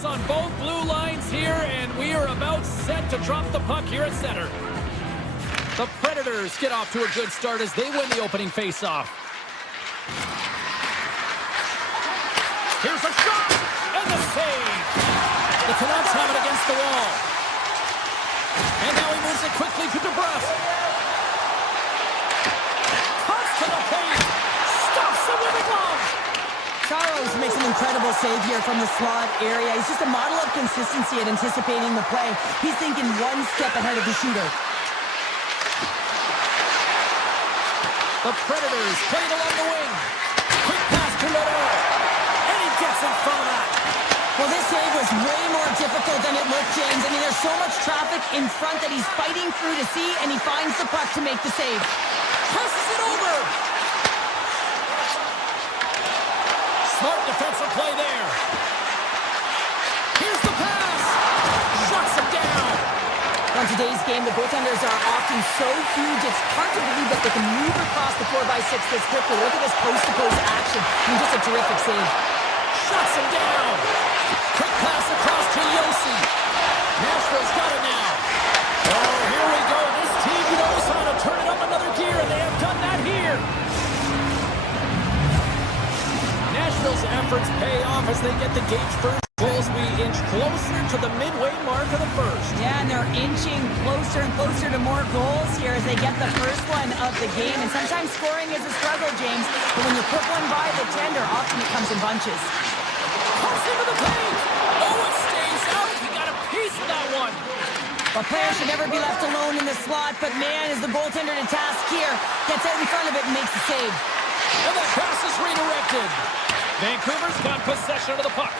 press on both blue lines here, and we are about set to drop the puck here at center. The Predators get off to a good start as they win the opening faceoff. Here's a shot, and the save. The Canucks have it against the wall. And now he moves it quickly to DeBrusque. Cuts to the paint. Stops him with a glove. Charles makes an incredible save here from the slot area. He's just a model of consistency at anticipating the play. He's thinking one step ahead of the shooter. The Predators played along the wing. Quick pass to Leto. And he gets in front of that. Well, this save was way more difficult than it looked, James. I mean, there's so much traffic in front that he's fighting through to see, and he finds the puck to make the save. Passes it over. Smart defensive play there. Here's the pass. Shuts him down. On today's game, the goaltenders are often so huge, it's hard to believe that they can move across the 4x6 this quickly. Look at this post-to-post action. I mean, just a terrific save. Shuts him down. Quick pass across to Yossi. Nashville's got it now. Oh, here we go. This team knows how to turn it up another gear, and they have done that here. Nashville's efforts pay off as they get the gauge first. Goals we inch closer to the midway mark of the first. Yeah, and they're inching closer and closer to more goals here as they get the first one of the game. And sometimes scoring is a struggle, James. But when you put one by the tender, often it comes in bunches. Comes into the paint. Oh, it stays out. He got a piece of that one. A player should never be left alone in the slot. But man, is the goaltender to task here. Gets out in front of it and makes the save. And that pass is redirected. Vancouver's got possession of the puck.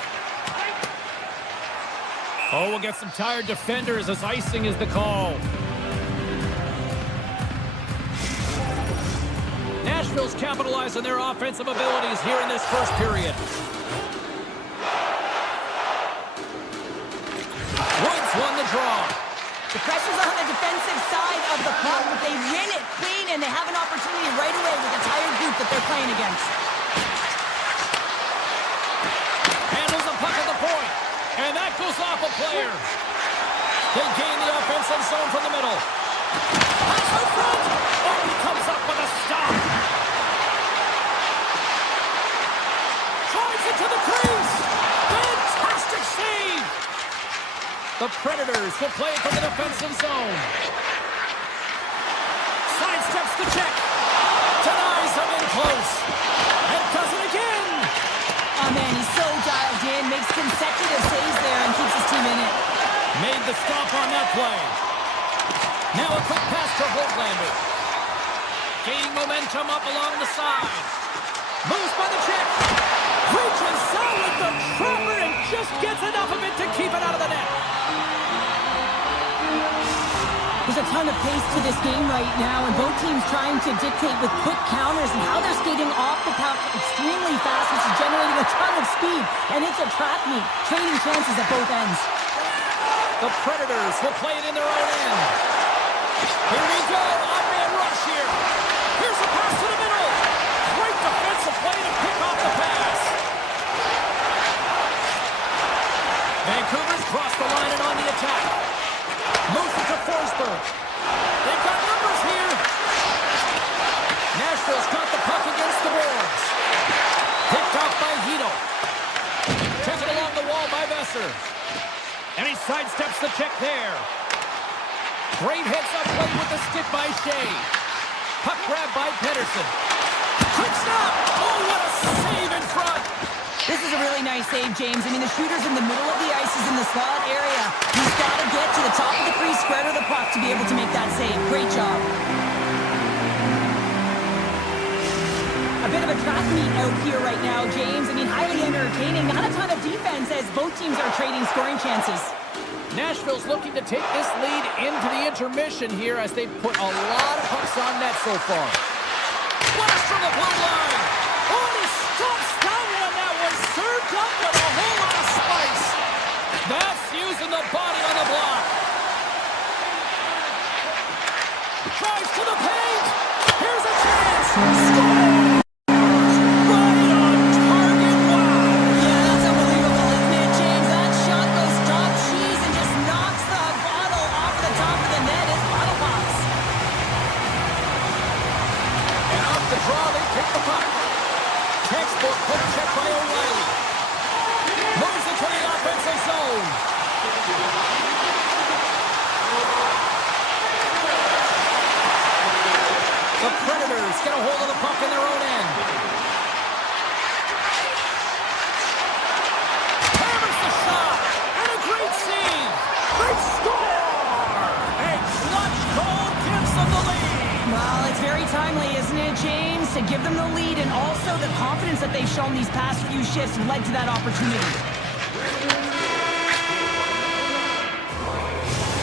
Oh, we'll get some tired defenders as icing is the call. Nashville's capitalized on their offensive abilities here in this first period. Woods won the draw. The pressure's on the defensive side of the puck, but they win it clean, and they have an opportunity right away with the tired group that they're playing against. Handles the puck at the point. And that goes off a player. They gain the offensive zone from the middle. Pass in front. Oh, he comes up with a stop. Drives it to the crease. Fantastic save. The Predators will play it from the defensive zone. Sidesteps the check. Denies him in close. And does it again. Oh, man, he's so dialed in, makes consecutive saves there and keeps his team in it. Made the stop on that play. Now a quick pass to Holtlander. Gaining momentum up along the side. Moves by the check. Reaches out with the trapper and just gets enough of it to keep it out of the net. There's a ton of pace to this game right now, and both teams trying to dictate with quick counters and how they're skating off the puck extremely fast, which is generating a ton of speed. And it's a trap meet, trading chances at both ends. The Predators will play it in their own end. Here we go, odd-man rush here. Here's a pass to the middle. Great defensive play to pick off the pass. Vancouver's crossed the line and on the attack. Moves it to Forsberg. They've got numbers here. Nashville's got the puck against the boards. Picked off by Hito. Taken along the wall by Besser. And he sidesteps the check there. Great heads-up play with the stick by Shea. Puck grab by Pedersen. Quick stop. Oh, what a save in front. This is a really nice save, James. I mean, the shooter's in the middle of the ice, is in the slot area. He's got to get to the top of the crease, square to the puck to be able to make that save. Great job. A bit of a track meet out here right now, James. I mean, highly entertaining. Not a ton of defense as both teams are trading scoring chances. Nashville's looking to take this lead into the intermission here as they put a lot of pucks on net so far. Blast from the blue line. Oh, he stops that one. That was served up with a whole lot of spice. That's using the body on the block. Drives to the paint. Here's a chance. Score! Right on target. Wow. Yeah, that's unbelievable, isn't it, James? That shot to give them the lead, and also the confidence that they've shown these past few shifts led to that opportunity.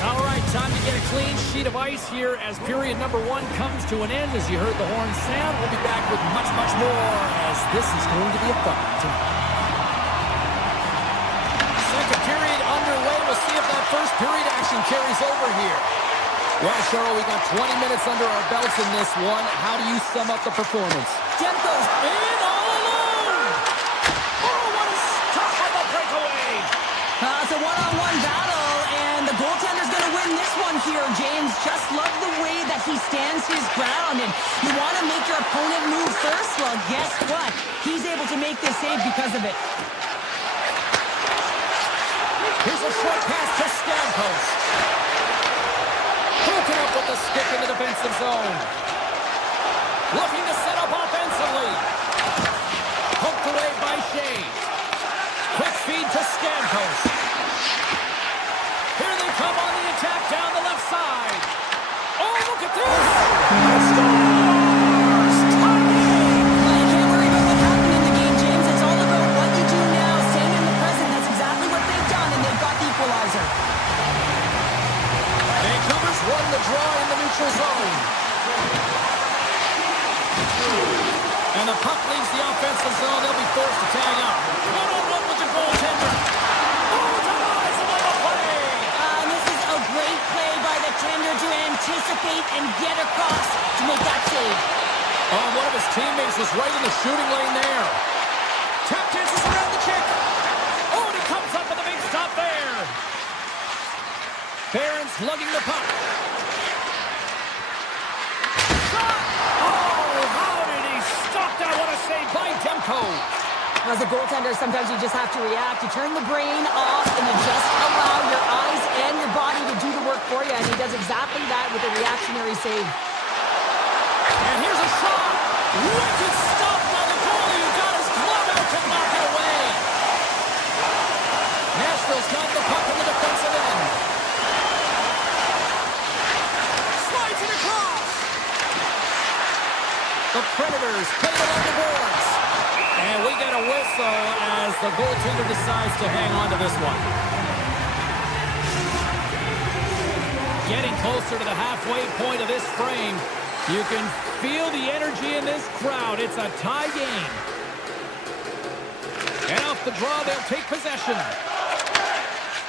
All right, time to get a clean sheet of ice here as period number 1 comes to an end. As you heard the horn sound, we'll be back with much, much more as this is going to be a fun one tonight. Second period underway. We'll see if that first period action carries over here. Well, Cheryl, we got 20 minutes under our belts in this one. How do you sum up the performance? Demko's In all alone! Oh, what a stop on the breakaway! It's a one-on-one battle, and the goaltender's going to win this one here, James. Just love the way that he stands his ground, and you want to make your opponent move first? Well, guess what? He's able to make this save because of it. Here's a short pass to Stamkos. Broken up with the stick in the defensive zone. Looking to set up offensively. Poked away by Shea. Quick feed to Stamkos. Here they come on the attack down the left side. Oh, look at this! He scores! Tie game! Well, you can't worry about what happened in the game, James. It's all about what you do now, staying in the present. That's exactly what they've done, and they've got the equalizer. Vancouver's won the draw in the neutral zone. And the puck leaves the offensive zone. They'll be forced to tag up. One-on-one with the goaltender. Oh, denies him on the play. This is a great play by the tender to anticipate and get across to make that save. Oh, one of his teammates was right in the shooting lane there. Tap dances around the check. Oh, and he comes up with a big stop there. Barron's lugging the puck. Shot! Oh, how did he stop that? What a save by Demko. As a goaltender, sometimes you just have to react. You turn the brain off and you just allow your eyes and your body to do the work for you, and he does exactly that with a reactionary save. And here's a shot. Wicked stop by the goalie who got his glove out to knock it away. Nashville's got the puck in the defensive end. Slides it across. The Predators play it along the boards. And we get a whistle as the goaltender decides to hang on to this one. Getting closer to the halfway point of this frame. You can feel the energy in this crowd. It's a tie game. And off the draw, they'll take possession.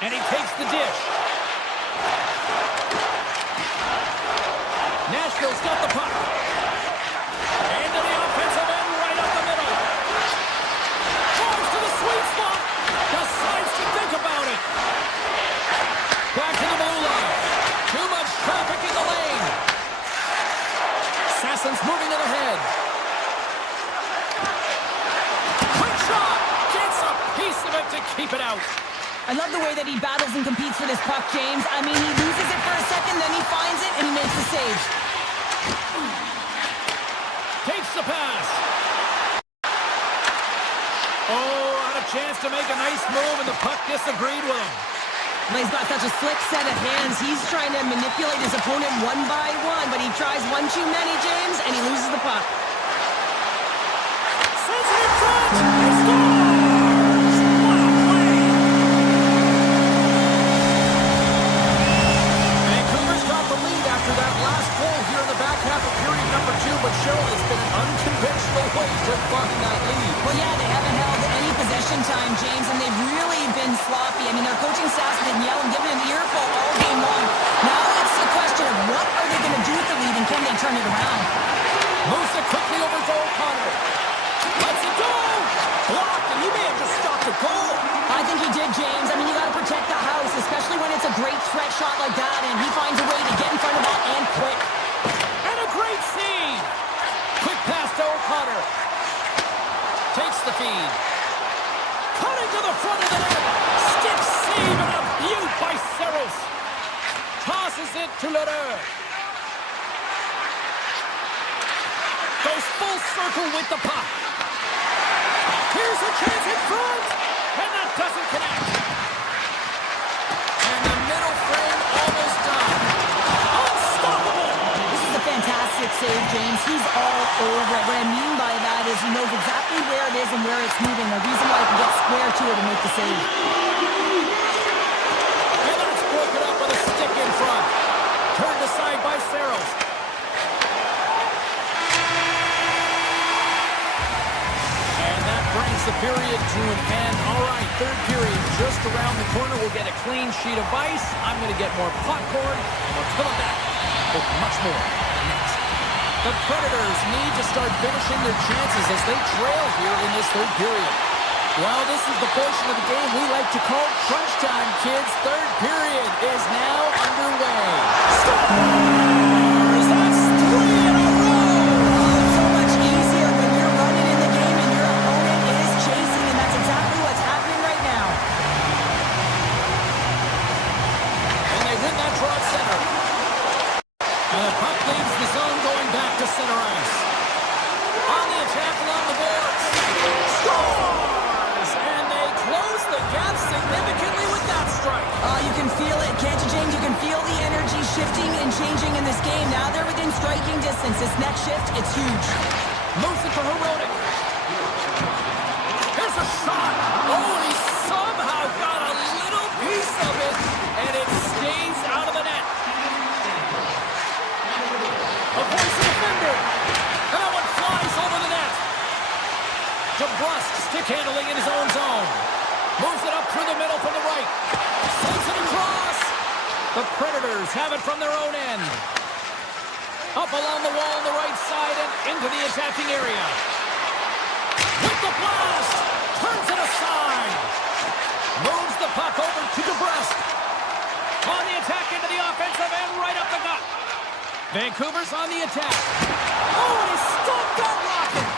And he takes the dish. Nashville's got the puck. Into the offensive end, right up the middle. Drives to the sweet spot. Decides to think about it. Back to the blue line. Too much traffic in the lane. Sasson's moving it ahead. Quick shot. Gets a piece of it to keep it out. I love the way that he battles and competes for this puck, James. I mean, he loses it for a second, then he finds it, and he makes the save. Takes the pass. Oh, had a chance to make a nice move, and the puck disagreed with him. Well, he's got such a slick set of hands. He's trying to manipulate his opponent one by one, but he tries one too many, James, and he loses the puck. Sends it in front. He scores! What a play! Vancouver's got the lead after that last goal here in the back half of period number 2, but Cheryl, it's been an unconventional way to find that lead. Well, yeah, they haven't held any possession time, James, and they've really been sloppy. I mean, their coaching staff's been yelling, giving an earful all game long. Now it's a question of what are they going to do with the lead, and can they turn it around? Moves it quickly over to O'Connor. Lets it go! Blocked, and he may have just stopped a goal. I think he did, James. I mean, you got to protect the house, especially when it's a great threat shot like that, and he finds a way to get in front of that and quick. And a great feed! Quick pass to O'Connor. Takes the feed. Cutting to the front of the net. Stick save and a beaut by Saros. Tosses it to Lheureux. Goes full circle with the puck. Here's a chance in front. And that doesn't connect. And the middle frame almost done. Unstoppable. This is a fantastic save James. He's all over it. What I mean by that is he knows exactly where it is and where it's moving. The reason why he can get square to it and make the save. And that's broken up with a stick in front. Turned aside by Saros. And that brings the period to an end. All right, third period just around the corner. We'll get a clean sheet of ice. I'm going to get more popcorn, and we're coming back with much more next. The Predators need to start finishing their chances as they trail here in this third period. Well, this is the portion of the game we like to call crunch time, kids. Third period is now underway. Scores! That's 3 in a row! It's so much easier when you're running in the game and your opponent is chasing, and that's exactly what's happening right now. And they win that draw at center. And the puck leaves the zone going back to center ice. On the attack along the boards. Scores! And they close the gap significantly with that strike. You can feel it, can't you, James? You can feel the energy shifting and changing in this game. Now they're within striking distance. This next shift, it's huge. Moves it to Heronic. Here's a shot. Oh, and he somehow got a little piece of it, and it stays out of the net. Avoids the defender. And that one flies over the net. DeBrusque stick handling in his own zone. Moves it up through the middle from the right. Sends it across. The Predators have it from their own end. Up along the wall on the right side and into the attacking area. With the blast. Turns it aside. Moves the puck over to DeBrusque. On the attack into the offensive end, right up the gut. Vancouver's on the attack. Oh, and he stopped that rocket.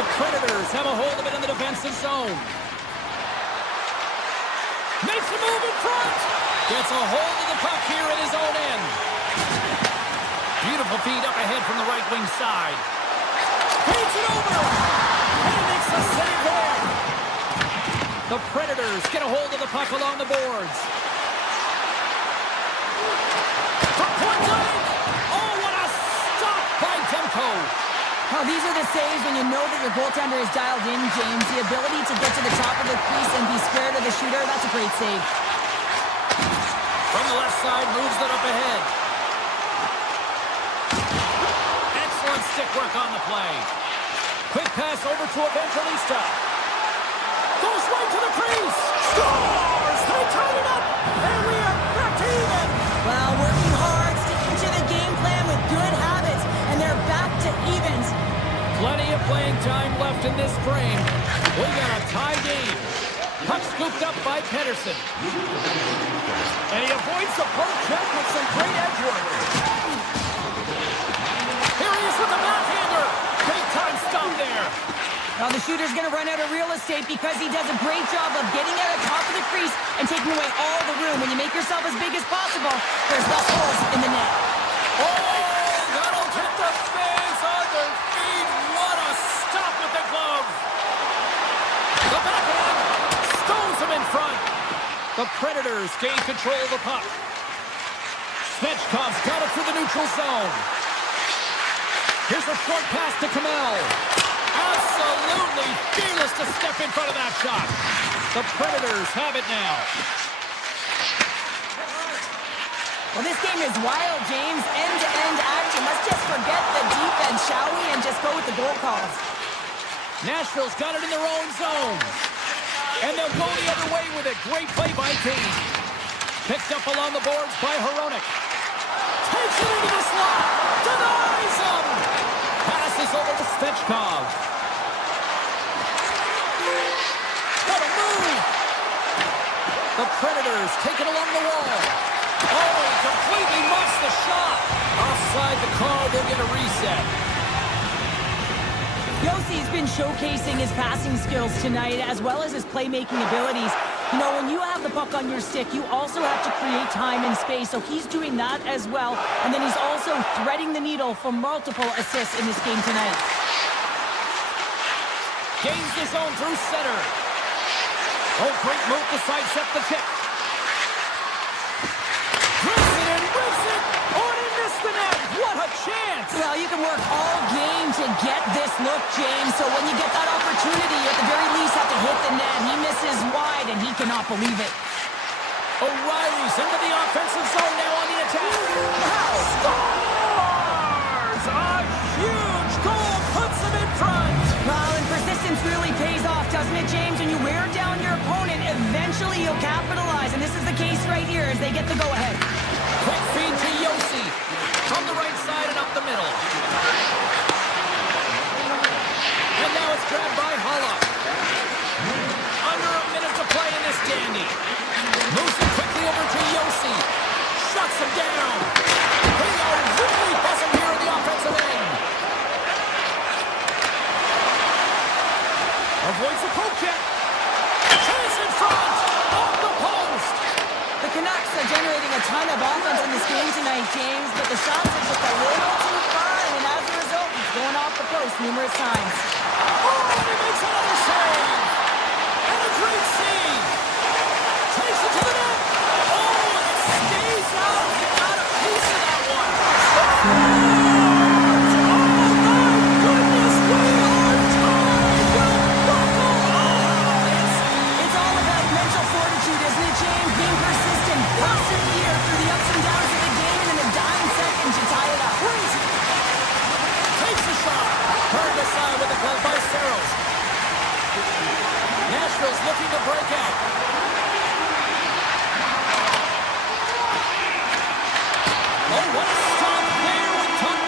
The Predators have a hold of it in the defensive zone. Makes a move in front. Gets a hold of the puck here in his own end. Beautiful feed up ahead from the right wing side. Feeds it over. And he makes a save there. The Predators get a hold of the puck along the boards. From point blank. Oh, what a stop by Demko. Now, these are the saves when you know that your goaltender is dialed in, James. The ability to get to the top of the crease and be square to the shooter, that's a great save. From the left side, moves it up ahead. Excellent stick work on the play. Quick pass over to Evangelista. Goes right to the crease. Scores! They tied it up, and we are back to even. Well, working hard, sticking to the game plan with good habits, and they're back to evens. Plenty of playing time left in this frame. We got a tie game. Puck scooped up by Pedersen. And he avoids the poke check with some great edge work. Here he is with the backhander. Big time stop there. Now the shooter's going to run out of real estate because he does a great job of getting at the top of the crease and taking away all the room. When you make yourself as big as possible, there's less holes in the net. Oh, that'll hit the fans on their feet. What a stop with the glove. The backhand stones him in front. The Predators gain control of the puck. Svechkov's got it through the neutral zone. Here's a short pass to Kamel. Absolutely fearless to step in front of that shot. The Predators have it now. Well, this game is wild, James. End-to-end action. Let's just forget the defense, shall we, and just go with the goal calls. Nashville's got it in their own zone. And they'll go the other way with it. Great play by Kane. Picked up along the boards by Heronic. Takes it into the slot. Denies him. Passes over to Svechkov. What a move. The Predators take it along the wall. Oh, he completely muffs the shot. Offside the call. They'll get a reset. Yossi's been showcasing his passing skills tonight as well as his playmaking abilities. You know, when you have the puck on your stick, you also have to create time and space, so he's doing that as well. And then he's also threading the needle for multiple assists in this game tonight. Gains the zone through center. Oh, great move to sidestep the check. Rips it and rips it. Oh, and he missed the net. What a chance. Well, you can work all game to get this look, James. So when you get that opportunity, you at the very least have to hit the net. He misses wide, and he cannot believe it. O'Reilly's into the offensive zone now on the attack. Scores! A huge goal puts them in front. Well, and persistence really pays off, doesn't it, James? When you wear down your opponent, eventually you'll capitalize. And this is the case right here as they get the go-ahead. Quick feed to Yossi. From the right side and up the middle. And now it's grabbed by Holla. Under a minute to play in this dandy. Moves it quickly over to Yossi. Shuts him down. He really doesn't here at the offensive end. Avoids the poke check. Chase in front. Off the post. The Canucks are generating a ton of offense in this game tonight, James, but the shots are just a little too fine, and as a result, he's going off the post numerous times. Oh, and he makes another save. And a great save. Takes it to the net. Oh, and it stays out. He got a piece of that one. Oh, my goodness, we are tied. It's all about mental fortitude, isn't it, James? Being persistent, persevere through the ups and downs of the game, and in the dying seconds, you tie it up. Crazy. Takes a shot. Turned aside with a glove by Saros. Nashville's looking to break out. Oh, what a stop there with Tuck.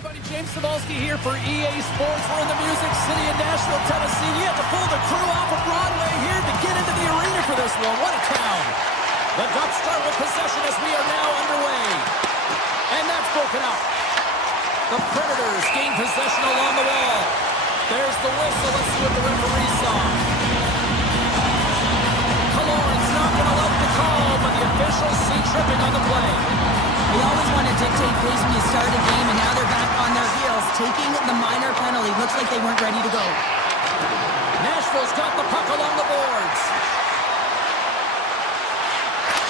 Everybody, James Cebulski here for EA Sports. We're in the Music City in Nashville, Tennessee. We had to pull the crew off of Broadway here to get into the arena for this one. What a town. The Ducks start with possession as we are now underway. And that's broken up. The Predators gain possession along the wall. There's the whistle. Let's see what the referee saw. Kaloran's not going to like the call, but the officials see tripping on the play. They always want to dictate pace when you start a game, and now they're back on their heels, taking the minor penalty. Looks like they weren't ready to go. Nashville's got the puck along the boards.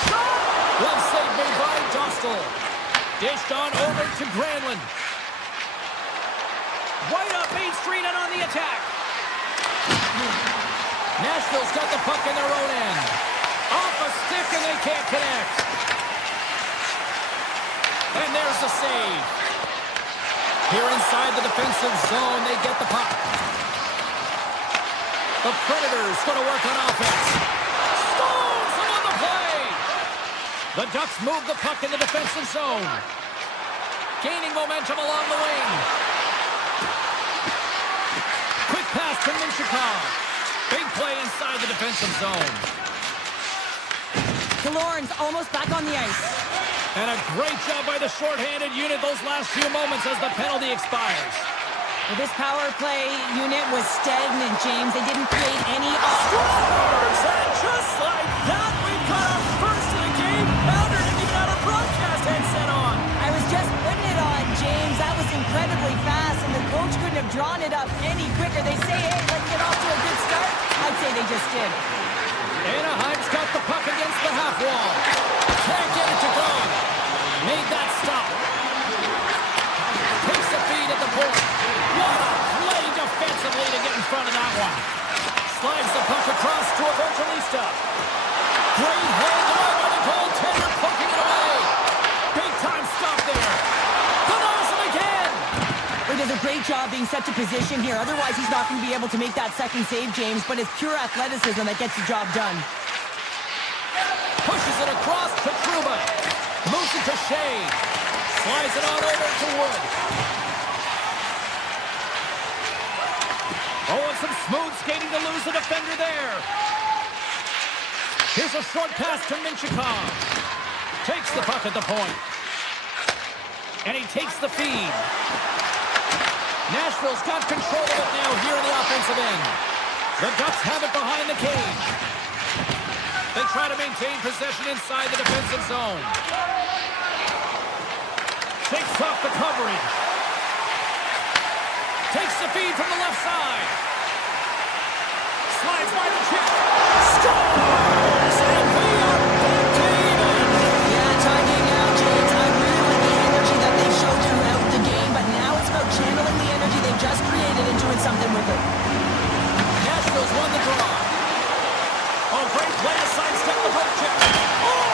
Glove save made by Dostal. Dished on over to Granlund. Right up Main Street and on the attack. Nashville's got the puck in their own end. Off a stick and they can't connect. And there's the save. Here inside the defensive zone, they get the puck. The Predators going to work on offense. Stones them on the play. The Ducks move the puck in the defensive zone. Gaining momentum along the wing. Quick pass to Minchikov. Big play inside the defensive zone. Killorn's almost back on the ice. And a great job by the shorthanded unit those last few moments as the penalty expires. Well, this power play unit was stagnant, James. They didn't create any Scores! And just like that, we've got our first of the game. Pounder didn't even have a broadcast headset on. I was just putting it on, James. That was incredibly fast, and the coach couldn't have drawn it up any quicker. They say, hey, let's get off to a good start. I'd say they just did. Anaheim's got the puck against the half wall. Can't get it to go. Made that stop. Takes the feed at the point. What a play defensively to get in front of that one. Slides the puck across to Evangelista. Great hand-on by the goaltender, poking it away. Big time stop there. Denies him again. He does a great job being set to position here. Otherwise, he's not going to be able to make that second save, James. But it's pure athleticism that gets the job done. Pushes it across to Trouba. Moves it to Shea. Slides it on over to Wood. Oh, and some smooth skating to lose the defender there. Here's a short pass to Minchikov. Takes the puck at the point. And he takes the feed. Nashville's got control of it now here in the offensive end. The Ducks have it behind the cage. They try to maintain possession inside the defensive zone. Takes off the coverage. Takes the feed from the left side. Slides by the check. Scores! And we are back to even. Yeah, tie game now, James. I really like the energy that they've shown throughout the game, but now it's about channeling the energy they've just created and doing something with it. Nashville's won the draw. Oh, great play to sidestep the poke check. Oh,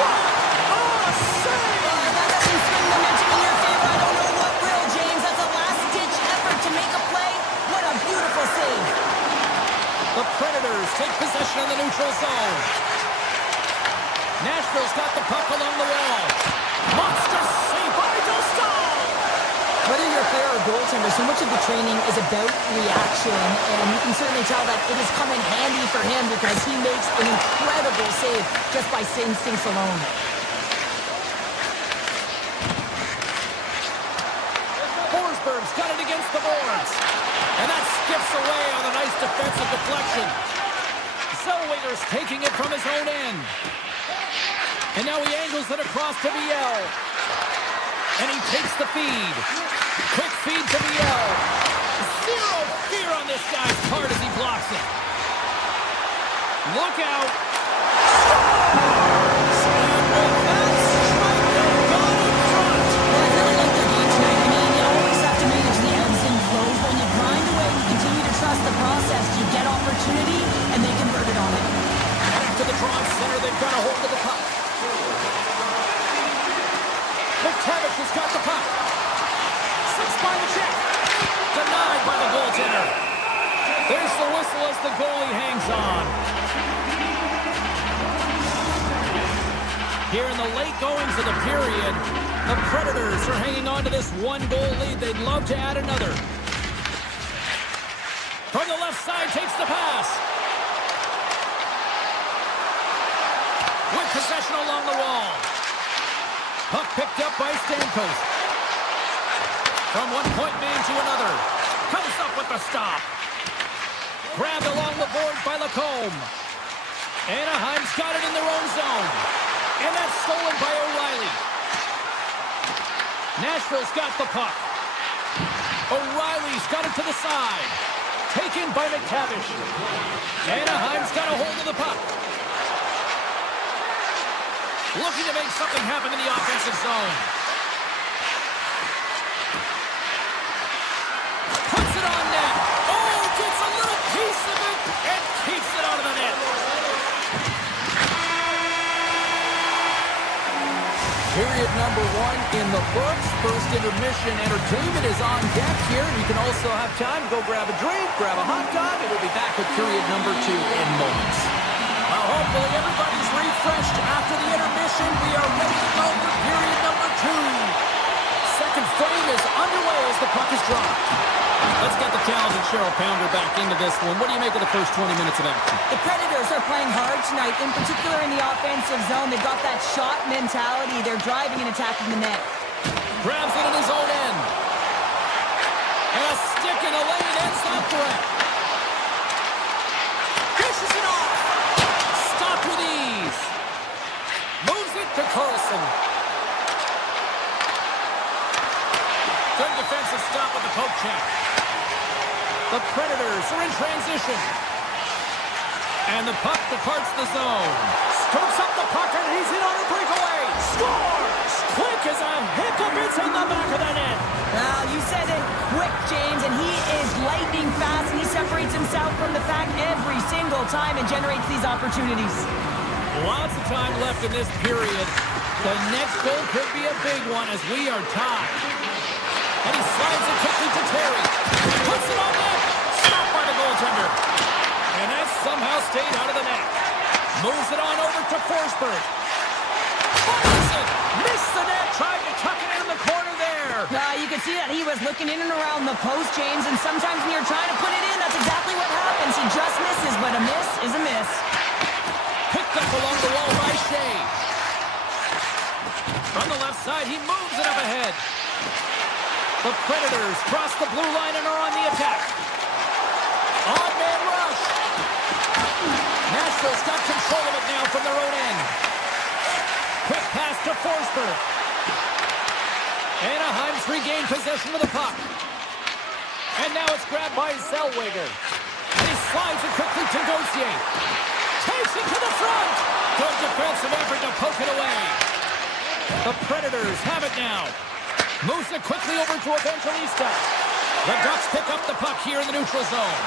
what a save! That doesn't swing momentum in your favor. I don't know what will, James. That's a last-ditch effort to make a play. What a beautiful save. The Predators take possession in the neutral zone. Nashville's got the puck along the wall. Monster save by Dostal! Whether you're a player or goaltender, so much of the training is about reaction, and you can certainly tell that it has come in handy for him because he makes an incredible save just by instincts alone. Forsberg's got it against the boards. And that skips away on a nice defensive deflection. Zellweger's taking it from his own end. And now he angles it across to Viel. And he takes the feed. Quick feed to Viel. Zero fear on this guy's part as he blocks it. Look out. Scores! And with that strike, they've gone in front. Well, I really like their game tonight. I mean, you always have to manage the ebbs and flows. When you grind away, you continue to trust the process. You get opportunity, and they convert it on it. Back to the draw center. They've got a hold of the puck. McTavish has got the puck. Slips by the check. Denied by the goaltender. There's the whistle as the goalie hangs on. Here in the late goings of the period, the Predators are hanging on to this one-goal lead. They'd love to add another. From the left side, takes the pass. With possession along the wall. Puck picked up by Stamkos. From one point man to another. Comes up with the stop. Grabbed along the boards by Lacombe. Anaheim's got it in their own zone. And that's stolen by O'Reilly. Nashville's got the puck. O'Reilly's got it to the side. Taken by McTavish. Anaheim's got a hold of the puck. Looking to make something happen in the offensive zone. Puts it on net. Oh, gets a little piece Period number 1 in the books. First intermission entertainment is on deck here. You can also have time to go grab a drink, grab a hot dog, and we'll be back with period number 2 in moments. Well, hopefully everybody's refreshed after the intermission. We are ready to go for period number 2. Second frame is underway as the puck is dropped. Let's get the talented Cheryl Pounder back into this one. What do you make of the first 20 minutes of action? The Predators are playing hard tonight, in particular in the offensive zone. They've got that shot mentality. They're driving and attacking the net. Grabs it in his own end. And a stick in the lane ends that threat. Dishes it off. Stopped with ease. Moves it to Carlson. Good defensive stop with the poke check. The Predators are in transition. And the puck departs the zone. Scoops up the puck and he's in on a breakaway. Scores! Quick as a hiccup. It's in the back of the net. Well, you said it quick, James, and he is lightning fast, and he separates himself from the pack every single time and generates these opportunities. Lots of time left in this period. The next goal could be a big one as we are tied. And he slides it quickly to Terry. Puts it on net. Stopped by the goaltender. And that somehow stayed out of the net. Moves it on over to Forsberg. Fires it. Missed the net. Tried to tuck it in the corner there. You can see that he was looking in and around the post, James, and sometimes when you're trying to put it in, that's exactly what happens. He just misses, but a miss is a miss. Picked up along the wall by Shea. From the left side, he moves it up ahead. The Predators cross the blue line and are on the attack. On-man rush. Nashville's got control of it now from their own end. Quick pass to Forsberg. Anaheim's regained possession of the puck. And now it's grabbed by Zellweger. And he slides it quickly to Gauthier. Takes it to the front. Good defensive effort to poke it away. The Predators have it now. Moves it quickly over to Evangelista. The Ducks pick up the puck here in the neutral zone.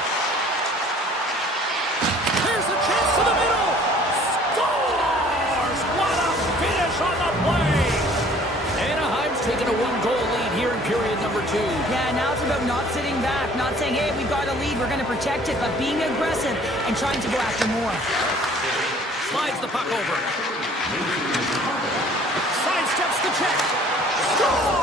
Here's a chance to the middle. Scores! What a finish on the play! Anaheim's taking a 1-goal lead here in period number 2. Yeah, now it's about not sitting back, not saying, hey, we've got a lead, we're going to protect it, but being aggressive and trying to go after more. Slides the puck over. Sidesteps the check. Scores!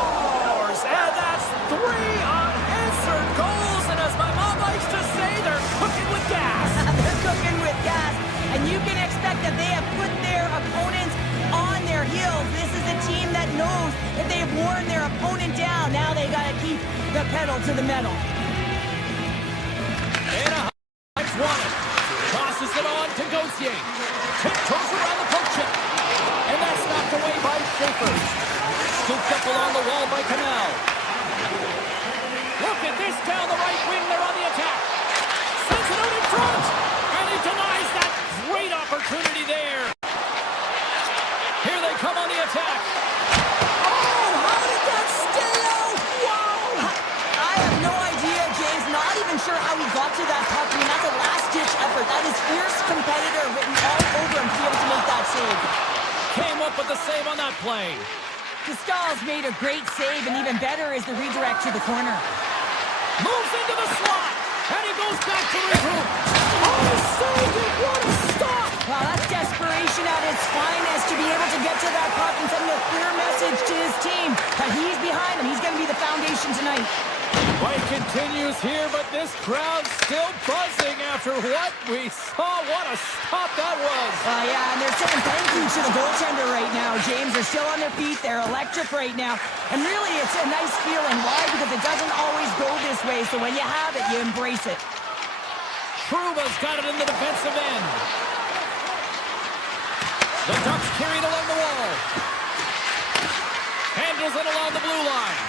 And that's 3 unanswered goals. And as my mom likes to say, they're cooking with gas. They're cooking with gas. And you can expect that they have put their opponents on their heels. This is a team that knows that they have worn their opponent down. Now they got to keep the pedal to the metal. Anaheim's won it. Tosses it on to Gauthier. Tiptoes around the poke check. And that's knocked away by Schaefer. Scooped up along the wall by Canal. Look at this down the right wing. They're on the attack. Sends it out in front. And he denies that great opportunity there. Here they come on the attack. Oh, how did that stay out? Wow. I have no idea, James. Not even sure how he got to that puck. I mean, that's a last-ditch effort. That is fierce competitor written all over him to be able to make that save. Came up with the save on that play. Castal's made a great save, and even better is the redirect to the corner. Moves into the slot, and he goes back to regroup. Oh, saved it! What a stop! Wow, that's desperation at its finest to be able to get to that puck and send a clear message to his team. But he's behind him. He's going to be the foundation tonight. Fight continues here, but this crowd's still buzzing after what we saw. What a stop that was. Yeah, and they're saying thank you to the goaltender right now, James. They're still on their feet. They're electric right now. And really, it's a nice feeling. Why? Because it doesn't always go this way. So when you have it, you embrace it. Truba's got it in the defensive end. The Ducks carried along the wall. Handles it along the blue line.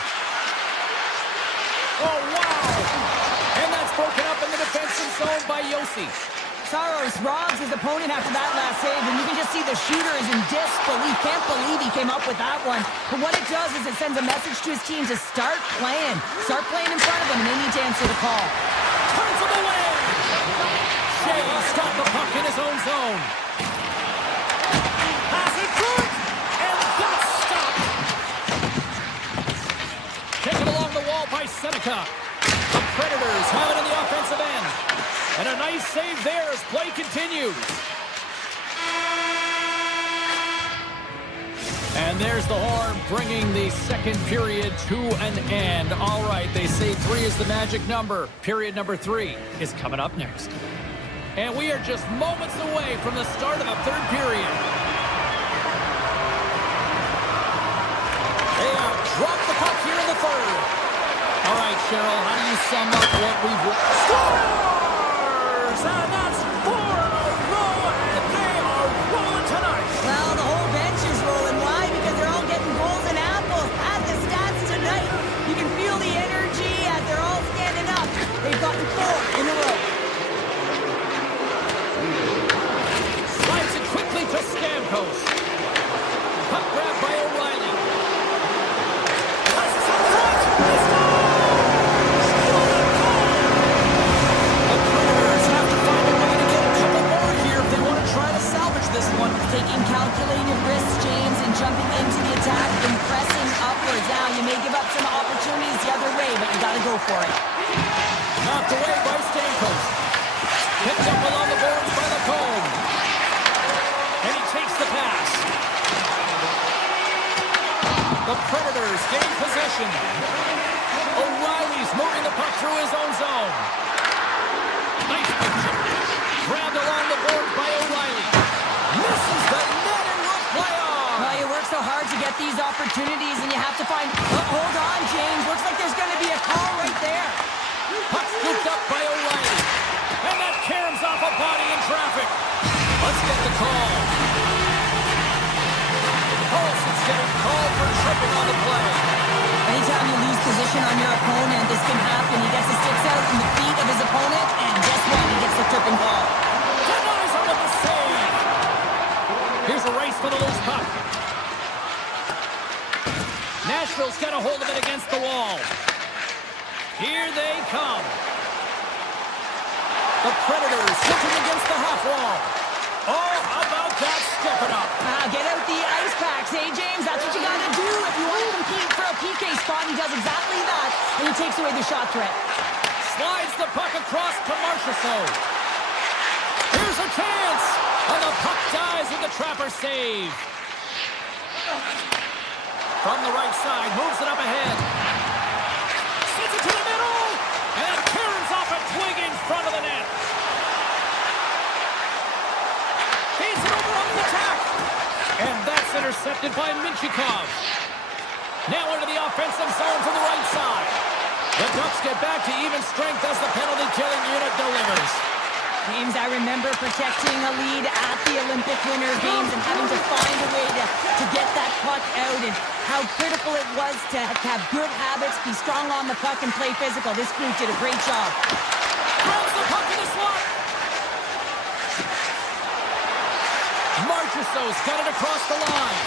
Oh, wow! And that's broken up in the defensive zone by Yossi. Saros robs his opponent after that last save, and you can just see the shooter is in disbelief. Can't believe he came up with that one. But what it does is it sends a message to his team to start playing. Start playing in front of them, and they need to answer the call. Turns him away! Shea's got the puck in his own zone. Pass it good! And that's stopped! Seneca. The Predators have it in the offensive end. And a nice save there as play continues. And there's the horn, bringing the second period to an end. All right, they say 3 is the magic number. Period number 3 is coming up next. And we are just moments away from the start of the third period. They have dropped the puck here in the third. All right, Cheryl, how do you sum up what we've watched? Scores! And that's 4 in a row, and they are rolling tonight. Well, the whole bench is rolling. Why? Because they're all getting goals and apples. Add the stats tonight. You can feel the energy as they're all standing up. They've gotten 4 in a row. Slides it quickly to Stamkos. Puck grab by O'Reilly. Passes up front. He scores! What a goal! The Predators have to find a way to get a couple more here if they want to try to salvage this one. Taking calculated risks, James, and jumping into the attack and pressing upwards. Now, you may give up some opportunities the other way, but you got to go for it. Knocked away by Stamkos. Picked up along the boards by the Combe. And he takes the pass. The Predators gain possession. O'Reilly's moving the puck through his own zone. Nice picture. Grabbed along the board by O'Reilly. Misses the net and will play on. Well, you work so hard to get these opportunities, and you have to find... Oh, hold on, James. Looks like there's going to be a call right there. Puck scooped up by O'Reilly. And that caroms off a body in traffic. Let's get the call. Carlson's getting called for tripping on the play. Anytime you lose position on your opponent, this can happen. He gets his sticks out in the feet of his opponent, and guess what? He gets the tripping ball. Denies him with the save. Here's a race for the loose puck. Nashville's got a hold of it against the wall. Here they come. The Predators hitting against the half wall. Oh, how about that stepping up? Get out the ice packs, hey, James? That's what you got to do if you want to compete for a PK spot. He does exactly that, and he takes away the shot threat. Slides the puck across to Marchessault. Here's a chance, and the puck dies with the Trapper save. From the right side, moves it up ahead. Sends it to the middle, and caroms off a twig in front of the net. Feeds it over on the attack. And that's intercepted by Minchikov. Now into the offensive zone from the right side. The Ducks get back to even strength as the penalty-killing unit delivers. James, I remember protecting a lead at the Olympic Winter Games and having to find a way to get that puck out, and how critical it was to have good habits, be strong on the puck, and play physical. This group did a great job. Throws the puck in the slot. Marchessault's got it across the line.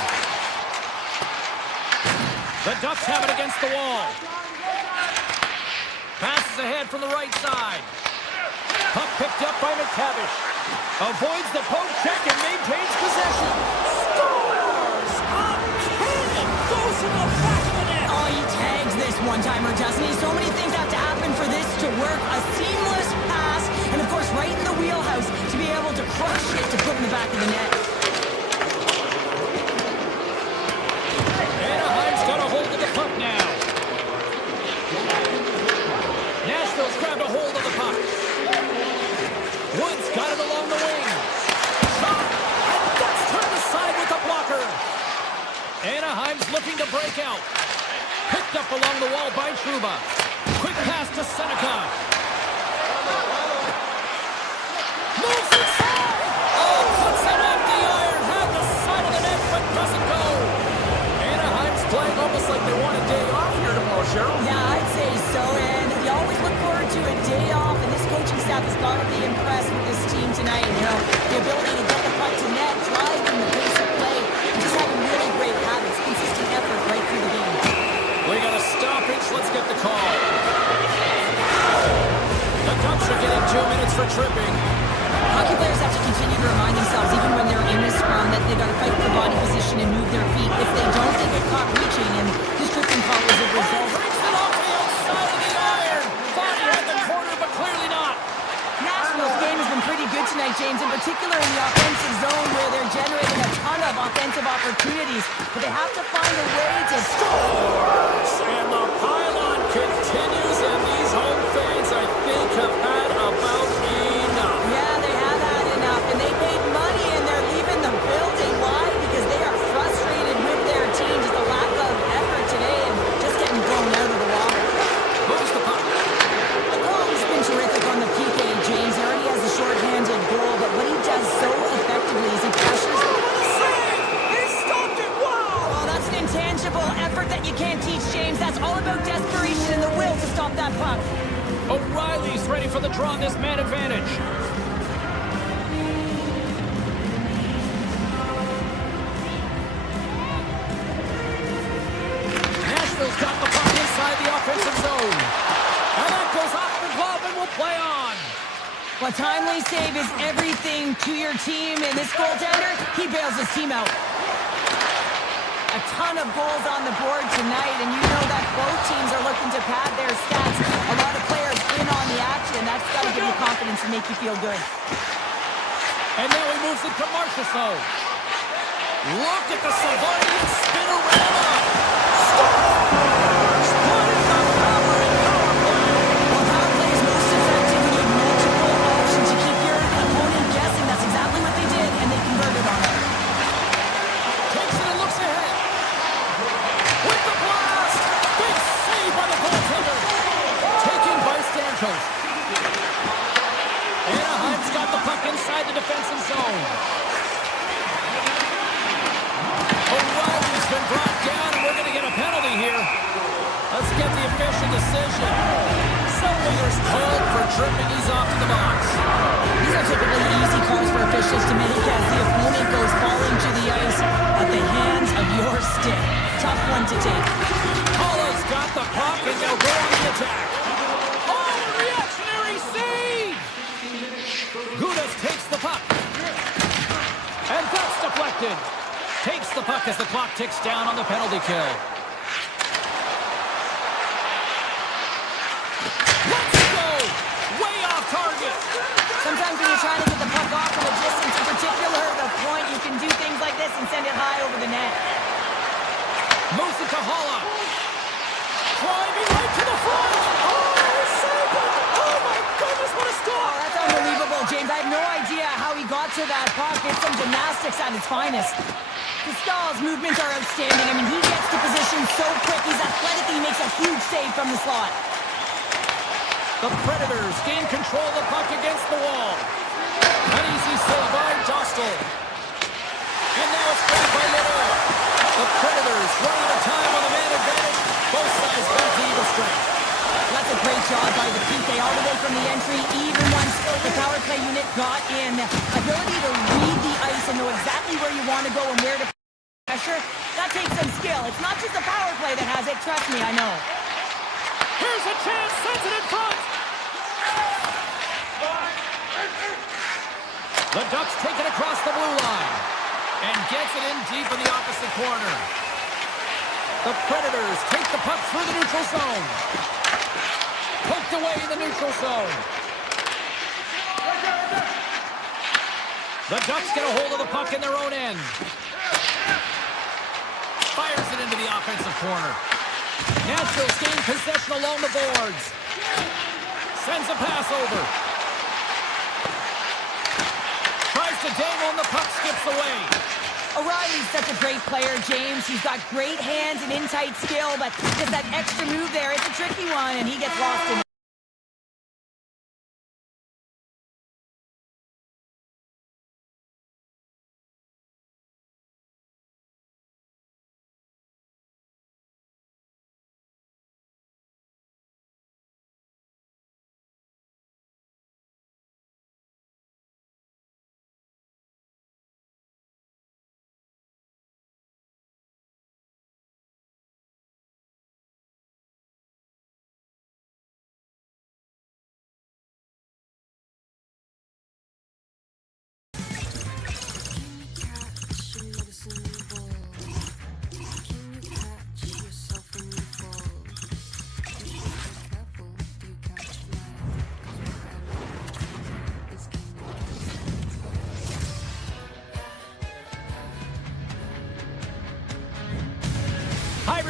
The Ducks have it against the wall. Passes ahead from the right side. Puck picked up by McTavish. Avoids the poke check and maintains possession. Scores! A cannon goes in the back of the net. Oh, he tags this one-timer, doesn't he? So many things have to happen for this to work. A seamless pass, and of course, right in the wheelhouse to be able to crush it to put in the back of the net. Anaheim's got a hold of the puck now. Nashville's grabbed a hold of the puck. Woods got it along the wing. Shot, and that's turned aside with the blocker. Anaheim's looking to break out. Picked up along the wall by Trouba. Quick pass to Seneca. Moves inside. Oh, puts it off the iron. Had the side of the net, but doesn't go. Anaheim's playing almost like they want a day off here tomorrow, Cheryl. Yeah, I'd say so, and you always look forward to a day off, and this coaching staff has got to be impressed with this team tonight. You know, the ability to get the puck to net, driving the pace of play, and just having really great habits, consistent effort right through the game. We got a stoppage. Let's get the call. The Ducks are getting 2 minutes for tripping. Hockey players have to continue to remind themselves, even when they're in a scrum, that they've got to fight for body position and move their feet. If they don't, they get caught reaching, and this tripping call is a result. Breaks it off the outside of the James, in particular in the offensive zone where they're generating a ton of offensive opportunities. But they have to find a way to Scores! And the pylon continues, and these home fans, I think, have had about enough. Yeah, they have had enough, and they paid money, and they're leaving the building. Why? Because they are frustrated with their team, just a lack of effort today, and just getting blown out of the water. Moves the puck. The call has been terrific on the PK, James. He already has a short-handed goal, but what he does so effectively is he pressures. He stopped it! Wow! Well, that's an intangible effort that you can't teach, James. That's all about desperation and the will to stop that puck. O'Reilly's ready for the draw on this man advantage. Nashville's got the puck inside the offensive zone. And that goes off the glove and will play on. A timely save is everything to your team, and this goaltender, he bails his team out. A ton of goals on the board tonight, and you know that both teams are looking to pad their stats. A lot of players in on the action. That's got to give you confidence and make you feel good. And now he moves it to Marchessault. Look at the Savoy spinorama. Scores! What is the power in power play? Well, power play is most effective when you have multiple options to keep your opponent guessing. That's exactly what they did, and they converted on it. Takes it and looks ahead. With the blast! Big save by the goaltender. Taken by Stamkos. Anaheim's got the puck inside the defensive zone. O'Reilly's been brought down, and we're going to get a penalty here. Let's get the official decision. Zellweger's called for tripping. He's off to the box. These are typically easy calls for officials to make as the opponent goes falling to the ice at the hands of your stick. Tough one to take. Holla's got the puck, and they'll go on the attack. Oh, reactionary save! Gudas takes the puck. And that's deflected. Takes the puck as the clock ticks down on the penalty kill. Let's go! Way off target. Sometimes when you're trying to get the puck off from a distance, in particular the point, you can do things like this and send it high over the net. Moves it to Holla. Driving right to the front. Oh, save it! Oh my goodness, what a Oh, score! that's unbelievable, James. I have no idea how he got to that puck. It's some gymnastics at its finest. Stahl's movements are outstanding. I mean, he gets to position so quick. He's athletic and he makes a huge save from the slot. The Predators gain control of the puck against the wall. An easy save by Dostal. And now it's grabbed by Leroy. The Predators running the time on the man advantage. Both sides back to even strength. That's a great job by the PK all the way from the entry, even once the power play unit got in. Ability to read the ice and know exactly where you want to go and where to pressure. That takes some skill. It's not just the power play that has it. Trust me, I know. Here's a chance. Sends it in front. The Ducks take it across the blue line and gets it in deep in the opposite corner. The Predators take the puck through the neutral zone. Poked away in the neutral zone. The Ducks get a hold of the puck in their own end. Fires it into the offensive corner. Nashville's gained possession along the boards. Sends a pass over. Tries to dangle and the puck skips away. O'Reilly's such a great player, James. He's got great hands and in-tight skill, but just that extra move there, it's a tricky one, and he gets lost in it.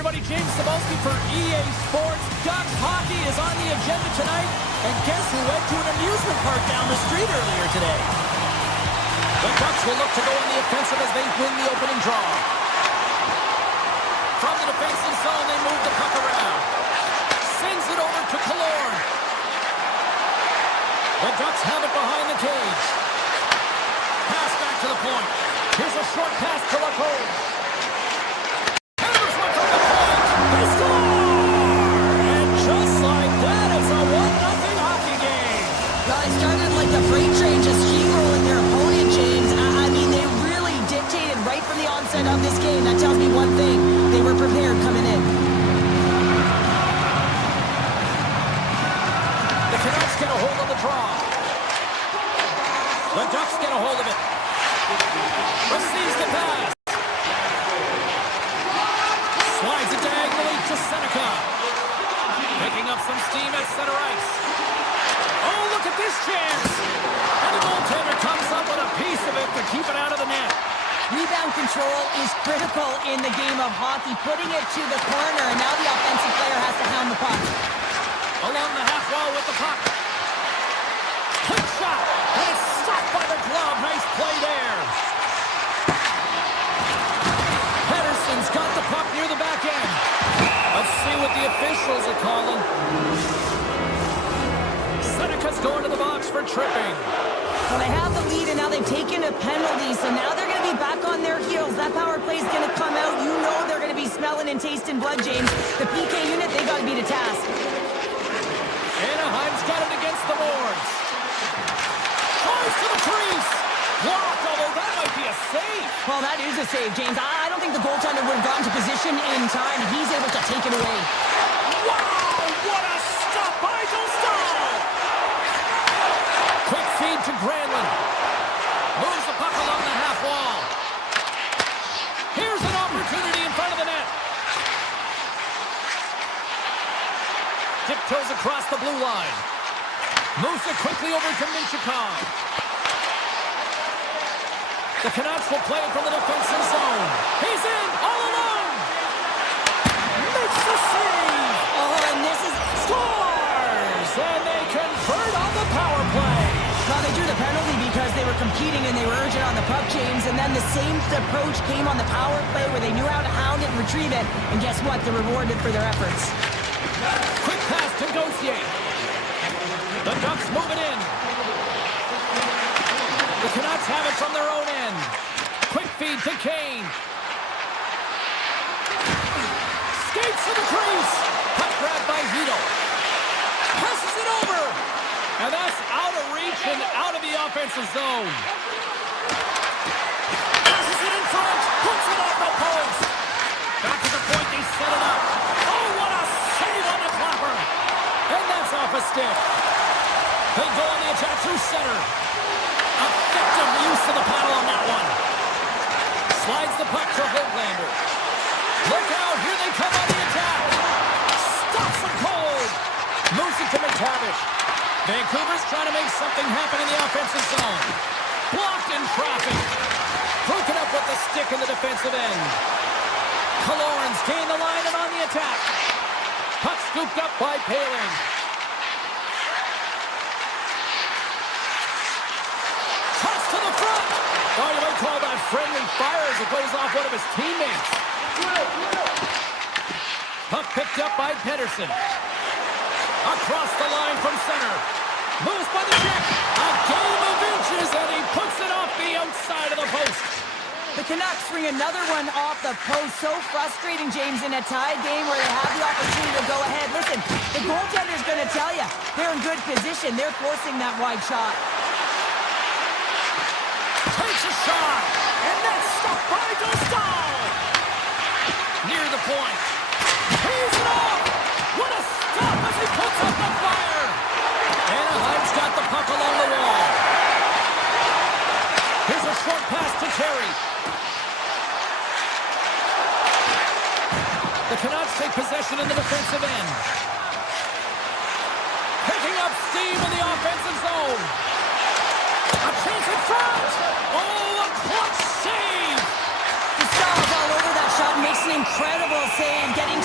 everybody. James Cebulski for EA Sports. Ducks hockey is on the agenda tonight. And guess who went to an amusement park down the street earlier today? The Ducks will look to go on the offensive as they win the opening draw. From the defensive zone, they move the puck around. Sends it over to Killorn. The Ducks have it behind the cage. Pass back to the point. Here's a short pass to Lacombe. Hammers one from the point. They score! And just like that, it's a 1-0 hockey game. Well, it started like the freight train just steamrolling their opponent, James. I mean, they really dictated right from the onset of this game. That tells me one thing. They were prepared coming in. The Canucks get a hold of the draw. The Ducks get a hold of it. Receives the pass. Slides it diagonally to Seneca. Picking up some steam at center ice. Oh, look at this chance. And the goaltender comes up with a piece of it to keep it out of the net. Rebound control is critical in the game of hockey. Putting it to the corner, and now the offensive player has to hound the puck. Along the half wall with the puck. Quick shot. And it's stopped by the glove. Nice play there. Pedersen's got the puck near the back end. Let's see what the officials are calling. Seneca's going to the box for tripping. Well, they have the lead, and now they've taken a penalty, so now they're going to be back on their heels. That power play is going to come out. You know they're going to be smelling and tasting blood, James. The PK unit, they got to beat a task. Anaheim's got it against the boards. Tries to the crease. Blocked, although that might be a save. Well, that is a save, James. I don't think the goaltender would have gotten to position in time. He's able to take it away. Wow, what a stop by Dostal. Quick feed to Granlund. Moves the puck along the half wall. Here's an opportunity in front of the net. Tiptoes across the blue line. Moves it quickly over to Minchikov. The Canucks will play it from the defensive zone. He's in, all alone. Makes the save. Oh, and this is... Scores! And they convert on the power play. Well, they drew the penalty because they were competing and they were urgent on the puck, James. And then the same approach came on the power play where they knew how to hound it and retrieve it. And guess what? They're rewarded for their efforts. Quick pass to Gauthier. The Ducks move it in. The Canucks have it from their own end. Quick feed to Kane. Skates to the crease. Puck grabbed by Hito. Passes it over. And that's out of reach and out of the offensive zone. Passes it in front. Puts it off the post. Back to the point. They set it up. Oh, what a save on the clapper. And that's off a stick. They go on the attack through center. Effective use of the paddle on that one. Slides the puck to Hoglander. Look out, here they come on the attack. Stops them cold. Moves it to McTavish. Vancouver's trying to make something happen in the offensive zone. Blocked in traffic. Broken up with the stick in the defensive end. Killorn's gained the line and on the attack. Puck scooped up by Poehling. To the front. Oh, you might call that friendly fire as it goes off one of his teammates. Puck picked up by Pedersen. Across the line from center. Moves by the check. A game of inches, and he puts it off the outside of the post. The Canucks bring another one off the post. So frustrating, James, in a tied game where they have the opportunity to go ahead. Listen, the goaltender's going to tell you they're in good position. They're forcing that wide shot. Takes a shot, and that's stopped by Dostal. Near the point. He's it off. What a stop as he puts up the fire. Anaheim's got the puck along the wall. Here's a short pass to Terry. The Canucks take possession in the defensive end. Picking up steam in the offensive zone. A chance in front! Oh, a clutch save! Dostal's all over that shot, makes an incredible save, getting to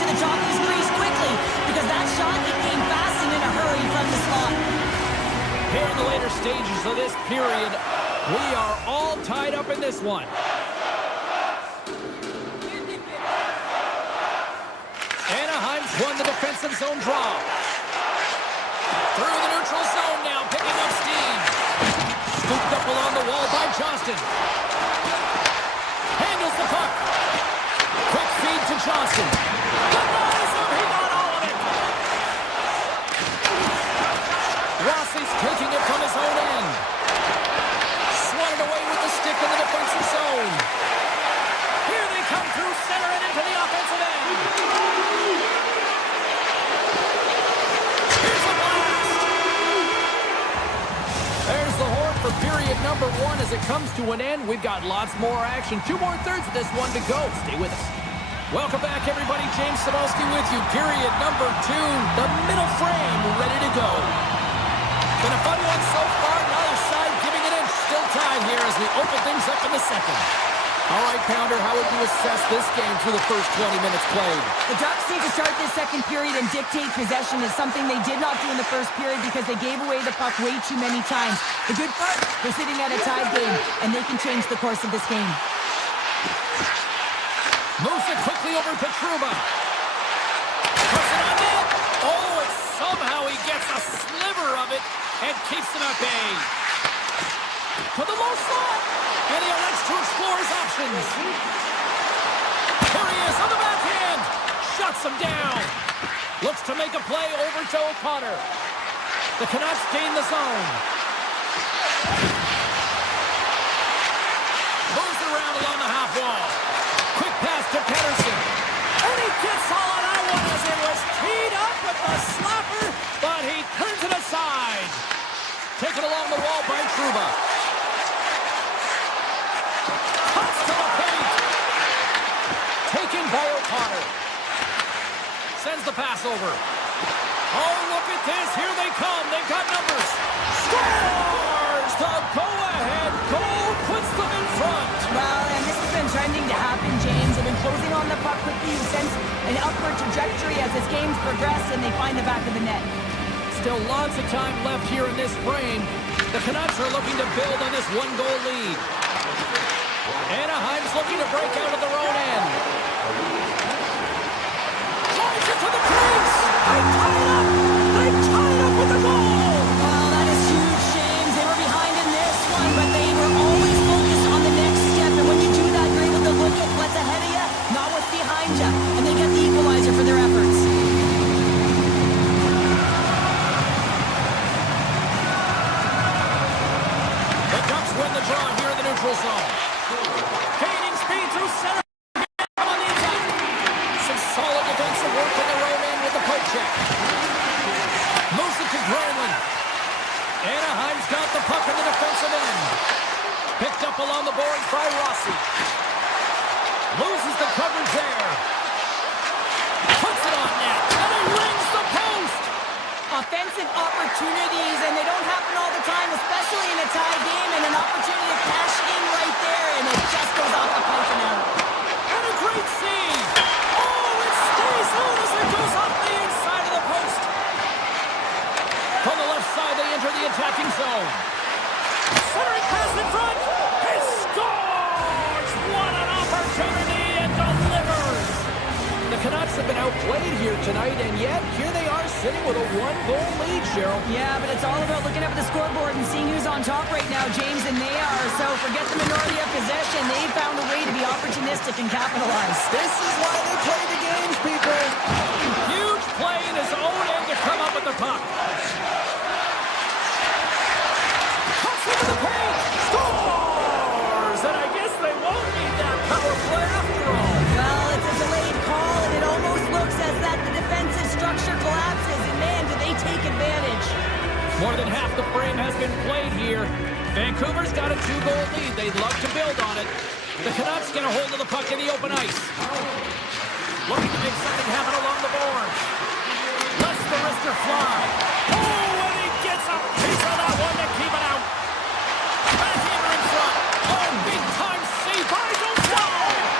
Here in the later stages of this period, we are all tied up in this one. Anaheim's won the defensive zone draw. Through the neutral zone now, picking up steam. Scooped up along the wall by Johnston. Handles the puck. Quick feed to Johnston. Denies him. He got all of it. Rossi's taking it from his own end. Swatted away with the stick in the defensive zone. Here they come through center and into the offensive end. Here's a blast. There's the horn for period number 1 as it comes to an end. We've got lots more action. 2 more thirds of this one to go. Stay with us. Welcome back, everybody. James Cybulski with you. Period number 2. The middle frame ready to go. Been a fun one so far. Neither side giving it in. Still tied here as we open things up in the second. All right, Pounder, how would you assess this game through the first 20 minutes played? The Ducks need to start this second period and dictate possession is something they did not do in the first period because they gave away the puck way too many times. The good part, they're sitting at a tied game, and they can change the course of this game. Moves it quickly over to Trouba. Puts it on net. Oh, and somehow he gets a sliver of it and keeps him at bay. To the low slot. And he elects to explore his options. Here he is on the backhand. Shuts him down. Looks to make a play over to O'Connor. The Canucks gain the zone. Moves around along the half wall. Quick pass to Pettersson. And he gets all on that one as it was teed up with the slapper, but he turns it aside. Taken along the wall by Trouba. Cuts to the paint. Taken by O'Connor. Sends the pass over. Oh, look at this. Here they come. They've got numbers. Scores! The go-ahead goal puts them in front. Well, and this has been trending to happen, James. They've been closing on the puck quickly. You sense an upward trajectory as this game's progressed, and they find the back of the net. Still lots of time left here in this frame. The Canucks are looking to build on this one-goal lead. Anaheim's looking to break out of their own end. Drives it to the crease. They tie it up. They tie it up with the goal. Well, that is huge, James. They were behind in this one, but they were always focused on the next step. And when you do that, you're able to look at what's ahead of you, not what's behind you. And they get the equalizer for their efforts. The Ducks win the draw here in the neutral zone. Gaining speed through center. On the attack. Some solid defensive work in their own end with the poke check. Moves it to Granlund. Anaheim's got the puck in the defensive end. Picked up along the boards by Rossi. Loses the coverage there. Puts it on net. And he rings the post. Offensive opportunities, and they don't happen all the time, especially in a tie game, and an opportunity to cash in right there, and it just goes off the post and out. And a great save. Oh, it stays on as it goes off the inside of the post. From the left side, they enter the attacking zone. Centering pass in front. He scores! What an opportunity and delivers! The Canucks have been outplayed here tonight, and yet here they are sitting with a one-goal lead, Cheryl. Yeah, but it's all about looking up at the scoreboard and seeing who's on top right now, James, and they are. So forget the minority of possession. They've found a way to be opportunistic and capitalize. This is why they play the games, people. Huge play in his own end to come up with the puck. Cuts into the paint. Scores! And I guess they won't need that power play after all. Well, it's a delayed call, and it almost looks as that the defensive structure collapses. And man, do they take advantage. More than half the frame has been played here. Vancouver's got a 2-goal lead. They'd love to build on it. The Canucks get a hold of the puck in the open ice. Looking to make something happen along the boards. Lets the wrister fly. Oh, and he gets a piece of that one to keep it out. Backhander in front. Oh, big time save by Gonzalez.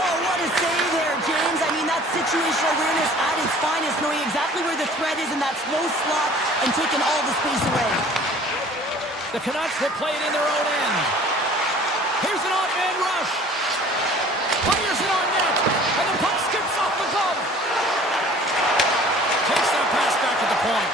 Oh, what a save there, James. I mean, that situational awareness at its finest, knowing exactly where the threat is in that slow slot and taking all the space away. The Canucks will play it in their own end. Here's an odd-man rush. Fires it on net, and the puck skips off the glove. Takes that pass back to the point.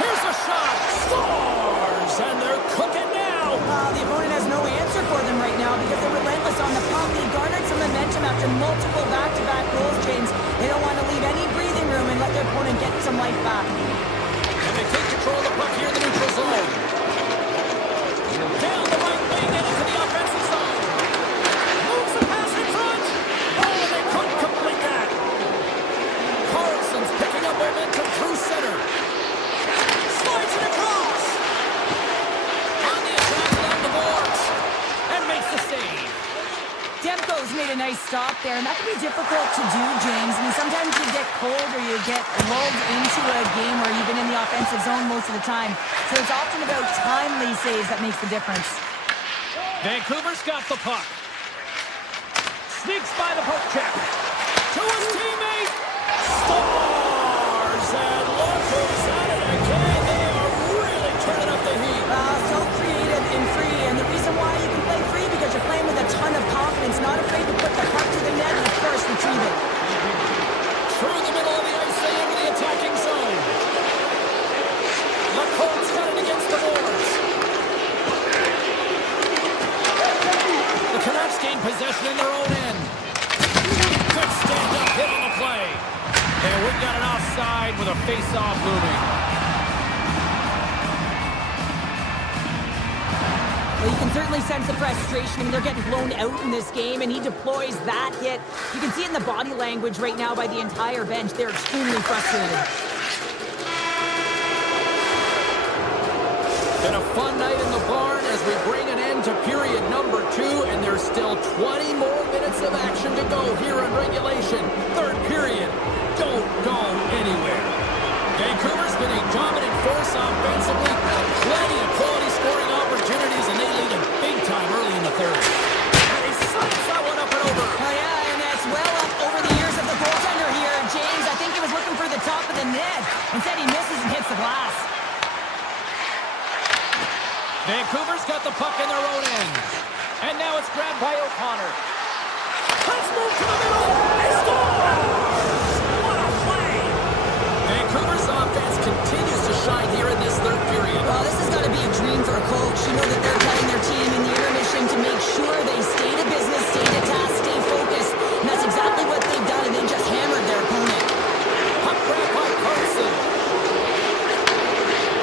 Here's a shot. Scores, and they're cooking now. The opponent has no answer for them right now because they're relentless on the puck. They garnered some momentum after multiple back-to-back goals, James. They don't want to leave any breathing room and let their opponent get some life back. And they take control of the puck here in the neutral zone. Down the right wing and into the offensive zone. Moves the pass in front. Oh, and they couldn't complete that. Carlson's picking up momentum through center. Slides it across. On the attack along the boards. And makes the save. Demko's made a nice stop there, and that can be difficult to do, James. I mean, sometimes you get cold or you get lulled into a game where you've been in the offensive zone most of the time. So it's often about timely saves that makes the difference. Vancouver's got the puck. Sneaks by the poke check. To his teammate. Scores! And look who's at it again. They are really turning up the heat. So creative and free, and the reason why you can play free because you're playing with a ton of confidence, not afraid to put the puck to the net and of course retrieve it. Through the middle of the ice, they enter the attacking zone. LaCourt's got it against the boards. The Canucks gain possession in their own end. Good stand-up hit on the play. And we've got an offside with a face-off looming. Well, you can certainly sense the frustration. I mean, they're getting blown out in this game, and he deploys that hit. You can see it in the body language right now by the entire bench. They're extremely frustrated. Been a fun night in the barn as we bring an end to period number 2, and there's still 20 more minutes of action to go here in regulation. Third period. Don't go anywhere. Vancouver's been a dominant force offensively. Plenty of quality scoring opportunities, and they lead them big time early in the third. And he slides that one up and over. Oh, yeah, and that's well up over the years of the goaltender here. James, I think he was looking for the top of the net. Instead, he misses and hits the glass. Vancouver's got the puck in their own end. And now it's grabbed by O'Connor. Let's move to the middle. He scores! What a play! Vancouver's offense continues to shine here in this third period. Well, this has got to be a dream for a coach. You know that they're telling their team in the intermission to make sure they stay to business, stay to task, stay focused. And that's exactly what they've done, and they just hammered their opponent. Puck grab by Carlson.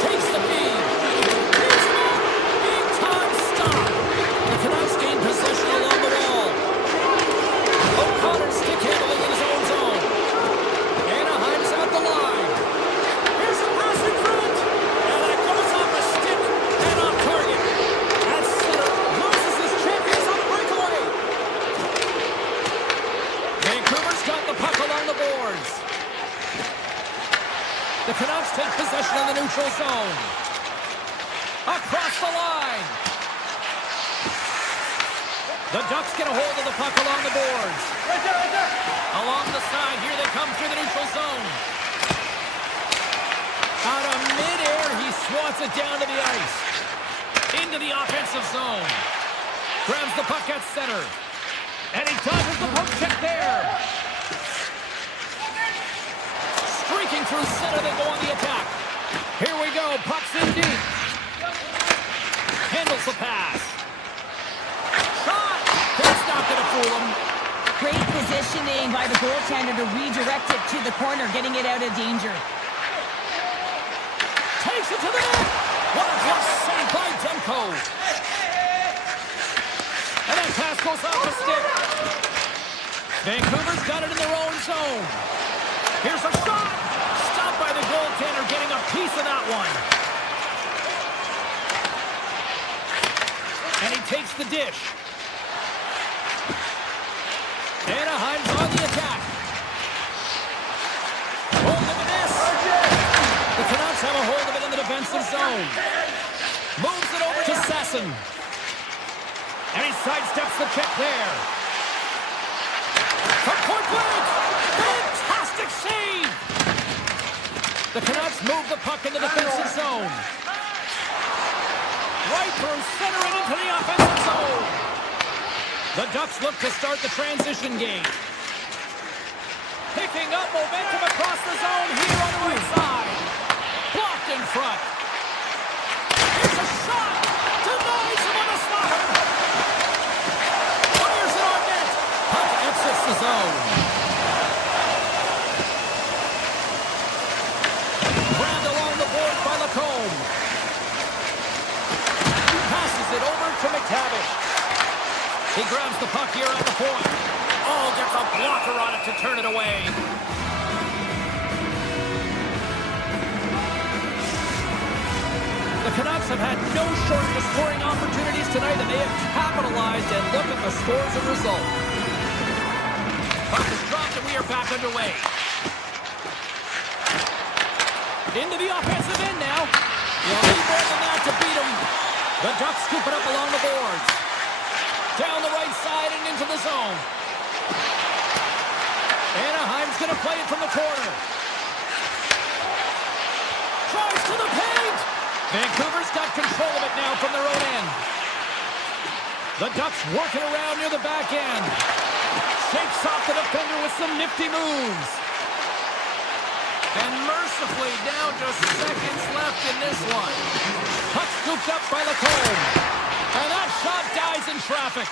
Takes the feed. Here's one. Big time stop. The Canucks gain possession along the wall. O'Connor stick handling in his own zone. Anaheim's out the line. Here's a pass in front. And that goes off a stick and on target. At center, loses his champions on the breakaway. Vancouver's got the puck along the boards. The Canucks take possession of the neutral zone. Across the line. The Ducks get a hold of the puck along the boards. Along the side, here they come through the neutral zone. Out of midair, he swats it down to the ice. Into the offensive zone. Grabs the puck at center. And he dodges the poke check there. Streaking through center, they go on the attack. Here we go, puck's in deep. Handles the pass. Shot! That's not going to fool him. Great positioning by the goaltender to redirect it to the corner, getting it out of danger. Takes it to the net. What a glove save by Demko. And that pass goes off the stick. Vancouver's got it in their own zone. Here's a shot. Stopped by the goaltender, getting a piece of that one. And he takes the dish. Anaheim's on the attack. Hold of the miss. The Canucks have a hold of it in the defensive zone. Moves it over to Sasson. And he sidesteps the check there. From point blank. Fantastic! The Canucks move the puck in the defensive zone. Right through center and into the offensive zone. The Ducks look to start the transition game. Picking up momentum across the zone here on the right side. Blocked in front. Here's a shot. Denies him on the slot. Fires it on net. Puck exits the zone. Grabbed along the boards by Lacombe. Passes it over to McTavish. He grabs the puck here at the point. Oh, gets a blocker on it to turn it away. The Canucks have had no shortage of scoring opportunities tonight, and they have capitalized, and look at the scores and result. Puck is dropped, and we are back underway. Into the offensive end now. You'll need more than that to beat them. The Ducks scoop it up along the boards. Down the right side and into the zone. Anaheim's going to play it from the corner. Tries to the paint. Vancouver's got control of it now from their own end. The Ducks working around near the back end. Shakes off the defender with some nifty moves. And mercifully down just seconds left in this one. Puck scooped up by Lacombe. And that shot dies in traffic.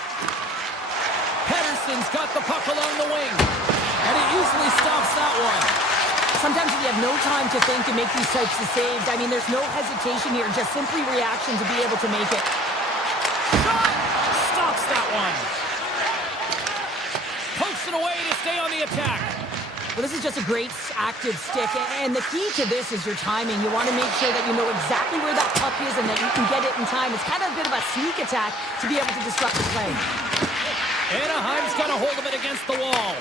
Pettersson's got the puck along the wing. And he easily stops that one. Sometimes if you have no time to think and make these types of saves, I mean, there's no hesitation here, just simply reaction to be able to make it. Shot! Stops that one. Pokes it away to stay on the attack. Well, this is just a great active stick, and the key to this is your timing. You want to make sure that you know exactly where that puck is and that you can get it in time. It's kind of a bit of a sneak attack to be able to disrupt the play. Anaheim's got a hold of it against the wall.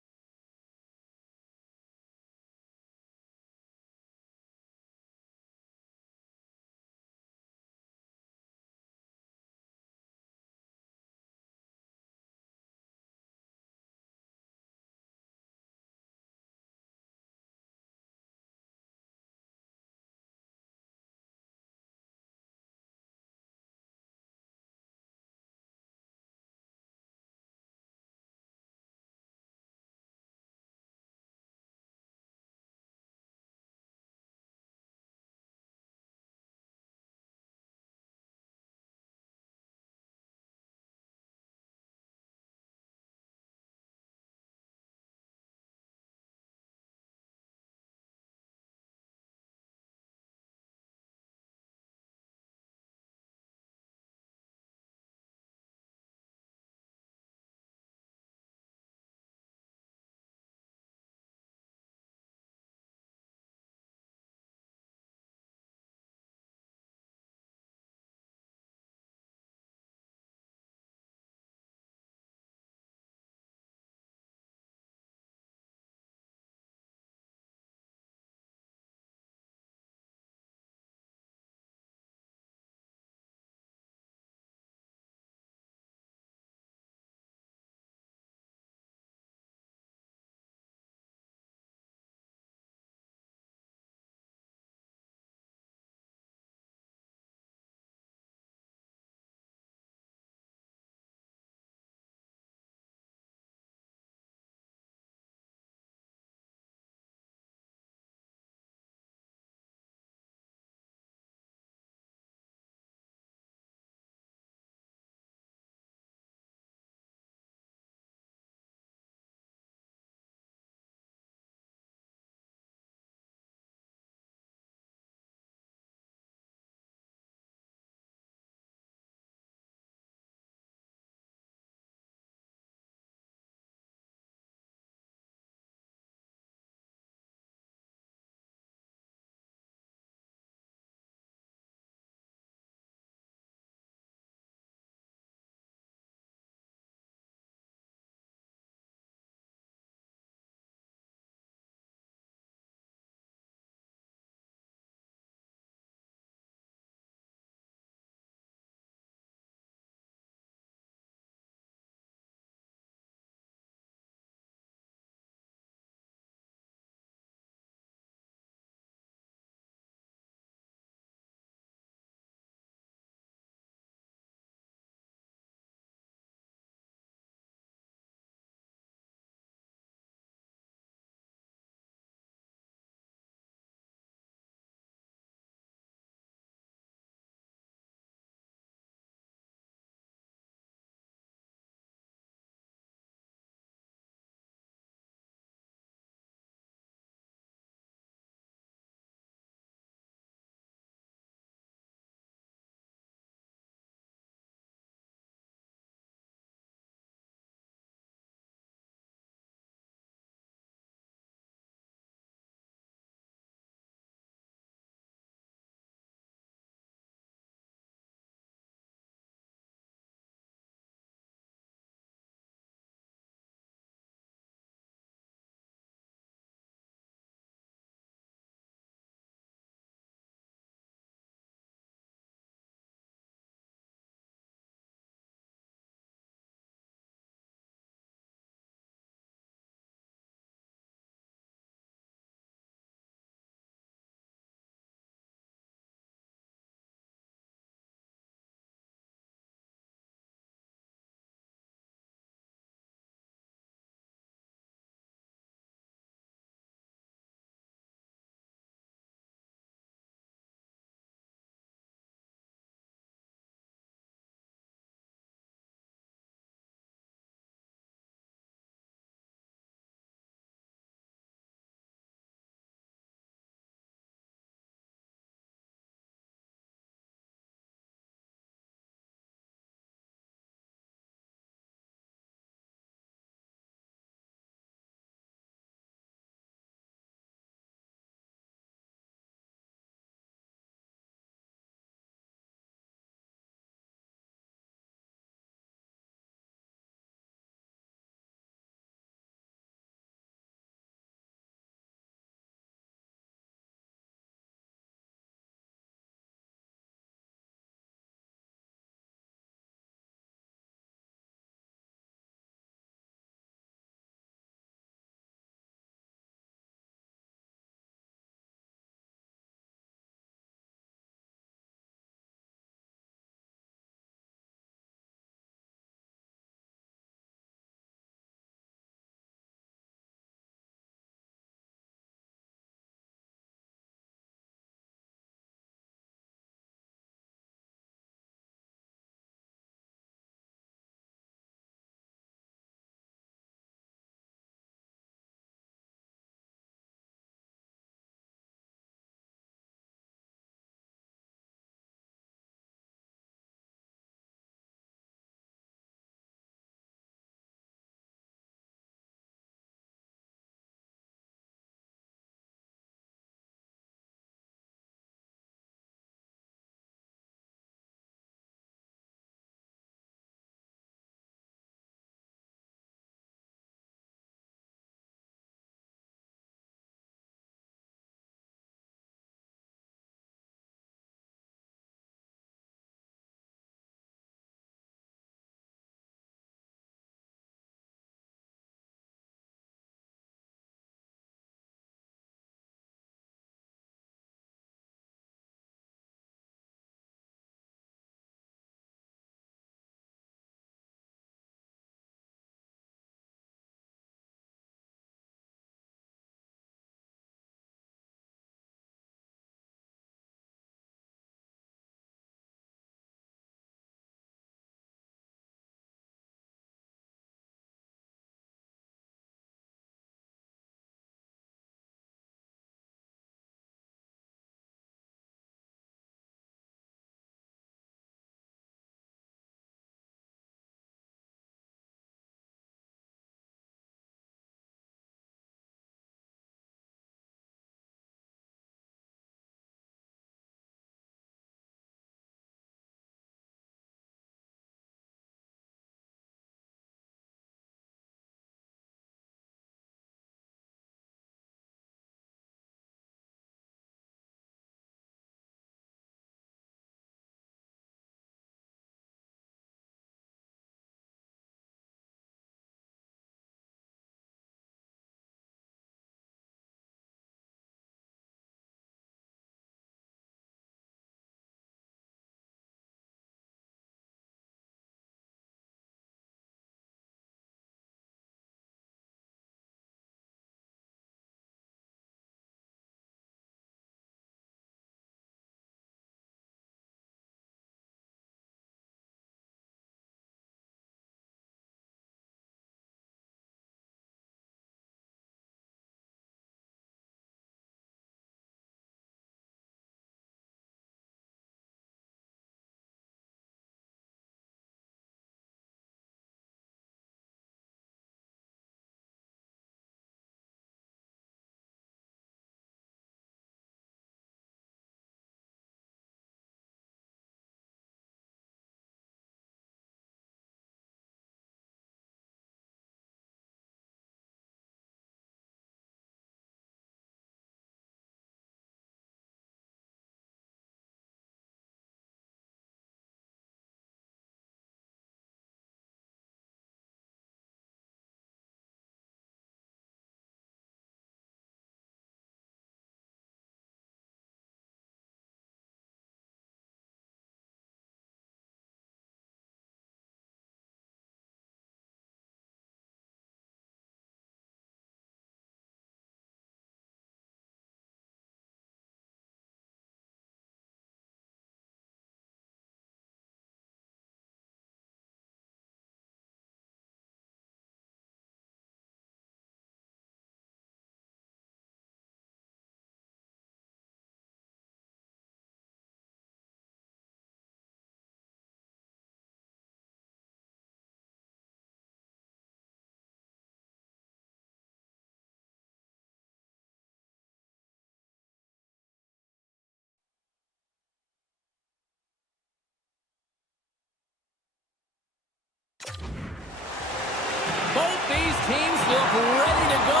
teams look ready to go.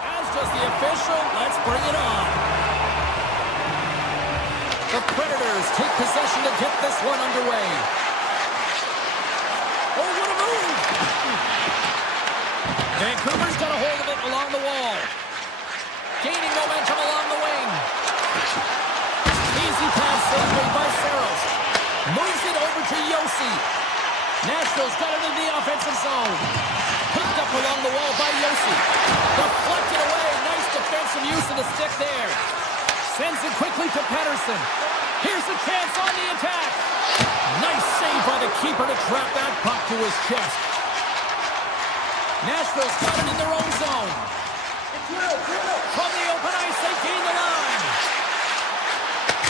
As does the official, let's bring it on. The Predators take possession to get this one underway. Oh, what a move! Vancouver's got a hold of it along the wall. Gaining momentum along the wing. Easy pass saved away by Saros. Moves it over to Yossi. Nashville's got it in the offensive zone. Picked up along the wall by Yossi. Deflected away. Nice defensive use of the stick there. Sends it quickly to Pettersson. Here's a chance on the attack. Nice save by the keeper to trap that puck to his chest. Nashville's got it in their own zone. From the open ice, they gain the line.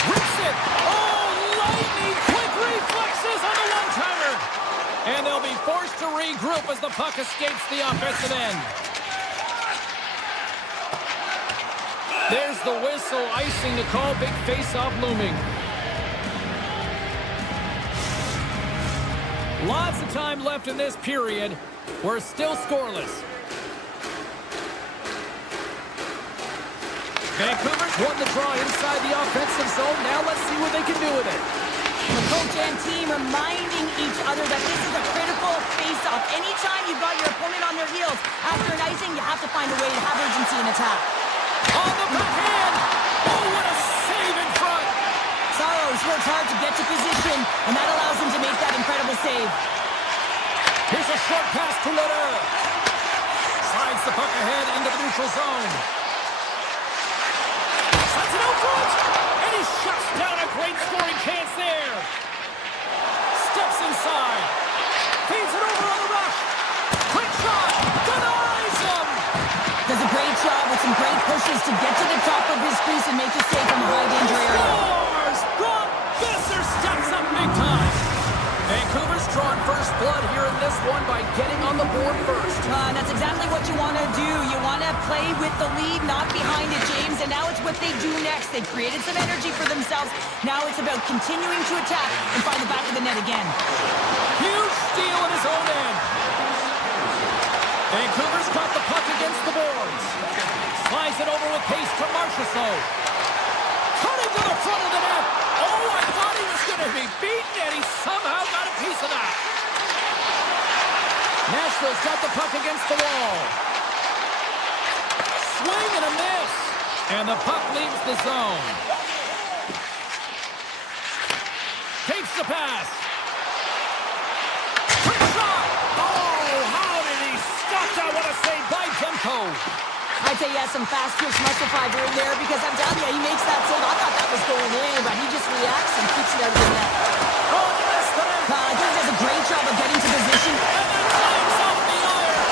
Rips it. Oh, lightning quick reflexes on the one-timer. And they'll be forced to regroup as the puck escapes the offensive end. There's the whistle, icing to call, big face-off looming. Lots of time left in this period. We're still scoreless. Vancouver's won the draw inside the offensive zone. Now let's see what they can do with it. The coach and team reminding each other that this is a critical face-off. Anytime you've got your opponent on their heels after an icing, you have to find a way to have urgency in attack. On the backhand! Oh, what a save in front! Saros works hard to get to position, and that allows him to make that incredible save. Here's a short pass to Leder. Slides the puck ahead into the neutral zone. Slides it out front! And he shuts down a great scoring chance there. Steps inside. Feeds it over on the rush. Quick shot! Denies him! Does a great job with some great pushes to get to the top of his crease and make it safe from a high-danger area. Scores! Brock Besser steps up big time. Vancouver's drawn first blood here in this one by getting on the board first. That's exactly what you want to do. You want to play with the lead, not behind it, James. And now it's what they do next. They've created some energy for themselves. Now it's about continuing to attack and find the back of the net again. Huge steal in his own end. Vancouver's got the puck against the boards. Slides it over with pace to Marchessault. Cutting to the front of the net. Oh, I thought he was going to be beaten, and he somehow got a piece of that. Nashville's got the puck against the wall. Swing and a miss. And the puck leaves the zone. Takes the pass. Quick shot. Oh, how did he stop that? What a save by Demko. I'd say he has some fast twitch muscle fiber in there because I'm telling you, he makes that save. I thought that was going in, but he just reacts and keeps it out of the net. Oh, he missed the net. I think he does a great job of getting to position. And then climbs off the iron.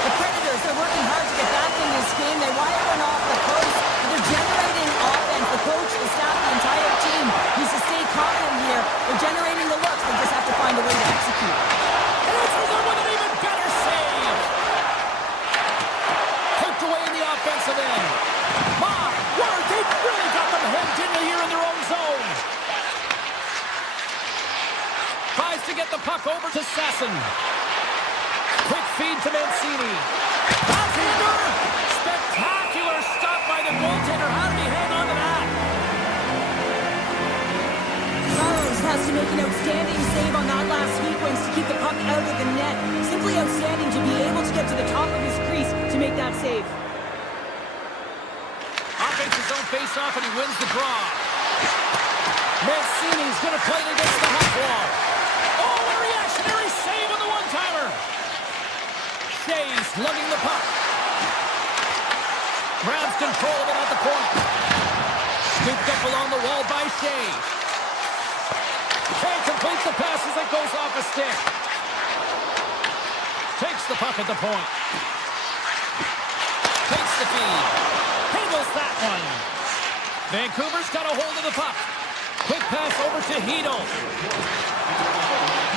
The Predators, they're working hard to get back in this game. They want everyone off the coast, but they're generating offense. The coach, the staff, the entire team needs to stay confident here. They're generating the looks. They just have to find a way to execute. Answers them with an even better save. Poked away in the offensive end. My word, they've really got them hemmed in here in their own zone. Tries to get the puck over to Sasson. Quick feed to Mancini. Backhander! Spectacular stop by the goaltender. How did he hang on to that? Saros has to make an outstanding save on that last sequence to keep the puck out of the net. Simply outstanding to be able to get to the top of his crease to make that save. Offensive zone face-off, and he wins the draw. Mancini's going to play it against the half wall. Oh, what a reactionary save on the one-timer. Shea's lugging the puck. Grabs control of it at the point. Scooped up along the wall by Shea. Can't complete the pass as it goes off a stick. Takes the puck at the point. Takes the feed. Handles that one. Vancouver's got a hold of the puck. Quick pass over to Hito.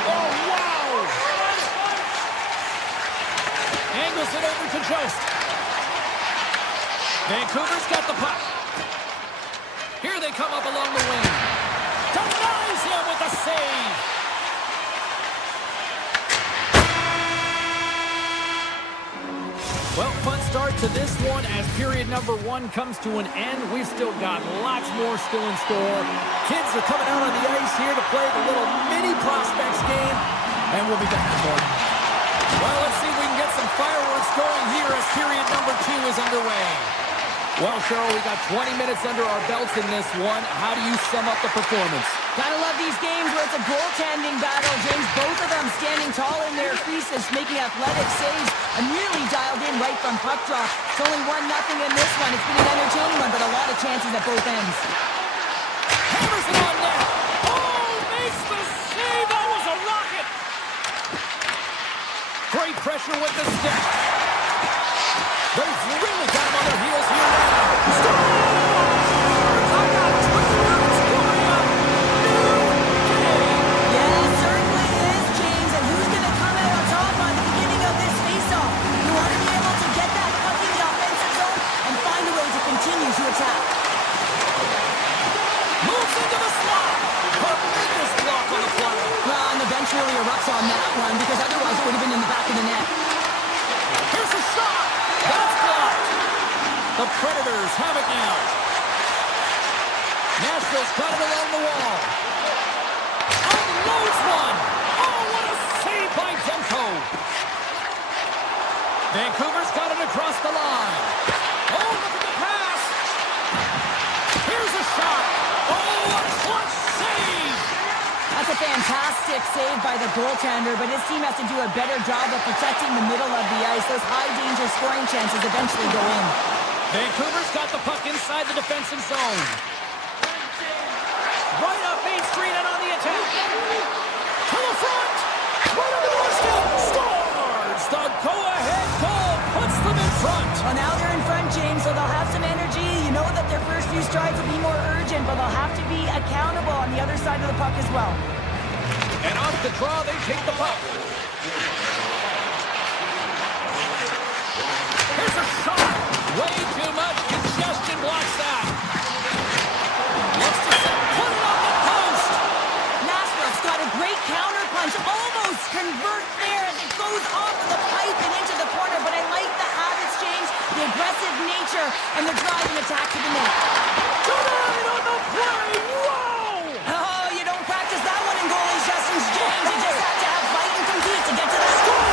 Oh, wow! Angles it over to Jost. Vancouver's got the puck. Here they come up along the wing. Denies him with a save. Well, fun start to this one as period number 1 comes to an end. We've still got lots more still in store. Kids are coming out on the ice here to play the little mini prospects game, and we'll be back in the morning. Well, let's see if we can get some fireworks going here as period number 2 is underway. Well, Cheryl, we got 20 minutes under our belts in this one. How do you sum up the performance? Gotta love these games where it's a goaltending battle, James. Both of them standing tall in their creases, making athletic saves, and really dialed in right from puck drop. It's only 1-0 in this one. It's been an entertaining one, but a lot of chances at both ends. Hammers it on net. Oh, makes the save. That was a rocket. Great pressure with the stick. They've really got him on their heels here now. Scores! I got 2 words going up. New game. Yeah, it certainly is, James. And who's going to come out on top on the beginning of this faceoff? You want to be able to get that puck in the offensive zone and find a way to continue to attack. Moves into the slot. Tremendous block on the play. Well, and the bench really erupts on that one because otherwise it would have been in the back of the net. Here's a shot. That's blocked. The Predators have it now. Nashville's got it along the wall. Unloads one. Oh, what a save by Demko. Vancouver's got it across the line. Oh, look at the pass. Here's a shot. Oh, a clutch save. That's a fantastic save by the goaltender, but his team has to do a better job of protecting the middle of the ice. Those high-danger scoring chances eventually go in. Vancouver's got the puck inside the defensive zone. Right up Main Street and on the attack. To the front. Right on the doorstep. Scores! The go-ahead goal puts them in front. Well, now they're in front, James, so they'll have some energy. You know that their first few strides will be more urgent, but they'll have to be accountable on the other side of the puck as well. And off the draw, they take the puck. Here's a shot. Way too much congestion blocks that. Looks to put it on the post. Nashville's got a great counter punch. Almost convert there as it goes off of the pipe and into the corner, but I like the habits, James, the aggressive nature, and the driving attack to the net. Tonight on the play. Whoa! Oh, you don't practice that one in goalie sessions, James. You just have to have fight and compete to get to the score.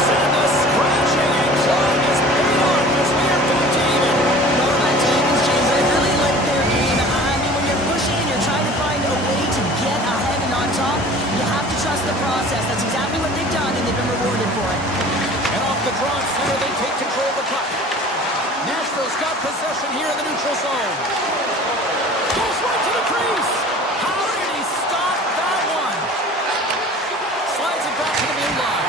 And the scratching and clawing is paid off as we are back to even. Well, my teams, James, I really like their game. I mean, when you're pushing and you're trying to find a way to get ahead and on top, you have to trust the process. That's exactly what they've done, and they've been rewarded for it. And off the draw center, they take control of the puck. Nashville's got possession here in the neutral zone. Goes right to the crease. How did he stop that one? Slides it back to the blue line.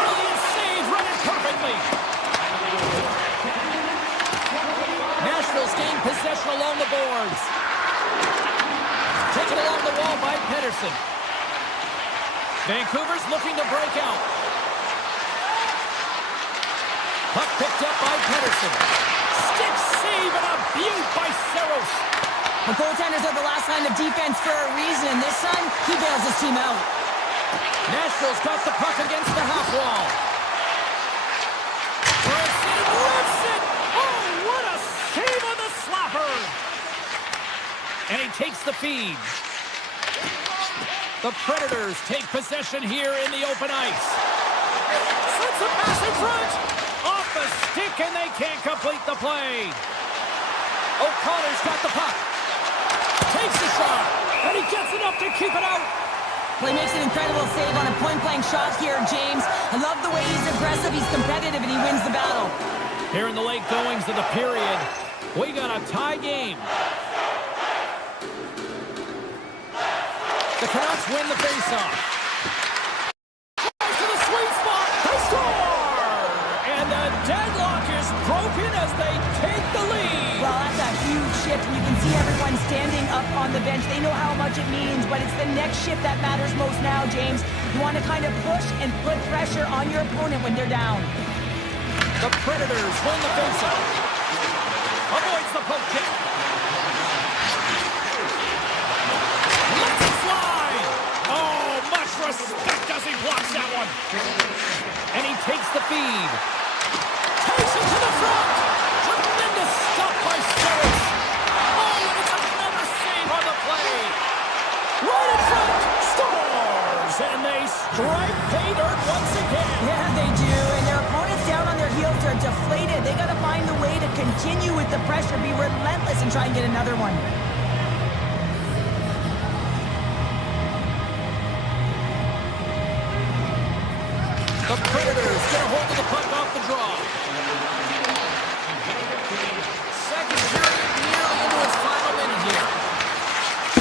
Brilliant save, run it perfectly. Nashville's gained possession along the boards. Taken along the wall by Pedersen. Vancouver's looking to break out. Puck picked up by Pedersen. Stick save and a beaut by Saros. The goaltenders are the last line of defense for a reason. This time, he bails his team out. Nashville's got the puck against the half wall. Brinson lifts it. Oh, what a save on the slapper. And he takes the feed. The Predators take possession here in the open ice. Sends a pass in front. Off the stick, and they can't complete the play. O'Connor's got the puck. Takes the shot, and he gets enough to keep it out. Well, he makes an incredible save on a point-blank shot here, James. I love the way he's aggressive, he's competitive, and he wins the battle. Here in the late goings of the period, we got a tie game. The Canucks win the faceoff. To the sweet spot, they score! And the deadlock is broken as they take the lead. Well, that's a huge shift, and you can see everyone standing up on the bench. They know how much it means, but it's the next shift that matters most now, James. You want to kind of push and put pressure on your opponent when they're down. The Predators win the faceoff. Avoids the poke kick. Respect as he blocks that one. And he takes the feed. Takes it to the front. Tremendous stop by Sturridge. Oh, and it's another save on the play. Right in front. Scores. And they strike pay dirt once again. Yeah, they do. And their opponents down on their heels are deflated. They got to find the way to continue with the pressure, be relentless, and try and get another one. The Predators get a hold of the puck off the draw. Second period nearly into its final minute here.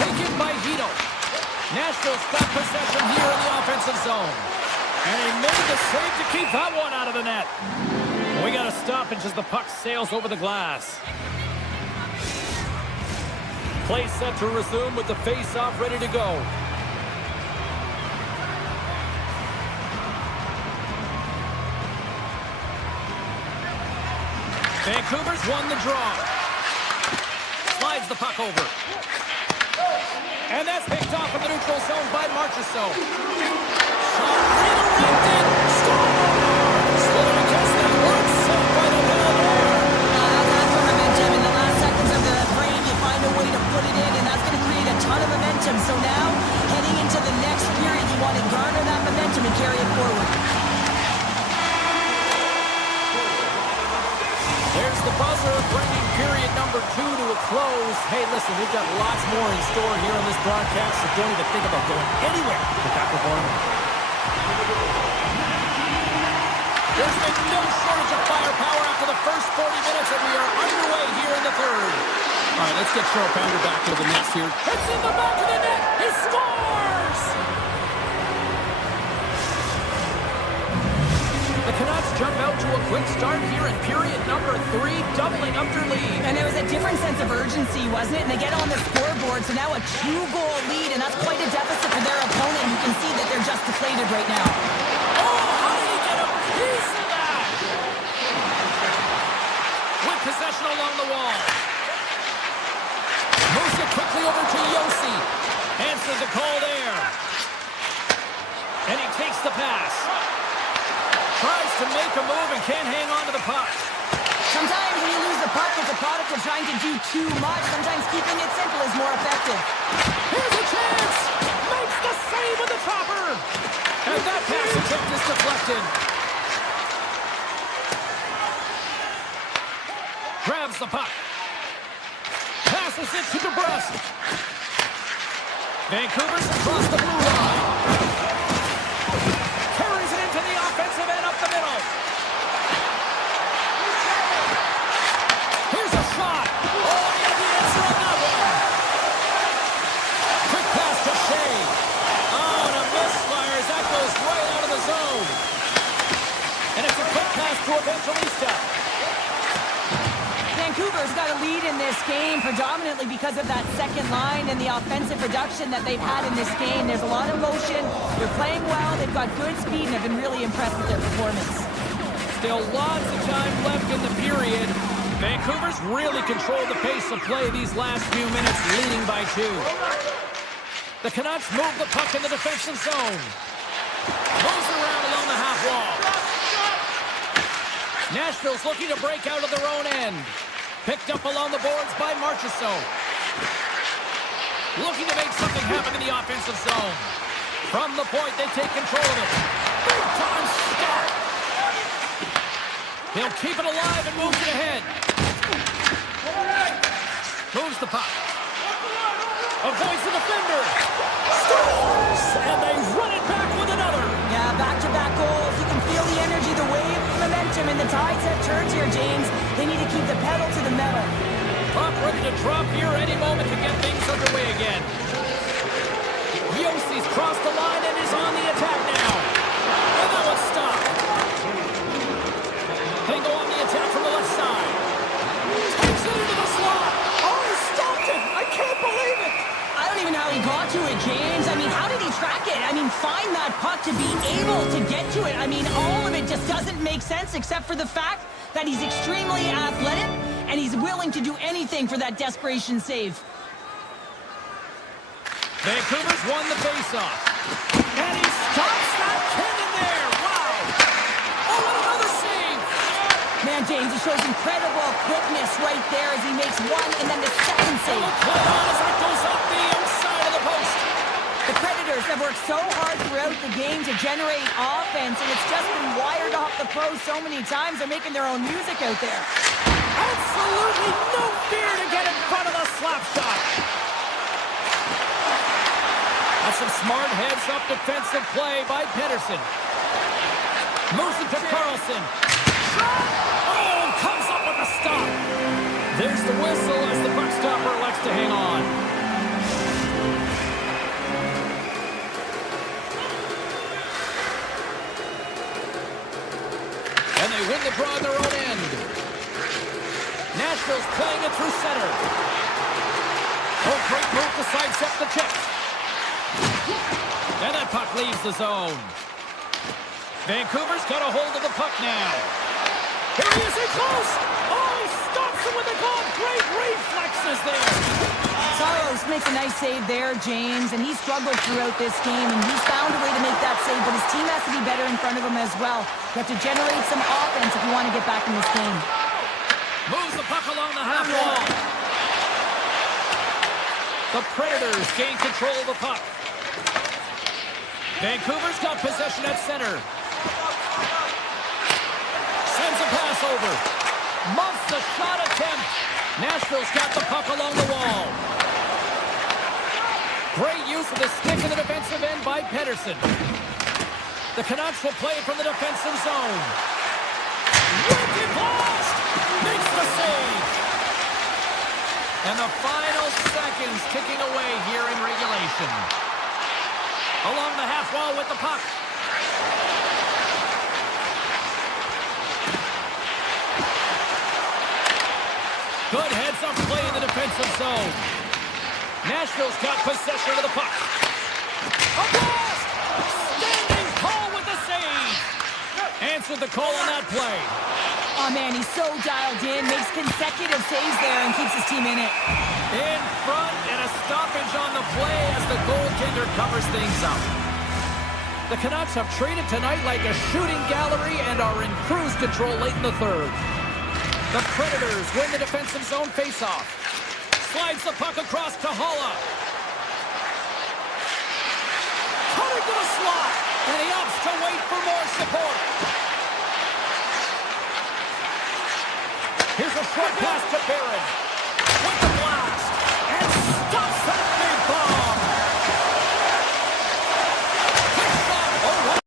Taken by Hito. Nashville's got possession here in the offensive zone. And he made the save to keep that one out of the net. We got a stoppage as the puck sails over the glass. Play set to resume with the face-off ready to go. Vancouver's won the draw. Slides the puck over. And that's picked off in the neutral zone by Marchessault. Shot redirected. Scores! Going against the work set by the middle there. That's momentum. In the last seconds of the frame, you find a way to put it in, and that's going to create a ton of momentum. So now, heading into the next period, you want to garner that momentum and carry it forward. There's the buzzer, bringing period number 2 to a close. Hey, listen, we've got lots more in store here on this broadcast, so don't even think about going anywhere with that performance. There's been no shortage of firepower after the first 40 minutes, and we are underway here in the third. All right, let's get Short Pounder back to the next here. It's in the back of the net. He scores! The Canucks jump out to a quick start here in period number 3, doubling up their lead. And there was a different sense of urgency, wasn't it? And they get on the scoreboard, so now a 2-goal lead, and that's quite a deficit for their opponent. You can see that they're just deflated right now. Oh, how did he get a piece of that? With possession along the wall. Moves it quickly over to Yossi. Answers the call there. And he takes the pass. Tries to make a move and can't hang on to the puck. Sometimes when you lose the puck, it's a product of trying to do too much. Sometimes keeping it simple is more effective. Here's a chance! Makes the save with the chopper! And that pass attempt is deflected. Grabs the puck. Passes it to DeBrusque. Vancouver's across the blue line. Carries it into the offensive end up the middle. Here's a shot. Oh, he had the answer on that one. Quick pass to Shea. Oh, and a misfire as that goes right out of the zone. And it's a quick pass to Evangelista. Vancouver's got a lead in this game predominantly because of that second line and the offensive production that they've had in this game. There's a lot of motion. They're playing well. They've got good speed and have been really impressed with their performance. Still lots of time left in the period. Vancouver's really controlled the pace of play these last few minutes, leading by 2. The Canucks move the puck in the defensive zone. Moves around along the half wall. Nashville's looking to break out of their own end. Picked up along the boards by Marchessault. Looking to make something happen in the offensive zone. From the point, they take control of it. Big time stop. He'll keep it alive and moves it ahead. Moves the puck. Avoids the defender. Scores! And they run it back with another. Yeah, back-to-back goals. You can feel the energy, the wave, the momentum, and the tides have turned here, James. They need to keep the pedal to the metal. Puck ready to drop here any moment to get things underway again. Yossi's crossed the line and is on the attack now. And that one's stopped. They go on the attack from the left side. Takes it into the slot. Oh, he stopped it. I can't believe it. I don't even know how he got to it, James. I mean, how did he track it? I mean, find that puck to be able to get to it. I mean, all of it just doesn't make sense except for the fact that he's extremely athletic and he's willing to do anything for that desperation save. Vancouver's won the faceoff. And he James. He shows incredible quickness right there as he makes one and then the second save. Play on as it goes up the outside of the post. The Predators have worked so hard throughout the game to generate offense, and it's just been wired off the post so many times. They're making their own music out there. Absolutely no fear to get in front of the slap shot. That's some smart heads-up defensive play by Pettersson. Moves it to Carlson. Shot! Oh, comes up with a stop. There's the whistle as the puck stopper elects to hang on. And they win the draw on their own end. Nashville's playing it through center. Oh, great move to sidestep the check. And that puck leaves the zone. Vancouver's got a hold of the puck now. Here he is in close. Oh, he stops him with the glove. Great reflexes there. Saros makes a nice save there, James, and he struggled throughout this game, and he's found a way to make that save, but his team has to be better in front of him as well. You have to generate some offense if you want to get back in this game. Moves the puck along the half wall. The Predators gain control of the puck. Vancouver's got possession at center. Sends a pass over. Muffs the shot attempt. Nashville's got the puck along the wall. Great use of the stick in the defensive end by Pettersson. The Canucks will play from the defensive zone. Wicked blast! Makes the save. And the final seconds ticking away here in regulation. Along the half wall with the puck. Good heads-up play in the defensive zone. Nashville's got possession of the puck. A blast! Standing tall with the save. Answered the call on that play. Oh, man, he's so dialed in, makes consecutive saves there and keeps his team in it. In front and a stoppage on the play as the goaltender covers things up. The Canucks have treated tonight like a shooting gallery and are in cruise control late in the third. The Predators win the defensive zone faceoff. Slides the puck across to Holla. Cutting to the slot. And he opts to wait for more support. Here's a short pass to Barron. With the blast. And stops that big bomb. Quick shot. Oh,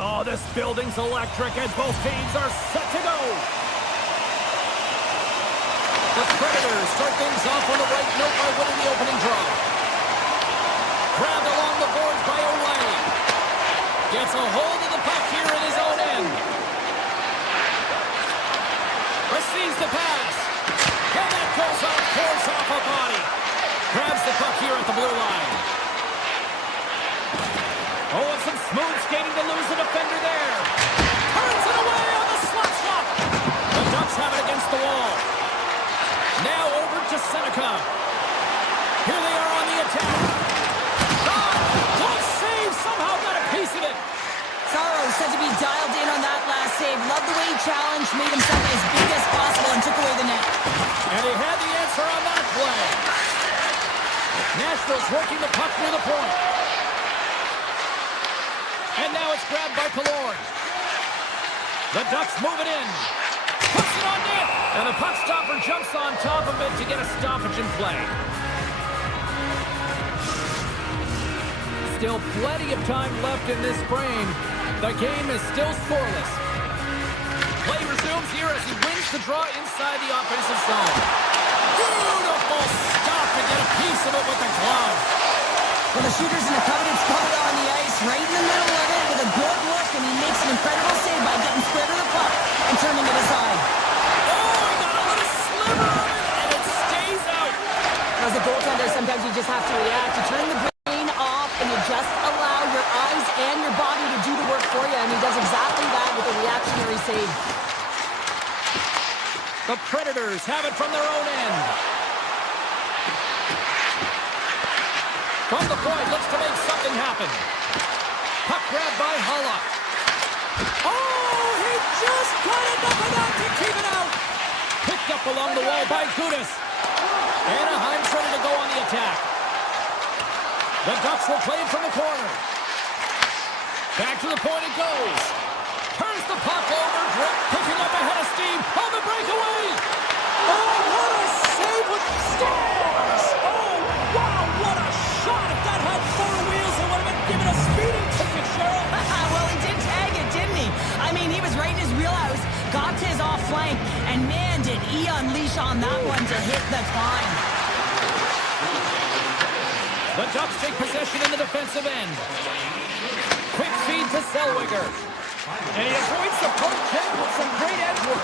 Oh, this building's electric as both teams are set to go. The Predators start things off on the right note by winning the opening draw. Grabbed along the boards by O'Reilly. Gets a hold of the puck here in his own end. Receives the pass. And that goes off, pours off a body. Grabs the puck here at the blue line. Oh, and some smooth skating to lose the defender there. Turns it away on the slap shot. The Ducks have it against the wall. Now over to Seneca. Here they are on the attack. Shot! Good save! Somehow got a piece of it. Sorrow said to be dialed in on that last save. Loved the way he challenged, made himself as big as possible, and took away the net. And he had the answer on that play. Nashville's working the puck near the point. And now it's grabbed by Killorn. The Ducks move it in. Puts it on net. And the puck stopper jumps on top of it to get a stoppage in play. Still plenty of time left in this frame. The game is still scoreless. Play resumes here as he wins the draw inside the offensive zone. Beautiful stop to get a piece of it with the glove. Well, the shooter's in a coveted spot on the ice, right in the middle of it, with a good look, and he makes an incredible save by getting square to the puck and turning it aside. Oh, he got a little sliver of it, and it stays out. As a goaltender, sometimes you just have to react. You turn the brain off, and you just allow your eyes and your body to do the work for you, and he does exactly that with a reactionary save. The Predators have it from their own end. From the point, looks to make something happen. Puck grabbed by Holla. Oh, he just got enough of that to keep it out. Picked up along the wall by Gudas. Anaheim's ready to go on the attack. The Ducks will play it from the corner. Back to the point it goes. Turns the puck over, picking up ahead of steam on the breakaway. Oh, what a save with scores! Oh, wow, what a shot! If that had four wheels, it would have been given a speeding ticket, Cheryl. Well, he did tag it, didn't he? I mean, he was right in his wheelhouse, got to his off flank, and man, did he unleash on that one to hit the climb. The Ducks take possession in the defensive end. Quick feed to Zellweger. And he avoids the poke check with some great edge work.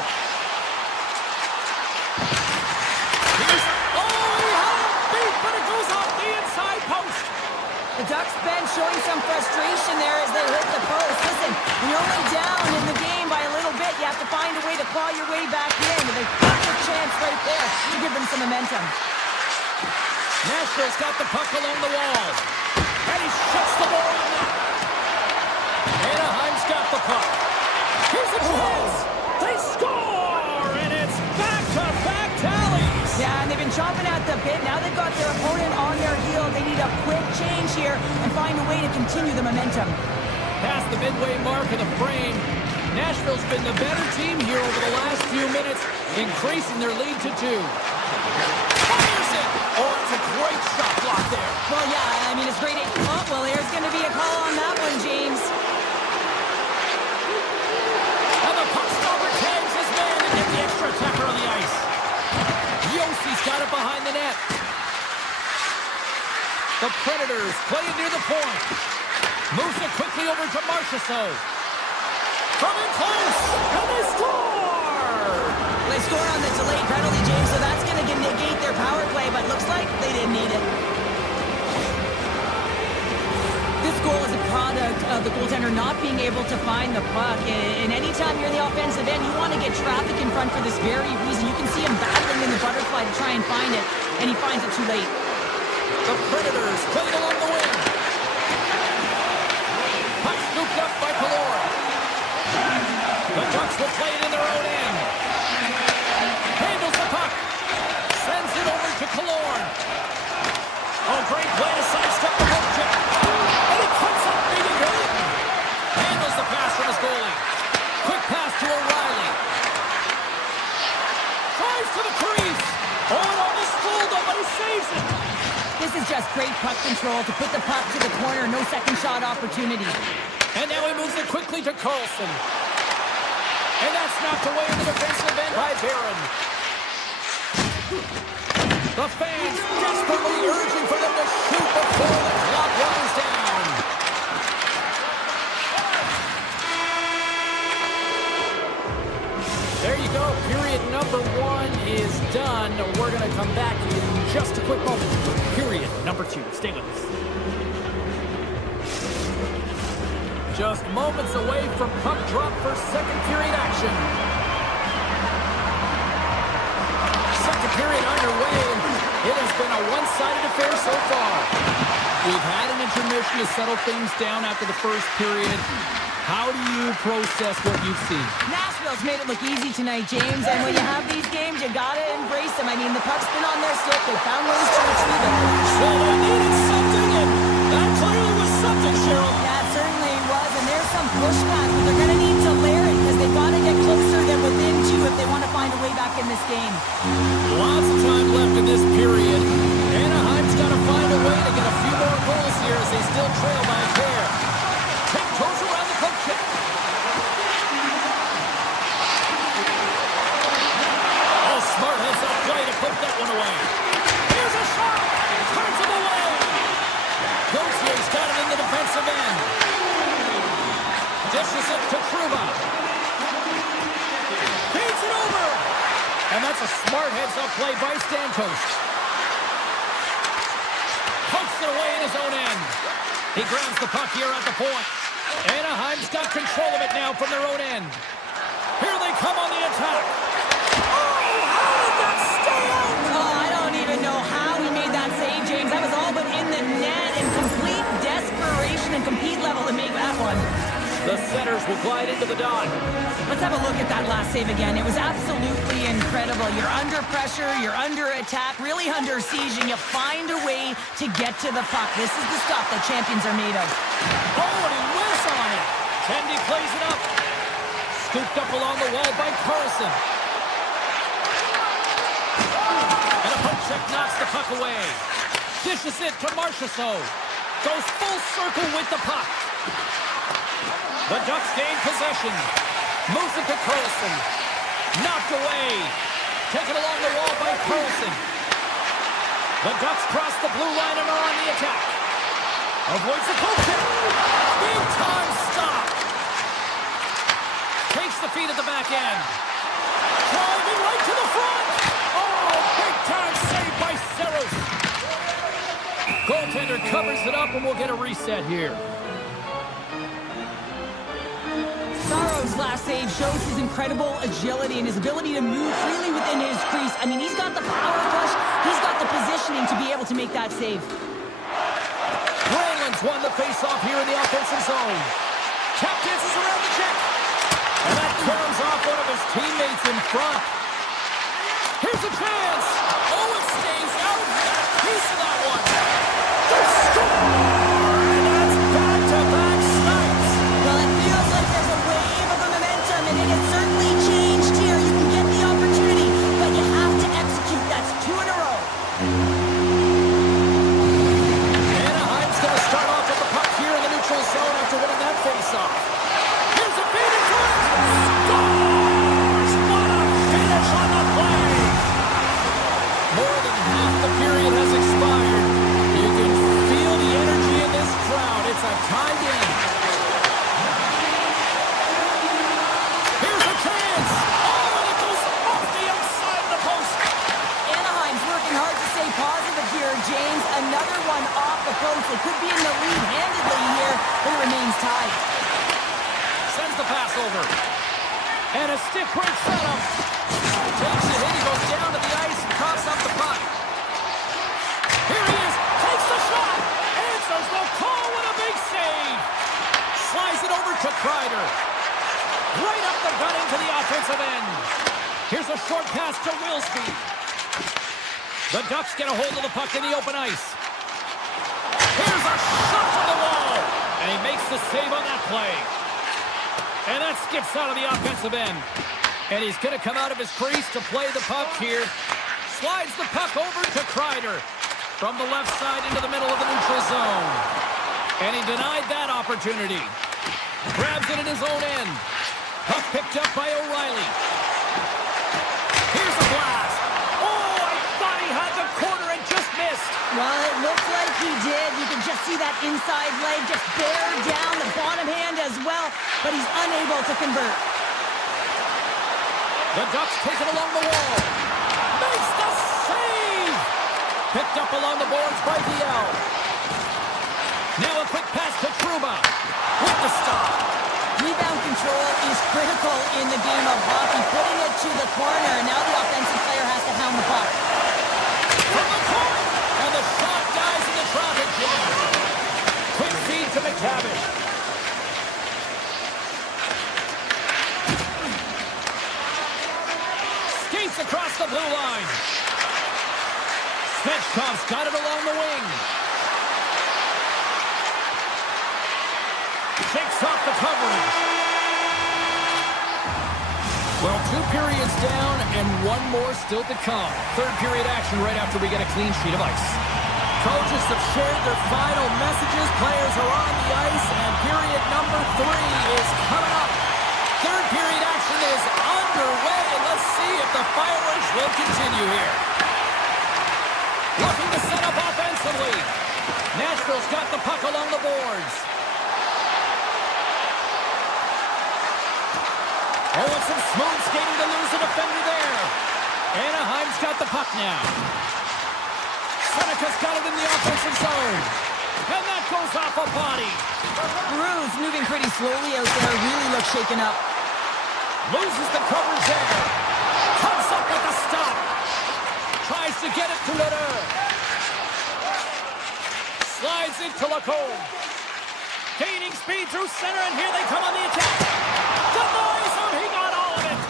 Oh, he had him beat, but it goes off the inside post. The Ducks bench showing some frustration there as they hit the post. Listen, when you're only down in the game by a little bit, you have to find a way to claw your way back in. And they've got the chance right there to give them some momentum. Nashville's got the puck along the wall. And he shuts the ball on net. Anaheim's got the puck. Here's a chance. They score! And it's back-to-back tallies. Yeah, and they've been chomping at the bit. Now they've got their opponent on their heel. They need a quick change here and find a way to continue the momentum. Past the midway mark of the frame, Nashville's been the better team here over the last few minutes, increasing their lead to 2. Fires it! Oh, it's a great shot block there. Well, yeah, I mean, it's great. Oh, well, there's going to be a call on that one, James. And the puck stopper tags his man to get the extra attacker on the ice. Yossi's got it behind the net. The Predators play it near the point. Moves it quickly over to Marchessault. From in close, and they score! They score on the delayed penalty, James, so that's going to negate their power play, but looks like they didn't need it. This goal is a product of the goaltender not being able to find the puck. And anytime you're in the offensive end, you want to get traffic in front for this very reason. You can see him battling in the butterfly to try and find it, and he finds it too late. The Predators play it along the wing. Puck scooped up by Killorn. The Ducks will play it in their own end. Handles the puck. Sends it over to Killorn. Oh, great play to sidestep the hook check. And he cuts up maybe good. Handles the pass from his goalie. Quick pass to O'Reilly. Drives to the crease. Oh, it almost fooled him, but he saves it. This is just great puck control to put the puck to the corner. No second shot opportunity. And now he moves it quickly to Carlson. And that's knocked away in the defensive end by Barron. The fans desperately urging for them to shoot before the clock runs down. There you go. Period number 1 is done. We're going to come back in just a quick moment. Period number 2. Stay with us. Just moments away from puck drop for second period action. Second period underway, and it has been a one-sided affair so far. We've had an intermission to settle things down after the first period. How do you process what you've seen? Nashville's made it look easy tonight, James, and when you have these games, you gotta embrace them. I mean, the puck's been on their stick. They found ways to retrieve it. So they needed something, and that clearly was something, Cheryl. Yeah, it certainly was, and there's some pushback, but they're gonna need to layer it because they've got to get closer than within 2 if they want to find a way back in this game. Lots of time left in this period. Anaheim's got to find a way to get a few more goals here as they still trail by a pair. Take toes around the poke check. Oh, smart heads up play to poke that one away. Here's a shot. Turns it away. Gautier's got it in the defensive end. Dishes it to Truba. Feeds it over. And that's a smart heads-up play by Stamkos. Pokes it away in his own end. He grabs the puck here at the point. Anaheim's got control of it now from their own end. Here they come on the attack. Oh, how did that stay out? Oh, I don't even know how he made that save, James. That was all but in the net in complete desperation and compete level to make that one. The setters will glide into the dot. Let's have a look at that last save again. It was absolutely incredible. You're under pressure, you're under attack, really under siege, and you find a way to get to the puck. This is the stuff that champions are made of. Oh, and he whiffs on it. Kennedy plays it up. Scooped up along the wall by Carlson. And a poke check knocks the puck away. Dishes it to Marchessault. Goes full circle with the puck. The Ducks gain possession. Moves it to Carlson. Knocked away. Taken along the wall by Carlson. The Ducks cross the blue line and are on the attack. Avoids the poke check. Big time stop. Takes the feed at the back end. Driving right to the front. Oh, big time save by Saros. Goaltender covers it up and we'll get a reset here. Saros' last save shows his incredible agility and his ability to move freely within his crease. I mean, he's got the power push, he's got the positioning to be able to make that save. Brandon's won the face-off here in the offensive zone. Tap dances around the check. And that throws off one of his teammates in front. Here's a chance. Oh, it stays out. Piece of that one. They score! And that's back-to-back snipes. Well, it feels like there's a wave of momentum, and it has certainly changed here. You can get the opportunity, but you have to execute. That's 2 in a row. Anaheim's going to start off with the puck here in the neutral zone after winning that face-off. Here's a feed in front. Scores! What a finish on the play! More than half the period has expired. You can feel the energy in this crowd. It's a tie game. Here's a chance. Oh, and it goes off the outside of the post. Anaheim's working hard to stay positive here, James. Another one off the post. They could be in the lead handedly here, but it remains tied. Sends the pass over. And a stick break setup. Takes the hit. He goes down to the ice and coughs up the puck. Here he is. Takes the shot. Answers the call with a big save. Slides it over to Kreider. Right up the gut into the offensive end. Here's a short pass to Wilsby. The Ducks get a hold of the puck in the open ice. Here's a shot to the wall. And he makes the save on that play. And that skips out of the offensive end. And he's going to come out of his crease to play the puck here. Slides the puck over to Kreider. From the left side into the middle of the neutral zone. And he denied that opportunity. Grabs it in his own end. Puck picked up by O'Reilly. Here's a blast. Oh, I thought he had the corner and just missed. Well, it looked like he did. You can just see that inside leg just bear down the bottom hand as well, but he's unable to convert. The Ducks take it along the wall. Makes the save! Picked up along the boards by DL. Now a quick pass to Trouba. With the stop. Rebound control is critical in the game of hockey. Putting it to the corner. Now the offensive player has to hound the puck. From the point! And the shot dies in the traffic jam. Quick feed to McTavish. Skates across the blue line. Svechkov's got it along the wing. Shakes off the coverage. Well, 2 periods down and 1 more still to come. Third period action right after we get a clean sheet of ice. Coaches have shared their final messages. Players are on the ice, and period number 3 is coming up. Third period action is underway, and let's see if the fireworks will continue here. Looking to set up offensively. Nashville's got the puck along the boards. Oh, and some smooth skating to lose a defender there. Anaheim's got the puck now. Seneca's got it in the offensive zone. And that goes off a body. Bruce moving pretty slowly out there. Really looks shaken up. Loses the coverage there. Comes up with a stop. Tries to get it to Leder. Slides it to Lacombe. Gaining speed through center, and here they come on the attack. Denies him. He got all of it.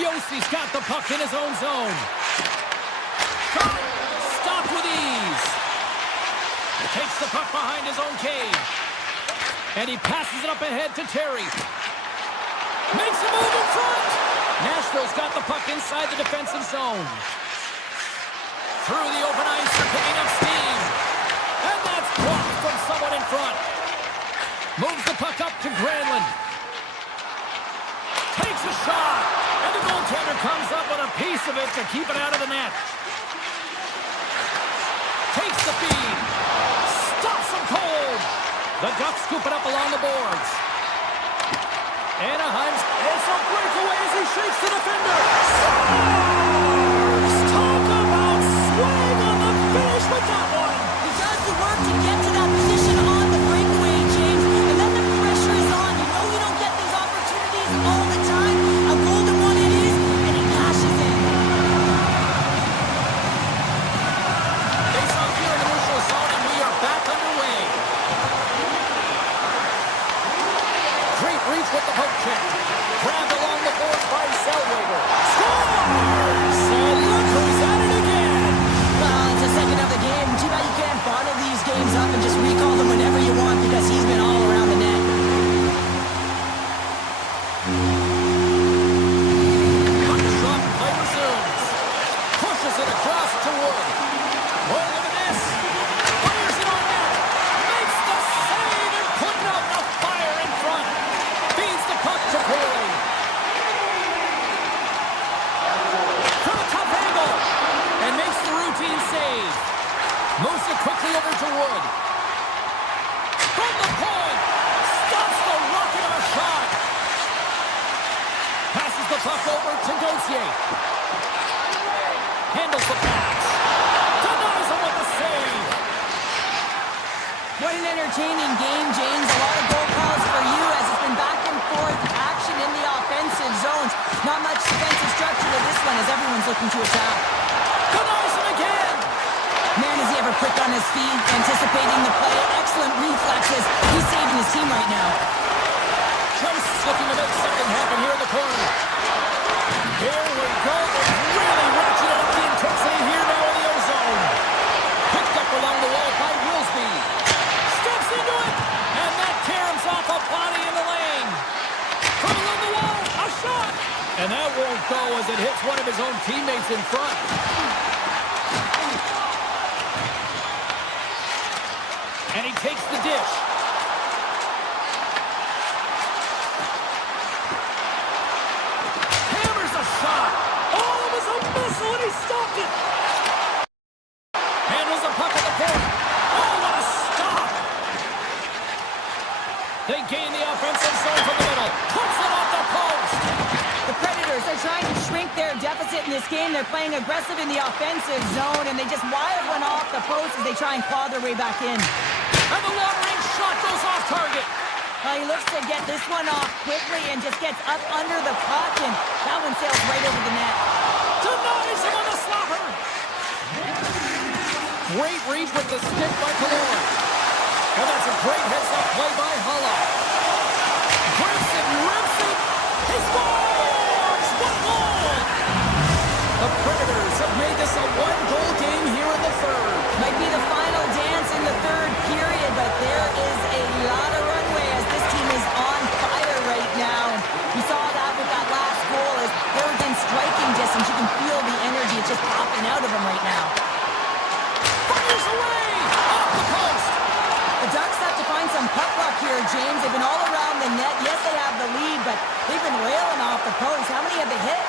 Yossi's got the puck in his own zone. Shot. Stopped with ease. Takes the puck behind his own cage. And he passes it up ahead to Terry. Makes a move in front. Nashville's got the puck inside the defensive zone. Through the open ice, they're picking up steam. And that's blocked from someone in front. Moves the puck up to Granlund. Takes a shot. And the goaltender comes up with a piece of it to keep it out of the net. Takes the feed. Stops him cold. The Ducks scoop it up along the boards. Anaheim's, it's a breakaway as he shakes the defender. Scores! Talk about swing on the finish with that one. He does the work to get to that position on the breakaway, James. And then the pressure is on. You know you don't get these opportunities all the time. A golden one it is, and he cashes in. Face off here in the neutral zone, and we are back underway. Great reach with the poke check. Grabbed along the board by Zellweger. Scores! And look who's at it again. Well, it's the second of the game. Too bad you can't bottle these games up and just recall them whenever you want because he's been all around the net. Puck drop, play resumes. Pushes it across to Wood. Wood, look at this. Fires it on net. Makes the save and putting out the fire in front. Feeds the puck to Bailey. From a tough angle. And makes the routine save. Moves it quickly over to Wood. From the point. Stops the rocket of a shot. Passes the puck over to Gauthier. Handles the pass. Denies him with the save. What an entertaining game, James. A lot of goal calls for you as it's been back and forth action in the offensive zones. Not much defensive structure to this one as everyone's looking to attack. Denies him again. Man, is he ever quick on his feet, anticipating the play. Excellent reflexes. He's saving his team right now. Joseph's looking to make something happen here in the corner. Here we go. They've really ratcheted up the intensity here now in the ozone. Picked up along the wall by Willsby. Steps into it. And that caroms off a body in the lane. From along the wall, a shot. And that won't go as it hits one of his own teammates in front. in this game. They're playing aggressive in the offensive zone, and they just wire one off the post as they try and claw their way back in. And the long-range shot goes off target. He looks to get this one off quickly and just gets up under the puck, and that one sails right over the net. Denies him on the slapper. Great reach with the stick by Kaloran. And that's a great heads-up play by Hala. Grips it, rips it. He scores! What a goal! The Predators have made this a one-goal game here in the third. Might be the final dance in the third period, but there is a lot of runway as this team is on fire right now. And you saw that with that last goal as they're within striking distance. You can feel the energy. It's just popping out of them right now. Fires away! Off the post! The Ducks have to find some puck luck here, James. They've been all around the net. Yes, they have the lead, but they've been railing off the post. How many have they hit?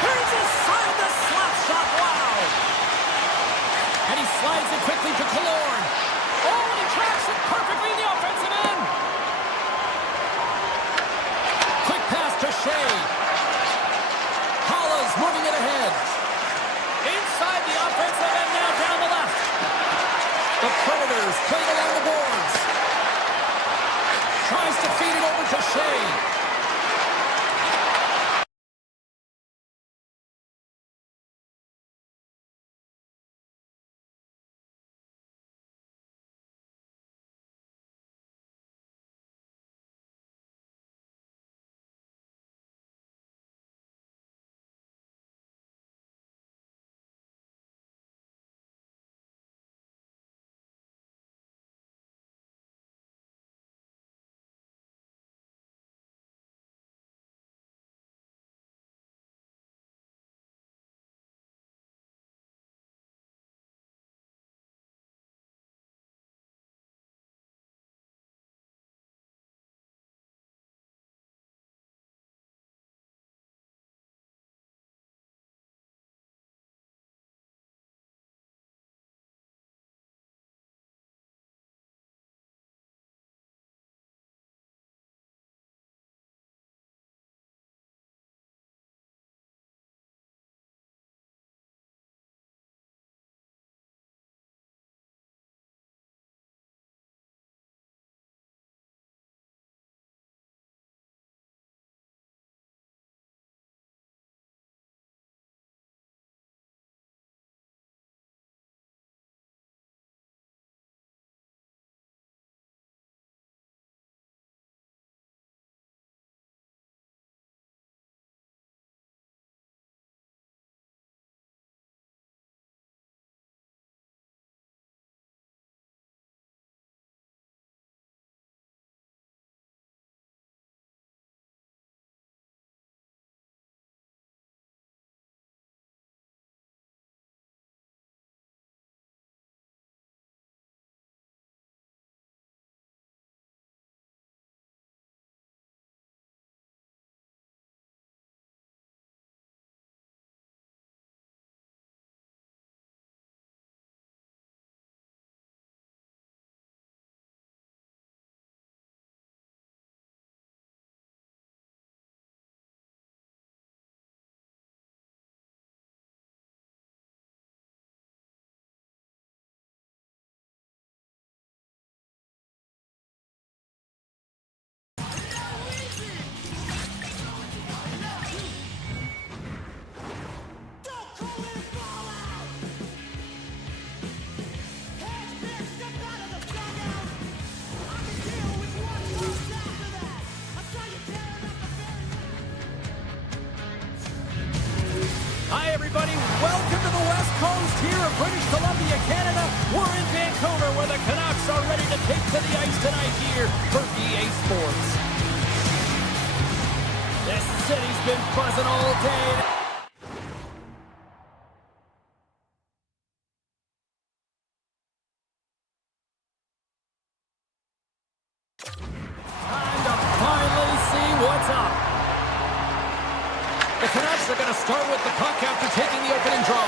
Here's his side, the slap shot. Wow! And he slides it quickly to Kaloran. Oh, and he tracks it perfectly in the offensive end. Quick pass to Shea. Hala's moving it ahead. Inside the offensive end, now down the left. The Predators play it along the boards. Tries to feed it over to Shea. Everybody, welcome to the West Coast here in British Columbia, Canada. We're in Vancouver where the Canucks are ready to take to the ice tonight here for EA Sports. This city's been buzzing all day. Time to finally see what's up. The Canucks are going to start with the puck after taking the opening draw.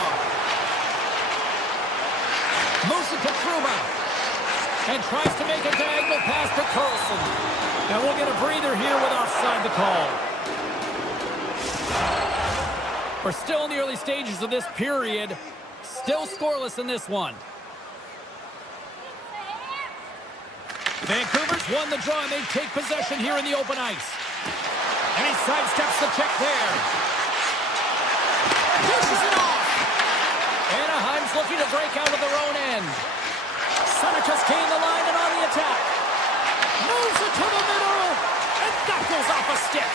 Moves it to Truma. And tries to make a diagonal pass to Carlson. And we'll get a breather here with offside the call. We're still in the early stages of this period. Still scoreless in this one. Vancouver's won the draw, and they take possession here in the open ice. And he sidesteps the check there. Pushes it off. Anaheim's looking to break out of their own end. Seneca's gained the line and on the attack. Moves it to the middle. And that goes off a stick.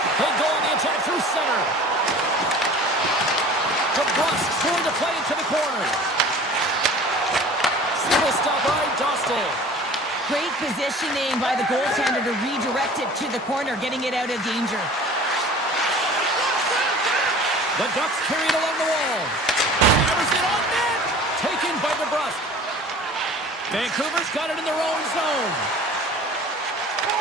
They go on the attack through center. DeBrusque trying to play into the corner. Single stop by Dostal. Great positioning by the goaltender to redirect it to the corner, getting it out of danger. The Ducks carry it along the wall. Hammers it on net. Taken by DeBrusque. Vancouver's got it in their own zone.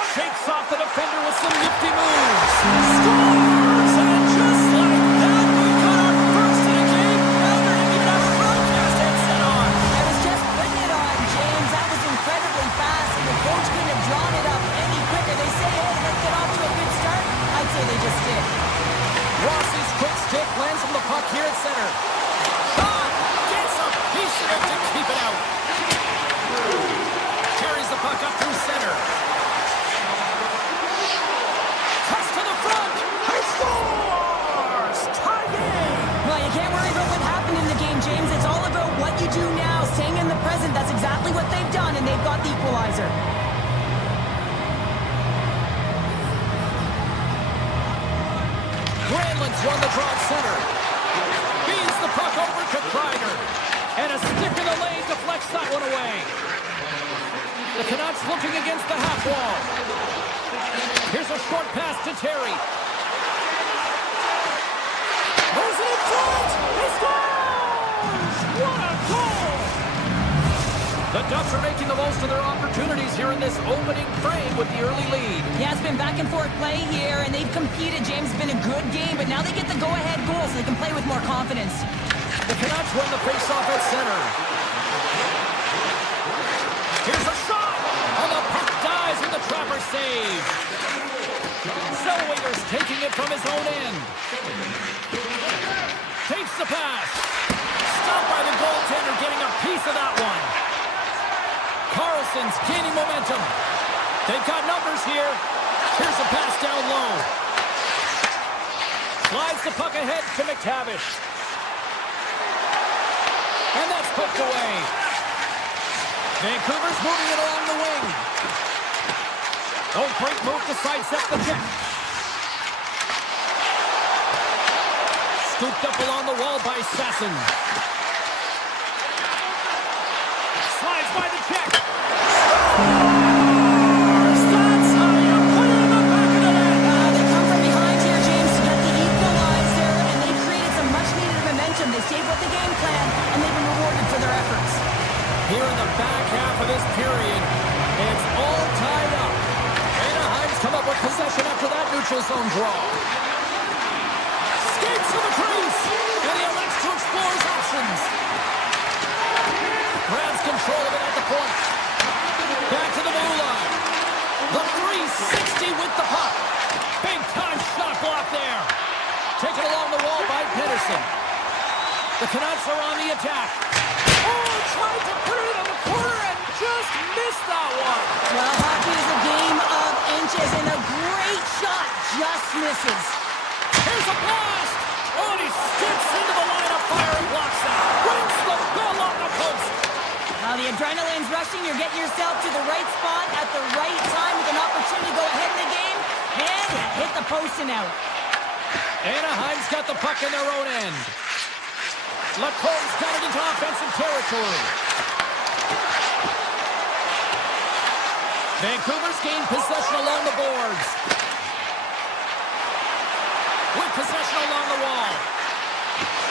Shakes off the defender with some nifty moves. Scores! And just like that, we've got our first in the game. Now they're going to even have a broadcast headset on. I was just putting it on, James. That was incredibly fast, and the coach couldn't have drawn it up any quicker. They say, hey, let's get off to a good start. I'd say they just did. Rossi's quick stick lands from the puck here at center. Shot! Gets a piece of it to keep it out. Carries the puck up through center. Cuts to the front. He scores! Tie game! Well, you can't worry about what happened in the game, James. It's all about what you do now, staying in the present. That's exactly what they've done, and they've got the equalizer. Granlund's won the draw at center. Feeds the puck over to Kreider. And a stick in the lane deflects that one away. The Canucks looking against the half wall. Here's a short pass to Terry. Moves it in front. He scores! What a goal! The Ducks are making the most of their opportunities here in this opening frame with the early lead. Yeah, it's been back and forth play here, and they've competed. James, it's been a good game, but now they get the go-ahead goal so they can play with more confidence. The Canucks win the face-off at center. Here's a shot! And the puck dies and the trapper saves. Zellweger's taking it from his own end. Takes the pass. Stopped by the goaltender, getting a piece of that one. Carlson's gaining momentum. They've got numbers here. Here's a pass down low. Slides the puck ahead to McTavish. And that's poked away. Vancouver's moving it along the wing. Oh, great move to sidestep the check. Scooped up along the wall by Sasson. Slides by the check. Scores! That's how you put it in the back of the net. They come from behind here, James, to get the equalizer, and they created some much-needed momentum. They stayed with the game plan, and they've been rewarded for their efforts. Here in the back half of this period, it's all tied up. Anaheim's come up with possession after that neutral zone draw. Skates to the crease, and he elects to explore his options. Grabs control of it at the point. Back to the blue line. The 360 with the puck. Big time shot block there. Taken along the wall by Pedersen. The Canucks are on the attack. Oh, tried to put it in the corner and just missed that one. Well, hockey is a game of inches, and a great shot just misses. Here's a blast. Oh, and he skips into the line of fire and blocks that. Rings the bell on the post. Now the adrenaline's rushing. You're getting yourself to the right spot at the right time with an opportunity to go ahead in the game and hit the post and out. Anaheim's got the puck in their own end. Lacomb's got it into offensive territory. Vancouver's gained possession along the boards. With possession along the wall.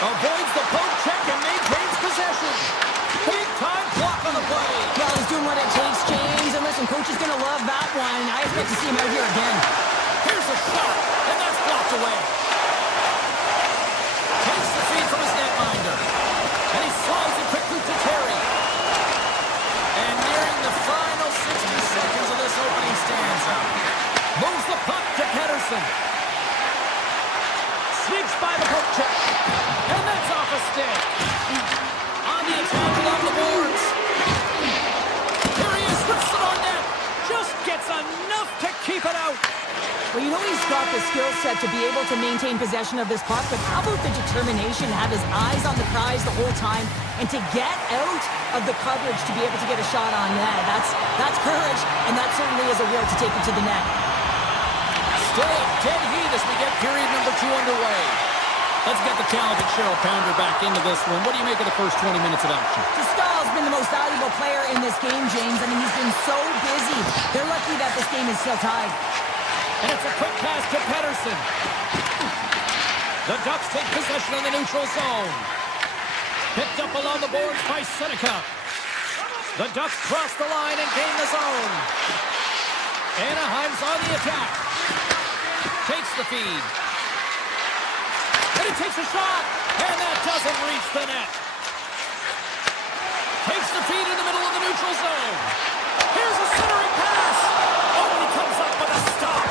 Avoids the poke check and maintains possession. Big time block on the play. Well, he's doing what it takes, James. And listen, coach is going to love that one. I expect to see him out here again. Here's a shot, and that's blocked away. Takes the feed from his netminder. And he slides it quickly to Terry. And nearing the final 60 seconds of this opening stanza. Moves the puck to Pedersen. set to be able to maintain possession of this puck, but how about the determination to have his eyes on the prize the whole time and to get out of the coverage to be able to get a shot on net? That's courage, and that certainly is a will to take it to the net. Still a dead heat as we get period number 2 underway. Let's get the talented Cheryl Pounder back into this one. What do you make of the first 20 minutes of action? Stahl's been the most valuable player in this game, James. I mean, he's been so busy. They're lucky that this game is still tied. And it's a quick pass to Pettersson. The Ducks take possession in the neutral zone. Picked up along the boards by Seneca. The Ducks cross the line and gain the zone. Anaheim's on the attack. Takes the feed. And he takes a shot. And that doesn't reach the net. Takes the feed in the middle of the neutral zone. Here's a centering pass. Oh, and he comes up with a stop.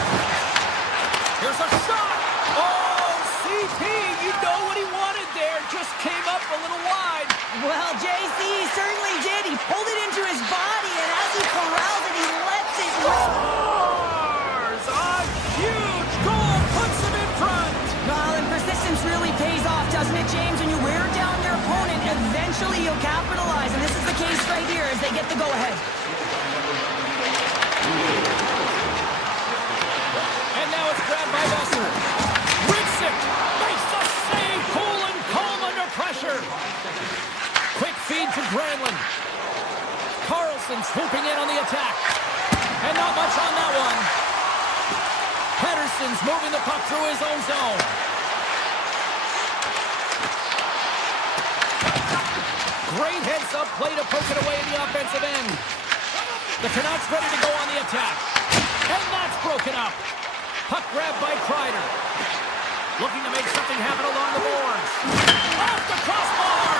Here's a shot. Oh, CP, you know what he wanted there. Just came up a little wide. Well, JC certainly did. He pulled it into his body, and as he corrals it, he lets it rip. Scores! A huge goal puts him in front. Well, and persistence really pays off, doesn't it, James? When you wear down your opponent, eventually you'll capitalize, and this is the case right here as they get the go-ahead. And now it's grabbed by Besser. Rips it. Makes the save. Cool and calm under pressure. Quick feed to Granlund. Carlson swooping in on the attack. And not much on that one. Pettersson's moving the puck through his own zone. Great heads-up play to poke it away in the offensive end. The Canucks ready to go on the attack. And that's broken up. Puck grabbed by Kreider. Looking to make something happen along the boards. Off the crossbar!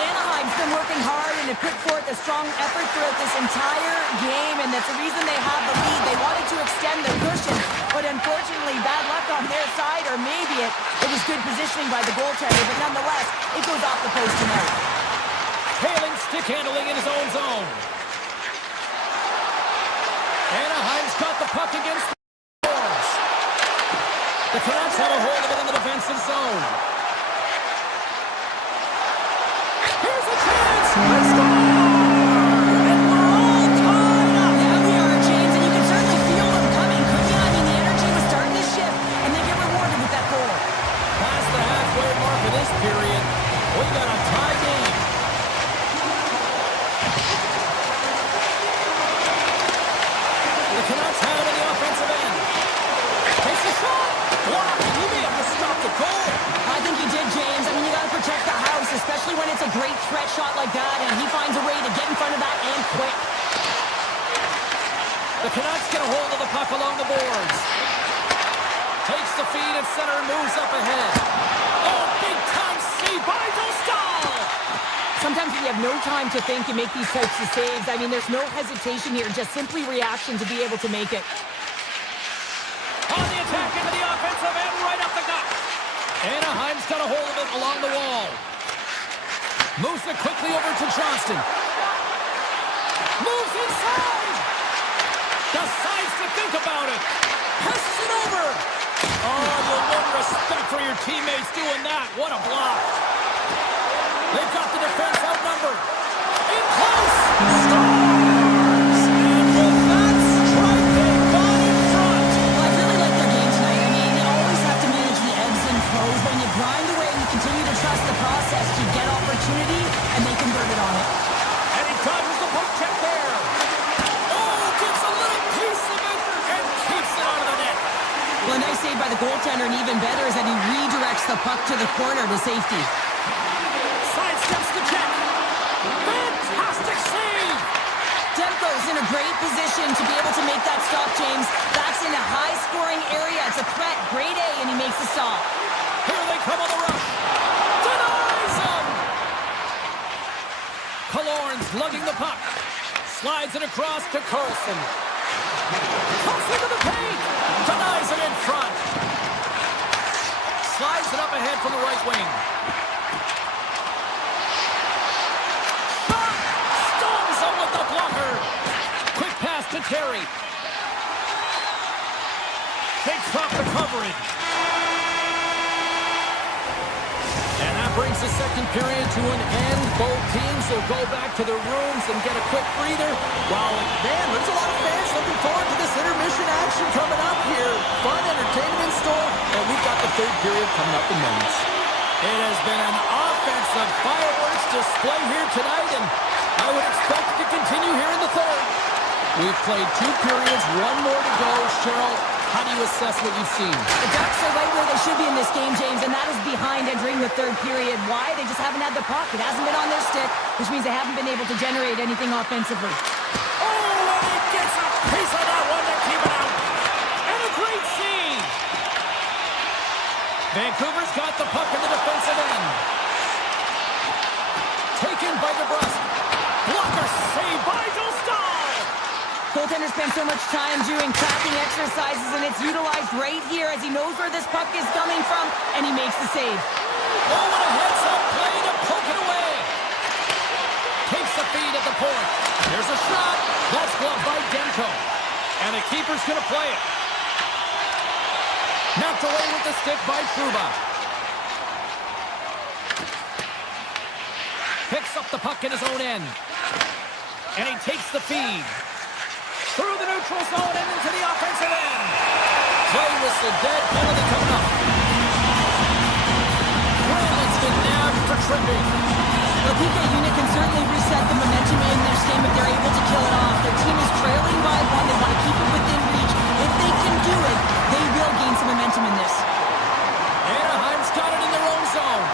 Anaheim's been working hard and have put forth a strong effort throughout this entire game, and that's the reason they have the lead. They wanted to extend their cushion, but unfortunately, bad luck on their side, or maybe it was good positioning by the goaltender, but nonetheless, it goes off the post tonight. Hailing stick handling in his own zone. Anaheim's got the puck against the boards. The Canucks have a hold of it in the defensive zone. Here's a chance! They score! And we're all tied up! Yeah, we are, James, and you can certainly feel them coming, couldn't you? I mean, the energy was starting to shift, and they get rewarded with that goal. Past the halfway mark of this period, we got a tie game. The Canucks have it in the offensive end. Takes a shot! Blocked! He may have to stop the goal. I think he did, James. I mean, you got to protect the house, especially when it's a great threat shot like that, and he finds a way to get in front of that and quick. The Canucks get a hold of the puck along the boards. Takes the feed at center and moves up ahead. Oh, big time save by Dostal! Sometimes when you have no time to think, you make these types of saves. I mean, there's no hesitation here, just simply reaction to be able to make it. On the attack into the offensive end, right up the gut. Anaheim's got a hold of it along the wall. Moves it quickly over to Johnston. Moves inside! Decides to think about it. Passes it over. Oh, you'll want respect for your teammates doing that. What a block. They've got the defense outnumbered. In close. Scores! And with that strike, they've gone in front. Well, I really like their game tonight. I mean, you always have to manage the ebbs and flows. When you grind away and you continue to trust the process, you get opportunity, and they convert it on it. And he dodges the poke check there. Oh, gets a little piece of it and keeps it out of the net. Well, a nice save by the goaltender, and even better is that he redirects the puck to the corner to safety. Sidesteps the check. Fantastic save. Demko's in a great position to be able to make that stop, James. That's in a high-scoring area. It's a threat. Grade A, and he makes the stop. Here they come on the rush. Denies him. Killorn's lugging the puck. Slides it across to Carlson. Comes into the paint. Denies it in front. Slides it up ahead from the right wing. Shot! Stones him with the blocker. Quick pass to Terry. Takes off the cover. coverage. And that brings the second period to an end. Both teams will go back to their rooms and get a quick breather. Wow, man, there's a lot of fans looking forward to this intermission action coming up here. Fun entertainment in store, and we've got the third period coming up in moments. It has been an offensive fireworks display here tonight, and I would expect it to continue here in the third. We've played 2 periods, 1 more to go. Cheryl, how do you assess what you've seen? The Ducks are right where they should be in this game, James, and that is behind entering the third period. Why? They just haven't had the puck. It hasn't been on their stick, which means they haven't been able to generate anything offensively. Oh, and he gets a piece of that one to keep it out. And a great save. Vancouver's got the puck in the defensive end. Taken by DeBrusque. Blocker save by Dostal. Goaltender spends so much time doing tracking exercises, and it's utilized right here as he knows where this puck is coming from, and he makes the save. Oh, what a heads-up play to poke it away. Takes the feed at the point. There's a shot. That's gloved by Demko. And the keeper's going to play it. Knocked away with the stick by Trouba. Picks up the puck in his own end. And he takes the feed. Through the neutral zone and into the offensive end. Play whistle dead. Penalty coming up. Brandon's been nabbed for tripping. The PK unit can certainly reset the momentum in this game if they're able to kill it off. Their team is trailing by 1. They want to keep it within reach. If they can do it, they will gain some momentum in this. Anaheim's got it in their own zone.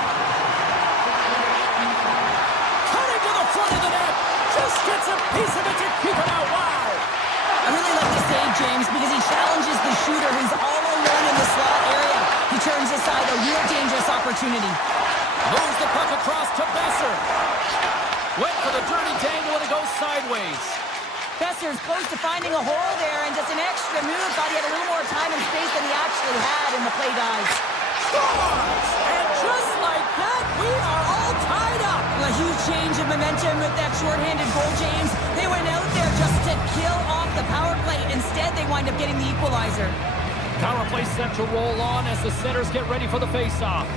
Cutting to the front of the net. Just gets a piece of it to keep it out. Wow. I really like the save, James, because he challenges the shooter who's all alone in the slot area. He turns aside a real dangerous opportunity. Moves the puck across to Besser. Went for the dirty dangle and it goes sideways. Besser's close to finding a hole there and just an extra move. Thought he had a little more time and space than he actually had, and the play dies. Scores! And just like that, we are all tied up. A huge change of momentum with that shorthanded goal, James. They went out there just to kill off the power play. Instead, they wind up getting the equalizer. Power play set to roll on as the centers get ready for the faceoff.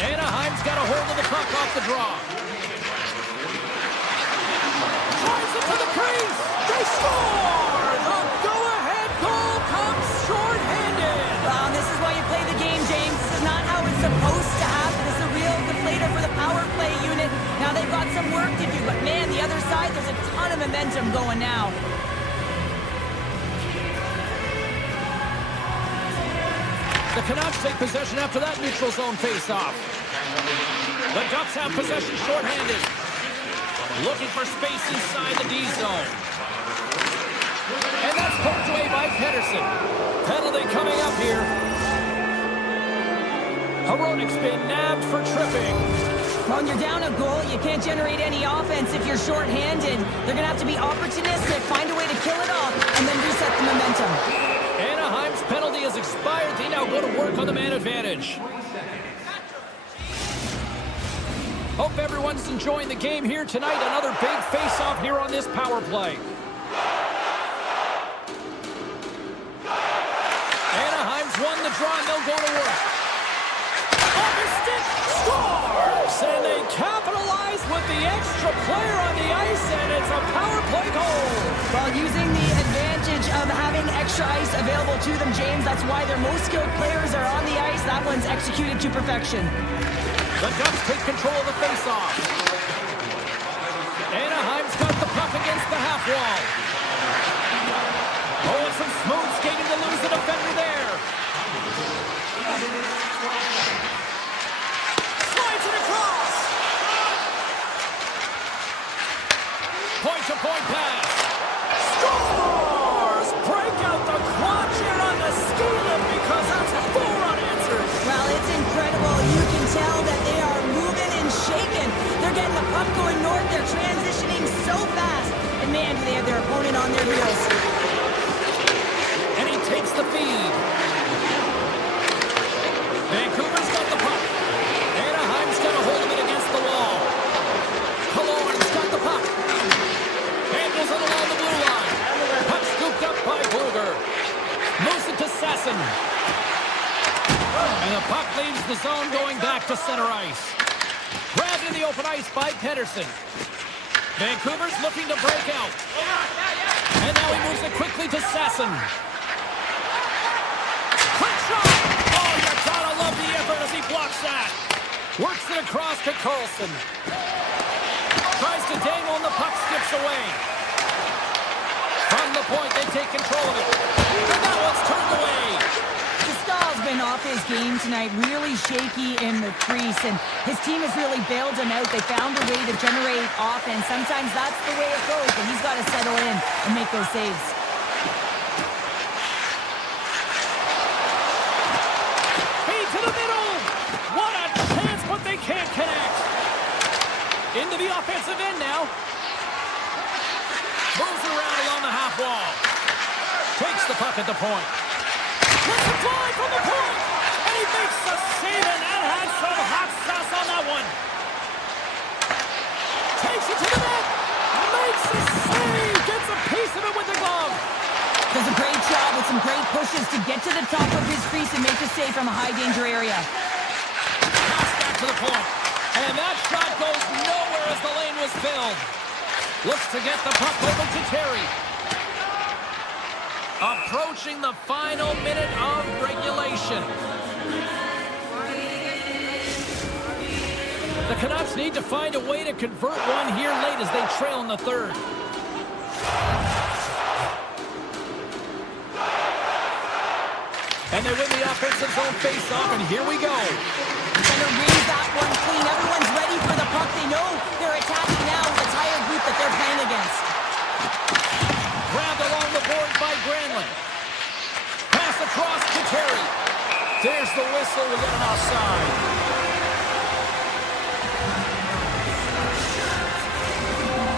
Anaheim's got a hold of the puck off the draw. Drives it to the crease. They score! The go-ahead goal comes short-handed. Well, this is why you play the game, James. This is not how it's supposed to happen. It's a real deflator for the power play unit. Now they've got some work to do, but man, the other side, there's a ton of momentum going now. The Canucks take possession after that neutral zone face-off. The Ducks have possession shorthanded. Looking for space inside the D zone. And that's poked away by Pedersen. Penalty coming up here. Hronik's been nabbed for tripping. When you're down a goal, you can't generate any offense if you're shorthanded. They're going to have to be opportunistic, find a way to kill it off, and then reset the momentum. Anaheim's penalty has expired. They now go to work on the man advantage. Hope everyone's enjoying the game here tonight. Another big face-off here on this power play. Anaheim's won the draw, and they'll go to work. Off his stick, scores! And they capitalize with the extra player on the ice, and it's a power play goal. While using the advantage of having extra ice available to them, James, that's why their most skilled players are on the ice. That one's executed to perfection. The Ducks take control of the faceoff. Anaheim's got the puck against the half wall. Oh, and some smooth skating to lose the defender there. Slides it across. Point-to-point pass. Scores! Break out the crotch here on the ski lift because that's 4 unanswered. Well, it's incredible. You can tell that they are moving and shaking. They're getting the puck going north. They're transitioning so fast. And man, do they have their opponent on their heels. And he takes the feed. Vancouver's got the puck. Anaheim's got a hold of it against the wall. Killorn's got the puck. Handles it along the blue line. And the puck leaves the zone going back to center ice. Grabbed in the open ice by Pedersen. Vancouver's looking to break out. And now he moves it quickly to Sasson. Quick shot! Oh, you gotta love the effort as he blocks that. Works it across to Carlson. Tries to dangle and the puck skips away. From the point, they take control of it. And that one's turned away. Stahl's been off his game tonight, really shaky in the crease, and his team has really bailed him out. They found a way to generate offense. Sometimes that's the way it goes, but he's got to settle in and make those saves. Feed to the middle! What a chance, but they can't connect. Into the offensive end now. Moves it around along the half wall. Takes the puck at the point. Let's fly from the point! And he makes the save, and that had some hot sauce on that one. Takes it to the net! Makes the save! Gets a piece of it with the glove! Does a great job with some great pushes to get to the top of his crease and make the save from a high-danger area. Pass back to the point. And that shot goes nowhere as the lane was filled. Looks to get the puck over to Terry. Approaching the final minute of regulation. The Canucks need to find a way to convert one here late as they trail in the third. And they win the offensive zone face-off, and here we go. Gonna raise that one clean. Everyone's ready for the puck. They know they're attacking now with the tired group that they're playing against. Grabbed along the boards by Granlund. Pass across to Terry. There's the whistle. We got an offside.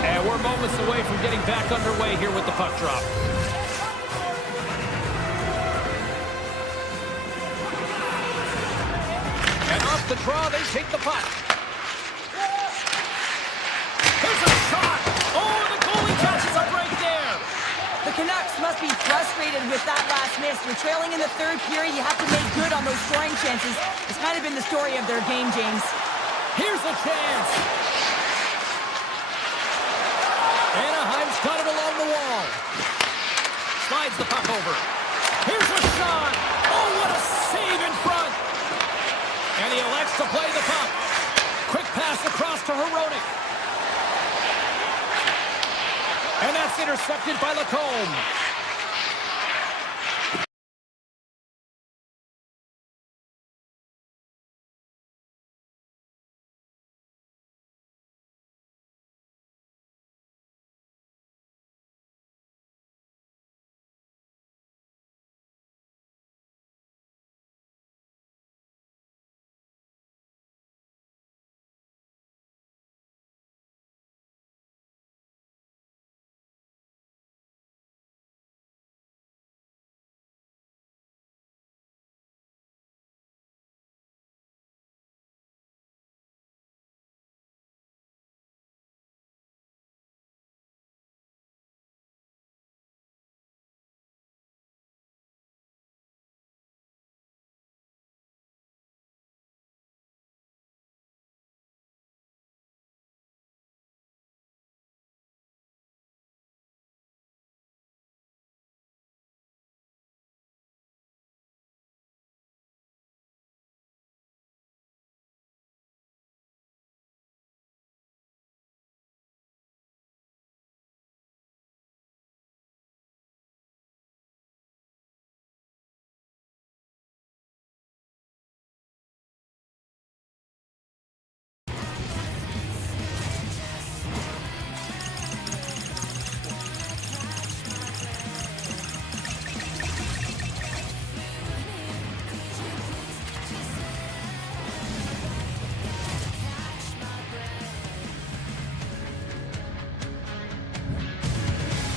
And we're moments away from getting back underway here with the puck drop. And off the draw, they take the puck. There's a shot. Oh, the goalie catches a break there. The Canucks must be frustrated with that last miss. You're trailing in the third period. You have to make good on those scoring chances. It's kind of been the story of their game, James. Here's a chance. Anaheim's got it along the wall. Slides the puck over. Here's a shot. Oh, what a save in front. And he elects to play the puck. Quick pass across to Hronek. And that's intercepted by Lacombe.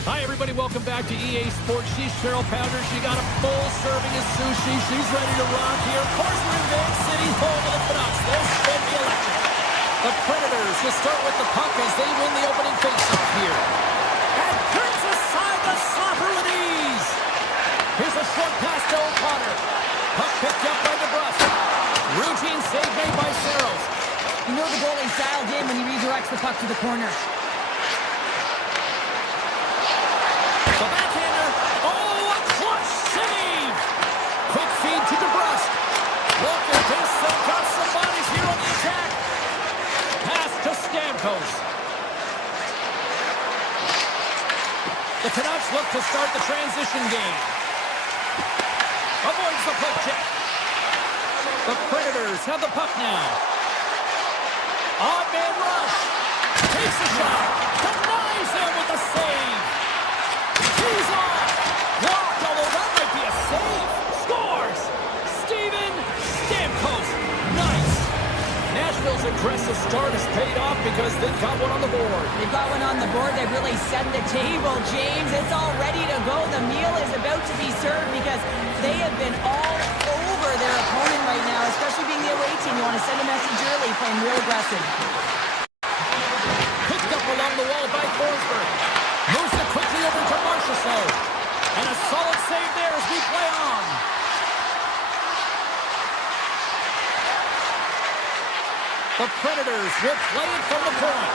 Hi, everybody. Welcome back to EA Sports. She's Cheryl Pounder. She got a full serving of sushi. She's ready to rock here. Of course, we're in Van City, home of the Canucks. This should be electric. The Predators will start with the puck as they win the opening faceoff here. And turns aside the stopper with ease. Here's a short pass to O'Connor. Puck picked up by DeBrusque. James dialed in when he redirects the puck to the corner. The backhander. Oh, a clutch save. Quick feed to DeBrusque. Look at this. They've got some bodies here on the attack. Pass to Stamkos. The Canucks look to start the transition game. Avoids the poke check. The Predators have the puck now. Odd man rush. Takes a shot. Denies him with the save. He's off. Blocked, although that might be a save. Scores. Steven Stamkos. Nice. Nashville's aggressive start has paid off because they've got one on the board. They've got one on the board. They've really set the table, James. It's all ready to go. The meal is about to be served because they have been all over their opponent right now, especially being the away team. You want to send a message early, playing real aggressive. Picked up along the wall by Forsberg. Moves it quickly over to Marchessault. And a solid save there as we play on. The Predators will play it from the point.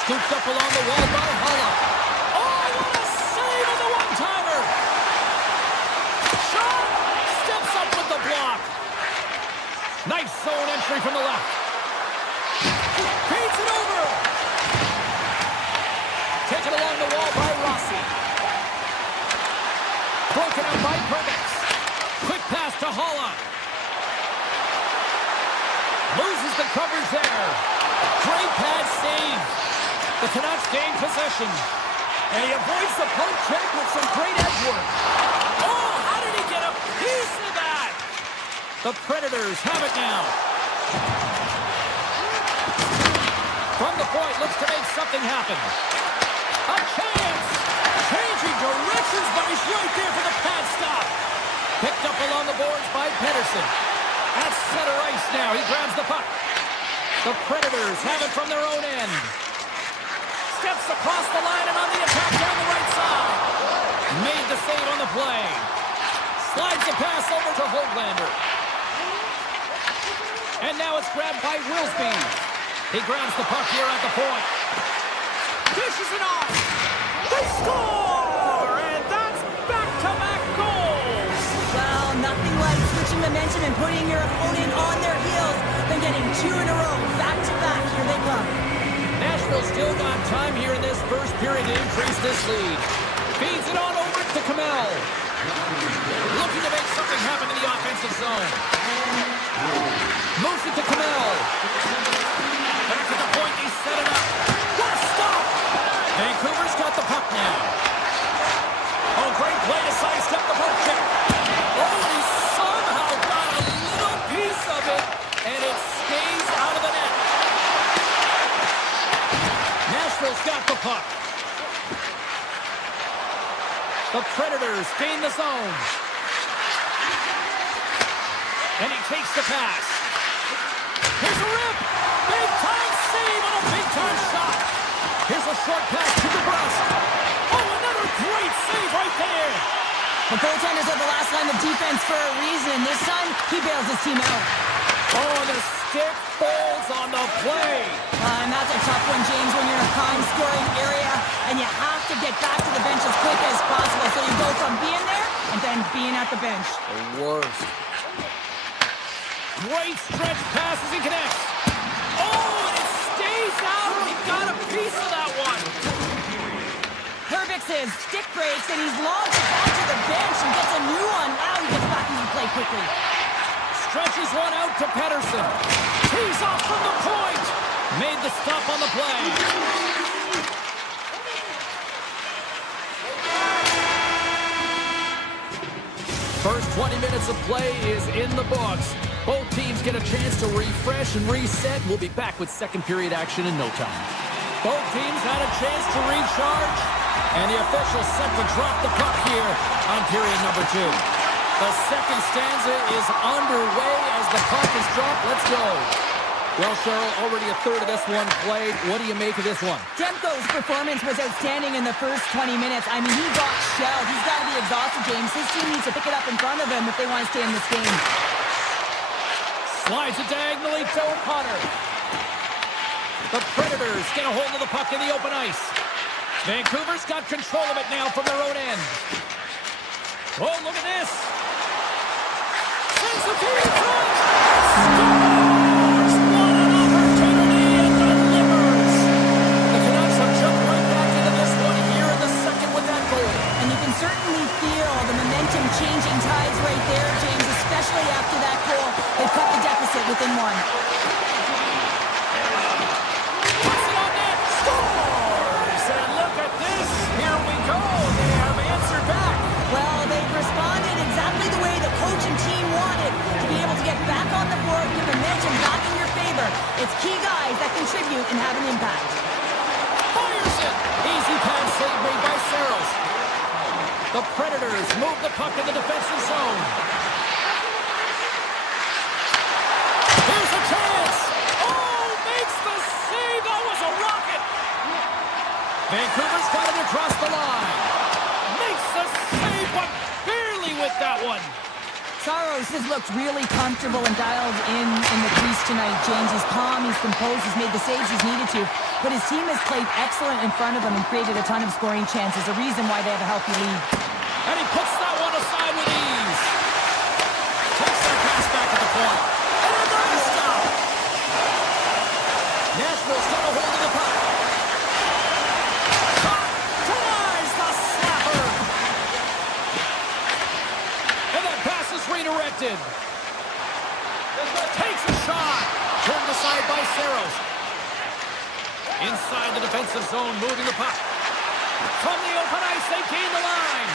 Scooped up along the wall by Holla. Oh, what a save on the one-timer! Shot! Steps up with the block. Nice zone entry from the left. Feeds it over. Taken along the wall by Rossi. Broken out by Perbix. Quick pass to Holla. Loses the coverage there. Great pad save. The Canucks gain possession. And he avoids the poke check with some great edge work. Oh, how did he get a piece of that? The Predators have it now. From the point, looks to make something happen. A chance! Changing directions, but he's right there for the pad stop. Picked up along the boards by Pedersen. At center ice now, he grabs the puck. The Predators have it from their own end. Steps across the line and on the attack down the right side. Made the save on the play. Slides the pass over to Höglander. And now it's grabbed by Wilsby. He grabs the puck here at the point. Dishes it off. They score! And that's back-to-back goals. Well, nothing like switching momentum and putting your opponent on their heels than getting two in a row, back-to-back. Here they come. Nashville still got time here in this first period to increase this lead. Feeds it on over to Kamel. Looking to make something happen in the offensive zone. Moves it to Kamel. Back to the point, they set it up. What a stop! Vancouver's got the puck now. Oh, great play to sidestep the poke check. Oh, and he somehow got a little piece of it, and it stays out of the net. Nashville's got the puck. The Predators gain the zone. And he takes the pass. Here's a rip. Big-time save on a big-time shot. Here's a short pass to DeBrusque. Oh, another great save right there. The goaltenders are the last line of defense for a reason. This time, he bails his team out. Oh, and the stick falls on the play. And that's a tough one, James, when you're in a prime scoring area and you have to get back to the bench as quick as possible. So you go from being there and then being at the bench. The worst. Great stretch pass as he connects. Oh, and it stays out. He got a piece of that one. Perbix's stick breaks and he's launched it back to the bench and gets a new one. Wow, he gets back into play quickly. Stretches one out to Pedersen. Tees off from the point. Made the stop on the play. First 20 minutes of play is in the books. Both teams get a chance to refresh and reset. We'll be back with second period action in no time. Both teams had a chance to recharge, and the officials set to drop the puck here on period number 2. The second stanza is underway as the puck is dropped. Let's go. Well, Cheryl, already a third of this one played. What do you make of this one? Demko's performance was outstanding in the first 20 minutes. I mean, he got shelled. He's got to be exhausted, James. His team needs to pick it up in front of him if they want to stay in this game. Slides it diagonally to O'Connor. The Predators get a hold of the puck in the open ice. Vancouver's got control of it now from their own end. Oh, look at this. Sends the feed in front. Scores! What an opportunity and delivers. The Canucks have jumped right back into this one here in the second with that goal. And you can certainly feel the momentum changing tides right there, James, especially after that goal. They cut the deficit within one. Puts it on net. Scores! And look at this. Here we go. They have answered back. Well, they've responded exactly the way the coach and team wanted, to be able to get back on the board, get momentum back in your favor. It's key guys that contribute and have an impact. Fires it. Easy pass save made by Saros. The Predators move the puck in the defensive zone. Here's a chance. Oh, makes the save. That was a rocket. Vancouver's got it across the line. Makes the save, but barely with that one. Saros has looked really comfortable and dialed in the crease tonight, James. He's calm, he's composed, he's made the saves he's needed to. But his team has played excellent in front of him and created a ton of scoring chances, a reason why they have a healthy lead. And he puts that one aside with ease. Takes that pass back at the point. And another stop. Nashville's got a hold of the puck. Shot denies the slapper. And that pass is redirected. Takes a shot. Turned aside by Saros. Inside the defensive zone, moving the puck. From the open ice, they gain the line.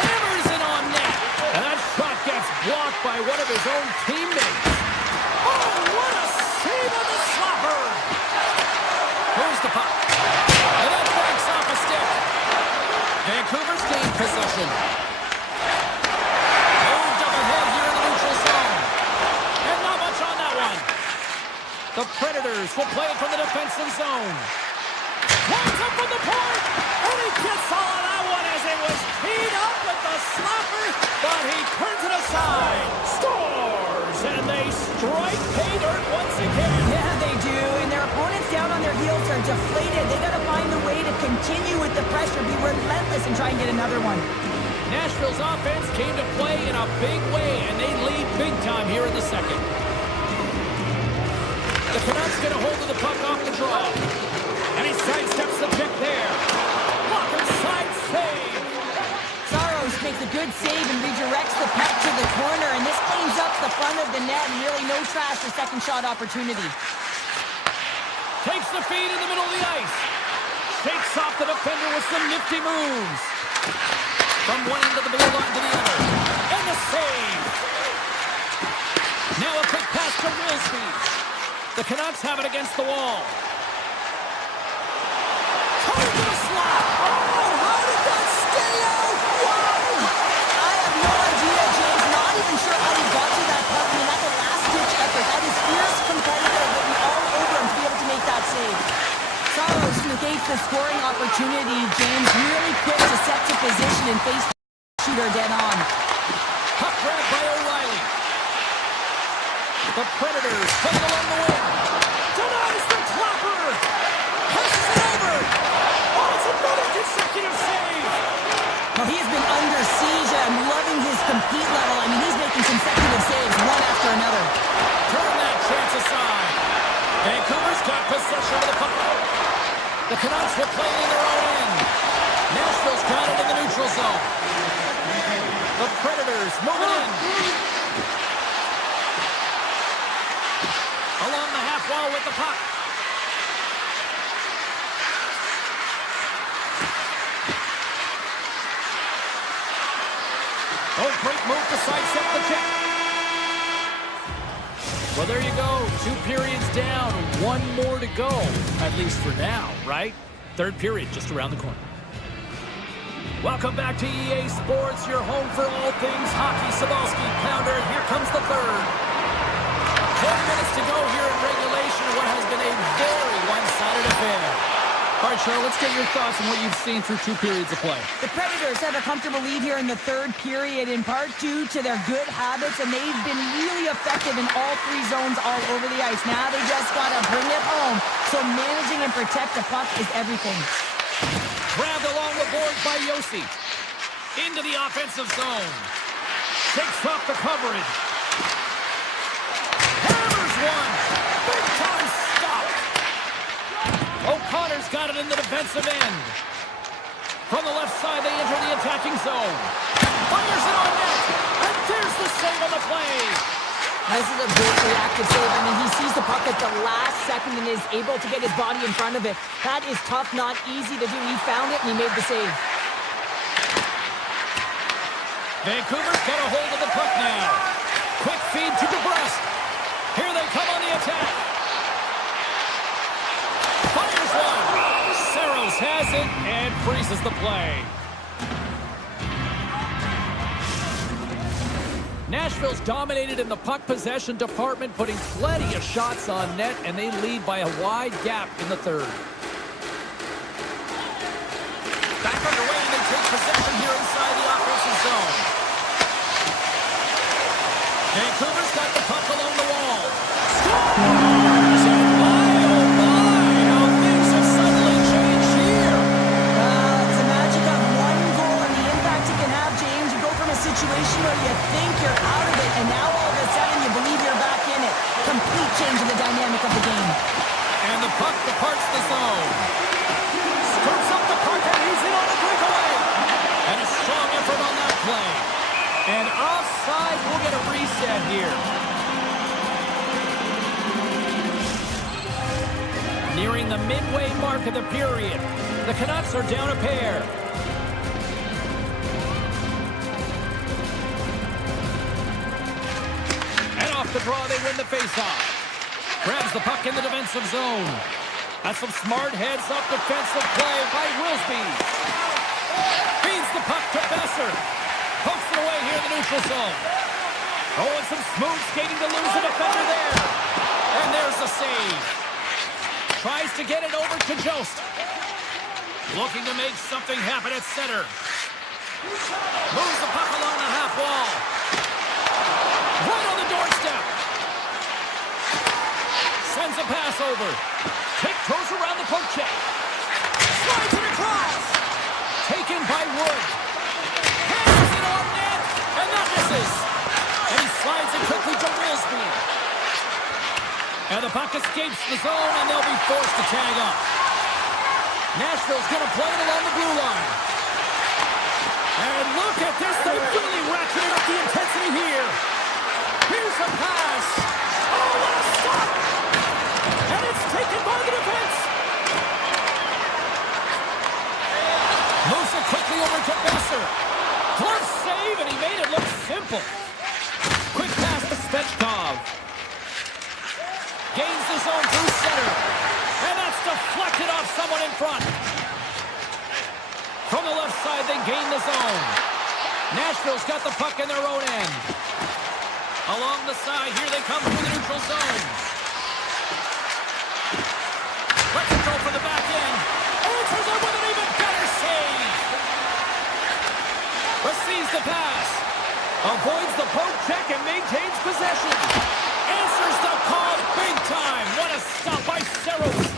Hammers it on net. And that shot gets blocked by one of his own teammates. Oh, what a save on the slapper. Here's the puck. And that breaks off a stick. Vancouver's gained possession. Moved up ahead here in the neutral zone. And not much on that one. The Predators will play it from the defensive zone. Winds up from the point. And he gets all of that one as it was teed up with the slapper. But he turns it aside. Scores! And they strike pay dirt once again. Yeah, they do. And their opponents down on their heels are deflated. They got to find a way to continue with the pressure, be relentless, and try and get another one. Nashville's offense came to play in a big way, and they lead big time here in the second. The Canucks get a hold of the puck off the draw. And he sidesteps the pick there. Walker side save. Saros makes a good save and redirects the puck to the corner, and this cleans up the front of the net, and really no trash for second shot opportunity. Takes the feed in the middle of the ice. Shakes off the defender with some nifty moves. From one end of the blue line to the other. And the save. Now a quick pass to Wilsby. The Canucks have it against the wall. Coming to the slot. Oh, how did that stay out? Wow! I have no idea, James. Not even sure how he got to that puck. I mean, that's a last-ditch effort. That is fierce competitor written all over him to be able to make that save. Saros negates the scoring opportunity, James. Really quick to set to position and face the shooter dead on. Puck grab by O'Reilly. The Predators put it along the wing. Denies the clapper. Passes it over. Oh, it's another consecutive save. Well, he has been under siege. I'm loving his compete level. I mean, he's making consecutive saves, one after another. Turn that chance aside. Vancouver's got possession of the puck. The Canucks will play it in their own end. Nashville's got it in the neutral zone. The Predators moving in. Along the half wall with the puck. Oh, great move to sidestep the check. Well, there you go. 2 periods down, 1 more to go. At least for now, right? Third period just around the corner. Welcome back to EA Sports, your home for all things hockey. Sabalski, Pounder, here comes the third. 10 minutes to go here in regulation of what has been a very one-sided affair. All right, Cheryl, let's get your thoughts on what you've seen through 2 periods of play. The Predators have a comfortable lead here in the third period, in part due to their good habits, and they've been really effective in all 3 zones all over the ice. Now they just got to bring it home, so managing and protect the puck is everything. Grabbed along the board by Yossi. Into the offensive zone. Takes off the coverage. Hammers one. Big time stop. O'Connor's got it in the defensive end. From the left side, they enter the attacking zone. Fires it on net. And there's the save on the play. This is a great reactive save. I mean, he sees the puck at the last second and is able to get his body in front of it. That is tough, not easy to do. He found it and he made the save. Vancouver's got a hold of the puck now. Quick feed to DeBrusque. Here they come on the attack. Fires one. Saros has it and freezes the play. Nashville's dominated in the puck possession department, putting plenty of shots on net, and they lead by a wide gap in the third. Back underway, and they take possession here inside the offensive zone. Vancouver's got the puck along the wall. Scores! And my, oh my, how things have suddenly changed here. It's the magic of one goal and the impact it can have, James. You go from a situation where you think you're out of it, and now all of a sudden you believe you're back in it. Complete change in the dynamic of the game. And the puck departs the zone. Scoops up the puck, and he's in on a breakaway. And a strong effort on that play. And offside, we'll get a reset here. Nearing the midway mark of the period. The Canucks are down a pair. And off the draw, they win the faceoff. Grabs the puck in the defensive zone. That's some smart heads-up defensive play by Wilsby. Feeds the puck to Besser. Pokes it away here in the neutral zone. Oh, and some smooth skating to lose a defender there. And there's the save. Tries to get it over to Jost. Looking to make something happen at center. Moves the puck along the half wall. Right on the doorstep. Sends a pass over. Tiptoes around the poke check. Slides it across. Taken by Wood. Hands it on net. And that misses. And he slides it quickly to Wilsby. And the puck escapes the zone, and they'll be forced to tag up. Nashville's going to play it along the blue line. And look at this. They really ratcheted up the intensity here. Here's a pass. Oh, what a stop. And it's taken by the defense. Moves it quickly over to Besser. Close save, and he made it look simple. Quick pass to Svechkov. Gains the zone through center. And that's deflected off someone in front. From the left side, they gain the zone. Nashville's got the puck in their own end. Along the side, here they come through the neutral zone. Let's go for the back end. Answers it with an even better save. Receives the pass. Avoids the poke check and maintains possession. Answers the call big time. What a stop by Saros.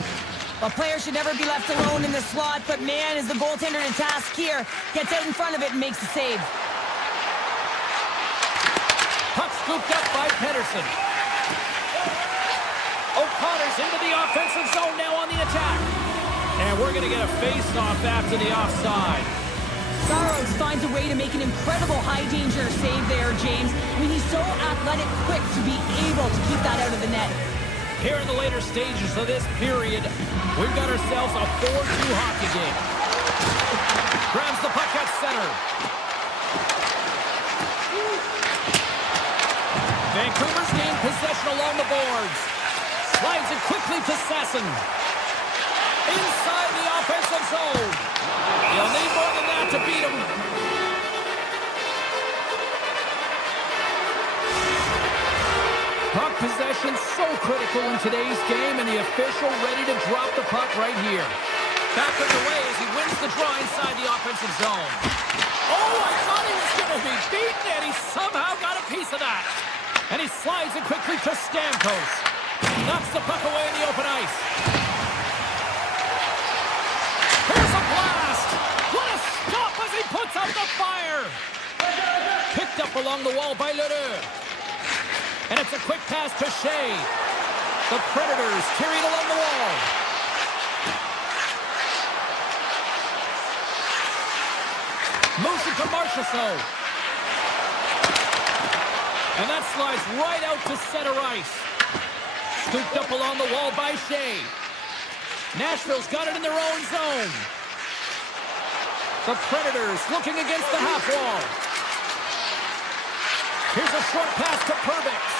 A player should never be left alone in the slot, but man, is the goaltender to task here. Gets out in front of it and makes the save. Puck scooped up by Pedersen. O'Connor's into the offensive zone now on the attack. And we're going to get a face-off after the offside. Saros finds a way to make an incredible high-danger save there, James. I mean, he's so athletic, quick to be able to keep that out of the net. Here in the later stages of this period, we've got ourselves a 4-2 hockey game. Grabs the puck at center. Vancouver's gained possession along the boards. Slides it quickly to Sasson. Inside the offensive zone. You'll need more than that to beat him. Puck possession so critical in today's game, and the official ready to drop the puck right here. Back underway as he wins the draw inside the offensive zone. Oh, I thought he was going to be beaten, and he somehow got a piece of that. And he slides it quickly to Stamkos. Knocks the puck away in the open ice. Here's a blast. What a stop as he puts out the fire. Picked up along the wall by Lheureux. And it's a quick pass to Shea. The Predators carried along the wall. Moves it to Marchessault. And that slides right out to center ice. Scooped up along the wall by Shea. Nashville's got it in their own zone. The Predators looking against the half wall. Here's a short pass to Perbix.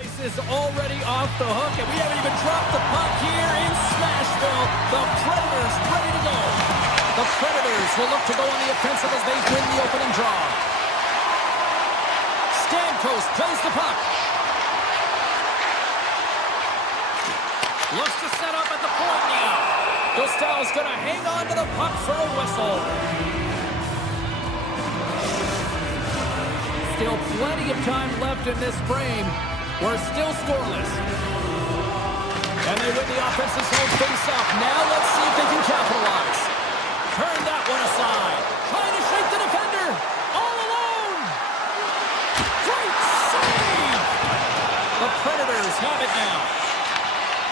Ice is already off the hook, and we haven't even dropped the puck here in Nashville. The Predators ready to go. The Predators will look to go on the offensive as they win the opening draw. Stamkos plays the puck. Looks to set up at the point now. Gustav's going to hang on to the puck for a whistle. Still plenty of time left in this frame. We're still scoreless. And they win the offensive zone face-off. Now let's see if they can capitalize. Turn that one aside. Trying to shake the defender. All alone. Great save. The Predators have it now.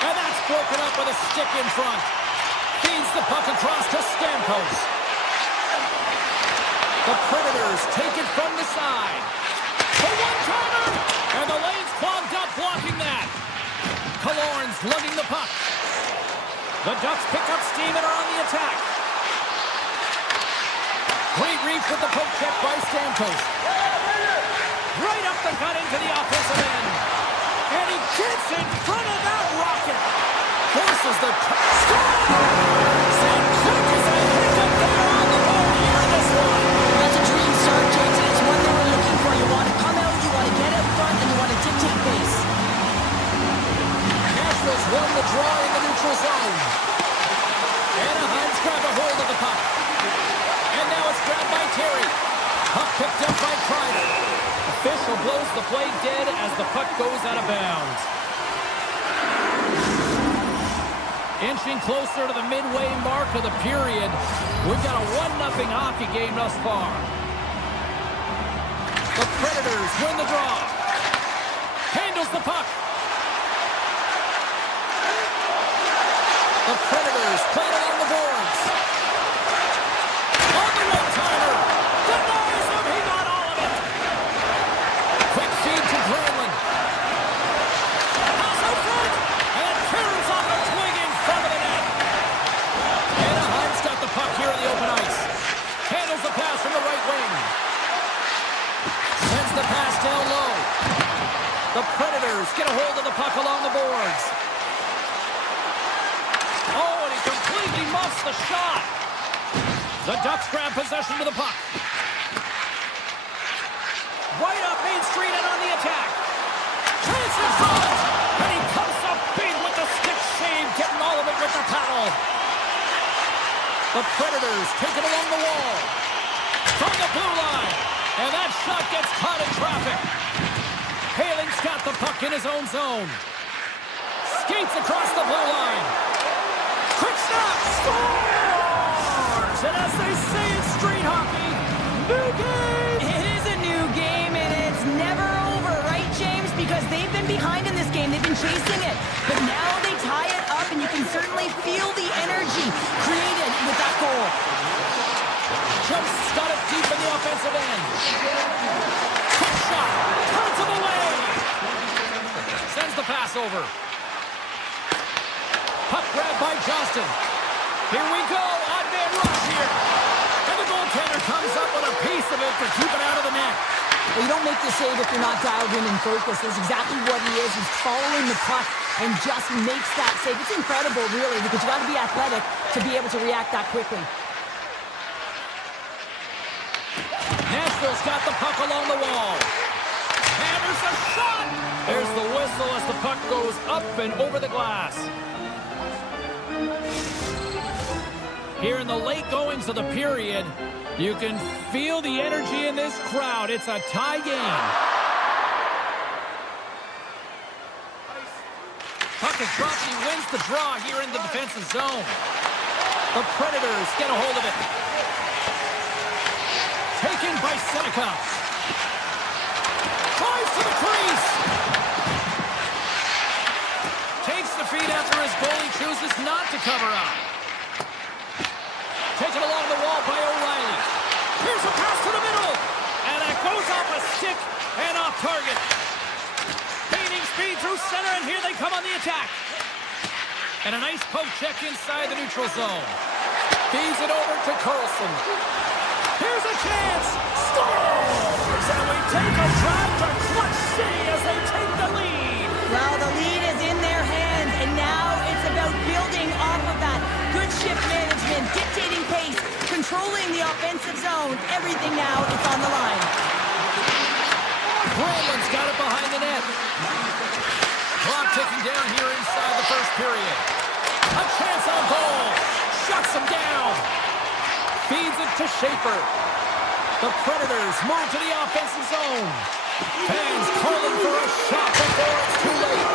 And that's broken up with a stick in front. Feeds the puck across to Stamkos. The Predators take it from the side. The one-timer! And the lane's clogged up blocking that. Killorn's lugging the puck. The Ducks pick up steam and are on the attack. Great reach with the poke check by Stamkos. Right up the gut into the offensive end. And he gets in front of that rocket. Forces the scores! And quick as a hiccup there on the board here in this one. That's a dream start, James, and it's one they were looking for. You want to come out, you want to get out front, and you want to dictate pace. Nashville's won the draw in the neutral zone. Anaheim's grabbed a hold of the puck. And now it's grabbed by Terry. Puck picked up by Kreider. Official blows the play dead as the puck goes out of bounds. Inching closer to the midway mark of the period. We've got a 1-0 hockey game thus far. The Predators win the draw. Handles the puck. The Predators play it along the boards. On the one-timer. Denies him. He got all of it. Quick feed to Granlund. Pass out front. And turns off a twig in front of the net. Anaheim's got the puck here on the open ice. Handles the pass from the right wing. Sends the pass down low. The Predators get a hold of the puck along the boards. Oh, and he completely muffs the shot. The Ducks grab possession of the puck. Right up Main Street and on the attack. Chance in front. And he comes up big with the stick save, getting all of it with the paddle. The Predators take it along the wall. From the blue line. And that shot gets caught in traffic. Haling's got the puck in his own zone. Skates across the blue line. Quick snap. Scores! And as they say in street hockey, new game! It is a new game, and it's never over, right, James? Because they've been behind in this game. They've been chasing it. But now they tie it up, and you can certainly feel the energy created with that goal. Jumps got it deep in the offensive end. Quick shot. Turns him away. Sends the pass over. Puck grab by Johnston. Here we go. Odd man rush here. And the goaltender comes up with a piece of it to keep it out of the net. Well, you don't make the save if you're not dialed in and focused. That's exactly what he is. He's following the puck and just makes that save. It's incredible, really, because you got to be athletic to be able to react that quickly. Nashville's got the puck along the wall. And there's a shot. There's the whistle as the puck goes up and over the glass. Here in the late goings of the period, you can feel the energy in this crowd. It's a tie game. Puck is dropped. He wins the draw here in the defensive zone. The Predators get a hold of it. Taken by Seneca. Tries to the crease. Takes the feed after his goalie chooses not to cover up. Taken along the wall by O'Reilly. Here's a pass to the middle. And it goes off a stick and off target. Gaining speed through center, and here they come on the attack. And a nice poke check inside the neutral zone. Feeds it over to Carlson. Here's a chance. Scores! And we take a drive to Clutch City as they take the lead. offensive zone. Everything now is on the line. Brandon's got it behind the net. Clock ticking down here inside the first period. A chance on goal. Shuts him down. Feeds it to Schaefer. The Predators move to the offensive zone. Fans calling for a shot before it's too late.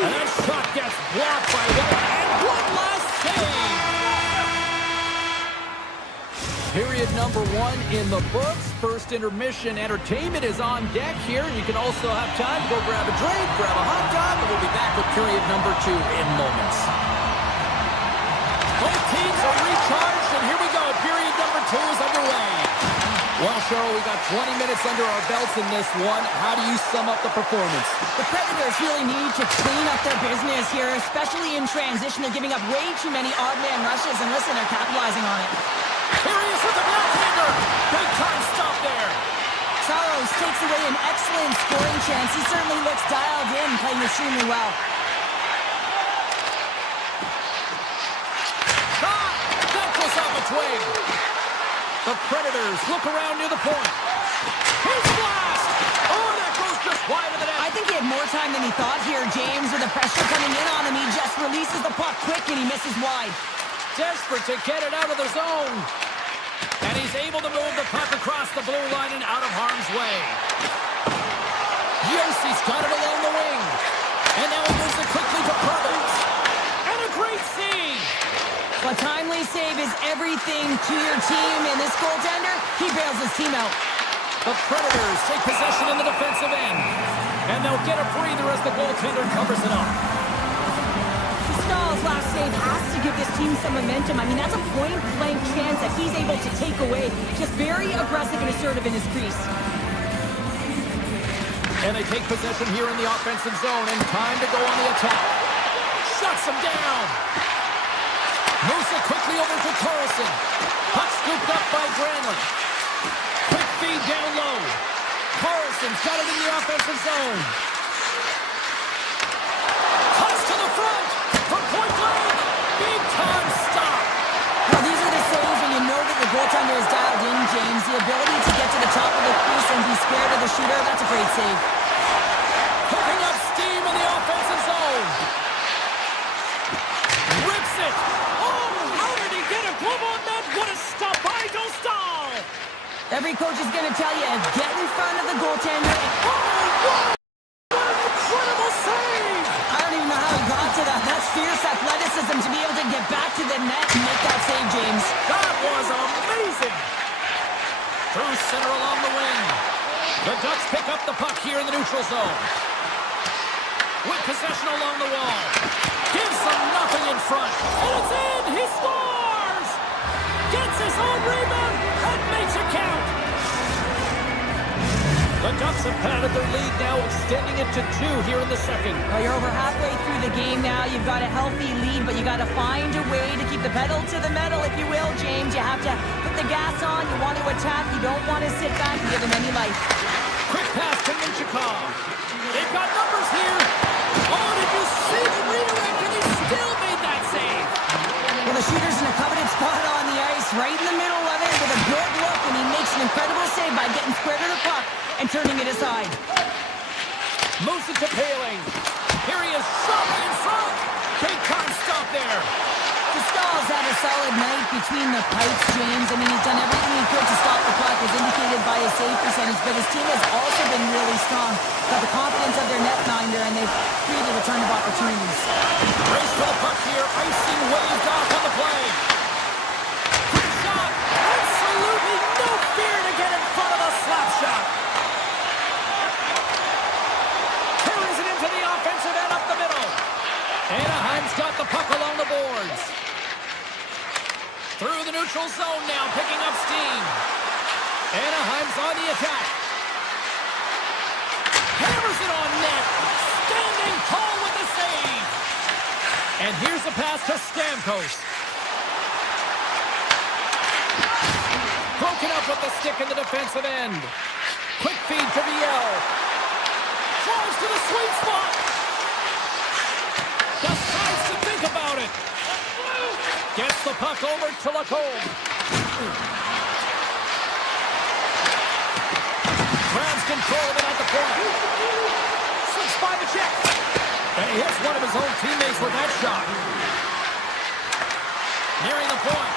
And that shot gets blocked by Wed. And one last save. Period number 1 in the books. First intermission entertainment is on deck here. You can also have time to go grab a drink, grab a hot dog, and we'll be back with period number 2 in moments. Both teams are recharged, and here we go. Period number 2 is underway. Well, Cheryl, we got 20 minutes under our belts in this one. How do you sum up the performance? The Predators really need to clean up their business here, especially in transition. They're giving up way too many odd man rushes, and listen, they're capitalizing on it. Here he is with the backhander. Big time stop there. Saros takes away an excellent scoring chance. He certainly looks dialed in, playing extremely well. Shot! That goes off its wing. The Predators look around near the point. Here's the blast! Oh, that goes just wide of the net. I think he had more time than he thought here, James. With the pressure coming in on him, he just releases the puck quick and he misses wide. Desperate to get it out of the zone. And he's able to move the puck across the blue line and out of harm's way. Yossi's got it along the wing. And now he moves it quickly to Perkins. And a great save. A timely save is everything to your team, and this goaltender, he bails his team out. The Predators take possession in the defensive end. And they'll get a breather as the goaltender covers it up. Stahl's last save has to give this team some momentum. I mean, that's a point-blank chance that he's able to take away. Just very aggressive and assertive in his crease. And they take possession here in the offensive zone, and time to go on the attack. Shuts him down. Moves it quickly over to Carlson. Puck scooped up by Granlund. Quick feed down low. Carlson's got it in the offensive zone. Cuts to the front. From point blank. Big time stop. Now, these are the saves when you know that the goaltender is dialed in, James. The ability to get to the top of the crease and be scared of the shooter, that's a great save. Picking up steam in the offensive zone. Rips it. Oh, how did he get a glove on that? What a stop by Dostal. Every coach is going to tell you, get in front of the goaltender. Oh, what an incredible save. I don't even know how he got to that. That's fierce athleticism to be able to get back to the net and make that save, James. That was amazing. Through center along the wing. The Ducks pick up the puck here in the neutral zone. With possession along the wall. Gives them nothing in front. And it's in! He scores! Gets his own rebound and makes it count. The Ducks have padded their lead now, extending it to 2 here in the second. Well, you're over halfway through the game now. You've got a healthy lead, but you got to find a way to keep the pedal to the metal, if you will, James. You have to put the gas on. You want to attack. You don't want to sit back and give him any life. Quick pass to Minchikov. They've got numbers here. Oh, did you see the redirect? And he still made that save. Well, the shooter's in a coveted spot on the ice, right in the middle of it, with a good look, and he makes an incredible save by getting square to the puck and turning it aside. Moves it to Paling. Here he is, shoving in front. Big time stop there. Stahl's had a solid night between the pipes, James. I mean, he's done everything he could to stop the puck, as indicated by his save percentage, but his team has also been really strong. Got the confidence of their netminder, and they've created a ton of opportunities. Race for the puck here. Icing waved off on the play. Quick shot. Absolutely no fear to get in front of a slap shot. Carries it into the offensive end up the middle. Anaheim's got the puck along the boards. Through the neutral zone now, picking up steam. Anaheim's on the attack. Hammers it on net. Standing tall with the save. And here's the pass to Stamkos. Broken up with the stick in the defensive end. Quick feed to Viel. Flies to the sweet spot. Decides to think about it. Gets the puck over to Lacombe. control of it at the point. Slips by the check. And he hits one of his own teammates with that shot. Nearing the point.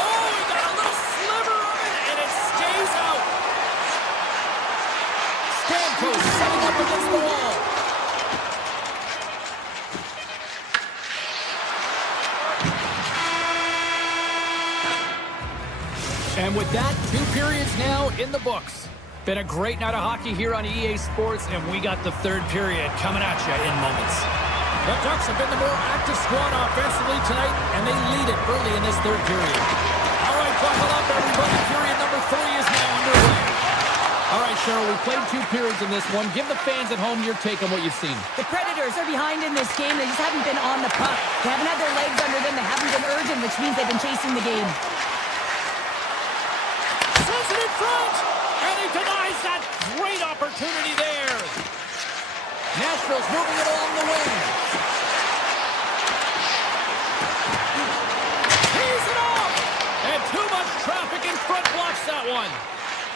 Oh, he got a little sliver of it, and it stays out. Stamkos setting up against the wall. And with that, 2 periods now in the books. Been a great night of hockey here on EA Sports, and we got the 3rd period coming at you in moments. The Ducks have been the more active squad offensively tonight, and they lead it early in this 3rd period. All right, buckle up, everybody. Period number 3 is now underway. All right, Cheryl, we played 2 periods in this one. Give the fans at home your take on what you've seen. The Predators are behind in this game. They just haven't been on the puck. They haven't had their legs under them. They haven't been urgent, which means they've been chasing the game. Sends it in front, and he denies that great opportunity there. Nashville's moving it along the wing. He's it off, and too much traffic in front blocks that one.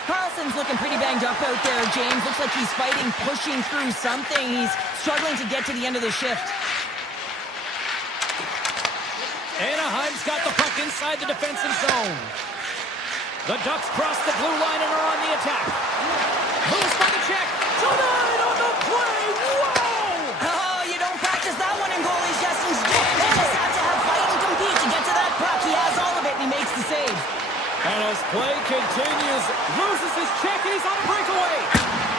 Carlson's looking pretty banged up out there, James. Looks like he's fighting, pushing through something. He's struggling to get to the end of the shift. Anaheim's got the puck inside the defensive zone. The Ducks cross the blue line and are on the attack. Moves by the check. Denied on the play. Whoa! Oh, you don't practice that one in goalie sessions, James. You just have to have fight and compete to get to that puck. He has all of it, and he makes the save. And as play continues, loses his check, and he's on a breakaway.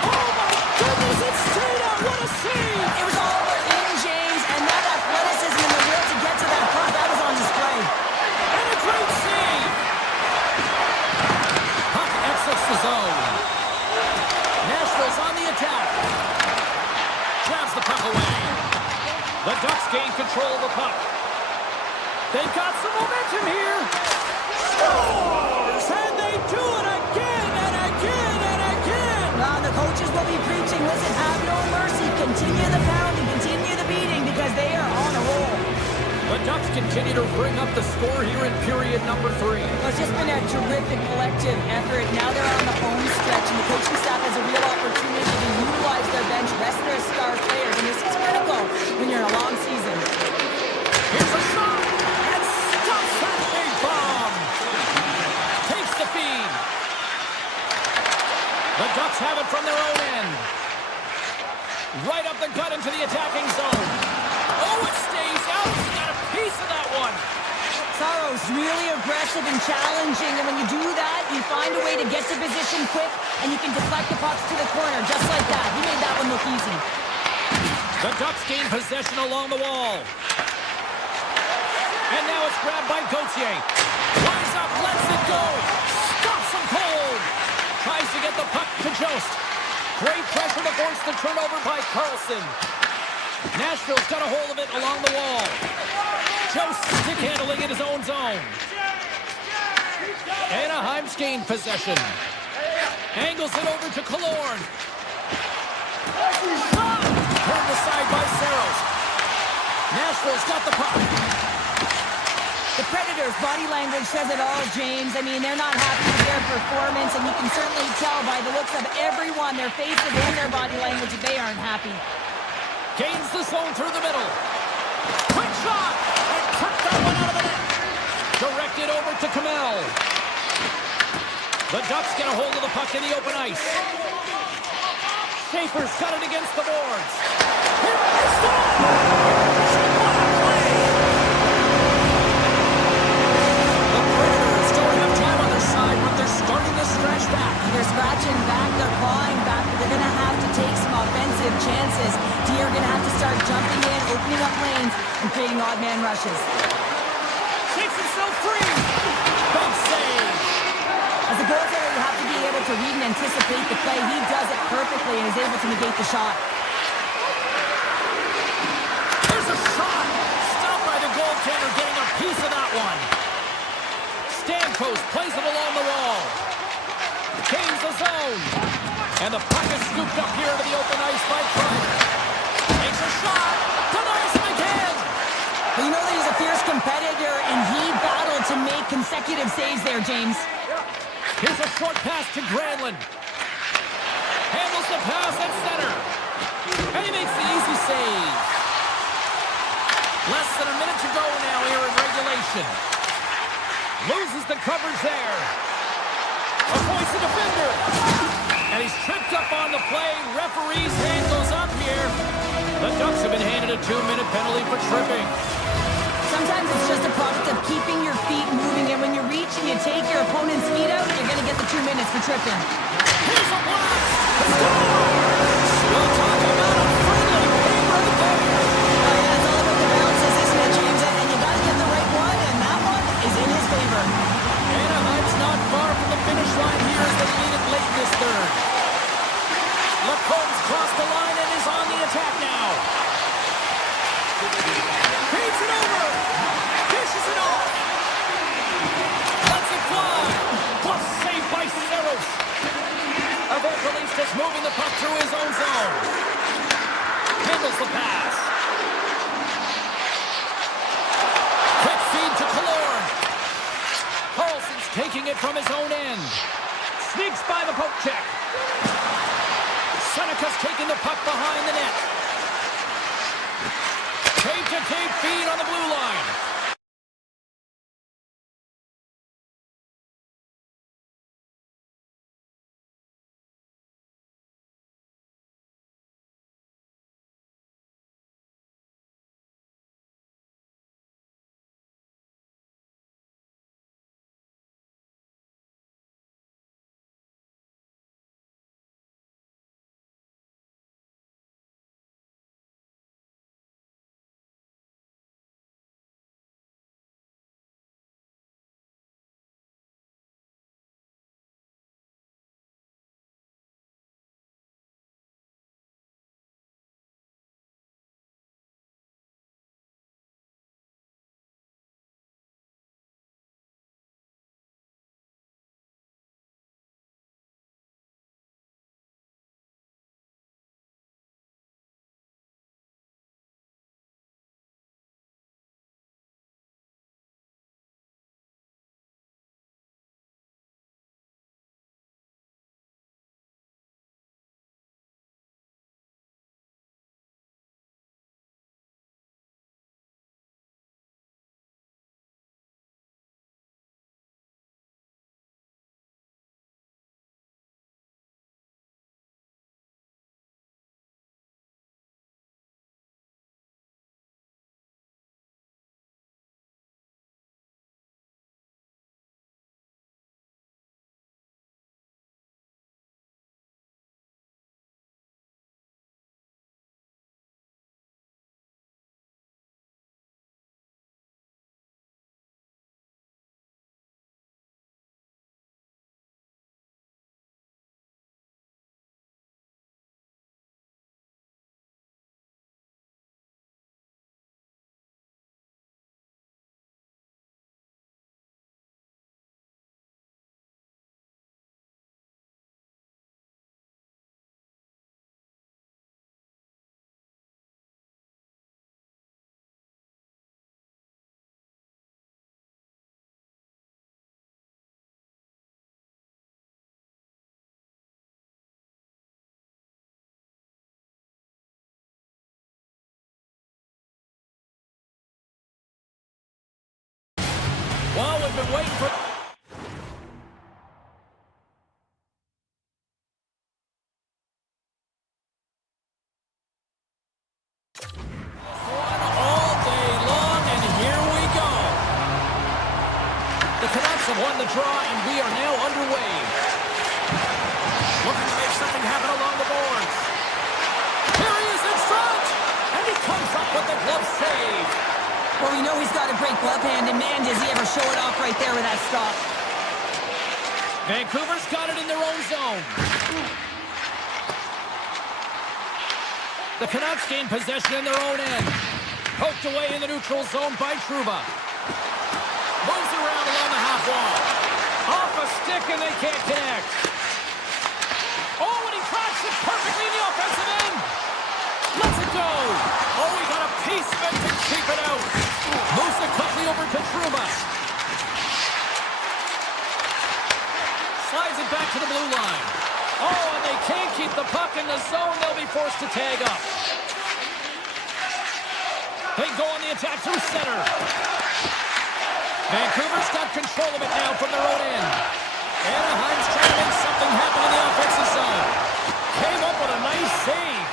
Oh, my goodness, it stayed out. What a save! It was all over in, James, and that athleticism and the will to get to that puck, that was on display. And a great save! Puck exits the zone. Nashville's on the attack. Grabs the puck away. The Ducks gain control of the puck. They've got some momentum here. Scores! And they do it again and again and again! Well, the coaches will be preaching, listen, have no mercy. Continue the pounding, continue the beating, because they are on a roll. The Ducks continue to bring up the score here in period number 3. Well, it's just been a terrific collective effort. Now they're on the home stretch, and the coaching staff has a real opportunity to utilize their bench, rest their star players, and this is critical when you're in a long season. Here's a shot, and stops that big bomb. Takes the feed. The Ducks have it from their own end. Right up the gut into the attacking zone. Oh, it stays out. He got a piece of that one. Sorrow's really aggressive and challenging, and when you do that, you find a way to get to position quick, and you can deflect the pucks to the corner, just like that. He made that one look easy. The Ducks gain possession along the wall. And now it's grabbed by Gauthier. Rise up, lets it go. Stops him cold. Tries to get the puck to Jost. Great pressure to force the turnover by Carlson. Nashville's got a hold of it along the wall. Jost stick handling in his own zone. Anaheim's gained possession. Angles it over to Killorn. Turned aside by Saros. Nashville's got the puck. The Predators' body language says it all, James. I mean, they're not happy with their performance, and you can certainly tell by the looks of everyone, their faces and their body language, that they aren't happy. Gains the zone through the middle. Quick shot! And took that one out of the net. Directed over to Kamel. The Ducks get a hold of the puck in the open ice. Schaefer's got it against the boards. Here is the what a play! The Predators don't have time on their side, but they're starting to stretch back. They're scratching back, they're clawing back, but they're going to have to take some offensive chances. You're going to have to start jumping in, opening up lanes, and creating odd man rushes. Shakes himself free. Big save. As a goaltender, you have to be able to read and anticipate the play. He does it perfectly and is able to negate the shot. There's a shot. Stopped by the goaltender, getting a piece of that one. Stamkos plays it along the wall. Gains the zone. And the puck is scooped up here to the open ice by Kreider. Takes a shot. Denies him again. But you know that he's a fierce competitor, and he battled to make consecutive saves there, James. Here's a short pass to Granlund. Here's the pass at center. And he makes the easy save. Less than a minute to go now here in regulation. Loses the coverage there. Avoids the defender. And he's tripped up on the play. Referee's hand goes up here. The Ducks have been handed a 2-minute penalty for tripping. Sometimes it's just a product of keeping your feet moving, and when you reach and you take your opponent's feet out, you're going to get the 2 minutes for tripping. Here's a blast! We'll talk about a friendly game right there. Oh, yeah, it's all about the bounces, isn't it, James? And you got to get the right one, and that one is in his favor. Anaheim's not far from the finish line here as they lead it late in this third. Lacomb's crossed the line and is on the attack now. Feeds it over. Dishes it off. Lets it fly. Plus saved by Saros. Evangelistas moving the puck through his own zone. Handles the pass. Quick feed to Killorn. Carlson's taking it from his own end. Sneaks by the poke check. Seneca's taking the puck behind the net. Tape-to-tape feed on the blue line. Well, we've been waiting for... One all day long, and here we go. The Canucks have won the draw, and we are now underway. Looking to make something happen along the boards. Here he is in front, and he comes up with the glove save. Well, we know he's got a great glove hand, and man, does he ever show it off right there with that stop. Vancouver's got it in their own zone. The Canucks gain possession in their own end. Poked away in the neutral zone by Trouba. Moves around along the half wall. Off a stick, and they can't connect. Oh, and he tracks it perfectly in the offensive end. Lets it go. Oh, he got a piece of it to keep it out. Moves it quickly over to Trouba. Slides it back to the blue line. Oh, and they Can't keep the puck in the zone. They'll be forced to tag up. They go on the attack through center. Vancouver's got control of it now from their own end. Anaheim's trying to make something happen in the offensive zone. Came up with a nice save.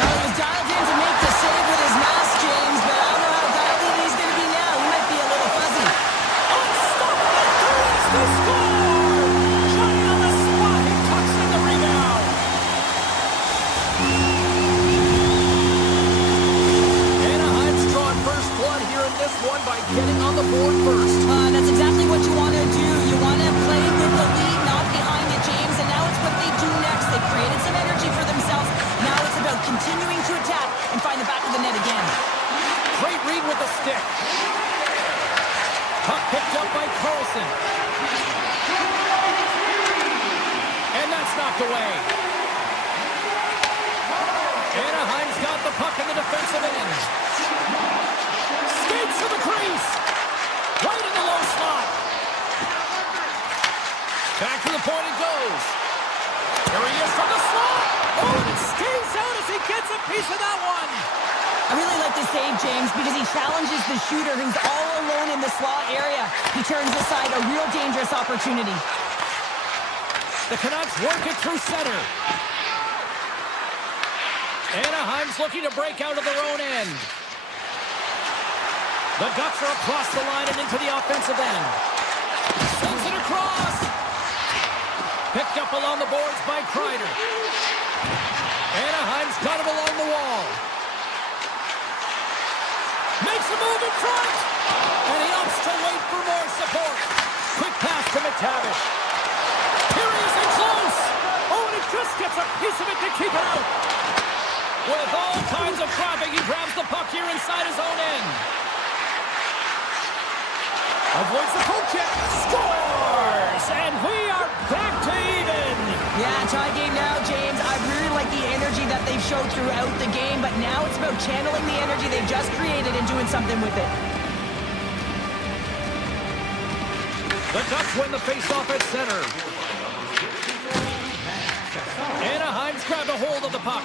Now he was dialed in to make the save with his mask, James, but I don't know how dialed in he's going to be now. He might be a little fuzzy. Unstoppable threes to score! Johnny on the spot. He tucks in the rebound. Anaheim's drawn first blood here in this one by getting on the board first. That's exactly what you want to do. You want to play with the lead, not behind it, James, and now it's what they do next. They've created some energy for themselves. Now it's about continuing to attack and find the back of the net again. Great read with the stick. Puck picked up by Carlson. And that's knocked away. Anaheim's got the puck in the defensive end. Skates to the crease. Right in the low slot. Back to the point it goes. Here he is from the slot. Oh, and it stays out as he gets a piece of that one. I really like this save, James, because he challenges the shooter who's all alone in the slot area. He turns aside a real dangerous opportunity. The Canucks work it through center. Anaheim's looking to break out of their own end. The Ducks are across the line and into the offensive end. Sends it across. Picked up along the boards by Kreider. Anaheim's got him along the wall. Makes a move in front. And he opts to wait for more support. Quick pass to McTavish. Here he is in close. Oh, and he just gets a piece of it to keep it out. With all kinds of traffic, he grabs the puck here inside his own end. Avoids the poke check. Scores! And we are back to even. Yeah, tie game now, James. I really like the energy that they've showed throughout the game, but now it's about channeling the energy they've just created and doing something with it. The Ducks win the faceoff at center. Anaheim's grabbed a hold of the puck.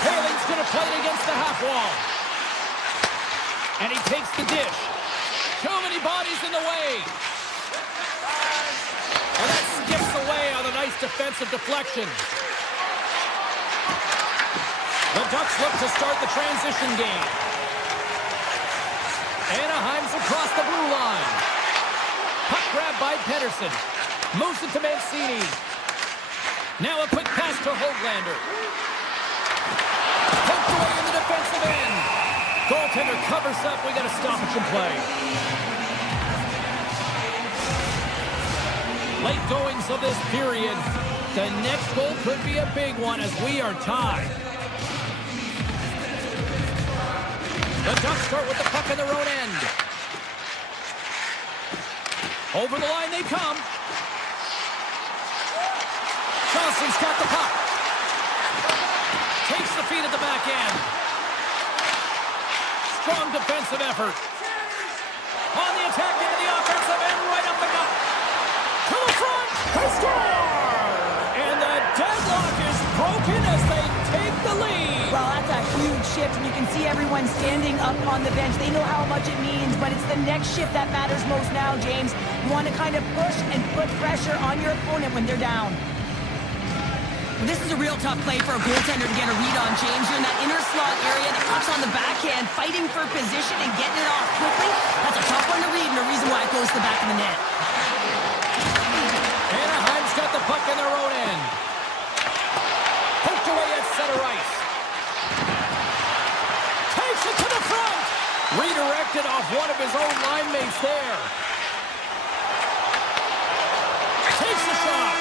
Haling's going to play it against the half wall. And he takes the dish. Too many bodies in the way. And that skips away on a nice defensive deflection. The Ducks look to start the transition game. Anaheim's across the blue line. Puck grab by Pedersen. Moves it to Mancini. Now a quick pass to Höglander. Poked away in the defensive end. Goaltender covers up. We got a stoppage in play. Late goings of this period. The next goal could be a big one as we are tied. The Ducks start with the puck in their own end. Over the line they come. Johnson's got the puck. Takes the feed at the back end. Strong defensive effort. On the attack into the offensive end, right up the gut. To the front, they score! And the deadlock is broken as they take the lead. Well, that's a huge shift, and you can see everyone standing up on the bench. They know how much it means, but it's the next shift that matters most now, James. You want to kind of push and put pressure on your opponent when they're down. This is a real tough play for a goaltender to get a read on, James. You're in that inner slot area, the puck's on the backhand, fighting for position and getting it off quickly. That's a tough one to read, and the reason why it goes to the back of the net. Anaheim's got the puck in their own end. Poked away at center ice. Takes it to the front. Redirected off one of his own line mates there. Takes the shot.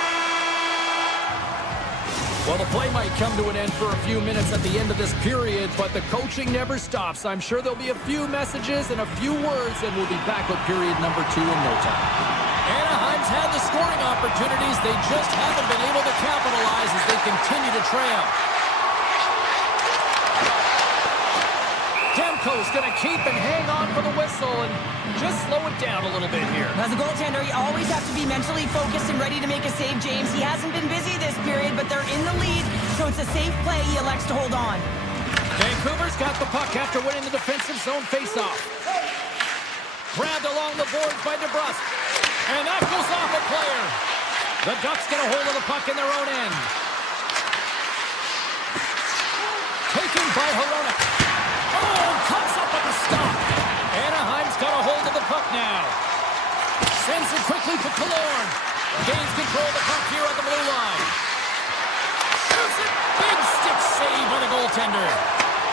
Well, the play might come to an end for a few minutes at the end of this period, but the coaching never stops. I'm sure there'll be a few messages and a few words, and we'll be back with period number 2 in no time. Anaheim's had the scoring opportunities. They just haven't been able to capitalize as they continue to trail. Demko's going to keep and hang on for the whistle and just slow it down a little bit here. As a goaltender, you always have to be mentally focused and ready to make a save, James. He hasn't been busy this period, but they're in the lead, so it's a safe play. He elects to hold on. Vancouver's got the puck after winning the defensive zone faceoff. Grabbed along the boards by DeBrusque. And that goes off a player. The Ducks get a hold of the puck in their own end. Taken by Hronek. Oh, comes up with the stop. Anaheim's got a hold of the puck now. Sends it quickly to Killorn. Gains control of the puck here at the blue line. Shoots it. Big stick save by the goaltender.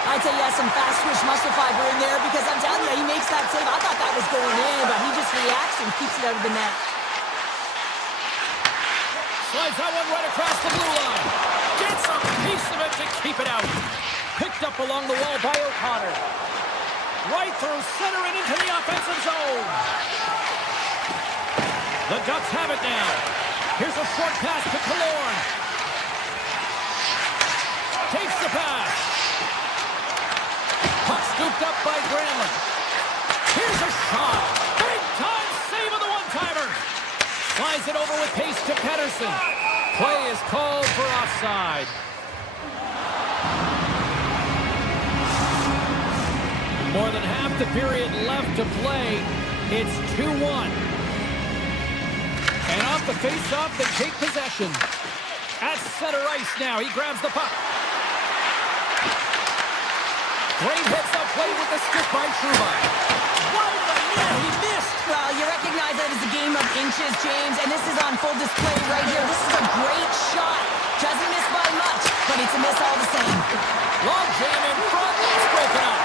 I'd say yes, some fast twitch muscle fiber in there because I'm telling you, he makes that save. I thought that was going in, but he just reacts and keeps it out of the net. Slides that one right across the blue line. Gets a piece of it to keep it out. Picked up along the wall by O'Connor. Right through center and into the offensive zone. The Ducks have it now. Here's a short pass to Killorn. Takes the pass. Puck scooped up by Granlund. Here's a shot. Big time save of the one-timer. Slides it over with pace to Pettersson. Play is called for offside. More than half the period left to play. It's 2-1. And off the face-off, they take possession. At center ice now. He grabs the puck. Great hits-up play with the stick by Trouba. Wide of the net. He missed. Well, you recognize that it's a game of inches, James, and this is on full display right here. This is a great shot. Doesn't miss by much, but it's a miss all the same. Long jam in front. It's broken up.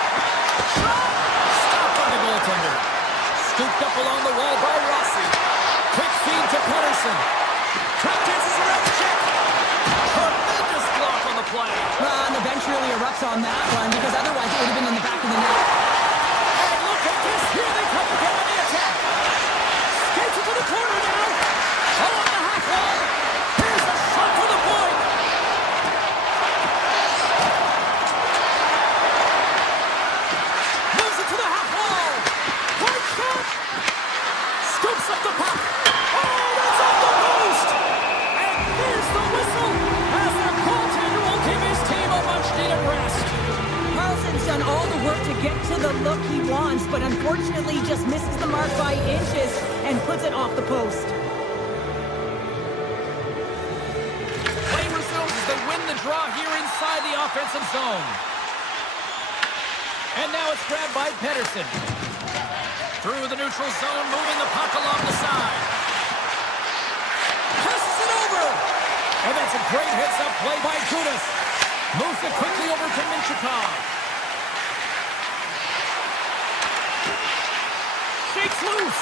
Stopped by the goaltender. Scooped up along the wall by Rossi. Quick feed to Pettersson. Trap dances around the check. Tremendous block on the play. Well, and the bench really erupts on that one because otherwise it would have been in the back of the net. And look at this. Here they come again on the attack. Skates it to the corner now. Along the half wall. Here's a shot for the point. Moves it to the half wall. Point shot. Scoops up the puck. Oh, that's off the post. And there's the whistle as the goaltender will give his team a much-needed rest. Carlson's done all the work to get to the look he wants, but unfortunately just misses the mark by inches and puts it off the post. Play resumes as they win the draw here inside the offensive zone. And now it's grabbed by Pettersson. Through the neutral zone, moving the puck along the side. Passes it over. And that's a great hits-up play by Gudas. Moves it quickly over to Minchikov. Shakes loose.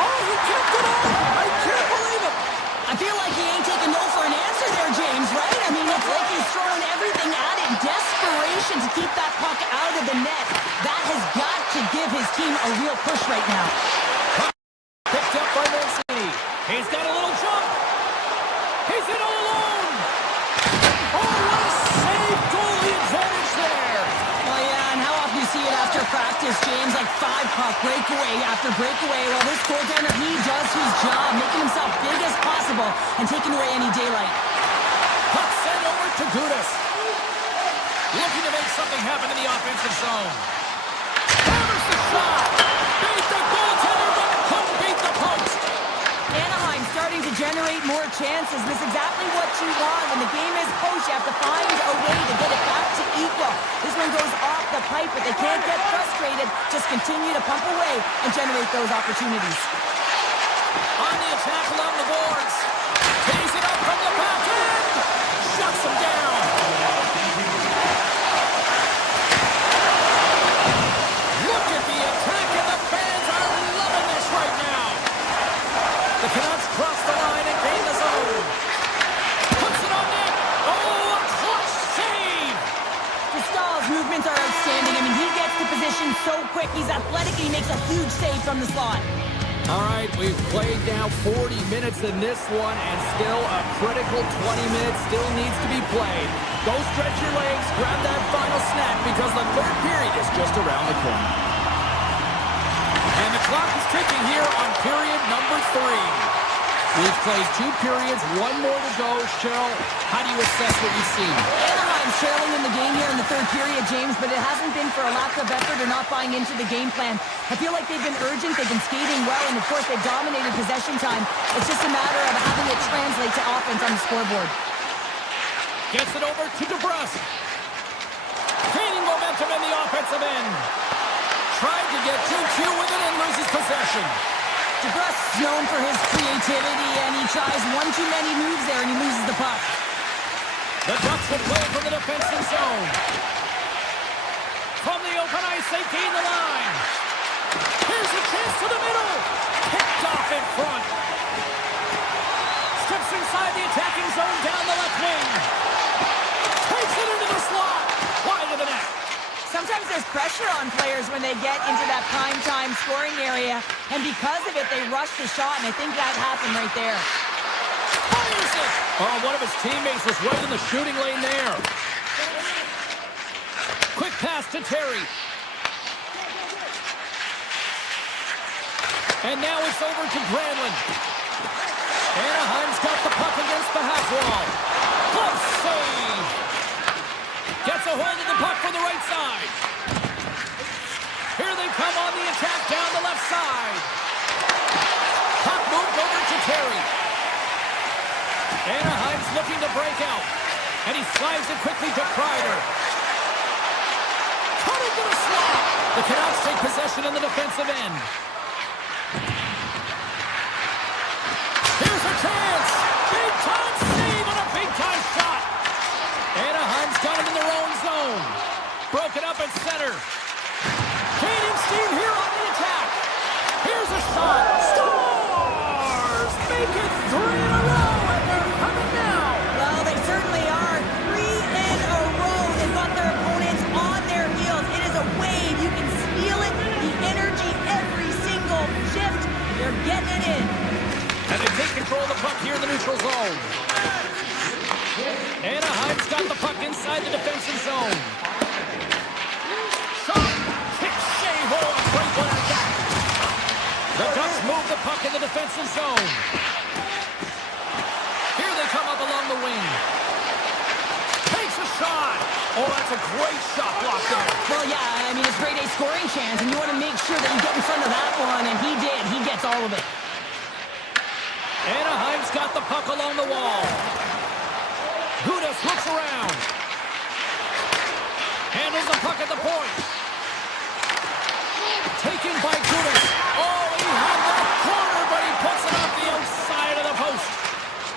Oh, he kept it on. I can't believe it. I feel like he ain't taking no for an answer there, James, right? I mean, it's like he's throwing everything at it. Desperation to keep that puck out of the net. That has got to give his team a real push right now. Picked up by Mancini. He's got a little jump. He's in all alone. Oh, what a save. Goalie advantage there. Oh, yeah, and how often do you see it after practice, James? Like 5-puck breakaway after breakaway. Well, this goaltender, he does his job, making himself big as possible and taking away any daylight. Puck sent over to Gudas. Looking to make something happen in the offensive zone. Hammers the shot. Beat the goaltender, but couldn't beat the post. Anaheim starting to generate more chances. This is exactly what you want. When the game is close, you have to find a way to get it back to equal. This one goes off the pipe, but they can't get frustrated. Just continue to pump away and generate those opportunities. On the attack along the boards. Tees it up from the back end. Shuts him down. Look at the attack, and the fans are loving this right now. The Canucks cross the line and gain the zone. Puts it on net. Oh, a clutch save. Stahl's movements are outstanding. I mean, he gets to position so quick. He's athletic, and he makes a huge save from the slot. All right, we've played now 40 minutes in this one, and still a critical 20 minutes still needs to be played. Go stretch your legs, grab that final snack, because the third period is just around the corner. And the clock is ticking here on period number 3. We've played 2 periods, 1 more to go. Cheryl, how do you assess what you've seen? Anaheim's trailing in the game here in the third period, James, but it hasn't been for a lack of effort or not buying into the game plan. I feel like they've been urgent, they've been skating well, and of course they've dominated possession time. It's just a matter of having it translate to offense on the scoreboard. Gets it over to DeBrusque. Gaining momentum in the offensive end. Tried to get too cute with it and loses possession. DeBrusque's known for his creativity, and he tries one too many moves there, and he loses the puck. The Ducks will play from the defensive zone. From the open ice, they gain the line. Here's a chance to the middle. Picked off in front. Steps inside the attacking zone down the left wing. Takes it into the slot. Wide of the net. Sometimes there's pressure on players when they get into that prime-time scoring area, and because of it, they rush the shot, and I think that happened right there. Fires it! Oh, one of his teammates was right in the shooting lane there. Quick pass to Terry. And now it's over to Granlund. Anaheim's got the puck against the half wall. Glove save! Gets a hold of the puck from the right side. Here they come on the attack down the left side. Puck moved over to Terry. Anaheim's looking to break out. And he slides it quickly to Kreider. Cut into the slot. The Canucks take possession in the defensive end. Here's a chance. Big time save and a big time shot. Anaheim's got it in their own zone. Broken up at center. Gaining steam here on the attack. Here's a shot. Stars make it 3 in a row, and they're coming now. Well, they certainly are. 3 in a row. They've got their opponents on their heels. It is a wave. You can feel it. The energy every single shift. They're getting it in. And they take control of the puck here in the neutral zone. Anaheim's got the puck inside the defensive zone. Shot! Kick shave! Oh, a great one at that. The Ducks move the puck in the defensive zone. Here they come up along the wing. Takes a shot! Oh, that's a great shot block there. Well, yeah, I mean, it's grade A scoring chance, and you want to make sure that you get in front of that one, and he did. He gets all of it. Anaheim's got the puck along the wall. Gudas looks around. Handles the puck at the point. Taken by Gudas. Oh, he had that corner, but he puts it off the outside of the post.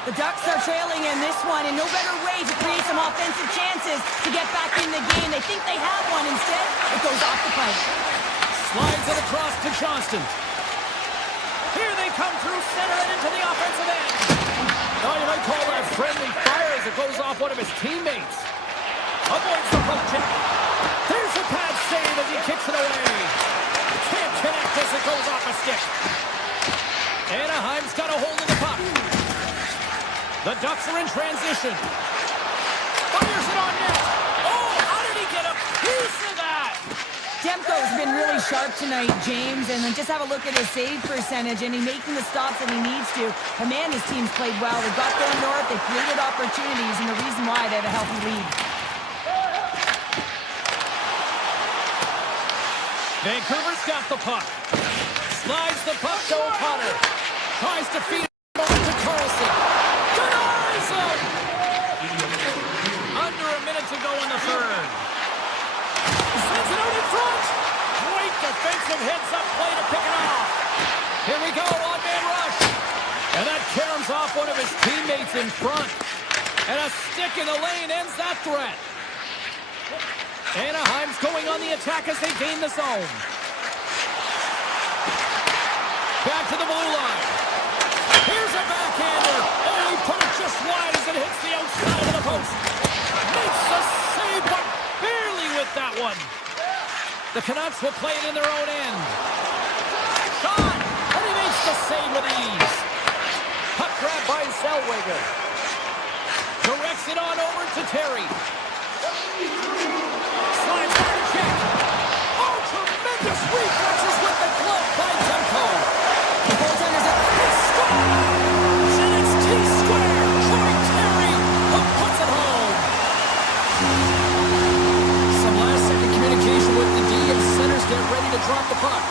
The Ducks are trailing in this one, and no better way to create some offensive chances to get back in the game. They think they have one. Instead, it goes off the pipe. Slides it across to Johnston. Here they come through center and into the offensive end. Oh, you might call that friendly fire as it goes off one of his teammates. Avoids the poke check. There's a pad save as he kicks it away. Can't connect as it goes off a stick. Anaheim's got a hold of the puck. The Ducks are in transition. Fires it on net. Oh, how did he get a piece of that? Demko's been really sharp tonight, James, and then just have a look at his save percentage, and he's making the stops that he needs to. But man, his team's played well. They got going north, they created opportunities, and the reason why they have a healthy lead. Vancouver's got the puck. Slides the puck to O'Connor. Tries to feed it over to Carlson. Denies him! Under a minute to go in the third. Sends it out in front. Great defensive heads-up play to pick it off. Here we go, one-man rush. And that caroms off one of his teammates in front. And a stick in the lane ends that threat. Anaheim's going on the attack as they gain the zone. Back to the blue line. Here's a backhander. Oh, he put it just wide as it hits the outside of the post. Makes the save, but barely with that one. The Canucks will play it in their own end. Shot! And he makes the save with ease. Puck grab by Zellweger. Directs it on over to Terry. Slides by the check. Oh, tremendous reflexes with the glove by Demko. The goaltender's up. He scores! And it's T-square. Troy Terry who puts it home. Some last-second communication with the D, and centers get ready to drop the puck.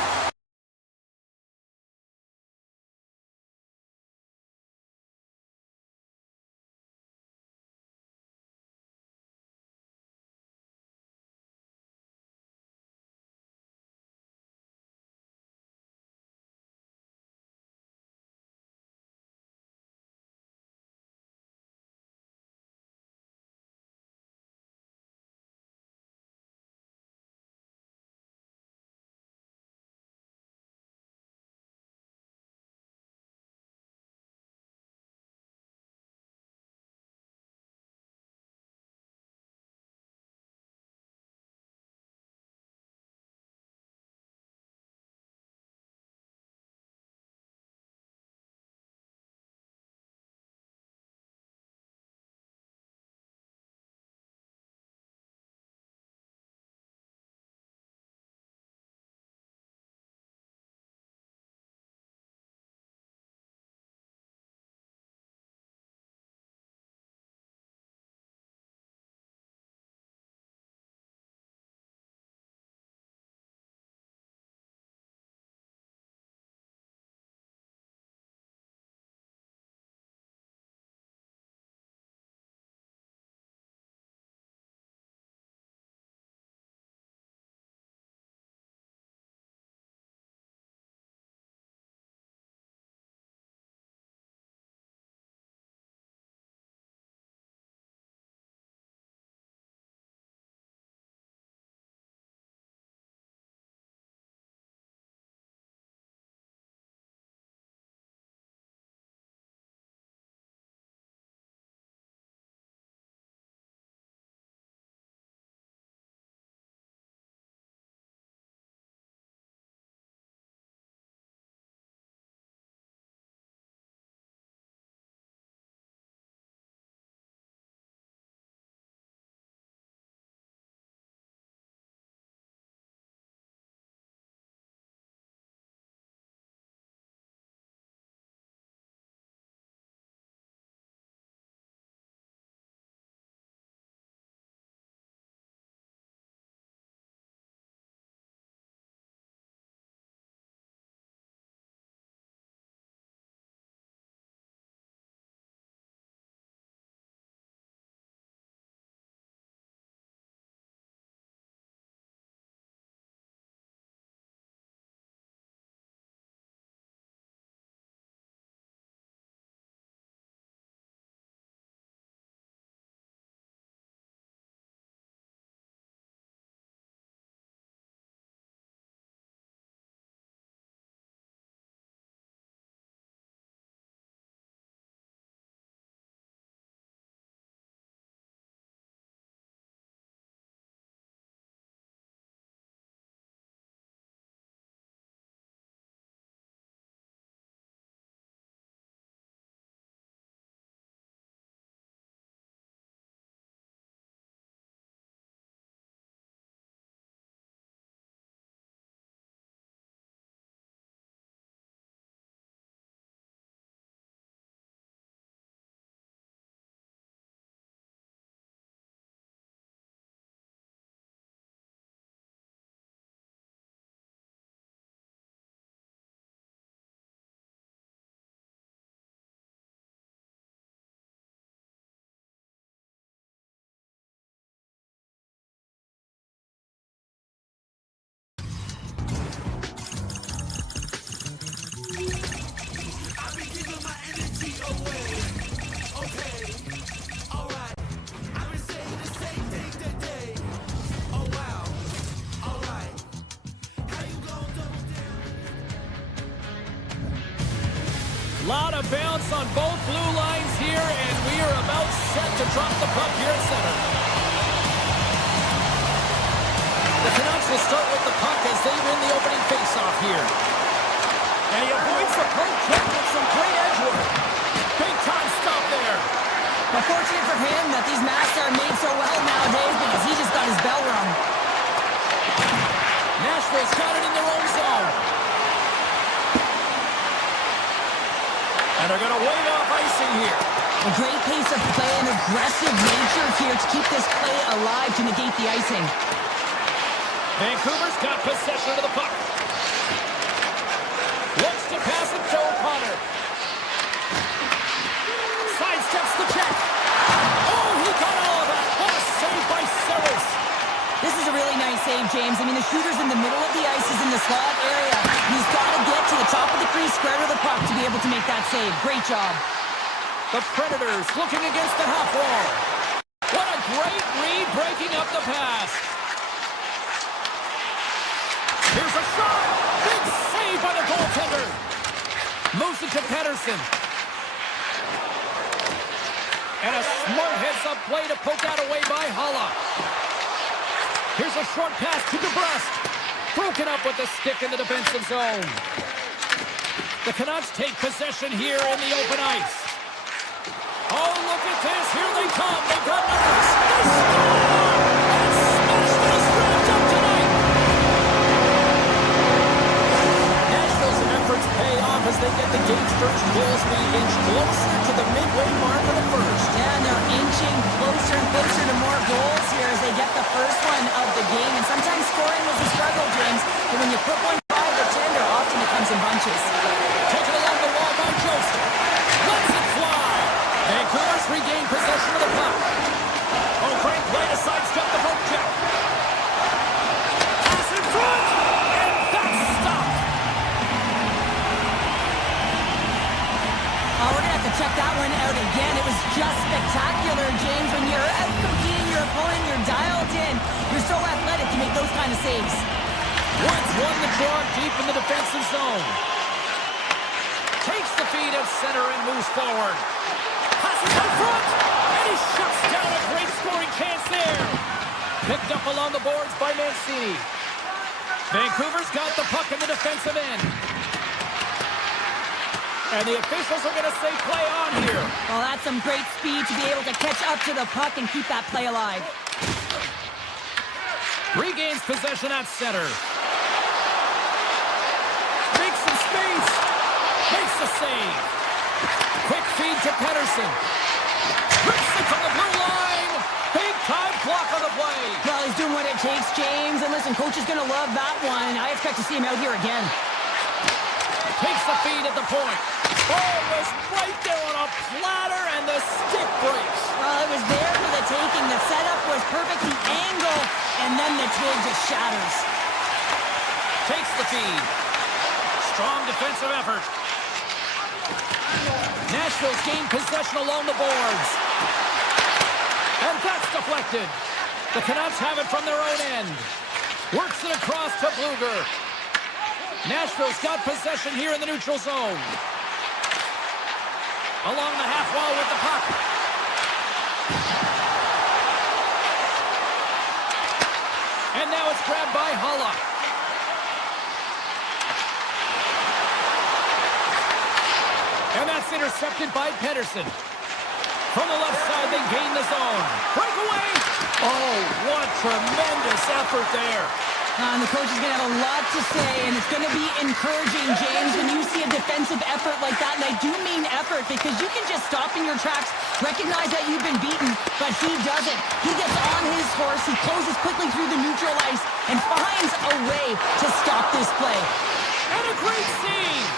Lot of bounce on both blue lines here, and we are about set to drop the puck here at center. The Canucks will start with the puck as they win the opening faceoff here. And he avoids the poke check with some great edge work. Big time stop there. Well, fortunate for him that these masks are made so well nowadays because he just got his bell rung. Nashville's got it in their own zone. And they're going to wave off icing here. A great pace of play and aggressive nature here to keep this play alive to negate the icing. Vancouver's got possession of the puck. Looks to pass it to O'Connor. Sidesteps the check. Oh, he got all of that. What a save by Seris. This is a really nice save, James. I mean, the shooter's in the middle of the ice, is in the slot area. He's got to get to the top of the crease, square to the puck to be able to make that save. Great job. The Predators looking against the half wall. What a great read breaking up the pass. Here's a shot. Big save by the goaltender. Moves it to Pettersson. And a smart heads-up play to poke that away by Haula. Here's a short pass to DeBrusque. Broken up with the stick in the defensive zone. The Canucks take possession here in the open ice. Oh, look at this. Here they come. They've got numbers. They score! And smash this wrapped up tonight. Nashville's efforts pay off as they get the game's first goals being inched closer to the midway mark of the first. Yeah, and they're inching closer and closer to more goals here as they get the first one of the game. And sometimes scoring was a struggle, James. But when you put 1-5 or 10, often it comes in bunches. Taken along the wall by Joseph. Lets it fly. Vancouver's regained possession of the puck. Oh, great play to sidestep the poke check. Pass in front. And that's stopped. Oh, we're going to have to check that one out again. It was just spectacular, James. When you're out-competing your opponent, you're dialed in. You're so athletic to make those kind of saves. Woods won the draw deep in the defensive zone. Takes the feed at center and moves forward. Passes in front. And he shuts down a great scoring chance there. Picked up along the boards by Mancini. Vancouver's got the puck in the defensive end. And the officials are going to say play on here. Well, that's some great speed to be able to catch up to the puck and keep that play alive. Regains possession at center. Makes some space. Makes the save. Quick feed to Pettersson. Rips it from the blue line. Big time block on the play. Well, he's doing what it takes, James. And listen, coach is going to love that one. I expect to see him out here again. Takes the feed at the point. Oh, it was right there on a platter, and the stick breaks. Well, it was there for the taking. The setup was perfect, the angle, and then the twig just shatters. Takes the feed. Strong defensive effort. Nashville's gained possession along the boards. And that's deflected. The Canucks have it from their own end. Works it across to Bluger. Nashville's got possession here in the neutral zone. Along the half wall with the puck. And now it's grabbed by Haula. And that's intercepted by Pettersson. From the left side, they gain the zone. Breakaway! Oh, what tremendous effort there. And the coach is going to have a lot to say, and it's going to be encouraging, James, when you see a defensive effort like that. And I do mean effort, because you can just stop in your tracks, recognize that you've been beaten, but he doesn't. He gets on his horse, he closes quickly through the neutral ice, and finds a way to stop this play. And a great save!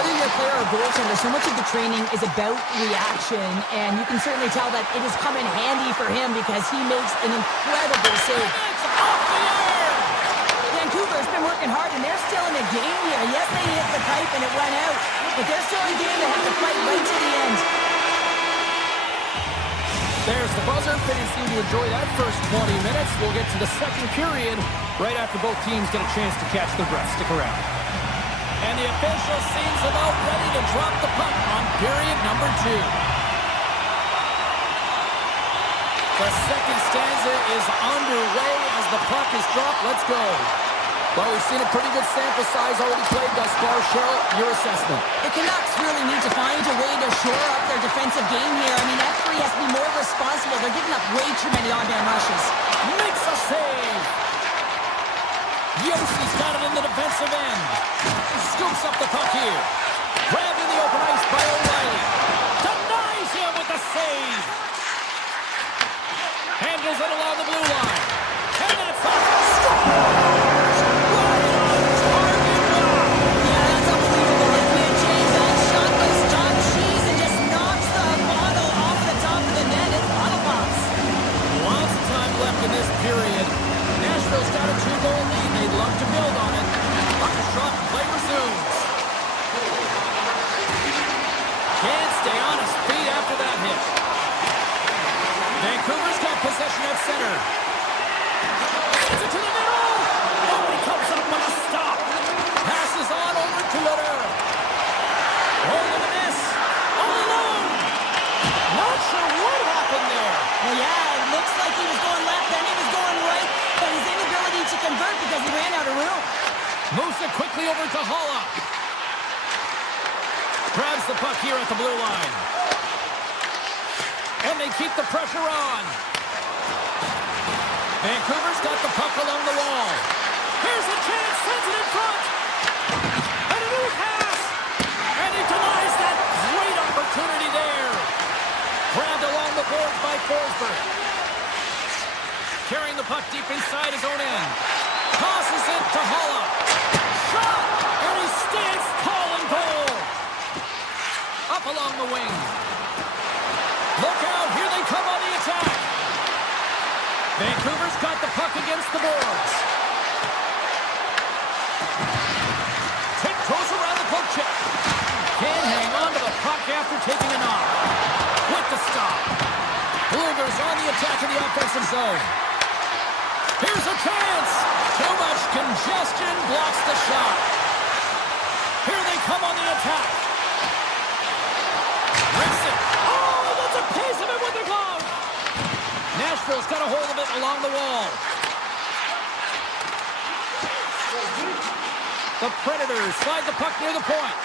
Whether you're a player or goaltender, so much of the training is about reaction, and you can certainly tell that it has come in handy for him because he makes an incredible save. And it's off the air! Vancouver's been working hard, and they're still in a game here. Yes, they hit the pipe and it went out, but they're still in a game. They have to fight right to the end. There's the buzzer. Fans seem to enjoy that first 20 minutes. We'll get to the second period right after both teams get a chance to catch their breath. Stick around. And the official seems about ready to drop the puck on period number 2. The second stanza is underway as the puck is dropped. Let's go. Well, we've seen a pretty good sample size already played thus far. Cheryl, your assessment. The Canucks really need to find a way to shore up their defensive game here. I mean, F3 has to be more responsible. They're giving up way too many on-man rushes. Makes a save. Yossi's got it in the defensive end. Scoops up the puck here. Grabbed in the open ice by O'Reilly. Denies him with the save. Handles it along the blue line. And that's off. Scores! Right on target. Yeah, that's unbelievable. Like, man, James, that shot goes top cheese and just knocks the bottle off the top of the net. It's bottle pops. Lots of time left in this period. Nashville's got a 2-goal lead. They'd love to build on it. Puck is dropped. Play resumes. Can't stay on his feet after that hit. Vancouver's got possession at center. Sends it to the middle. Nobody comes up with a stop. Passes on over to Letter. Hold of the miss. All alone. Not sure what happened there. Well, yeah, it looks like he was going left, then he was going right, but his inability to convert because he ran out of room. Moves it quickly over to Holla. Grabs the puck here at the blue line. And they keep the pressure on. Vancouver's got the puck along the wall. Here's a chance, sends it in front. And a new pass. And he denies that great opportunity there. Grabbed along the boards by Forsberg. Carrying the puck deep inside his own end. Tosses it to Holla. Shot! And he stands tall and goal. Up along the wing. Look out, here they come on the attack. Vancouver's got the puck against the boards. Tiptoes around the poke check. Can't hang on to the puck after taking a knock. With the stop. Blueger's on the attack in the offensive zone. Here's a chance. Too much congestion blocks the shot. Here they come on the attack. Rips it. Oh, that's a piece of it with the glove. Nashville's got a hold of it along the wall. The Predators slide the puck near the point.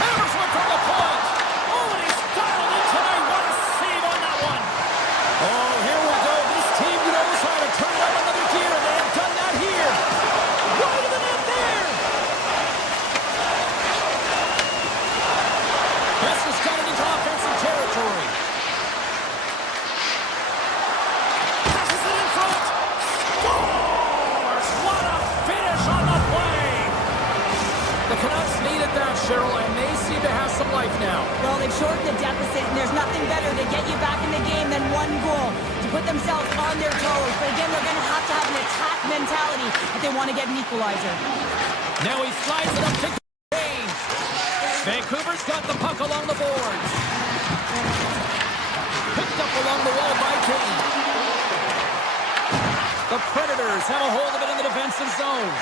Hammers one from the point. Oh, and he's dialed in tonight. What a save on that one. Oh, here we go. This team knows how to turn up another gear, and they have done that here. Right to the net there. Besser's got it into offensive territory. Passes it in front. Scores! What a finish on the play. The Canucks needed that, Cheryl, and they seem to have some life now. Well, they've shortened the deficit, and there's nothing better to get you back in the game than one goal to put themselves on their toes. But again, they're going to have an attack mentality if they want to get an equalizer. Now he slides it up to Kane. Vancouver's got the puck along the boards. Picked up along the wall by Kane. The Predators have a hold of it in the defensive zone.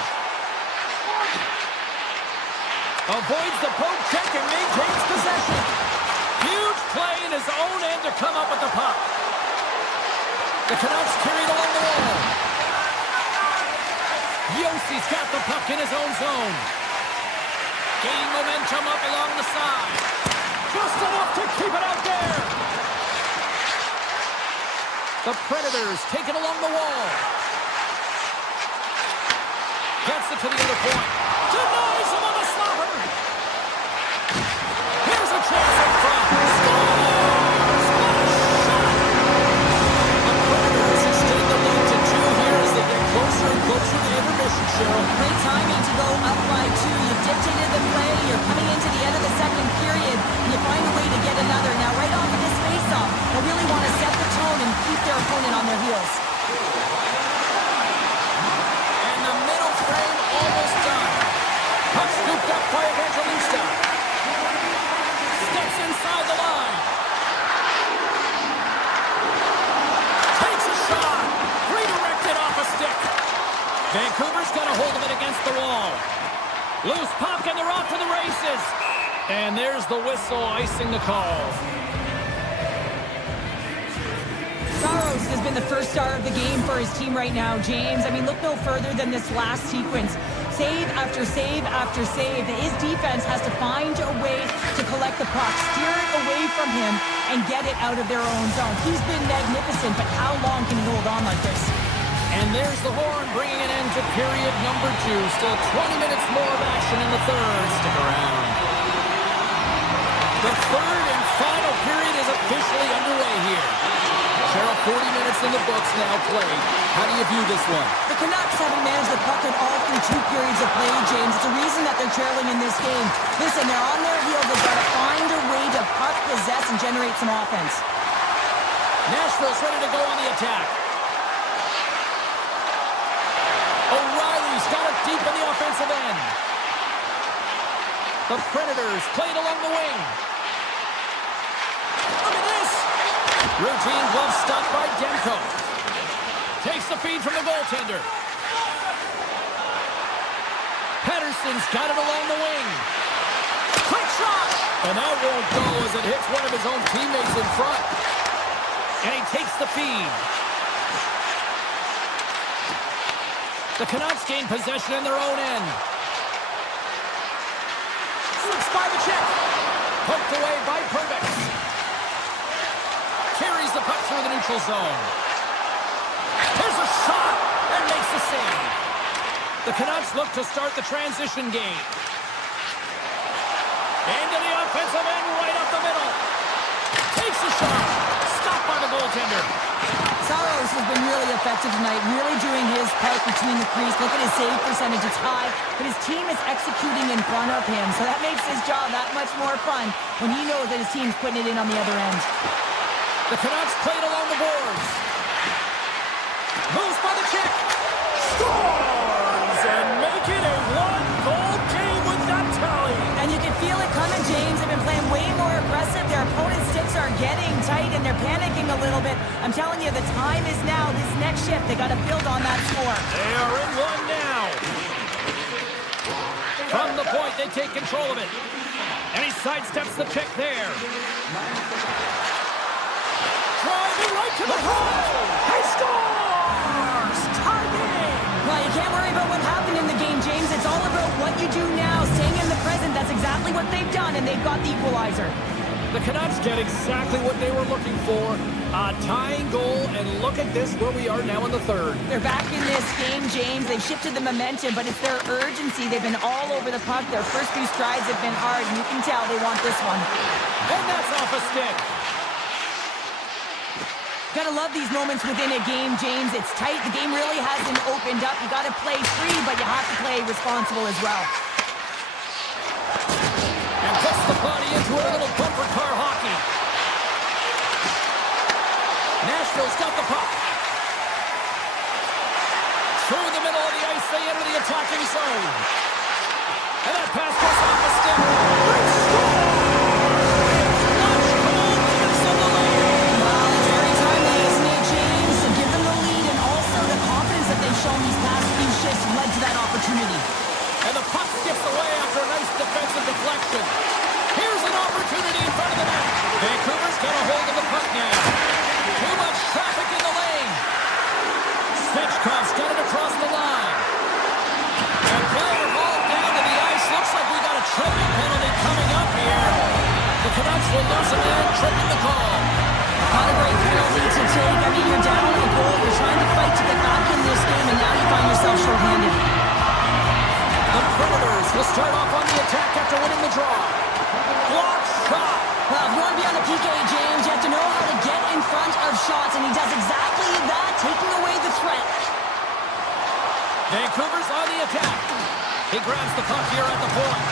Avoids the poke check and maintains possession. Huge play in his own end to come up with the puck. The Canucks carry it along the wall. Yossi's got the puck in his own zone. Gaining momentum up along the side. Just enough to keep it out there. The Predators take it along the wall. Gets it to the other point. Denies him on the slobber. Here's a chance in front. Scores! What a shot! The Predators extend the lead to 2 here as they get closer and closer to intermission, Cheryl. Great timing to go up by 2. You've dictated the play. You're coming into the end of the second period, and you find a way to get another. Now, right off of this face-off, they really want to set the tone and keep their opponent on their heels. And the middle frame almost done. Puck scooped up by Evangelista. Steps inside the line. Takes a shot. Redirected off a stick. Vancouver's got a hold of it against the wall. Loose puck and they're off to the races. And there's the whistle icing the call. Saros has been the first star of the game for his team right now, James. I mean, look no further than this last sequence. Save after save after save. His defense has to find a way to collect the puck, steer it away from him, and get it out of their own zone. He's been magnificent, but how long can he hold on like this? And there's the horn bringing an end to period number 2. Still 20 minutes more of action in the third. Stick around. The third and final period is officially underway here. Cheryl, 40 minutes in the books now played. How do you view this one? The Canucks haven't managed the puck at all through 2 periods of play, James. It's a reason that they're trailing in this game. Listen, they're on their heels. They've got to find a way to puck possess and generate some offense. Nashville's ready to go on the attack. O'Reilly's got it deep in the offensive end. The Predators played along the wing. Look at this. Routine glove stop by Demko. Takes the feed from the goaltender. Pedersen's got it along the wing. Quick shot! And that won't go as it hits one of his own teammates in front. And he takes the feed. The Canucks gain possession in their own end. Slips by the check. Poked away by Perbix. Carries the puck through the neutral zone. Here's a shot and makes the save. The Canucks look to start the transition game. Into the offensive end, right up the middle. Takes a shot. Stopped by the goaltender. Saros has been really effective tonight, really doing his part between the crease. Look at his save percentage, it's high, but his team is executing in front of him, so that makes his job that much more fun when he knows that his team's putting it in on the other end. The Canucks played along the boards. Moves by the check. Scores and make it a one-goal game with that tally. And you can feel it coming, James. They've been playing way more aggressive. Their opponent's sticks are getting tight and they're panicking a little bit. I'm telling you, the time is now. This next shift, they got to build on that score. They are in one now. From the point, they take control of it. And he sidesteps the check there. Driving right to the hole. He scores! Timing! Well, you can't worry about what happened in the game, James. It's all about what you do now, staying in the present. That's exactly what they've done, and they've got the equalizer. The Canucks get exactly what they were looking for. A tying goal, and look at this, where we are now in the third. They're back in this game, James. They've shifted the momentum, but it's their urgency. They've been all over the puck. Their first few strides have been hard, and you can tell they want this one. And that's off a stick. Gotta love these moments within a game, James. It's tight. The game really hasn't opened up. You gotta play free, but you have to play responsible as well. And puts the body into a little bumper car hockey. Nashville's got the puck. Through the middle of the ice, they enter the attacking zone. And that pass goes off a stick. They score! It's Lunch Cold gets in the lead. Well, it's very timely, isn't it, James? To give them the lead and also the confidence that they've shown these past few shifts led to that opportunity. And the puck skips away after a nice defensive deflection. Here's an opportunity in front of the net. Vancouver's got a hold of the puck now. Too much traffic in the lane. Svechkov's got it across the line. And player hauled down to the ice. Looks like we got a tripping penalty coming up here. The Canucks will lose a man, tripping the call. Not a great penalty to take. I mean, you're down a goal. You're trying to fight to get back in this game, and now you find yourself shorthanded. The Predators will start off on the attack after winning the draw. Block shot. Well, if you want to be on the PK, James, you have to know how to get in front of shots, and he does exactly that, taking away the threat. Vancouver's on the attack. He grabs the puck here at the point.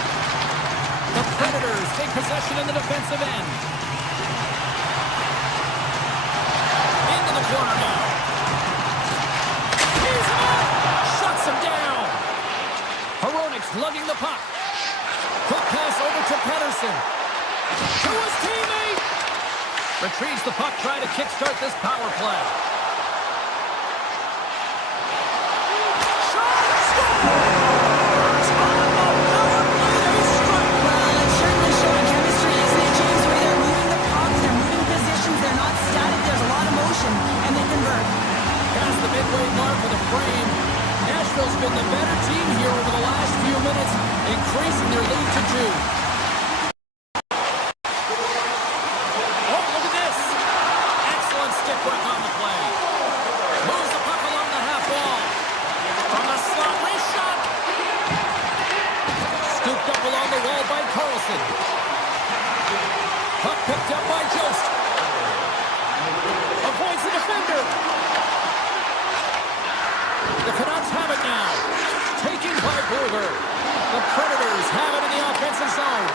The Predators take possession in the defensive end. Into the corner now. He's up. Shuts him down. Hronik's lugging the puck. Quick pass over to Pedersen. To his teammate. Retrieves the puck, trying to kickstart this power play. Shot! Scores! On the power play, they strike. Well, it's certainly showing chemistry, isn't it, James? Where they're moving the puck, they're moving positions, they're not static, there's a lot of motion. And Nashville's been the better team here over the last few minutes, increasing their lead to 2. Oh, look at this. Excellent stick work on the play. Moves the puck along the half wall. From the slot, wrist shot. Scooped up along the wall by Carlson. Puck picked up by Jost. Avoids the defender. The Canucks have it now. Taken by Bluger. The Predators have it in the offensive zone.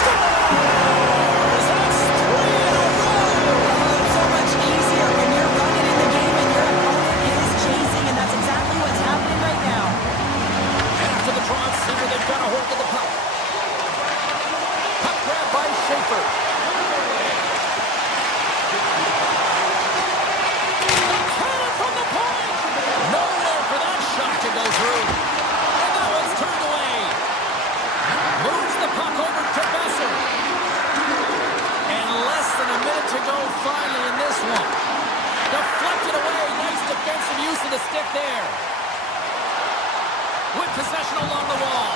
Scores! That's 3 in a row! It's so much easier when you're running in the game and your opponent is chasing, and that's exactly what's happening right now. After the draw at center, they've got a hold of the puck. Puck grab by Schaefer. The cannon from the point! Nowhere for that shot to go through. And that one's turned away. Moves the puck over to Besser. And less than a minute to go finally in this one. Deflected away. Nice defensive use of the stick there. With possession along the wall.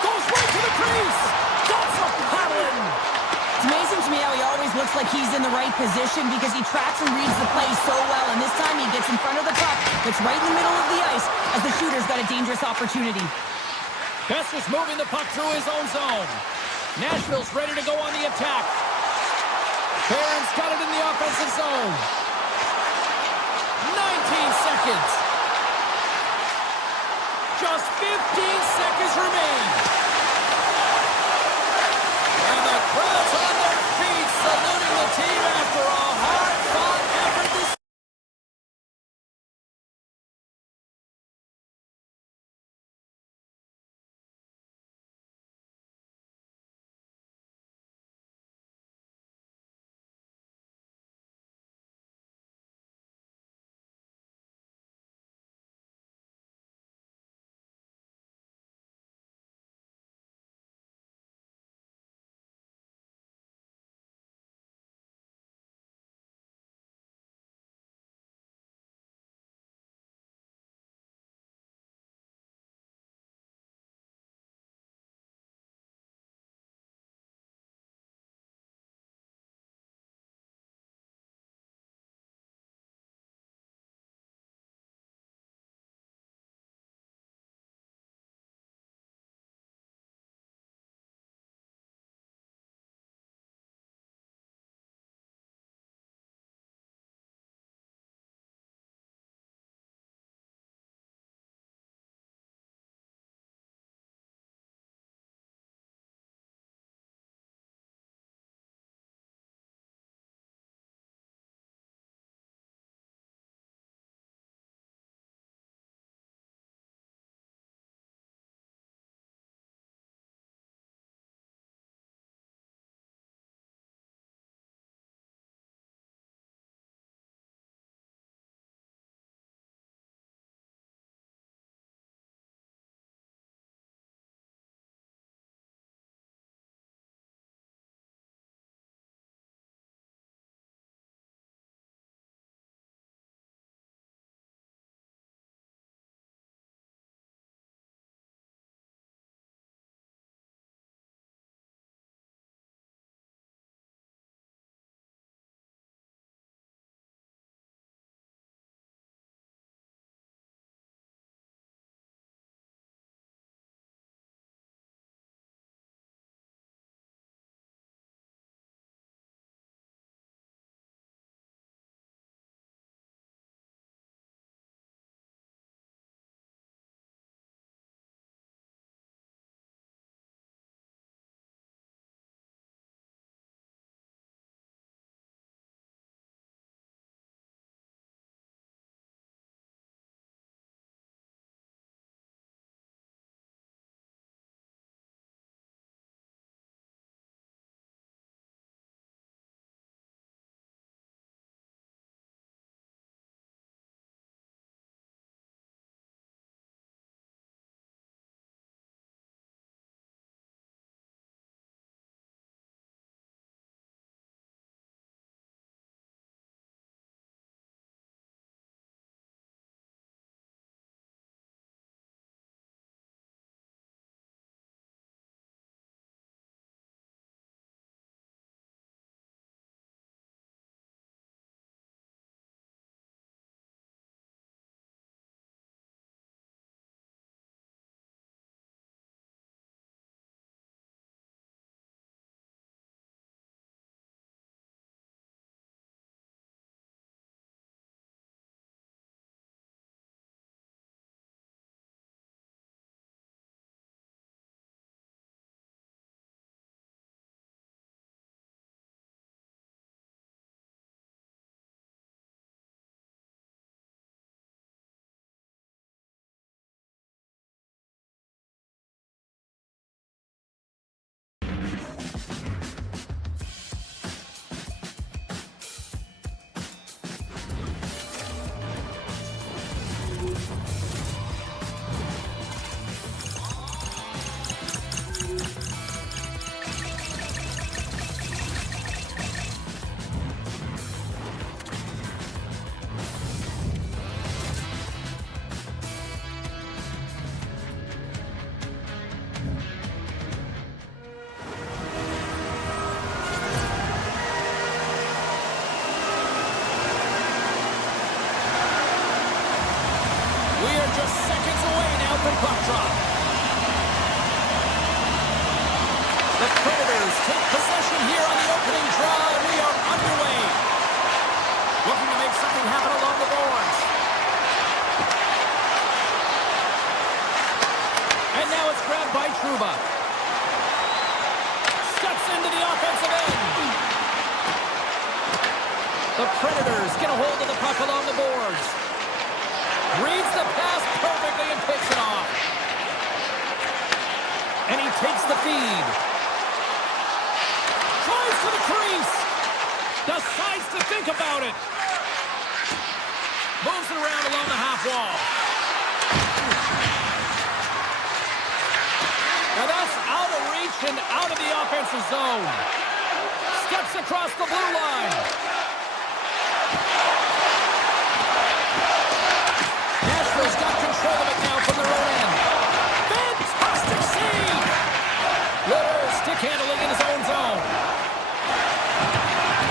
Goes right to the crease. That's a paddling. It's amazing to me how he always looks like he's in the right position because he tracks and reads the play so well, and this time he gets in front of the puck. It's right in the middle of the ice as the shooter's got a dangerous opportunity. Besser's moving the puck through his own zone. Nashville's ready to go on the attack. Barron's got it in the offensive zone. 19 seconds. Just 15 seconds remain. And the crowd's on their feet saluting the team after a hard-fought effort this We are just seconds away now from puck drop. The Predators take possession here on the opening draw. We are underway. Looking to make something happen along the boards. And now it's grabbed by Trouba. Steps into the offensive end. The Predators get a hold of the puck along the boards. Reads the pass perfectly and picks it off. And he takes the feed. Tries for the crease. Decides to think about it. Moves it around along the half wall. Now that's out of reach and out of the offensive zone. Steps across the blue line. Nashville's got control of it now from their own end. Fantastic save! Little stick handling in his own zone.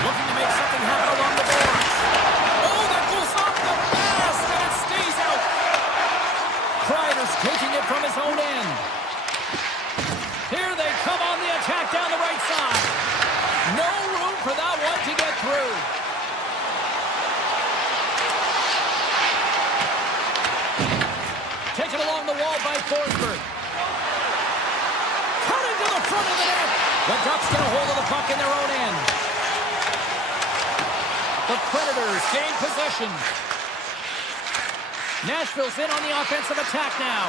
Looking to make something happen along the boards. Oh, that goes off the mask and it stays out. Kreider's taking it from his own end. Here they come on the attack down the right side. No room for that one to get through. Taken along the wall by Forsberg. Cutting to the front of the net. The Ducks get a hold of the puck in their own end. The Predators gain possession. Nashville's in on the offensive attack now.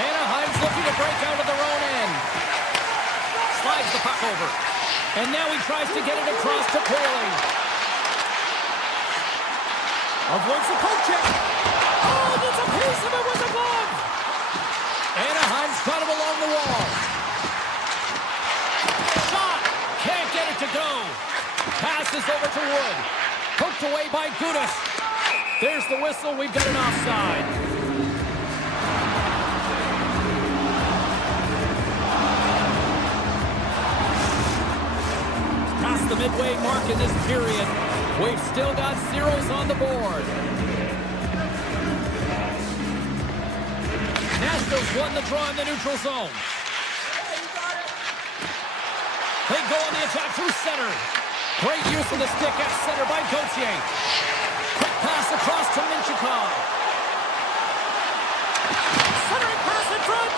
Anaheim's looking to break out of their own end. Slides the puck over. And now he tries to get it across to Poiley. Avoids the poke check. Oh, gets a piece of it with a glove. Anaheim's got him along the wall. Shot. Can't get it to go. Passes over to Wood. Poked away by Gudas. There's the whistle. We've got an offside. Past the midway mark in this period. We've still got zeros on the board. Nashville's won the draw in the neutral zone. They go on the attack through center. Great use of the stick at center by Gauthier. Quick pass across to Minchikov. Centering pass in front,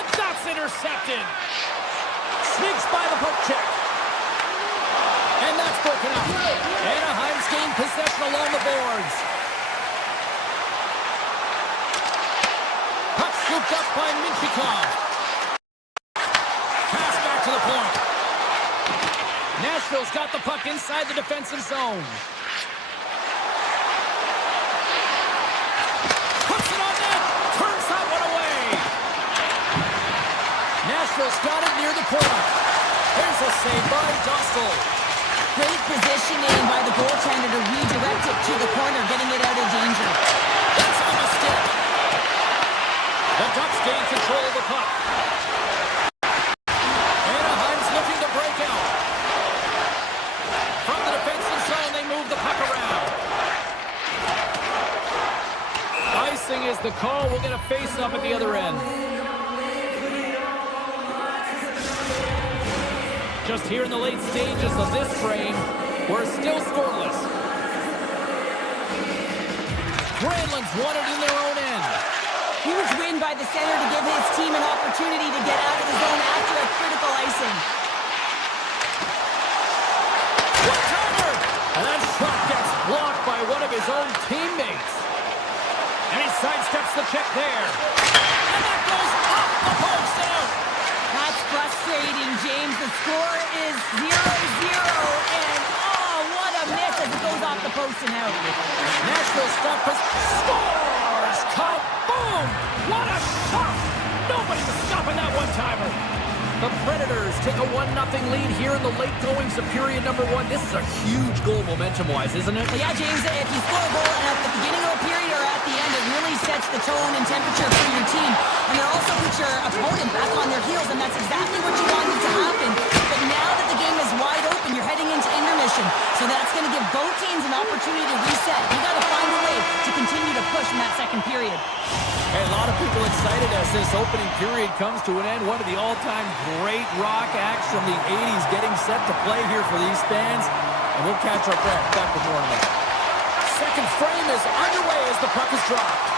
and that's intercepted. Sneaks by the poke check. And that's broken up. Anaheim's gained possession along the boards. Puck scooped up by Minchikov. Pass back to the point. Nashville's got the puck inside the defensive zone. Puts it on net. Turns that one away. Nashville's got it near the corner. There's a save by Dostal. Great positioning by the goaltender to redirect it to the corner, getting it out of danger. That's on the stick. The Ducks gain control of the puck. Anaheim's looking to break out. From the defensive zone, they move the puck around. Icing is the call. We'll get a face-up at the other end. Just here in the late stages of this frame, we're still scoreless. Granlund's won it in their own end. Huge win by the center to give his team an opportunity to get out of the zone after a critical icing. One-timer! And that shot gets blocked by one of his own teammates. And he sidesteps the check there. And that goes off the post out. That's frustrating, James. The score is 0-0, and oh, what a miss as it goes off the post and out. Nashville scores! Kaboom! What a shot! Nobody was stopping that one-timer. The Predators take a 1-0 lead here in the late goings of period number 1. This is a huge goal momentum-wise, isn't it? Well, yeah, James, if you score a goal at the beginning of a period or at the end, it really sets the tone and temperature for your team. And it also puts your opponent back on their heels, and that's exactly what you wanted to happen. But now that the game is wide open, you're heading into intermission. So that's going to give both teams an an opportunity to reset. You got to find a way to continue to push in that second period. Hey, a lot of people excited as this opening period comes to an end. One of the all-time great rock acts from the 80s getting set to play here for these fans. And we'll catch our breath. Back with more in a minute. Second frame is underway as the puck is dropped.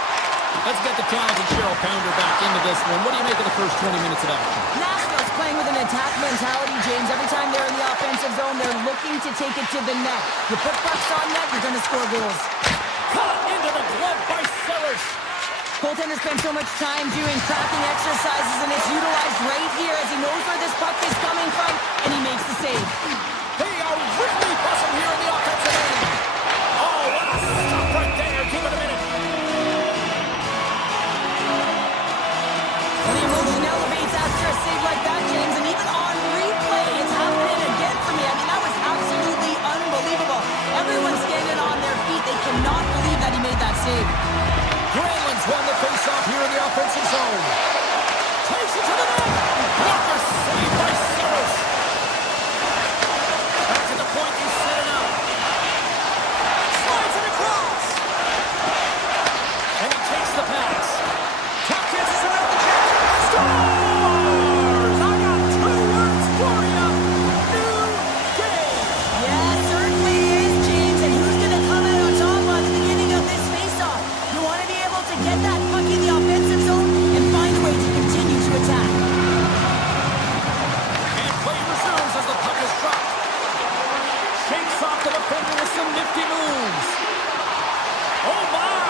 Let's get the talented Cheryl Pounder back into this one. What do you make of the first 20 minutes of action? Nashville's playing with an attack mentality, James. Every time they're in the offensive zone, they're looking to take it to the net. You put pucks on net, you're going to score goals. Caught into the glove by Sellers. Goaltender spends so much time doing tracking exercises, and it's utilized right here as he knows where this puck is coming from, and he makes the save. They are really buzzing here in the offensive end. Oh, what a stop right there. Give it a minute. Well, the emotion elevates after a save like that, James, and even on replay, it's happening again for me. I mean, that was absolutely unbelievable. Everyone's standing on their feet. They cannot believe that he made that save. Granlund's won the faceoff here in the offensive zone. Takes it to the net. Blocker saved by Sellers. Back to the point, he's set it up. Slides it across. And he takes the pass. Tap dances around the check. Scores! I got 2 words for you. New game. Yeah, certainly is, James. And who's going to come out on top at the beginning of this faceoff? You want to be able to get that puck in the offensive zone and find a way to continue to attack. And play resumes as the puck is dropped. Shakes off the defender with some nifty moves. Oh my!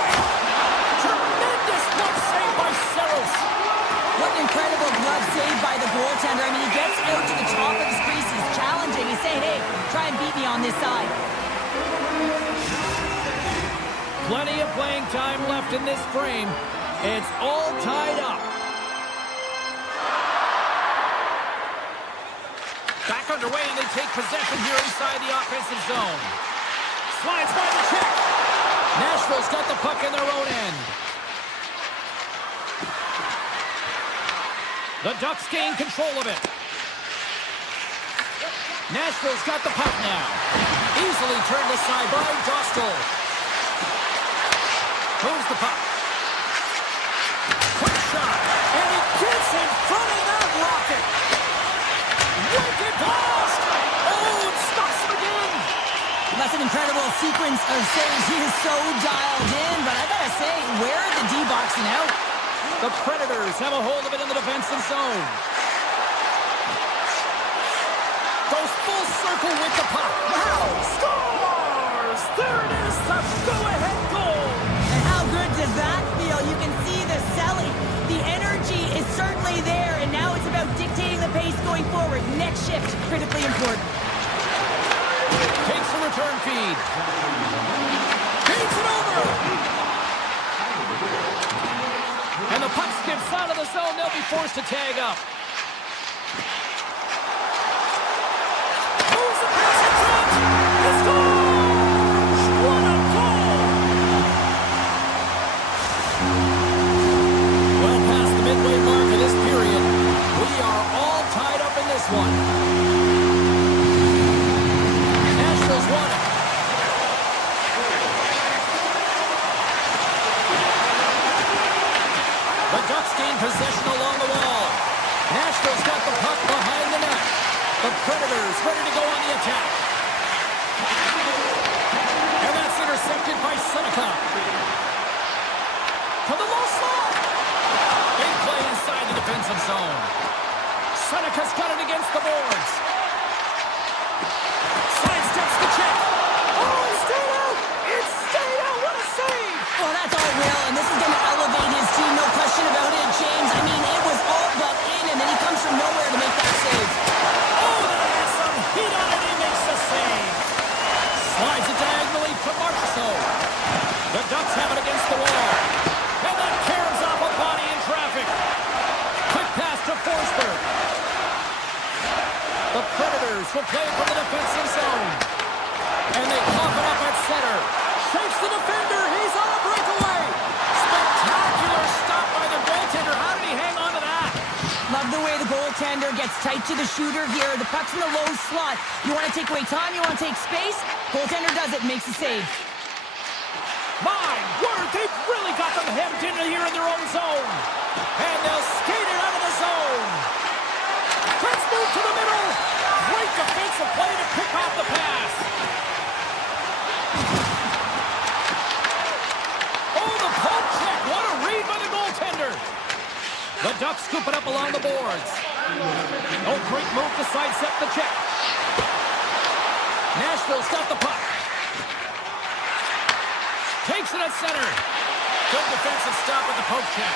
Tremendous glove save by Sellers. What an incredible glove save by the goaltender. I mean, he gets out to the top of his crease. He's challenging. He's saying, hey, try and beat me on this side. Plenty of playing time left in this frame. It's all tied up. Back underway, and they take possession here inside the offensive zone. Slides by the check. Nashville's got the puck in their own end. The Ducks gain control of it. Nashville's got the puck now. Easily turned aside by Dostal. Moves the puck. Quick shot. And he gets in front of that rocket. Wicked blast. Oh, it stops him again. That's an incredible sequence of saves. He is so dialed in, but I gotta say, where are the D-boxing out? The Predators have a hold of it in the defensive zone. Goes full circle with the puck. Wow! Scores! There it is, the go-ahead goal. And how good does that feel? You can see the selling. The energy is certainly there, and now it's about dictating the pace going forward. Next shift, critically important. Takes a return feed. Beats it over. And the puck skips out of the zone. They'll be forced to tag up. Moves the pass in front. He scores! What a goal! Well past the midway mark of this period, we are all tied up in this one. Nashville's won it. The Ducks gain possession along the wall. Nashville's got the puck behind the net. The Predators ready to go on the attack. And that's intercepted by Seneca. To the low slot. Big play inside the defensive zone. Seneca's got it against the boards. Sidesteps the check. Oh, it stayed out. It stayed out. What a save. Well, that's all real, and this is going to elevate his team, no question about it, James. I mean, it was all but in, and then he comes from nowhere to make that save. Oh, that has some heat on it. He makes the save. Slides it diagonally to Marchessault. The Ducks have it against the wall. And that caroms off a body in traffic. Quick pass to Forsberg. The Predators will play from the defensive zone. And they cough it up at center. Shakes the defender. He's on a breakaway. Spectacular stop by the goaltender. How did he hang on to that? Love the way the goaltender goaltender gets tight to the shooter here. The puck's in the low slot. You want to take away time, you want to take space. Goaltender does it, makes the save. My word, they've really got them hemmed in here in their own zone. And they'll skate it out of the zone. Let's move to the middle. Great defensive play to pick off the pass. Oh, the poke check. What a read by the goaltender. The Ducks scoop it up along the boards. Oh, great move to sidestep the check. Nashville's got the puck. Takes it at center. Good defensive stop with the poke check.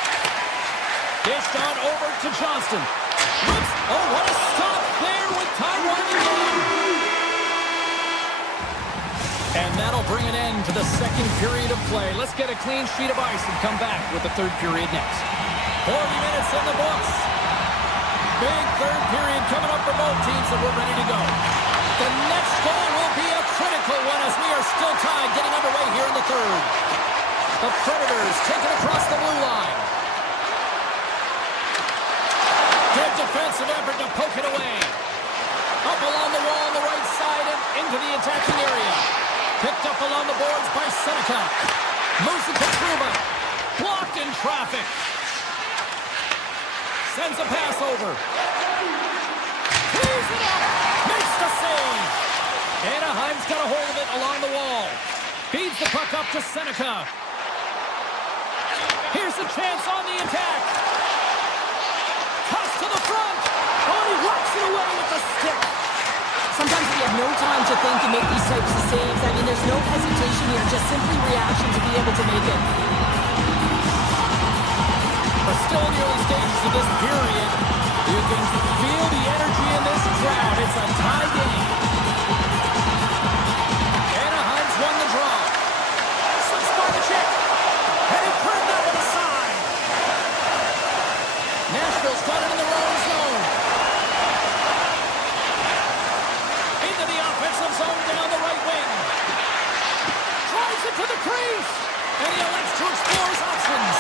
Dished on over to Johnston. Whoops. Oh, what a stop there with time winding down. And that'll bring an end to the second period of play. Let's get a clean sheet of ice and come back with the third period next. 40 minutes in the books. Big third period coming up for both teams, and we're ready to go. The next goal will be a critical one as we are still tied, getting underway here in the third. The Predators take it across the blue line. Good defensive effort to poke it away. Up along the wall on the right side and into the attacking area. Picked up along the boards by Seneca. Moves it to Truba. Blocked in traffic. Sends a pass over. Tees it up. Makes the save. Anaheim's got a hold of it along the wall. Feeds the puck up to Seneca. Here's a chance on the attack. Toss to the front. Oh, he rocks it away with the stick. Sometimes we have no time to think and make these types of saves. I mean, there's no hesitation here, just simply reaction to be able to make it. But still in the early stages of this period, you can feel the energy in this crowd. It's a tie game. Anaheim's won the draw. Slips by the check. And he turned that one aside. Nashville's got it in their own zone. Into the offensive zone down the right wing. Drives it to the crease. And he elects to explore his options.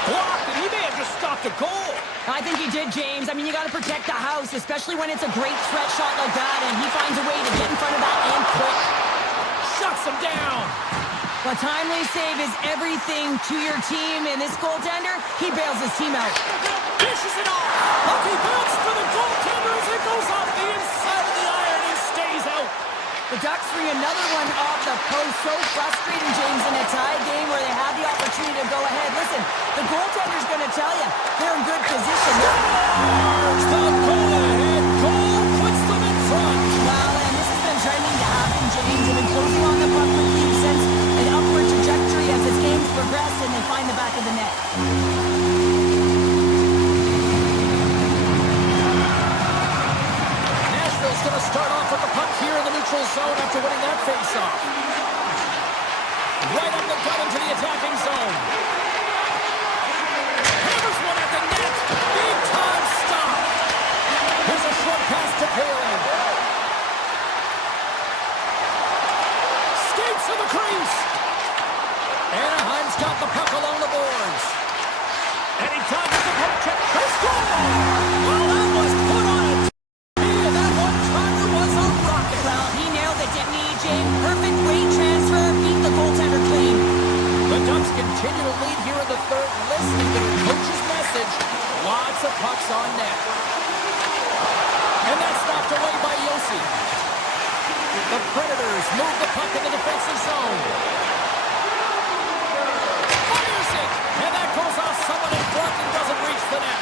Blocked, and he may have just stopped a goal. I think he did, James. I mean, you got to protect the house, especially when it's a great threat shot like that, and he finds a way to get in front of that and quick. Shuts him down. A timely save is everything to your team, and this goaltender, he bails his team out. Dishes it off. Lucky bounce for the goaltender as it goes off the inside of the iron and stays out. The Ducks bring another one off the post. So frustrating, James, in a tie game where they have the opportunity to go ahead. Listen, the goaltender's going to tell you they're in good position. The go-ahead goal puts them in front. Well, and this has been trending to happen, James. They've been closing on the puck quickly since an upward trajectory as this game's progressed, and they find the back of the net. Nashville's going to start off with the puck here in the neutral zone after winning that face-off. Right up the gut into the attacking zone. Hammers one at the net. Big time stop. Here's a short pass to Paley. Skates to the crease. Anaheim's got the puck along the boards. And he dodges the poke check. They score! Well, that was put on a and that one-timer was a rocket. Well, he nailed it, didn't he, James? Perfect weight transfer, beat the goaltender clean. The Ducks continue to lead here in the third, listening to their coach's message. Lots of pucks on net. And that's knocked away by Yossi. The Predators move the puck in the defensive zone. Fires it! And that goes off someone in front and doesn't reach the net.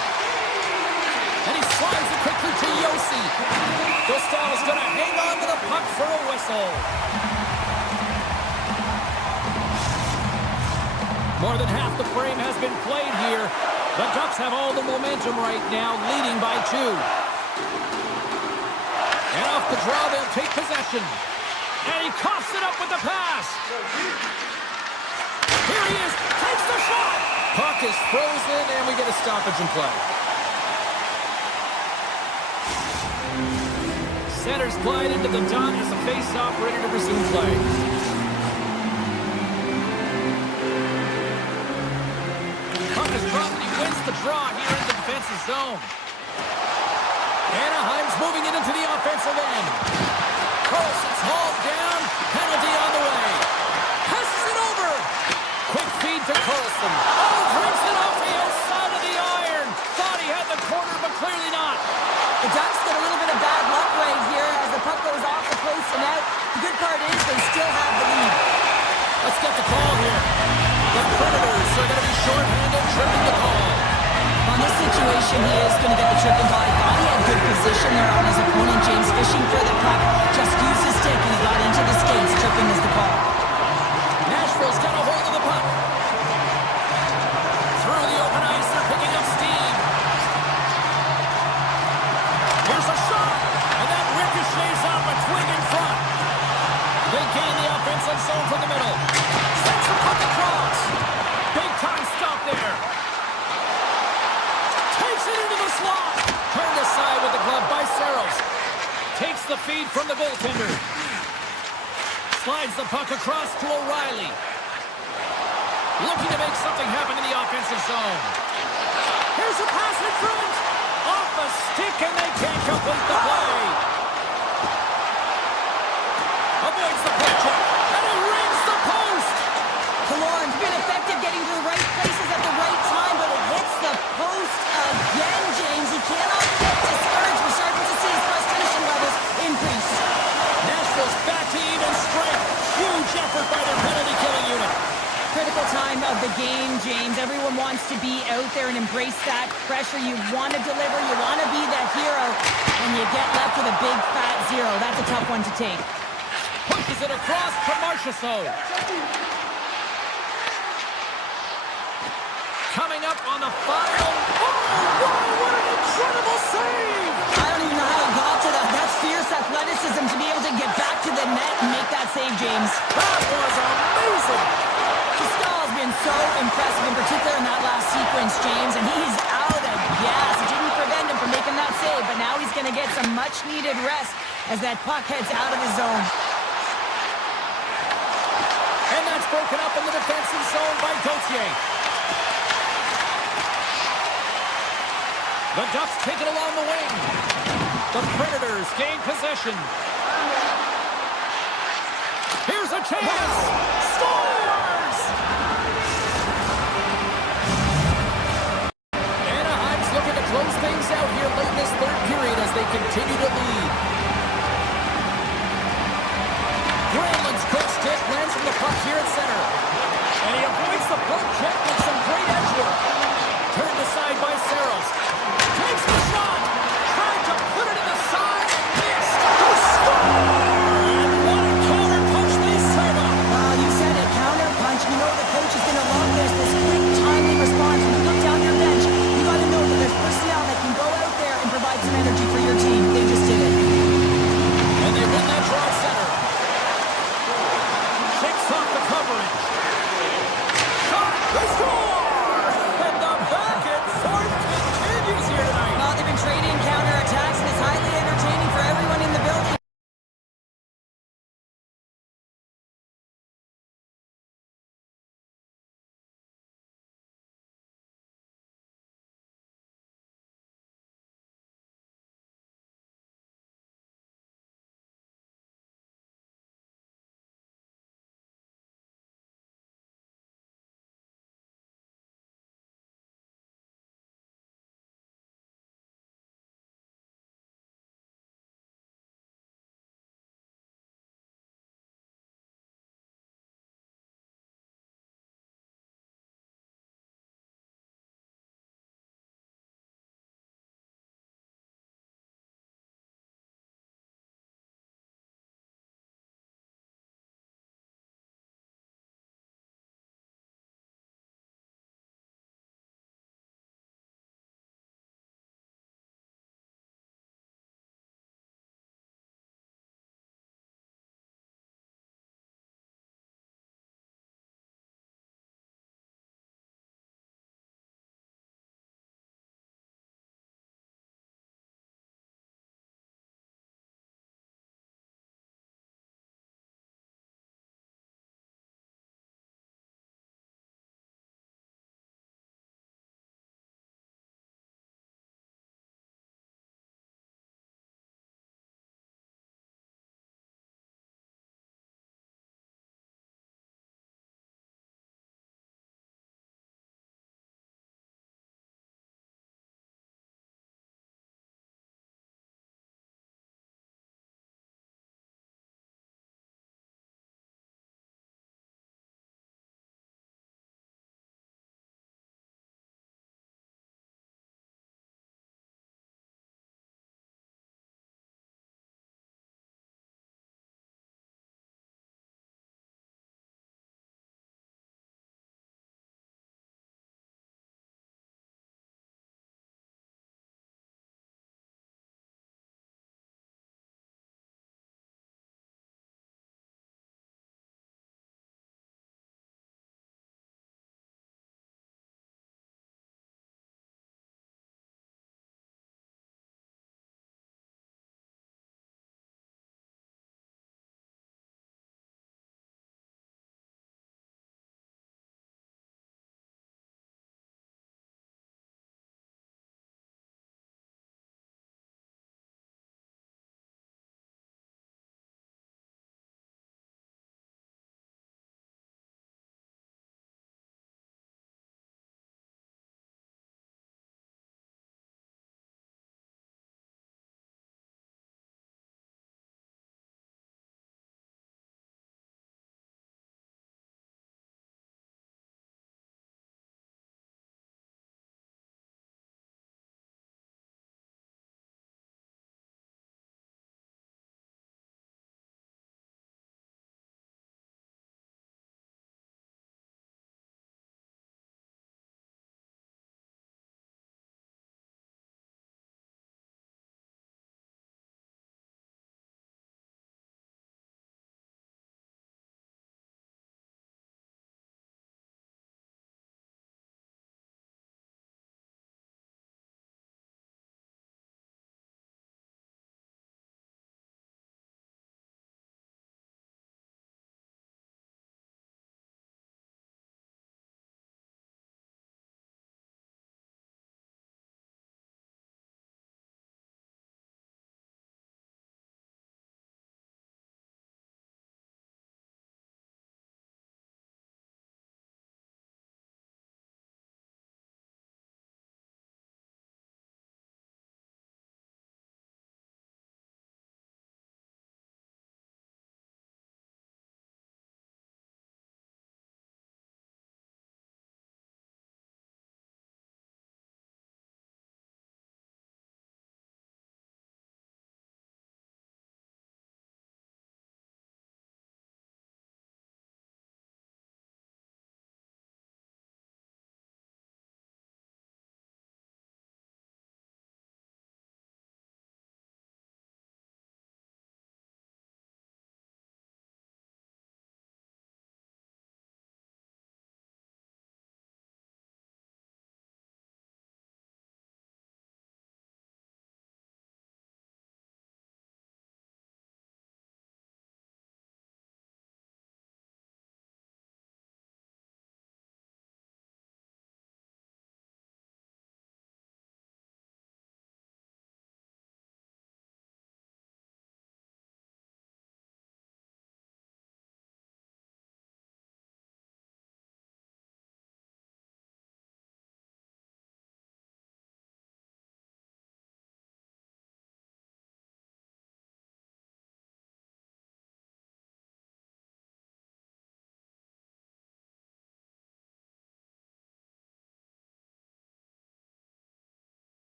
And he slides it quickly to Yossi. Gustav's going to hang on to the puck for a whistle. More than half the frame has been played here. The Ducks have all the momentum right now, leading by 2. And off the draw, they'll take possession. And he coughs it up with the pass. Here he is, takes the shot. Puck is frozen, and we get a stoppage in play. Centers glide into the dot as the face-off ready to resume play. Puck is dropped and he wins the draw here in the defensive zone. Anaheim's moving it into the offensive end. Carlson's hauled down. Penalty on the way. Passes it over. Quick feed to Carlson. Oh, drinks it off the outside of the iron. Thought he had the corner, but clearly not. The Ducks get a little bit of bad luck right here as the puck goes off the post and out. The good part is they still have the lead. Let's get the call here. The Predators are going to be shorthanded, tripping the call. On this situation, he is going to get the tripping call. I thought he had good position there on his opponent. James fishing for the puck. Just used his stick and he got into the skates. Tripping is the call. Nashville's got a hold of the puck. Through the open ice, they're picking up steam. Here's a shot, and that ricochets off a twig in front. They gain the offensive zone from the middle. Sends the puck across. Big time stop there. Takes it into the slot. Turned aside with the glove by Saros. Takes the feed from the goaltender. Slides the puck across to O'Reilly. Looking to make something happen in the offensive zone. Here's a pass in front. Off a stick, and they can't complete the play. Avoids the puck check, and he rings the post. Killorn's been effective getting to the right places at the right time, but it hits the post again, James. He cannot get discouraged. We're starting to see his frustration levels increase. Nashville's back to even strength. Huge effort by their penalty-killing unit. Critical time of the game, James. Everyone wants to be out there and embrace that pressure. You want to deliver. You want to be that hero. And you get left with a big, fat zero. That's a tough one to take. Pushes it across to Marchessault. Coming up on the final. Oh, wow, what an incredible save! I don't even know how he got to that. That's fierce athleticism to be able to get back to the net and make that save, James. That was amazing! Castell's been so impressive, in particular in that last sequence, James, and he's out of gas. It didn't prevent him from making that save, but now he's going to get some much-needed rest as that puck heads out of his zone. And that's broken up in the defensive zone by Gauthier. The Ducks take it along the wing. The Predators gain possession. Here's a chance. Scores! Anaheim's looking to close things out here late in this third period as they continue to lead. Granlund's quick stick lands from the puck here at center. And he avoids the poke check with some great edge work. Turned aside by Saros. Takes the shot. Tried to put it in the side and missed. He scored! And what a counter punch they serve up. You said it, counter punch. You know the coach is going to love this quick, timely response. When you look down your bench, you got to know that there's personnel that can go out there and provide some energy for your team. They just did it. And they win that draw center. Shakes off the coverage. Shot. They score! And the back and forth continues here tonight. They've been trading counterattacks, and it's highly entertaining for everyone in the building.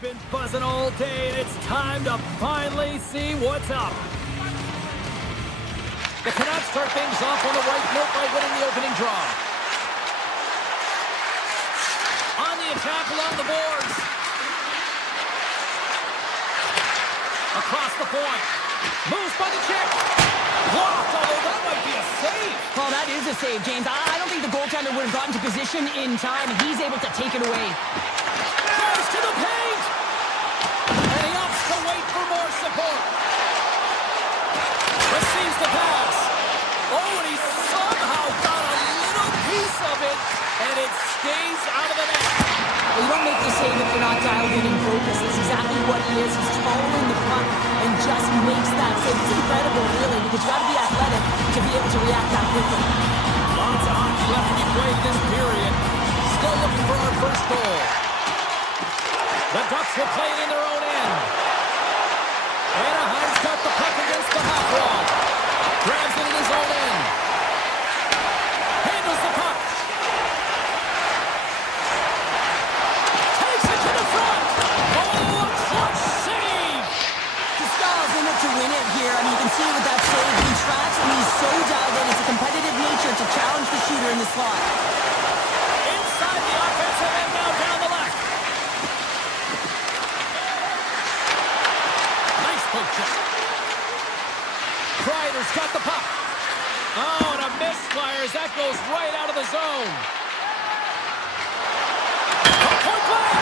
been buzzing all day, and it's time to finally see what's up. The Canucks start things off on the right note by winning the opening draw. On the attack along the boards. Across the point. Moves by the check. Blocked, although that might be a save. Well, that is a save, James. I don't think the goaltender would have gotten to position in time, and he's able to take it away. Goes to the paint. And he opts to wait for more support. Receives the pass. Oh, and he somehow got a little piece of it, and it stays out of the net. Well, you don't make the save if you're not dialed in and focused. That's exactly what he is. He's following the puck and just makes that save. It's incredible, really, because you got to be athletic to be able to react that quickly. Lots of hockey left to be played this period. Still looking for our first goal. The Ducks will play it in their own end. Anaheim's got the puck against the half wall. Grabs it in his own end. Handles the puck. Takes it to the front. Oh, a clutch save. Styles in it to win it here. I mean, you can see with that save, he tracks and he's so dialed in. It's a competitive nature to challenge the shooter in the slot. Inside the offensive end, now down the left. Nice poke check. Kreider's got the puck. Oh, and a misfire as that goes right out of the zone. Point blank.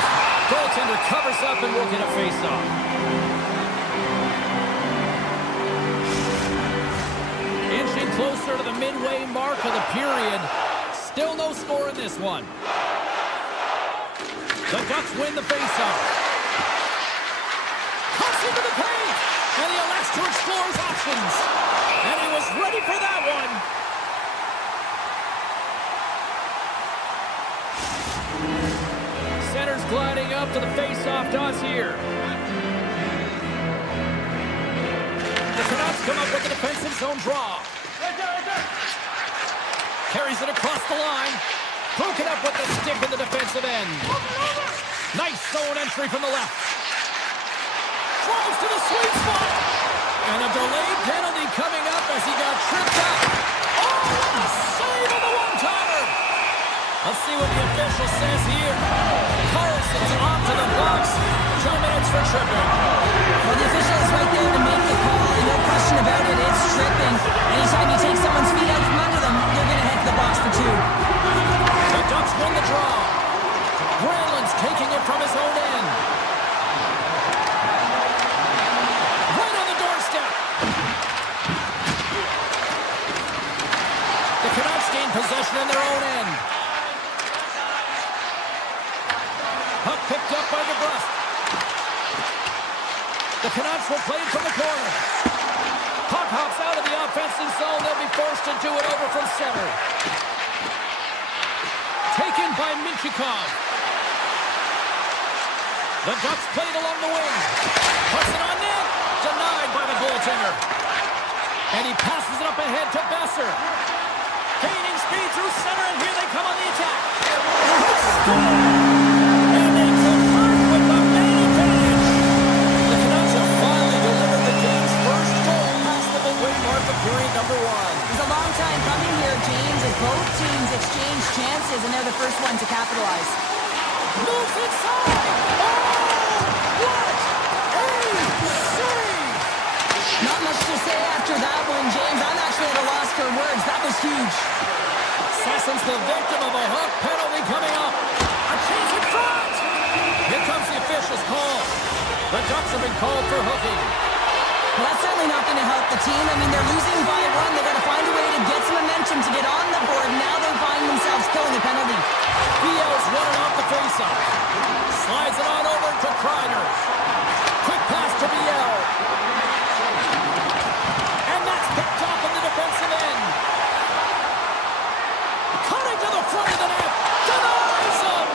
Goaltender covers up and will get a face-off. Inching closer to the midway mark of the period. Still no score in this one. The Ducks win the faceoff. Cuts into the paint. And he elects to explore his options. And he was ready for that one. Center's gliding up to the faceoff dots here. The Canucks come up with a defensive zone draw. Carries it across the line. Broken up with the stick in the defensive end. Nice zone entry from the left. Drives to the sweet spot. And a delayed penalty coming up as he got tripped up. Oh, what a save on the one-timer. Let's see what the official says here. Carlson's onto the box. 2 minutes for tripping. Well, the official is right there to make the call, and no question about it, it's tripping. Anytime you take someone's feet out from under them, they're going to head to the box for 2. The Ducks win the draw. Granlund's taking it from his own end. Right on the doorstep. The Canucks gain possession in their own end. Puck picked up by DeBrusque. The Canucks will play it from the corner. Puck hops out of the offensive zone. They'll be forced to do it over from center. Taken by Minchikov. The Ducks played along the wing. Puts it on net. Denied by the goaltender. And he passes it up ahead to Besser. Gaining speed through center, and here they come on the attack. And they convert with the man advantage. The Canucks have finally delivered the game's first goal past the midway mark of period number 1. It's a long time coming here, James, as both teams exchange chances, and they're the first one to capitalize. Moves inside. Oh, what a save! Not much to say after that one, James. I'm actually at a loss for words. That was huge. Sesson's the victim of a hook penalty coming up. A chance in front. Here comes the official's call. The Ducks have been called for hooking. Well, that's certainly not going to help the team. I mean, they're losing by 1. They got to find a way to get some momentum to get on the board. Now they find themselves killing the penalty. Biel's running off the faceoff. Slides it on over to Kreider. Quick pass to Biel. And that's picked off in the defensive end. Cutting to the front of the net. Denies him.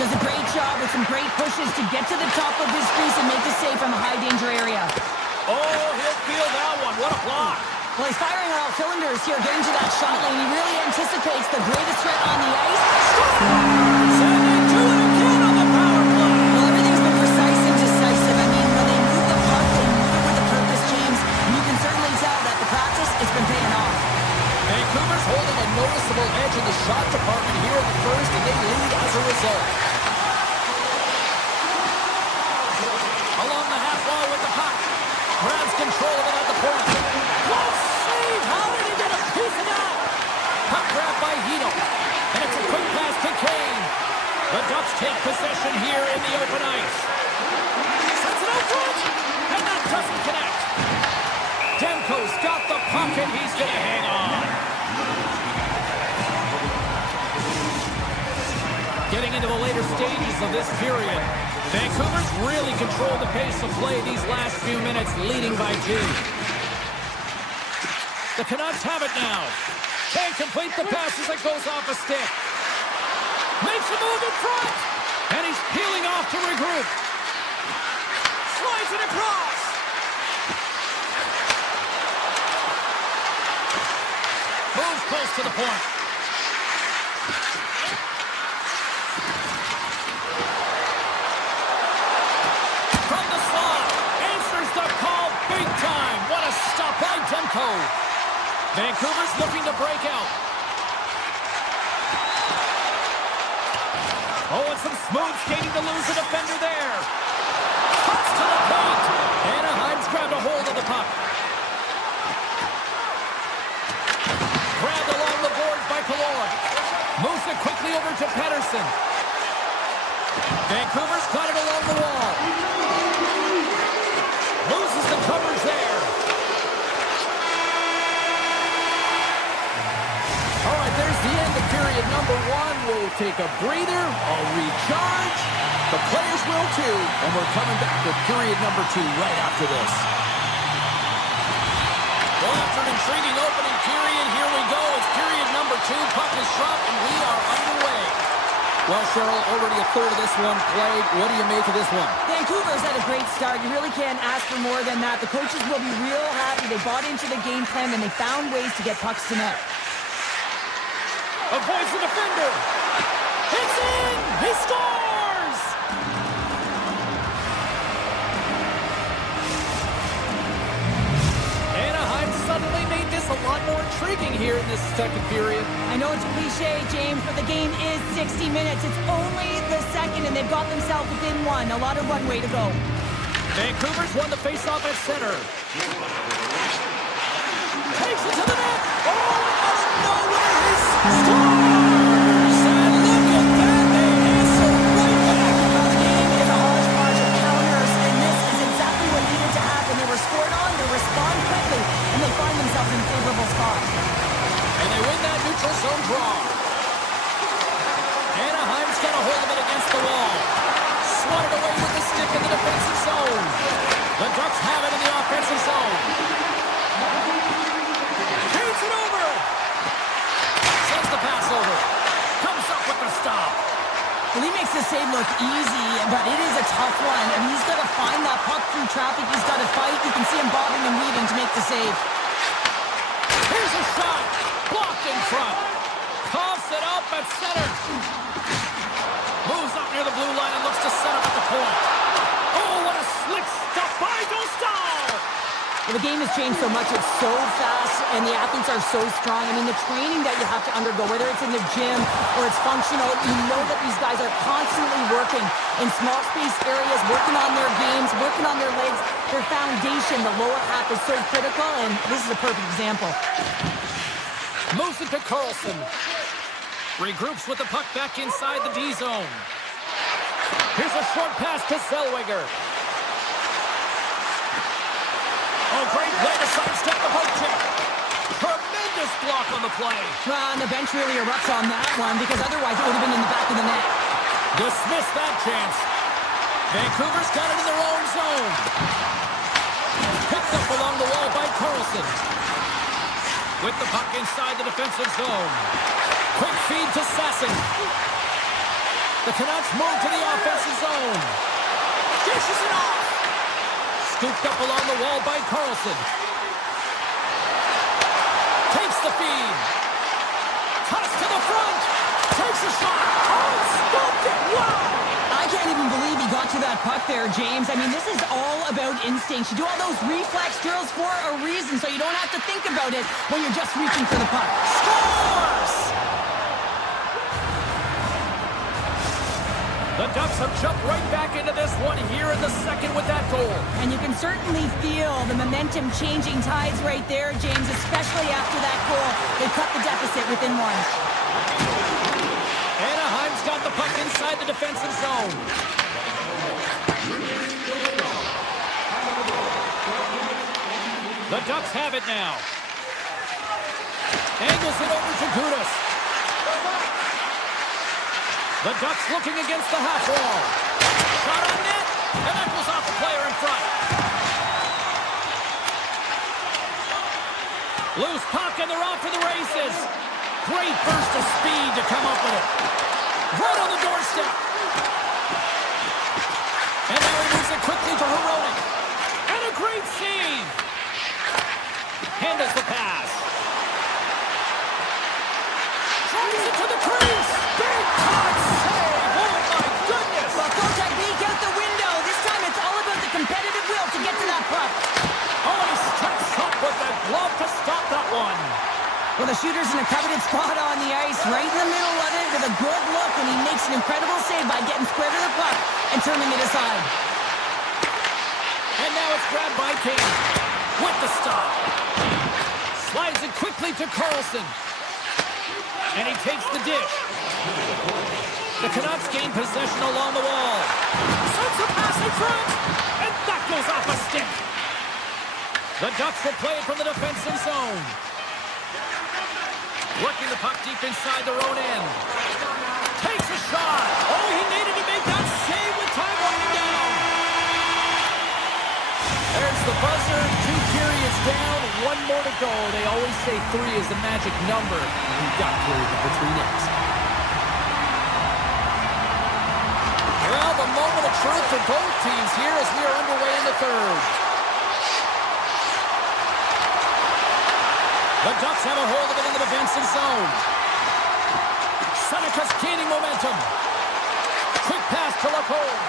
Does a great job with some great pushes to get to the top of his crease and make the save from a high-danger area. Oh, he'll feel that one. What a block. Well, he's firing on all cylinders here, getting to that shot lane. He really anticipates the greatest threat on the ice. And they do it again on the power play. Well, everything's been precise take possession here in the open ice. Sends it out front, and that doesn't connect. Demko's got the puck, and he's going to hang on. Getting into the later stages of this period, Vancouver's really controlled the pace of play these last few minutes, leading by 2. The Canucks have it now. Can't complete the pass as it goes off a stick. Makes a move in front. And he's peeling off to regroup. Slides it across. Moves close to the point. From the slot. Answers the call big time. What a stop by Demko. Vancouver's looking to break out. Oh, and some smooth skating to lose a defender there. Cuts to the paint. Anaheim's grabbed a hold of the puck. Grabbed along the boards by Kaloy. Moves it quickly over to Pettersson. Vancouver's got it along the wall. Loses the covers there. All right, there's the end of period number 1. We'll take a breather, a recharge. The players will too, and we're coming back with period number 2 right after this. Well, after an intriguing opening period, here we go. It's period number 2. Puck is dropped, and we are underway. Well, Cheryl, already a third of this one played. What do you make of this one? Vancouver's had a great start. You really can't ask for more than that. The coaches will be real happy. They bought into the game plan, and they found ways to get pucks to net. Avoids the defender. It's in! He scores! Anaheim suddenly made this a lot more intriguing here in this second period. I know it's cliche, James, but the game is 60 minutes. It's only the second, and they've got themselves within 1. A lot of runway to go. Vancouver's won the faceoff at center. Takes it to the net. Oh, out of nowhere, he scores! And look at that, they answer right back. Well, the game is a hodgepodge of counters, and this is exactly what needed to happen. They were scored on, they respond quickly, and they find themselves in a favorable spot. And they win that neutral zone draw. Anaheim's got a hold of it against the wall. Swatted away with the stick in the defensive zone. The Ducks have it in the offensive zone. Feeds it over. Sends the pass over. Comes up with the stop. Well, he makes the save look easy, but it is a tough one. I mean, he's got to find that puck through traffic. He's got to fight. You can see him bobbing and weaving to make the save. Here's a shot. Blocked in front. Coughs it up at center. Moves up near the blue line and looks to set up at the point. Oh, what a slick stop by Dostal! Well, the game has changed so much. It's so fast, and the athletes are so strong. I mean, the training that you have to undergo, whether it's in the gym or it's functional, you know that these guys are constantly working in small space areas, working on their games, working on their legs. Their foundation, the lower half, is so critical, and this is a perfect example. Moves it to Carlson. Regroups with the puck back inside the D zone. Here's a short pass to Zellweger. Oh, great play to sidestep the poke check. Tremendous block on the play. Well, and the bench really erupts on that one, because otherwise it would have been in the back of the net. Dismiss that chance. Vancouver's got it in their own zone. Picked up along the wall by Carlson. With the puck inside the defensive zone. Quick feed to Sasson. The Canucks move to the offensive zone. Dishes it off. Scooped up along the wall by Carlson. Takes the feed. Cuts to the front. Takes a shot. Oh, scooped it. Wow. I can't even believe he got to that puck there, James. I mean, this is all about instinct. You do all those reflex drills for a reason, so you don't have to think about it when you're just reaching for the puck. Scores! The Ducks have jumped right back into this one here in the second with that goal. And you can certainly feel the momentum changing tides right there, James, especially after that goal. They cut the deficit within 1. Anaheim's got the puck inside inside the defensive zone. The Ducks have it now. Angles it over to Gudas. The Ducks looking against the half wall. Shot on net, and that goes off the player in front. Loose puck, and they're off to the races. Great burst of speed to come up with it. Right on the doorstep. And now he moves it quickly to Hironi. And a great save. Handles the pass. Drives it to the crease. Big time save. Oh, my goodness. Well, full technique out the window. This time it's all about the competitive will to get to that puck. Oh, he steps up with the glove to stop that one. Well, the shooter's in a coveted spot on the ice, right in the middle of it with a good look, and he makes an incredible save by getting square to the puck and turning it aside. And now it's grabbed by King with the stop. Slides it quickly to Carlson. And he takes the dish. The Canucks gain possession along the wall. Sends a pass in front. And that goes off a stick. The Ducks will play it from the defensive zone. Working the puck deep inside their own end. Takes a shot. Oh, he needed to make that save with time winding down. There's the buzzer. 2 periods down. 1 more to go. They always say 3 is the magic number. We've got period number 3 next. Well, the moment of truth for both teams here as we are underway in the third. The Ducks have a hold of it in the defensive zone. Seneca's gaining momentum. Quick pass to Lacombe.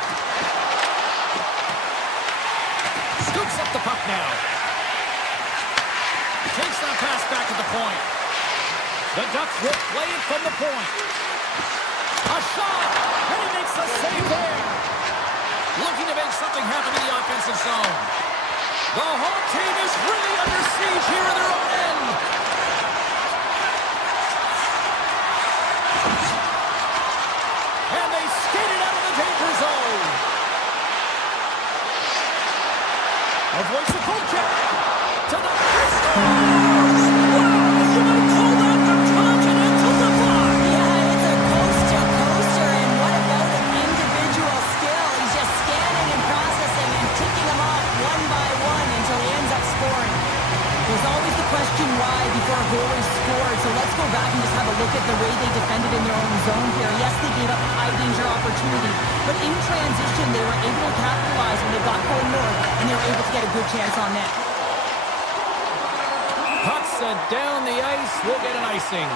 Scoops up the puck now. Takes that pass back at the point. The Ducks will play it from the point. A shot, and he makes a save there. Looking to make something happen in the offensive zone. The home team is really under siege here in their own end. And they skate it out of the danger zone. Avoids the poke check. To the pistol. Wow, you might call that the continental block. Yeah, it's a coaster, and what about an individual skill? He's just scanning and processing and ticking them off one by one until he ends up scoring. There's always the question why before a goal is scored, so let's go back and just have a look at the way they defended in their own zone here. Yes, they gave up a high-danger opportunity, but in transition, they were able to capitalize when they got going north, and they were able to get a good chance on net. Puck sent down the ice. We'll get an icing.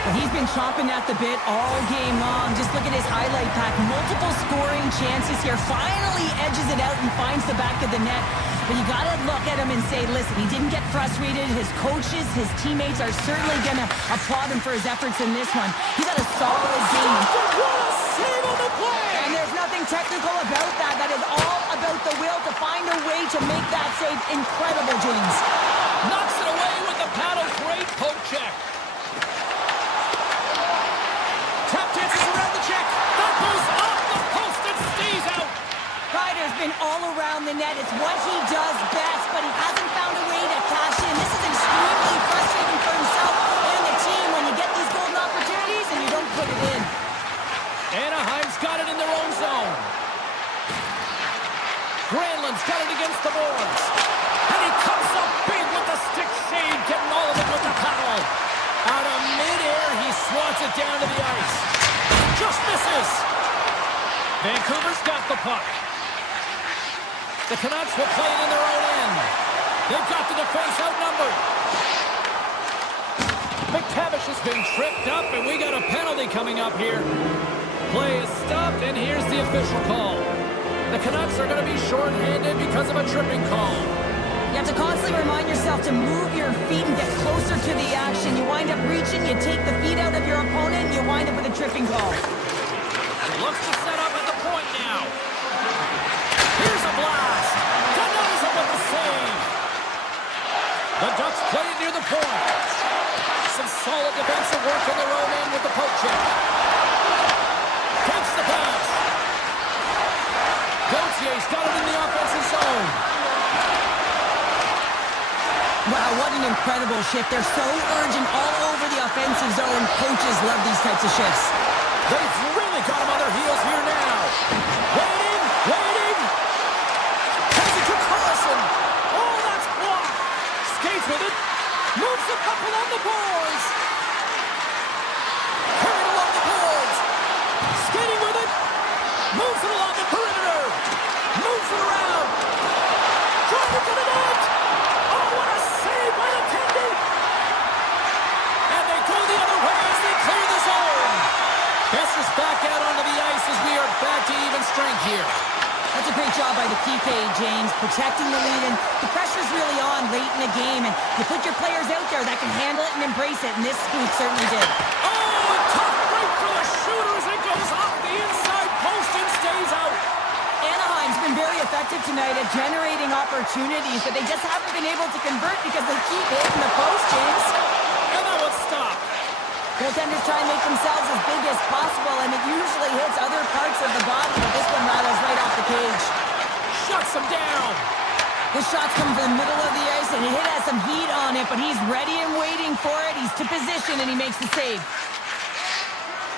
Well, he's been chomping at the bit all game long. Just look at his highlight pack. Multiple scoring chances here. Finally edges it out and finds the back of the net. But you got to look at him and say, listen, he didn't get frustrated. His coaches, his teammates are certainly going to applaud him for his efforts in this one. He's had a solid game. What a save on the play! And there's nothing technical about that. That is all about the will to find a way to make that save incredible, James. Knocks it away with the paddle. Great poke check. Tap dances around the check. That goes off the post and stays out. Ryder's been all around the net. It's what he does best, but he hasn't found a way to cash in. This is extremely frustrating for himself and the team when you get these golden opportunities and you don't put it in. Anaheim's got it in their own zone. Granlund's got it against the boards. And he comes up big with the stick save, getting all of it with the paddle. Out of midair, he swats it down to the ice. Just misses. Vancouver's got the puck. The Canucks will play it in their own end. They've got the defense outnumbered. McTavish has been tripped up, and we got a penalty coming up here. Play is stopped, and here's the official call. The Canucks are going to be shorthanded because of a tripping call. You have to constantly remind yourself to move your feet and get closer to the action. You wind up reaching, you take the feet out of your opponent, and you wind up with a tripping call. Looks to set up at the point now. Here's a blast. Denies him with the save. The Ducks play it near the point. Some solid defensive work in their own end with the poke Gautier's got it in the offensive zone. Wow, what an incredible shift. They're so urgent all over the offensive zone. Coaches love these types of shifts. They've really got him on their heels here now. Waiting. Has it to Carlson. Oh, that's blocked. Skates with it. Moves the puck along the boards. Carried along the boards. Skating with it. Moves it along the perimeter. Moves it around. Drives it to the net. Oh, what a save by the Tendy. And they go the other way as they clear the zone. Besser's back out onto the ice as we are back to even strength here. That's a great job by the PK, James, protecting the lead, and the pressure's really on late in the game, and you put your players out there that can handle it and embrace it, and this group certainly did. Oh, a tough break for the shooters. It goes off the inside post and stays out. Anaheim's been very effective tonight at generating opportunities, but they just haven't been able to convert because they keep hitting the post, James. And that was stopped. Goaltenders try and make themselves as big as possible, and it usually hits other parts of the body, but this one rattles right off the cage. Shuts him down. The shot's come from the middle of the ice, and it has some heat on it, but he's ready and waiting for it. He's to position, and he makes the save.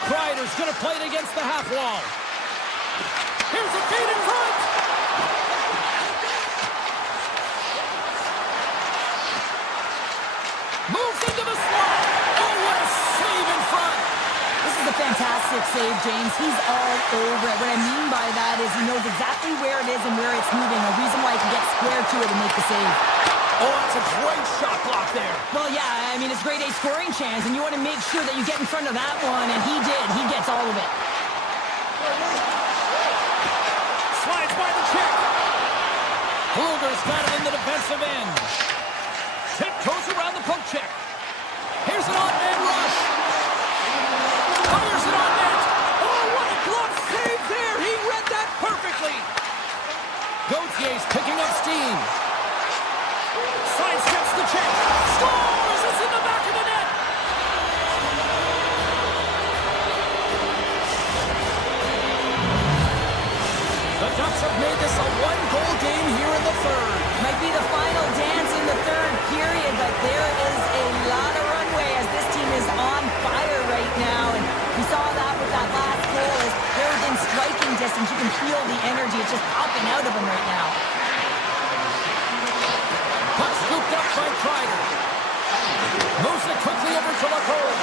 Kreider's going to play it against the half wall. Here's a feed in front. Moves into the slot. Oh, what a save in front. This is a fantastic save, James. He's all over it. What I mean by that is he knows exactly where it is and where it's moving, a reason why he can get square to it and make the save. Oh, that's a great shot block there. Well, yeah, I mean, it's grade A scoring chance, and you want to make sure that you get in front of that one, and he did. He gets all of it. Slides by the check. Kruger's got it in the defensive end. Tip goes around the poke check. Here's an on-man rush. Fires it on net. Oh, what a glove save there. He read that perfectly. Gautier's picking up steam. Sidesteps the check. Scores! It's in the back of the net. The Ducks have made this a one-goal game here in the third. Might be the final dance in the third period, but there is a lot of runway as this team is on fire right now. And we saw that with that last goal as they're within striking distance. You can feel the energy. It's just popping out of them right now. Puck scooped up by Kreider. Moves it quickly over to Lacombe.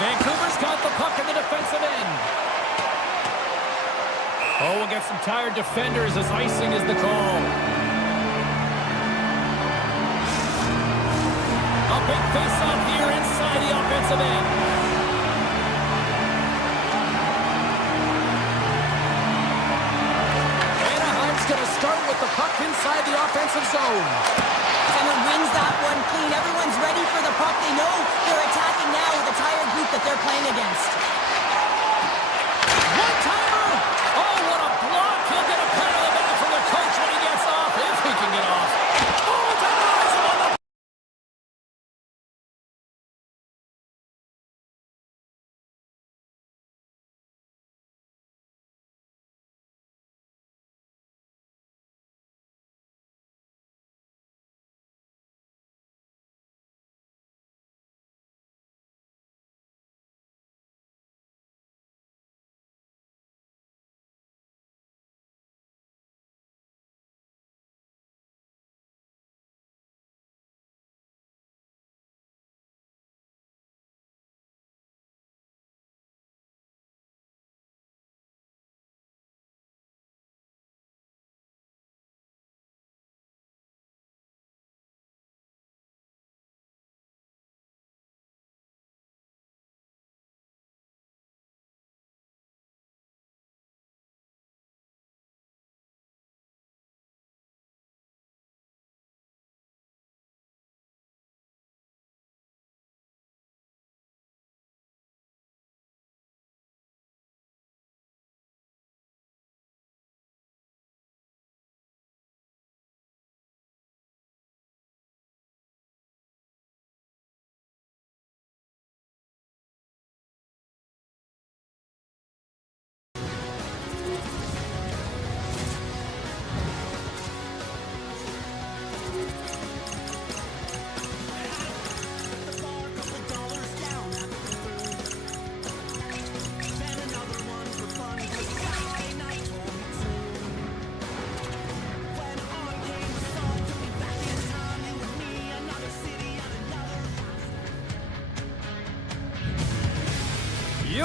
Vancouver's got the puck in the defensive end. Oh, we'll get some tired defenders as icing is the call. A big face-off here inside the offensive end. Anaheim's going to start with the puck inside the offensive zone. Center wins that one clean. Everyone's ready for the puck. They know they're attacking now with the tired group that they're playing against. One-timer! Oh, what a block! He'll get a pat on the back from the coach when he gets off, if he can get off.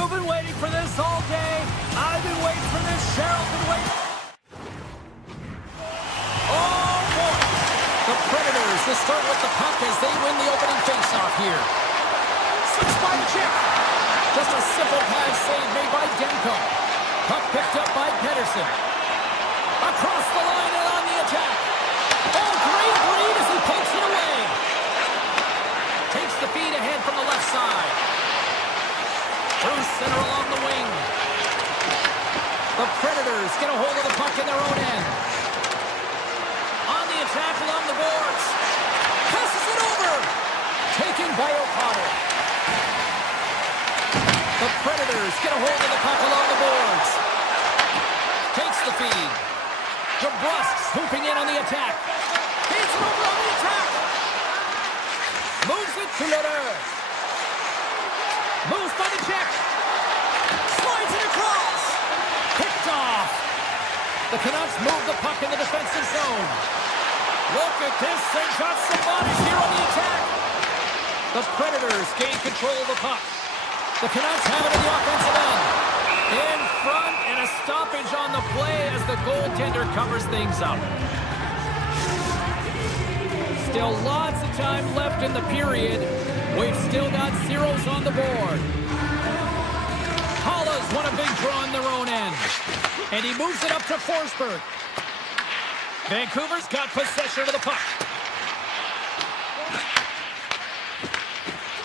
You've been waiting for this all day. I've been waiting for this. Cheryl's been waiting. Oh, boy. The Predators will start with the puck as they win the opening faceoff here. Switch by the check. Just a simple pass save made by Demko. Puck picked up by Pedersen. Across the line and on the attack. Oh, great read as he pokes it away. Takes the feed ahead from the left side. Through center along the wing. The Predators get a hold of the puck in their own end. On the attack along the boards. Passes it over. Taken by O'Connor. The Predators get a hold of the puck along the boards. Takes the feed. DeBrusque swooping in on the attack. Feeds it over on the attack. Moves it to Lederer. Moves by the check. Slides it across. Picked off. The Canucks move the puck in the defensive zone. Look at this. They've got some bodies here on the attack. The Predators gain control of the puck. The Canucks have it in the offensive end. In front, and a stoppage on the play as the goaltender covers things up. Still lots of time left in the period. We've still got zeros on the board. Halla's won a big draw on their own end. And he moves it up to Forsberg. Vancouver's got possession of the puck.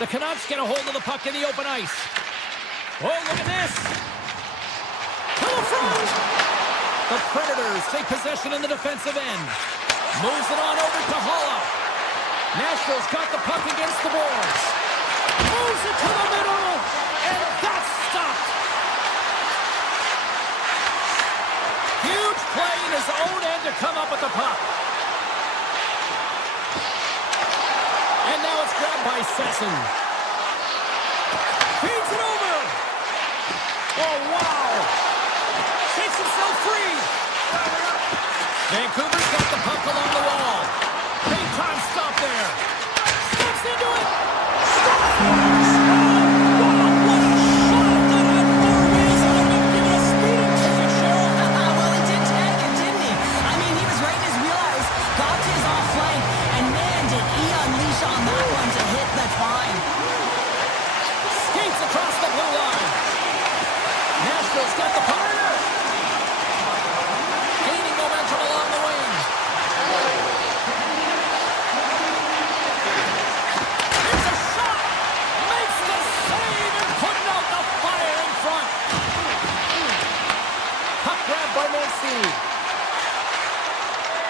The Canucks get a hold of the puck in the open ice. Oh, look at this. To the front. The Predators take possession in the defensive end. Moves it on over to Halla. Nashville's got the puck against the boards. Moves it to the middle. And that's stopped. Huge play in his own end to come up with the puck. And now it's grabbed by Sesson. Feeds it over. Oh, wow. Shakes himself free. Vancouver's got the puck along the wall. Big time stop there. Steps into it. Scores! Oh, what a shot that had 4 wheels on him and given a speeding ticket, Cheryl. Well, he did tag it, didn't he? I mean, he was right in his wheelhouse, got to his off flank, and man, did he unleash on that one to hit the time. Skates across the blue line. Nashville's got the puck. Gaining momentum along the wing. Here's a shot. Makes the save and putting out the fire in front. Puck grab by Mancini.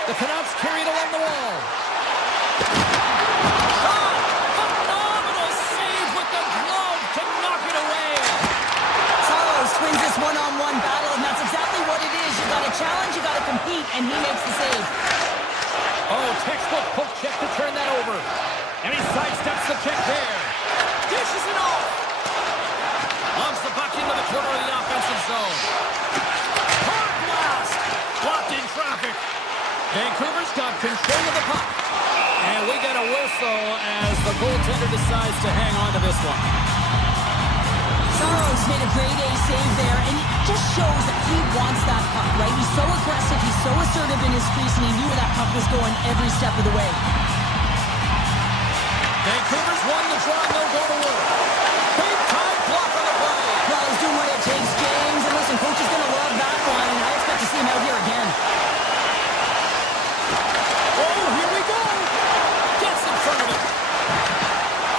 The Canucks carried along the wall. Shot! Phenomenal save with the glove to knock it away. Saros wins this one-on-one battle, and that's exactly what it is. You got to challenge, you got to compete, and he makes the save. Oh, textbook poke check to turn that over. And he sidesteps the check there. Dishes it off. Launches the puck into the corner of the offensive zone. Hard blast. Blocked in traffic. Vancouver's got control of the puck. And we get a whistle as the goaltender decides to hang on to this one. Saros made a grade A save there, and it just shows that he wants that puck, right? He's so aggressive, he's so assertive in his crease, and he knew where that puck was going every step of the way. Vancouver's won the draw, and they'll go to work. Big time block on the play. Well, he's doing what it takes, James, and listen, coach is going to love that one, and I expect to see him out here again. Oh, here we go. Gets in front of it.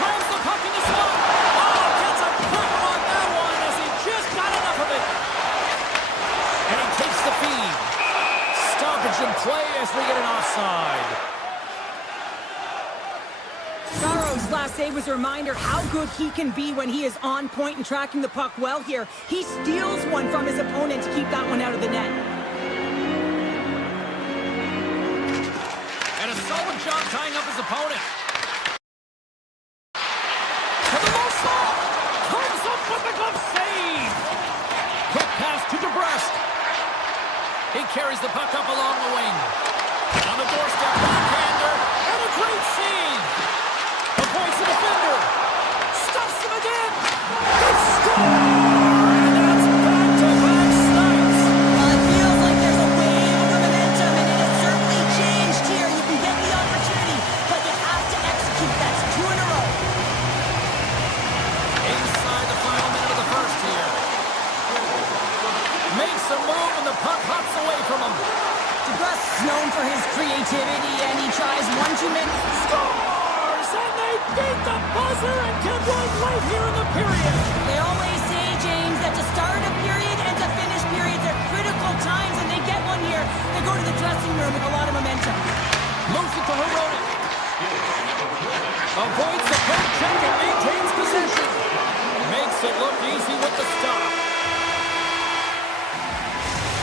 Grabs the puck in the slot. Oh, gets a cracker on that one as he just got enough of it. And he takes the feed. Stoppage in play as we get an offside. Saros' last save was a reminder how good he can be when he is on point and tracking the puck well here. He steals one from his opponent to keep that one out of the net. And a solid job tying up his opponent. To the low slot. Comes up with the glove save. Quick pass to DeBrusque. He carries the puck up along the wing. On the doorstep, backhander. And a great save. Avoids the defender. Stuffs him again. They score! Makes a move, and the puck hops away from him. DeGrust's known for his creativity, and he tries one too many. Scores! And they beat the buzzer and get one right here in the period. They always say, James, that to start a period and to finish periods are critical times, and they get one here. They go to the dressing room with a lot of momentum. Moves it to Herodic. Avoids the poke check and maintains possession. Makes it look easy with the stop.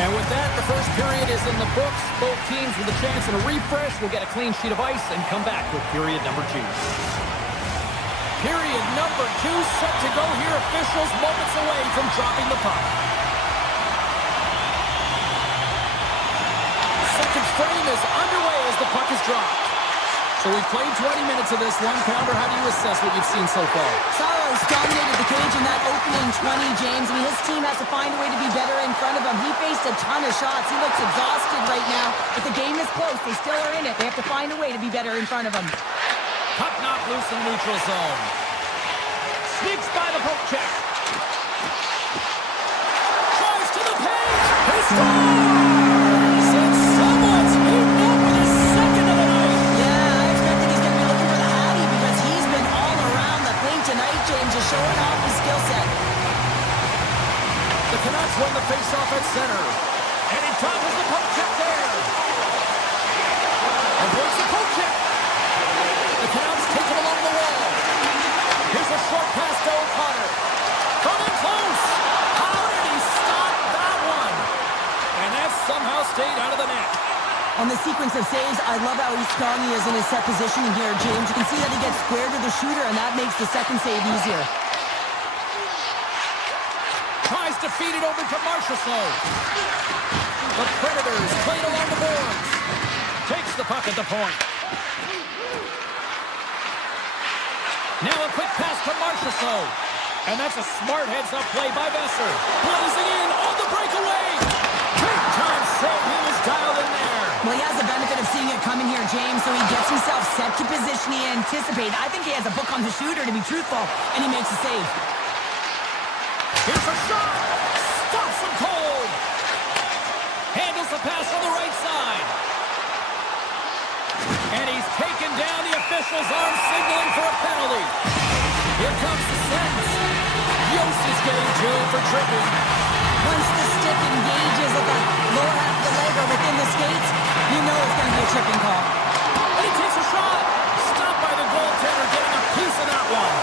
And with that, the first period is in the books. Both teams with a chance and a refresh will get a clean sheet of ice and come back with period number 2. Period number 2 set to go here. Officials moments away from dropping the puck. Second frame is underway as the puck is dropped. So we played 20 minutes of this one. Pounder, how do you assess what you've seen so far? Saros dominated the cage in that opening 20, James. I mean, his team has to find a way to be better in front of him. He faced a ton of shots. He looks exhausted right now. But the game is close. They still are in it. They have to find a way to be better in front of him. Puck knocked loose in neutral zone. Sneaks by the poke check. Tries to the page. He scores! And someone's heating up with his second of the night. Yeah, I expected he's going to be looking for the Hattie because he's been all around the paint tonight, James, just showing off his skill set. The Canucks won the face-off at center. And he dodges the poke check there. Avoids the poke check. The Canucks take him along the wall. Here's a short pass to O'Connor. From in close. How did he stop that one? And that somehow stayed out of the net. On the sequence of saves, I love how strong he is in his set positioning here, James. You can see that he gets square to the shooter, and that makes the second save easier. Tries to feed it over to Marchessault. The Predators played along the boards. Takes the puck at the point. Now a quick pass to Marchessault. And that's a smart heads-up play by Besser. Blazing in on the breakaway. Big time save. He was dialed in there. Well, he has the benefit of seeing it coming here, James, so he gets himself set to position he anticipated. I think he has a book on the shooter, to be truthful, and he makes a save. Here's a shot. Stops him cold. Handles the pass on the right side. And he's taken down. The officials arm signaling for a penalty. Here comes the sentence. Yost is getting jailed for tripping. Once the stick engages at the lower half of the leg or within the skates, you know it's going to be a tripping call. And he takes a shot. Stopped by the goaltender, getting a piece of that one.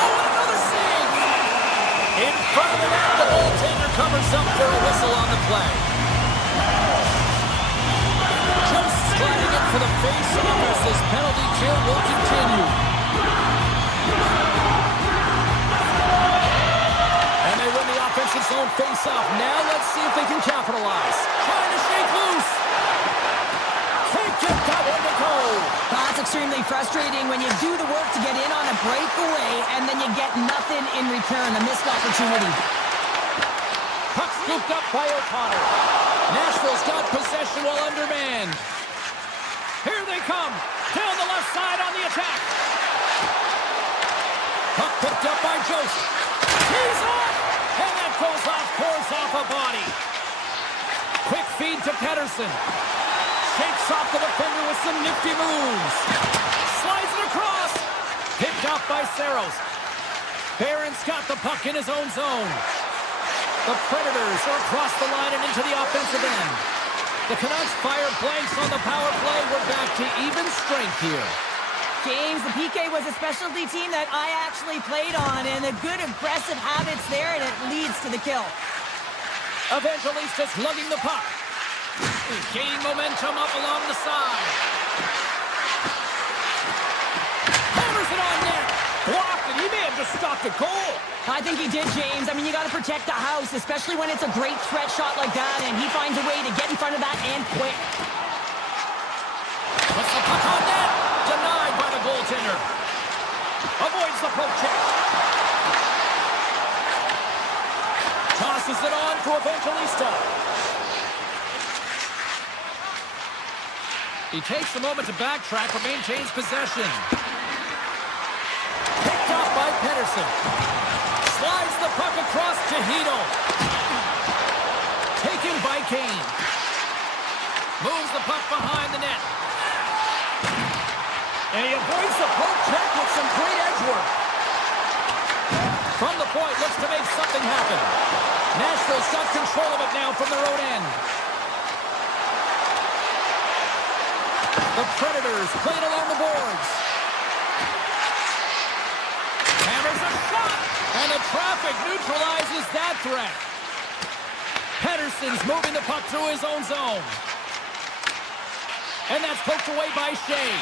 Oh, and another save. In front of the net, the goaltender covers up for a whistle on the play. Just sliding it for the face-off as this penalty kill will continue. And they win the offensive zone face-off. Now let's see if they can capitalize. Trying to shake loose. Can't get that one to go. That's extremely frustrating when you do the work to get in on a breakaway and then you get nothing in return, a missed opportunity. Puck scooped up by O'Connor. Nashville's got possession while undermanned. Here they come. Down the left side on the attack. Puck picked up by Jost. He's off. And that goes off, pours off a body. Quick feed to Pettersson. Shakes off the defender with some nifty moves. Slides it across. Picked off by Saros. Barron's got the puck in his own zone. The Predators are across the line and into the offensive end. The Canucks fire blanks on the power play. We're back to even strength here. James, the PK was a specialty team that I actually played on, and the good aggressive habits there, and it leads to the kill. Evangelista lugging the puck. Gaining momentum up along the side. Hammers it on net. Blocked, and he may have just stopped a goal. I think he did, James. I mean, you got to protect the house, especially when it's a great threat shot like that, and he finds a way to get in front of that and quick. Puts the puck on net. Denied by the goaltender. Avoids the poke check. Tosses it on to Evangelista. He takes a moment to backtrack but maintains possession. Picked off by Pettersson. Slides the puck across to Hito. by Kane. Moves the puck behind the net. And he avoids the poke check with some great edge work. From the point, looks to make something happen. Nashville's got control of it now from their own end. The Predators playing along the boards. Hammers a shot, and the traffic neutralizes that threat. Pettersson's moving the puck through his own zone. And that's poked away by Shea.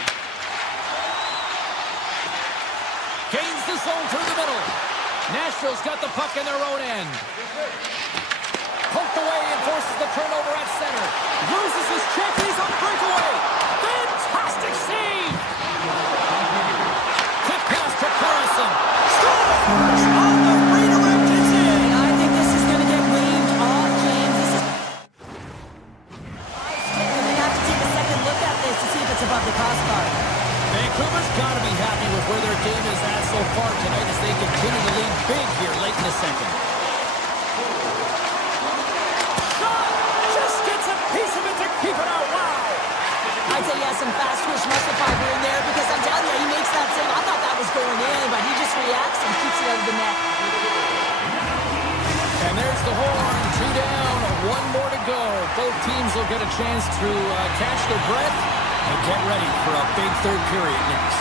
Gains the zone through the middle. Nashville's got the puck in their own end. Poked away and forces the turnover at center. Loses his check, and he's on the breakaway. Fantastic save! Quick pass to Carlson. Scores! On the redirect, it's in! I think this is going to get waved off, James. This is... They have to take a second look at this to see if it's above the crossbar. Vancouver's got to be happy with where their game is at so far tonight as they continue to lead big here late in the second. Shot! Just gets a piece of it to keep it out. Wow! I'd say he has some fast twitch muscle fiber in there because I'm telling you, he makes that save. I thought that was going in, but he just reacts and keeps it out of the net. And there's the horn. 2 down, 1 more to go. Both teams will get a chance to catch their breath and get ready for a big third period next.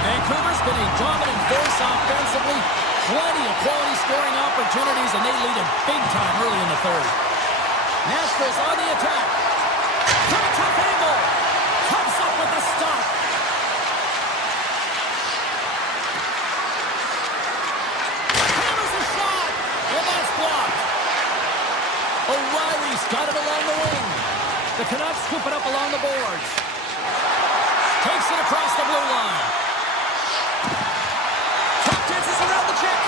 Vancouver's been a dominant force offensively. Plenty of quality scoring opportunities, and they lead it big time early in the third. Nashville's on the attack. From a tough angle. Comes up with the stop. Hammers a shot, and that's blocked. O'Reilly's got it along the wing. The Canucks scoop it up along the boards. Takes it across the blue line. Truck dances around the check.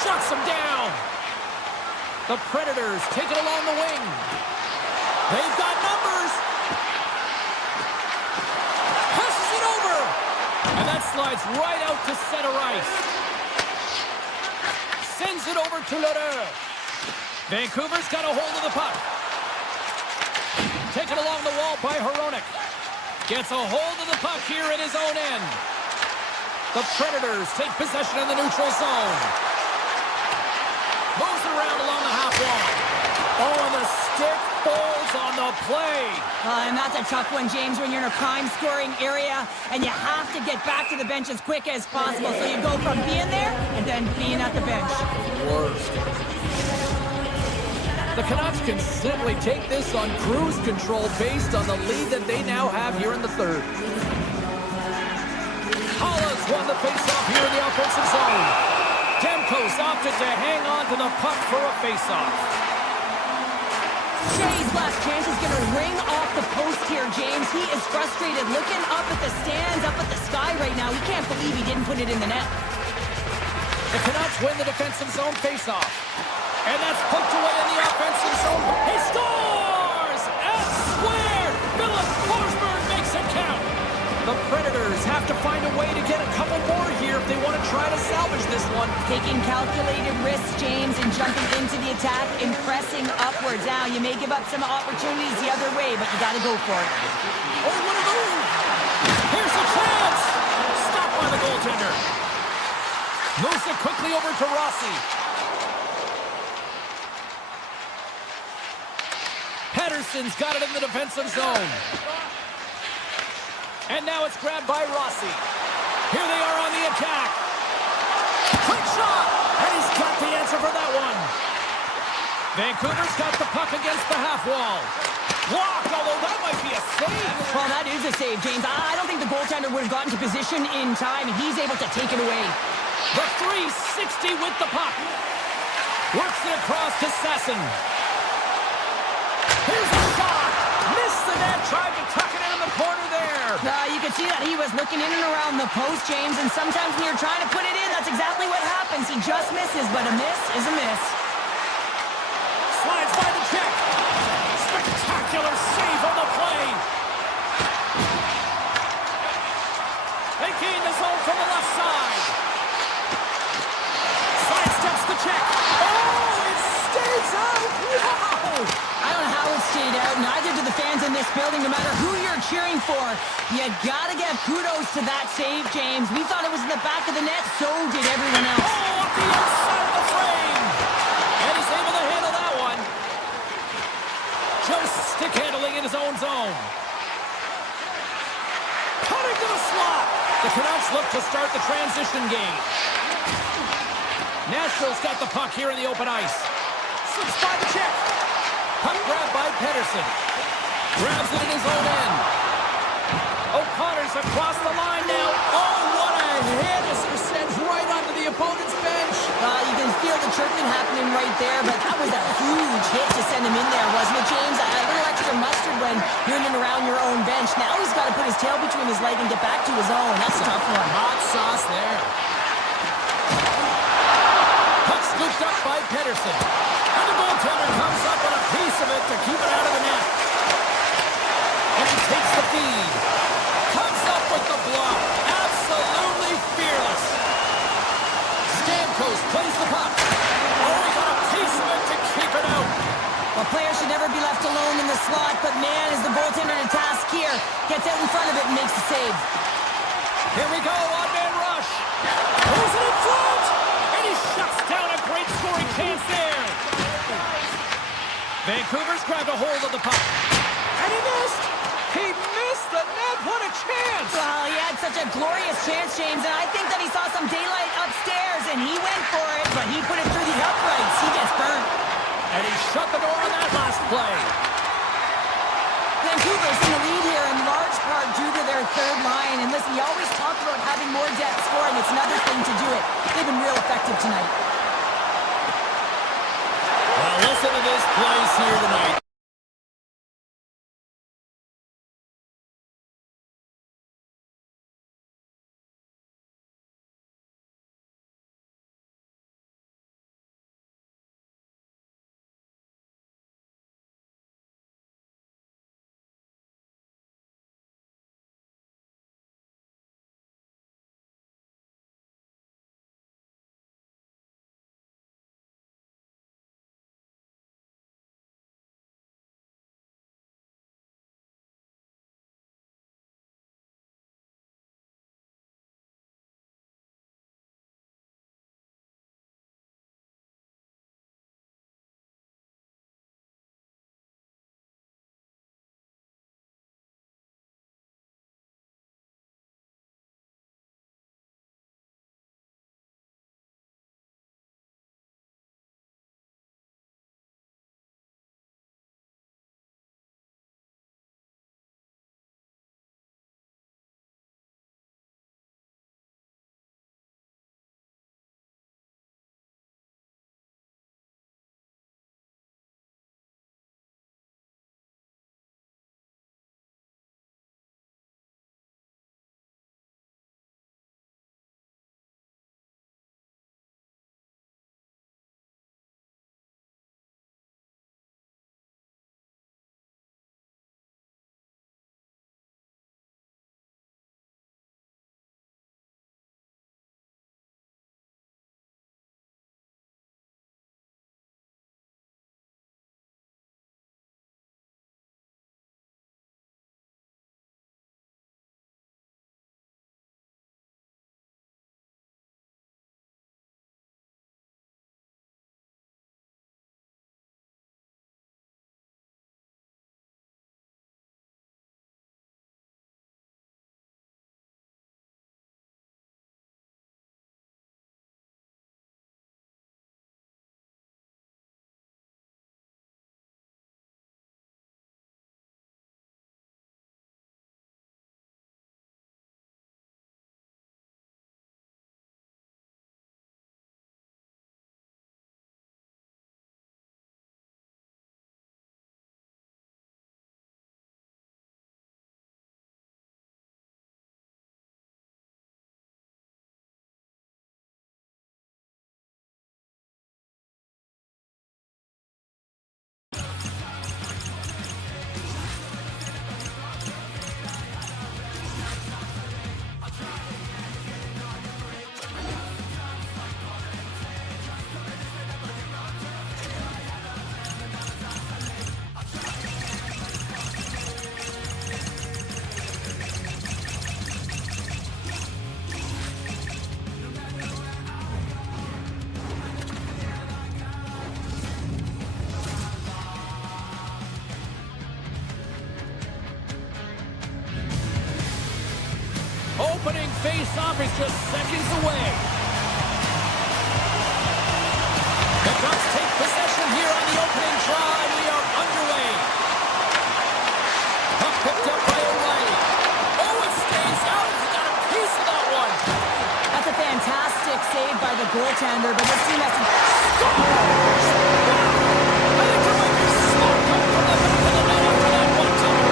Shuts him down. The Predators take it along the wing. They've got numbers. Passes it over. And that slides right out to center ice. Sends it over to Lheureux. Vancouver's got a hold of the puck. Taken along the wall by Hronek. Gets a hold of the puck here in his own end. The Predators take possession in the neutral zone. Moves it around along the half wall. Oh, and the stick falls on the play. And that's a tough one, James, when you're in a prime scoring area and you have to get back to the bench as quick as possible. So you go from being there and then being at the bench. Worst. The Canucks can simply take this on cruise control based on the lead that they now have here in the third. Hollis won the faceoff here in the offensive zone. Demko's opted to hang on to the puck for a faceoff. Shea's last chance is going to ring off the post here, James. He is frustrated looking up at the stands, up at the sky right now. He can't believe he didn't put it in the net. The Canucks win the defensive zone faceoff. And that's poked away in the offensive zone. He scores! Elsewhere! Philip Forsberg makes it count. The Predators have to find a way to get a couple more here if they want to try to salvage this one. Taking calculated risks, James, and jumping into the attack and pressing upwards. Now, you may give up some opportunities the other way, but you got to go for it. Oh, what a move! Here's a chance! Stopped by the goaltender. Moves it quickly over to Rossi. Pettersson's got it in the defensive zone. And now it's grabbed by Rossi. Here they are on the attack. Quick shot! And he's got the answer for that one. Vancouver's got the puck against the half wall. Blocked, although that might be a save. Well, that is a save, James. I don't think the goaltender would have gotten to position in time, and he's able to take it away. The 360 with the puck. Works it across to Sasson. Here's a shot. Missed the net. Tried to tuck it in the corner there. You could see that he was looking in and around the post, James, and sometimes when you're trying to put it in, that's exactly what happens. He just misses, but a miss is a miss. Slides by the check. Spectacular save on the play. They gain the zone from the left side. Sidesteps the check. Oh, it stays out. Wow. cheering for. You gotta give kudos to that save, James. We thought it was in the back of the net, so did everyone else. Oh, up the outside of the frame. And he's able to handle that one. Just stick handling in his own zone. Cutting to the slot. The Canucks look to start the transition game. Nashville's got the puck here in the open ice. Slips by the check. Puck grabbed by Pettersson. Grabs it in his own end. O'Connor's across the line now. Oh, what a hit as it sends right onto the opponent's bench. You can feel the chirping happening right there, but that was a huge hit to send him in there, wasn't it, James? A little extra mustard when you're in and around your own bench. Now he's got to put his tail between his leg and get back to his own. That's a tough one. Hot sauce there. Puck scooped up by Pettersson. And the goaltender comes up with a piece of it to keep it out of the net. And he takes the feed. Comes up with the block. Absolutely fearless. Stamkos plays the puck. Oh, he got a piece of it to keep it out. A player should never be left alone in the slot, but man, is the goaltender in a task here. Gets out in front of it and makes the save. Here we go, one-man rush. Throws it in front. And he shuts down a great scoring chance there. Vancouver's grabbed a hold of the puck. And he missed. He missed the net. What a chance. Well, he had such a glorious chance, James, and I think that he saw some daylight upstairs, and he went for it, but he put it through the uprights. He gets burnt. And he shut the door on that last play. Vancouver's in the lead here in large part due to their third line. And listen, you always talk about having more depth scoring. It's another thing to do it. They've been real effective tonight. Well, listen to this place here tonight. opening face-off is just seconds away. The Ducks take possession here on the opening try. We are underway. Puck picked up by O'Reilly. Oh, it stays out. He got a piece of that one. That's a fantastic save by the goaltender, but this team has to... Scores! I think there might be smoke coming from the back of the net after that one time.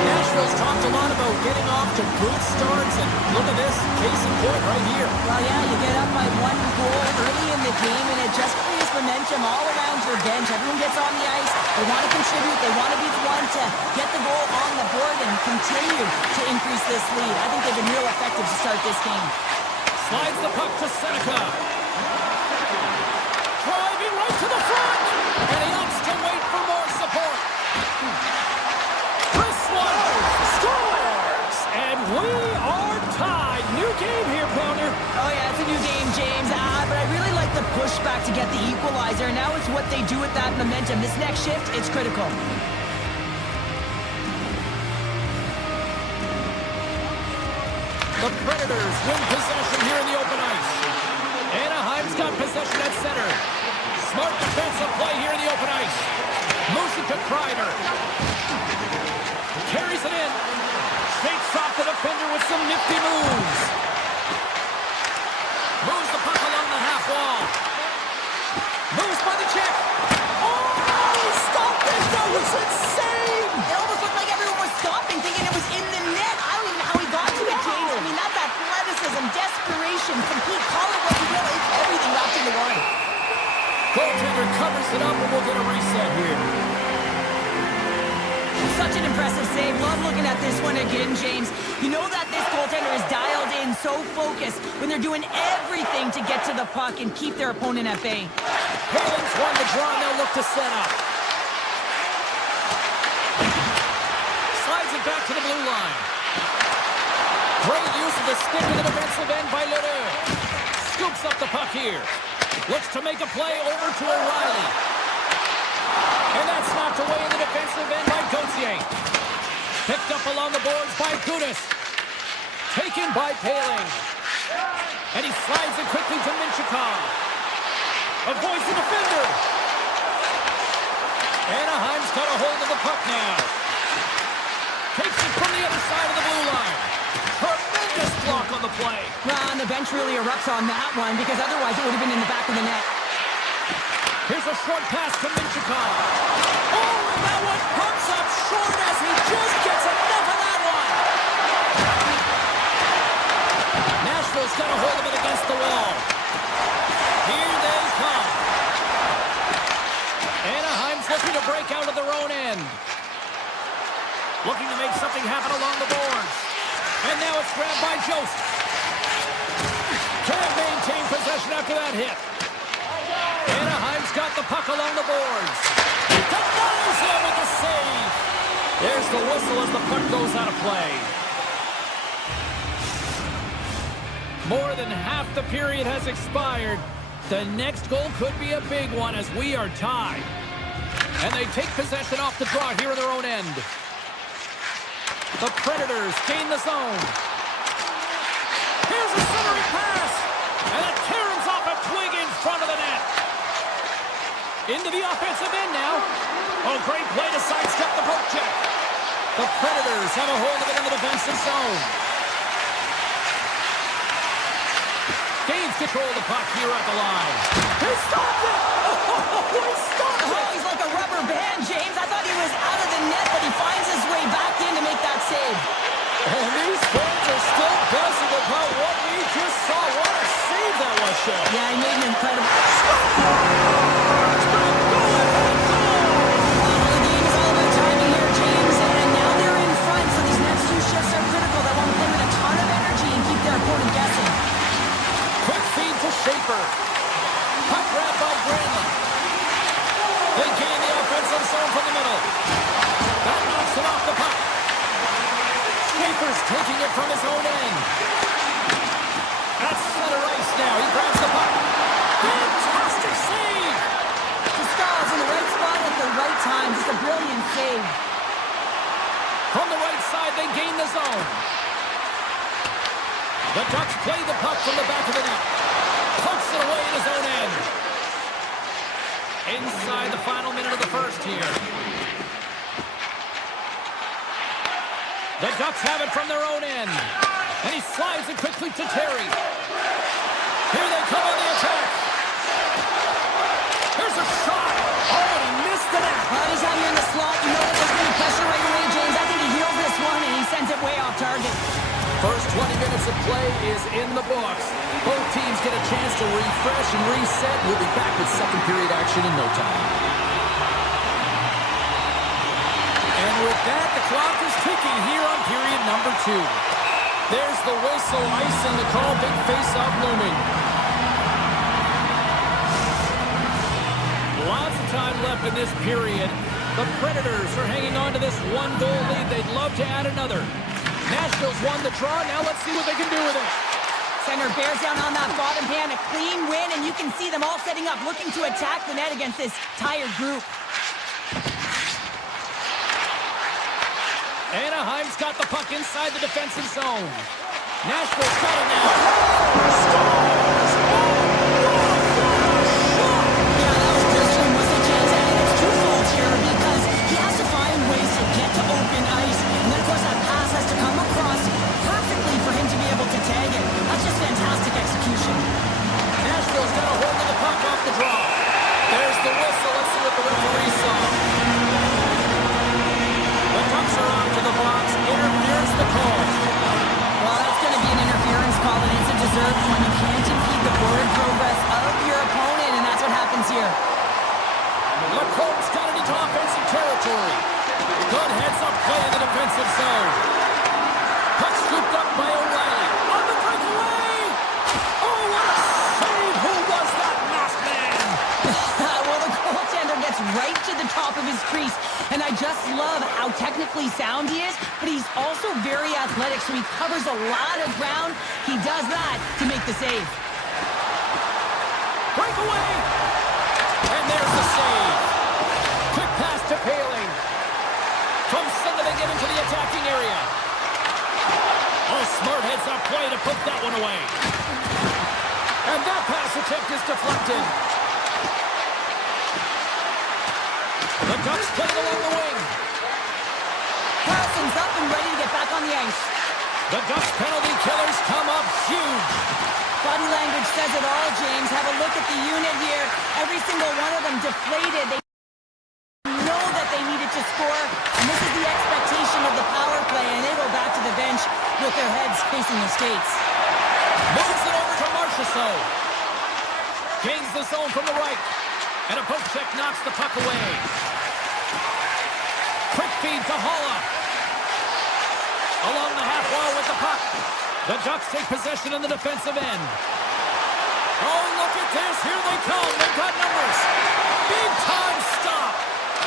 Nashville's talked a lot about getting off to good starts, and look at this, case in point right here. Well, yeah, you get up by 1 goal early in the game, and it just creates momentum all around your bench. Everyone gets on the ice. They want to contribute. They want to be the one to get the goal on the board and continue to increase this lead. I think they've been real effective to start this game. Slides the puck to Seneca. Driving right to the front. And he opts to wait for more support. This one scores. And we are tied. New game here, Pounder. Oh, yeah, it's a new game, James. But I really like the pushback to get the equalizer. Now it's what they do with that momentum. This next shift, it's critical. The Predators win possession here in the open ice. Anaheim's got possession at center. Smart defensive play here in the open ice. Moves it to Kreider. Carries it in. Shakes off the defender with some nifty moves. Moves the puck along the half wall. Moves by the check. Oh, stop it! That was insane! It almost looked like everyone was stopping, thinking it was in the net. I don't even know how he got to it, James. I mean, that's athleticism, desperation, complete, call it what you will. It's everything wrapped into one. Goaltender covers it up, and we'll get a reset here. Such an impressive save. Love looking at this one again, James. You know that this goaltender is dialed in, so focused when they're doing everything to get to the puck and keep their opponent at bay. Palins won the draw, and they'll look to set up. Slides it back to the blue line. Great use of the stick in the defensive end by Ledoux. Scoops up the puck here. Looks to make a play over to O'Reilly. And that's knocked away in the defensive end by Gauthier. Picked up along the boards by Gudas. Taken by Paling. And he slides it quickly to Minchikov. Avoids the defender. Anaheim's got a hold of the puck now. Takes it from the other side of the blue line. Tremendous block on the play. Well, and the bench really erupts on that one because otherwise it would have been in the back of the net. Here's a short pass to Minchikov. Oh, and that one comes up short as he just gets enough of that one. Nashville's got a hold of it against the wall. Here they come. Anaheim's looking to break out of their own end. Looking to make something happen along the boards. And now it's grabbed by Joseph. Can't maintain possession after that hit. Anaheim's got the puck along the boards. Denies him with the save. There's the whistle as the puck goes out of play. More than half the period has expired. The next goal could be a big one as we are tied. And they take possession off the draw here in their own end. The Predators gain the zone. Here's a centering pass. And it tears off a twig in front of the net. Into the offensive end now. Oh, great play to sidestep the poke check. The Predators have a hold of it in the defensive zone. Gains control of the puck here at the line. He stopped it! Oh, he stopped it! Oh, he's like a rubber band, James. I thought he was out of the net, but he finds his way back in to make that save. And these fans are still buzzing about what we just saw. What a save that was, Shea. Yeah, he made an incredible... Schaefer. Puck grab by Granlund. They gain the offensive zone from the middle. That knocks him off the puck. Schaefer's taking it from his own end. That's center ice now. He grabs the puck. Fantastic save. Pascal's in the right spot at the right time. Just a brilliant save. From the right side, they gain the zone. The Ducks play the puck from the back of the net. Pokes it away in his own end. Inside the final minute of the first here. The Ducks have it from their own end. And he slides it quickly to Terry. Here they come on the attack. Here's a shot. Oh, and he missed the net. He's out here in the slot. You know that there's going to be pressure right away, James. I think he heals this one, and he sends it way off target. First 20 minutes of play is in the books. Both teams get a chance to refresh and reset. We'll be back with second period action in no time. And with that, the clock is ticking here on period number 2. There's the whistle, icing the call, big face-off looming. Lots of time left in this period. The Predators are hanging on to this one-goal lead. They'd love to add another. Nashville's won the draw. Now let's see what they can do with it. Center bears down on that bottom hand. A clean win, and you can see them all setting up, looking to attack the net against this tired group. Anaheim's got the puck inside the defensive zone. Nashville's got it now. Scores! Yeah, that was just from Whistle James, and it's twofold here because he has to find ways to get to open ice. And then, of course, that pass has to come across perfectly for him to be able to tag it. That's just fantastic execution. Nashville's got a hold of the puck off the draw. There's the whistle. Let's see what the referee saw. The Ducks are on to the box. Interference the call. Well, that's going to be an interference call, and it's a deserved one. You can't impede the forward progress of your opponent, and that's what happens here. LaCombe's got it into offensive territory. Good heads-up play in the defensive zone. Puck scooped up by O'Reilly. On the breakaway! Oh, what a save! Who was that masked man? Well, the goaltender gets right to the top of his crease, and I just love how technically sound he is, but he's also very athletic, so he covers a lot of ground. He does that to make the save. Breakaway! And there's the save. Quick pass to Paling. From center they get into the attacking area. Oh, smart heads-up play to put that one away. And that pass attempt is deflected. The Ducks play it along the wing. Carlson's up and ready to get back on the ice. The Ducks penalty killers come up huge. Body language says it all, James. Have a look at the unit here. Every single one of them deflated. They know that they needed to score, and this is the expectation of the power play, and they go back to the bench with their heads facing the skates. Moves it over to Marchessault. Gains the zone from the right. And a poke check knocks the puck away. Quick feed to Holla. Along the half wall with the puck. The Ducks take possession in the defensive end. Oh, look at this. Here they come. They've got numbers. Big time stop.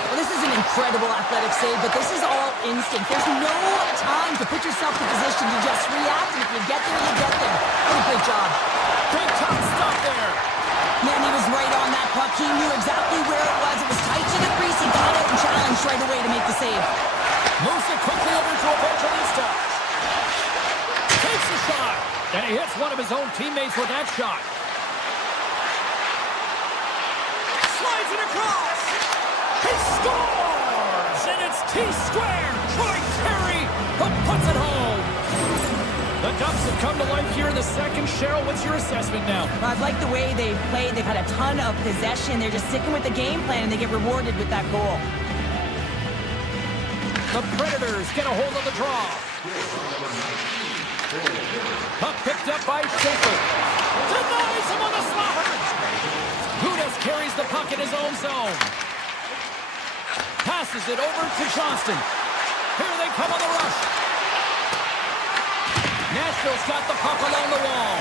Well, this is an incredible athletic save, but this is all instinct. There's no time to put yourself in position to just react, and if you get there, you get there. What a great job. Big time stop there. Man, he was right on that puck. He knew exactly where it was. It was tight to the crease. He got out and challenged right away to make the save. Moves it quickly over to Evangelista. Takes a shot. And he hits one of his own teammates with that shot. Slides it across. He scores! And it's T-squared. Troy Terry who puts it home. The Ducks have come to life here in the second. Cheryl, what's your assessment now? I like the way they've played. They've had a ton of possession. They're just sticking with the game plan, and they get rewarded with that goal. The Predators get a hold of the draw. Puck picked up by Schaefer. Denies him on the slaughter. Gudas carries the puck in his own zone. Passes it over to Johnston. Here they come on the rush. Nashville's got the puck along the wall.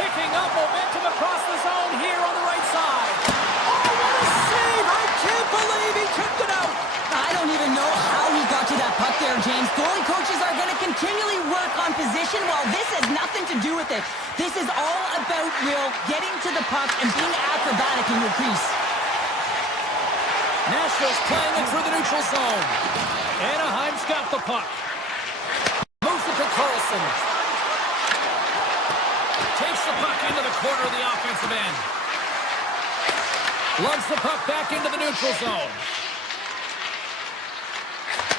Picking up momentum across the zone here on the right side. Oh, what a save! I can't believe he kept it out. I don't even know how he got to that puck there, James. Goalie coaches are going to continually work on position while this has nothing to do with it. This is all about Will getting to the puck and being acrobatic in your crease. Nashville's playing it through the neutral zone. Anaheim's got the puck. Moves it to Carlson. Takes the puck into the corner of the offensive end. Loves the puck back into the neutral zone.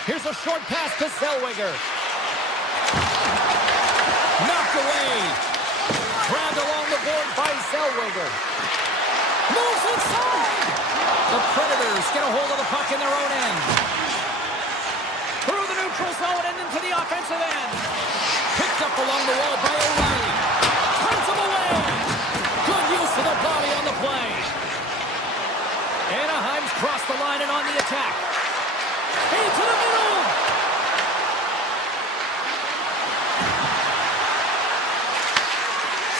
Here's a short pass to Zellweger. Knocked away. Grabbed along the board by Zellweger. Moves inside. The Predators get a hold of the puck in their own end. Through the neutral zone and into the offensive end. Picked up along the wall by O'Reilly. Turns him away. Good use of the body on the play. Anaheim's crossed the line and on the attack. Into the middle.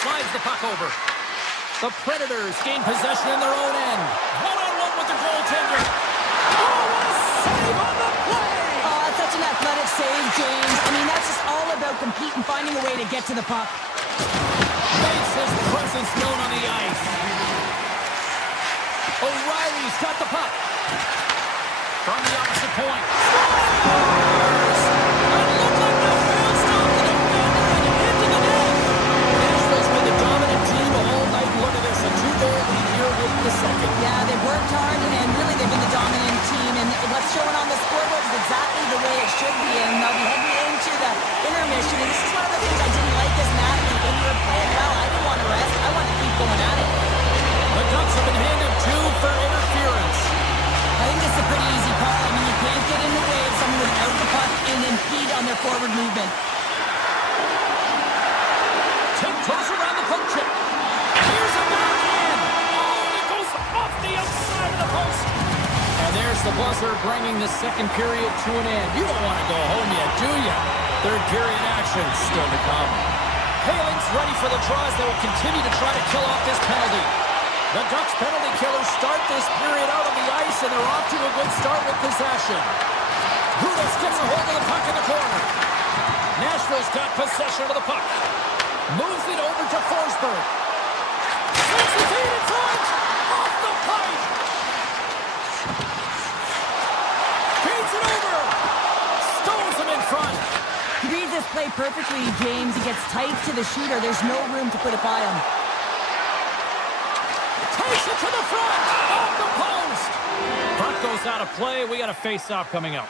Slides the puck over. The Predators gain possession in their own end. One-on-one with the goaltender. Oh, what a save on the play! Oh, such an athletic save, James. I mean, that's just all about competing, finding a way to get to the puck. Makes his presence known on the ice. O'Reilly's got the puck. From the opposite point. Scores! And look like the fail-stop to defend and into the net. Nashville's been the dominant team all night. Look at this, a 2-goal lead here with the second. Yeah, they've worked hard, and really they've been the dominant team. And what's showing on the scoreboard is exactly the way it should be. And they'll be heading into the intermission. And this is one of the things I didn't like as an athlete. When you were playing well, I didn't want to rest. I wanted to keep going at it. The Ducks have been handed 2 for interference. I think it's a pretty easy call. I mean, you can't get in the way of someone without the puck and impede on their forward movement. Tiptoes around the poke check. Here's a backhand. Oh, it goes off the outside of the post. And there's the buzzer bringing the second period to an end. You don't want to go home yet, do you? Third period action still to come. Haling's ready for the draws. They will continue to try to kill off this penalty. The Ducks penalty killers start this period out on the ice, and they're off to a good start with possession. Gudas gets a hold of the puck in the corner. Nashville's got possession of the puck. Moves it over to Forsberg. Sends the feed in front. Off the pipe. Feeds it over. Stones him in front. He reads this play perfectly, James. He gets tight to the shooter. There's no room to put it by him. Takes it to the front. Off the post. Puck goes out of play. We got a face-off coming up.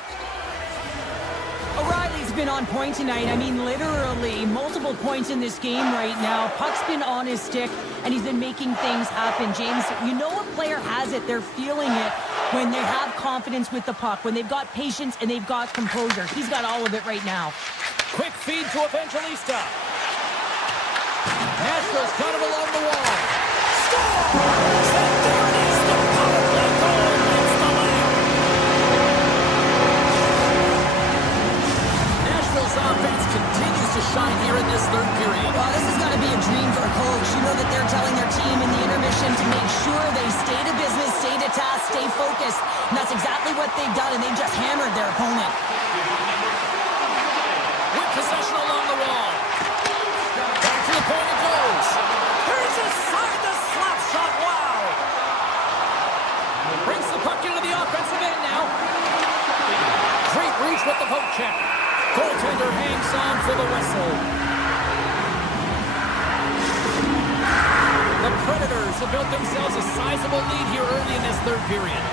O'Reilly's been on point tonight. I mean, literally multiple points in this game right now. Puck's been on his stick, and he's been making things happen. James, you know a player has it. They're feeling it when they have confidence with the puck, when they've got patience and they've got composure. He's got all of it right now. Quick feed to Evangelista. Nashville's got him along the wall. Scores! And there it is, the power play goal against the line. Nashville's offense continues to shine here in this third period. Well, this is going to be a dream for a coach. You know that they're telling their team in the intermission to make sure they stay to business, stay to task, stay focused. And that's exactly what they've done, and they've just hammered their opponent. With possession along the wall. Back to the point it goes. Here's aside the slap shot. Wow. Brings the puck into the offensive end now. Great reach with the poke check. Goaltender hangs on for the whistle. The Predators have built themselves a sizable lead here early in this third period.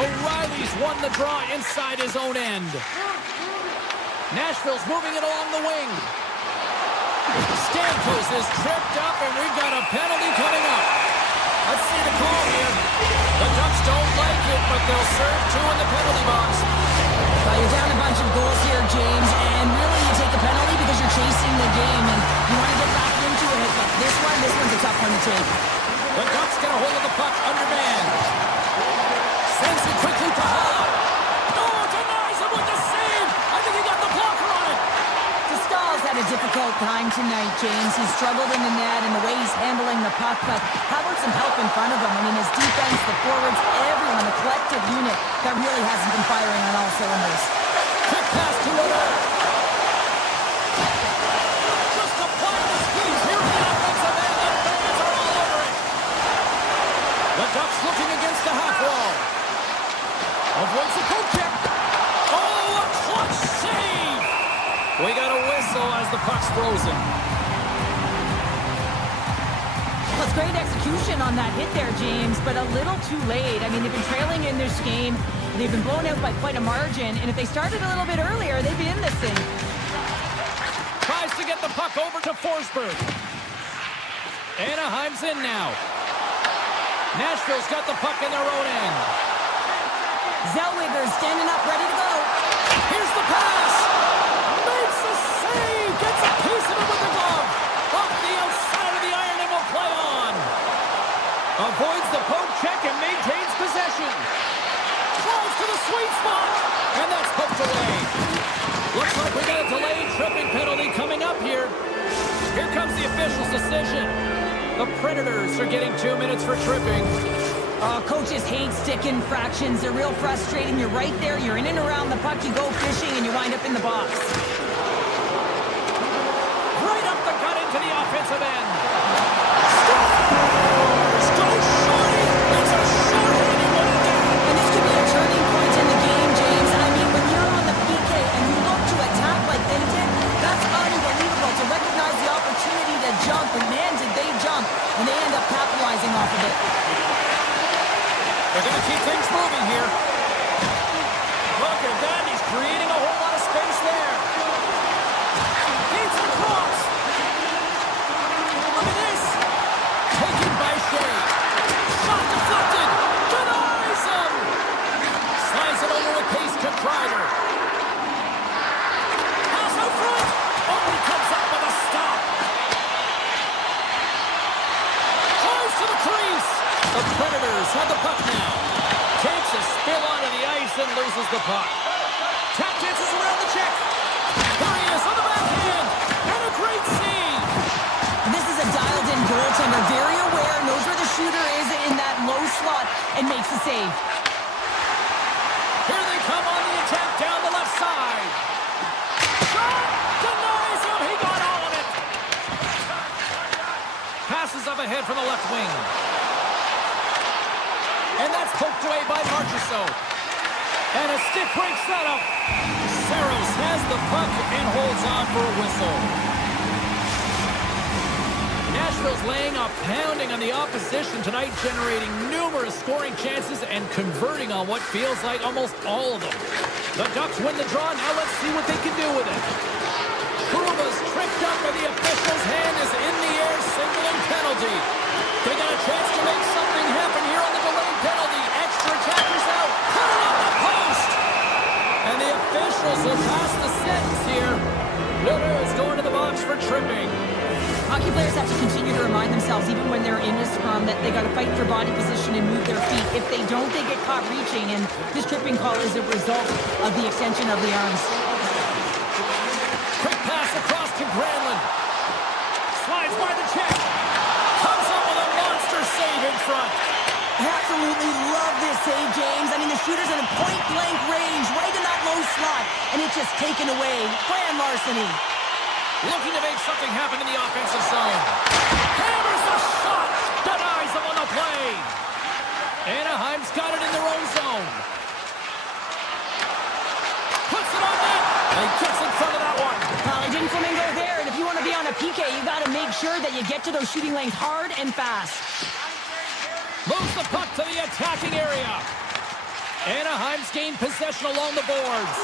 O'Reilly's won the draw inside his own end. Nashville's moving it along the wing. Stamkos is tripped up, and we've got a penalty coming up. Let's see the call here. The Ducks don't like it, but they'll serve 2 in the penalty box. Well, you're down a bunch of goals here, James, and really you take a penalty because you're chasing the game, and you want to get back into it, but this one's a tough one to take. The Ducks get a hold of the puck under man. Sends it quickly to Hall. Oh, denies him with the save. I think he got the blocker on it. Stahl's had a difficult time tonight, James. He's struggled in the net and the way he's handling the puck, but how about some help in front of him? I mean, his defense, the forwards, everyone, the collective unit that really hasn't been firing on all cylinders. Quick pass to Loder. Just applying the squeeze here in the offensive end, and fans are all over it. The Ducks looking against the half wall. Avoids the poke check. Oh, a clutch save. We got a puck's frozen. Well, it's great execution on that hit there, James, but a little too late. I mean, they've been trailing in this game. They've been blown out by quite a margin, and if they started a little bit earlier, they'd be in this thing. Tries to get the puck over to Forsberg. Anaheim's in now. Nashville's got the puck in their own end. Zellweger's standing up, ready to go. Here's the pass. Makes a save. Gets a piece of it with the glove. Off the outside of the iron and will play on. Avoids the poke check and maintains possession. Close to the sweet spot. And that's poked away. Looks like we got a delayed tripping penalty coming up here. Here comes the official's decision. The Predators are getting 2 minutes for tripping. Coaches hate stick infractions. They're real frustrating. You're right there. You're in and around the puck. You go fishing, and you wind up in the box. Right up the gut into the offensive end. Scores! Goes shorty! It's a short-handed one again! And this could be a turning point in the game, James. I mean, when you're on the PK and you look to attack like they did, that's unbelievable to recognize the opportunity to jump. And man, did they jump. And they end up capitalizing off of it. They're going to keep things moving here. Look at that. He's creating a whole lot of space there. Beats it across. Look at this. Taken by Shea. Shot deflected. Denies him. Slides it over with pace to Kreider. Pass out front. Oh, he comes up with a stop. Close to the crease. The Predators have the puck now. Takes a spill onto the ice and loses the puck. Tap dances around the check. There he is on the backhand. And a great save. This is a dialed-in goaltender. Very aware, knows where the shooter is in that low slot, and makes the save. Here they come on the attack down the left side. Shot! Denies him. He got all of it. Passes up ahead from the left wing. And that's poked away by Marchessault. And a stick breaks that up. Saros has the puck and holds on for a whistle. Nashville's laying a pounding on the opposition tonight, generating numerous scoring chances and converting on what feels like almost all of them. The Ducks win the draw. Now let's see what they can do with it. Truba's tripped up, and the official's hand is in the air, signaling penalty. They got a chance to make something happen here on the delayed penalty. Extra attackers out. Put it on the post. And the officials will pass the sentence here. Lulu is going to the box for tripping. Hockey players have to continue to remind themselves, even when they're in a scrum, that they got to fight for body position and move their feet. If they don't, they get caught reaching, and this tripping call is a result of the extension of the arms. Quick pass across to Granlund. Slides by the check. Comes up with a monster save in front. I absolutely love this save, James. I mean, the shooter's in a point-blank range, right in that low slot, and it's just taken away. Grand larceny. Looking to make something happen in the offensive zone. Hammers the shot. Denies him on the play. Anaheim's got it in their own zone. Puts it on net. And he gets in front of that one. Well, it didn't flamingo there, and if you want to be on a PK, you got to make sure that you get to those shooting lanes hard and fast. Moves the puck to the attacking area. Anaheim's gained possession along the boards.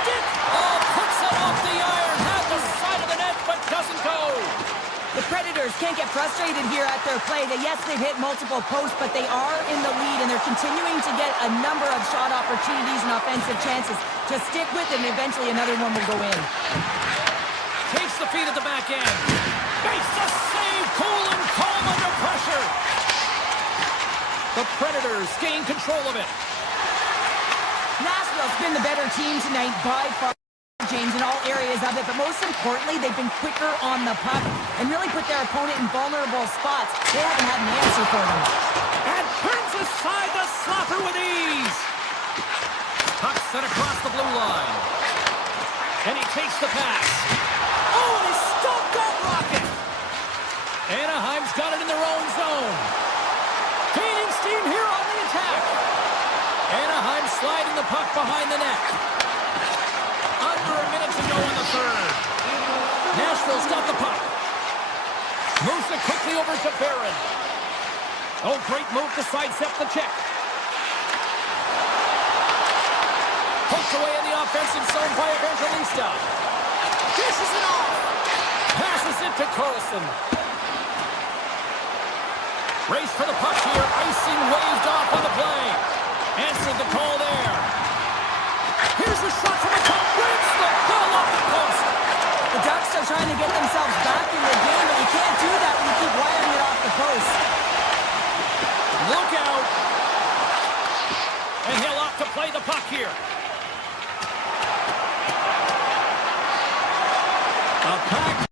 Stick. Oh, puts it off the iron. Had the side of the net, but doesn't go. The Predators can't get frustrated here at their play. Yes, they've hit multiple posts, but they are in the lead, and they're continuing to get a number of shot opportunities and offensive chances to stick with it, and eventually another one will go in. Takes the feed at the back end. Makes the save. Cool and calm under pressure. The Predators gain control of it. Nashville's been the better team tonight by far, James, in all areas of it, but most importantly, they've been quicker on the puck and really put their opponent in vulnerable spots. They haven't had an answer for them. And turns aside the slapper with ease. Puck sent across the blue line. And he takes the pass. Oh, and he stopped that rocket. Anaheim's got it in their own zone. Gaining steam here on the attack. Anaheim sliding the puck behind the net. to go in the third. Nashville's got the puck. Moves it quickly over to Barron. Oh, great move to sidestep the check. Poked away in the offensive zone by Evangelista. Dishes it off. Passes it to Carlson. Race for the puck here. Icing waved off on the play. Answered the call there. Here's a shot from the top. Rips the ball off the post. The Ducks are trying to get themselves back in the game, but you can't do that when you keep wiring it off the post. Look out. And he'll opt to play the puck here. A pack.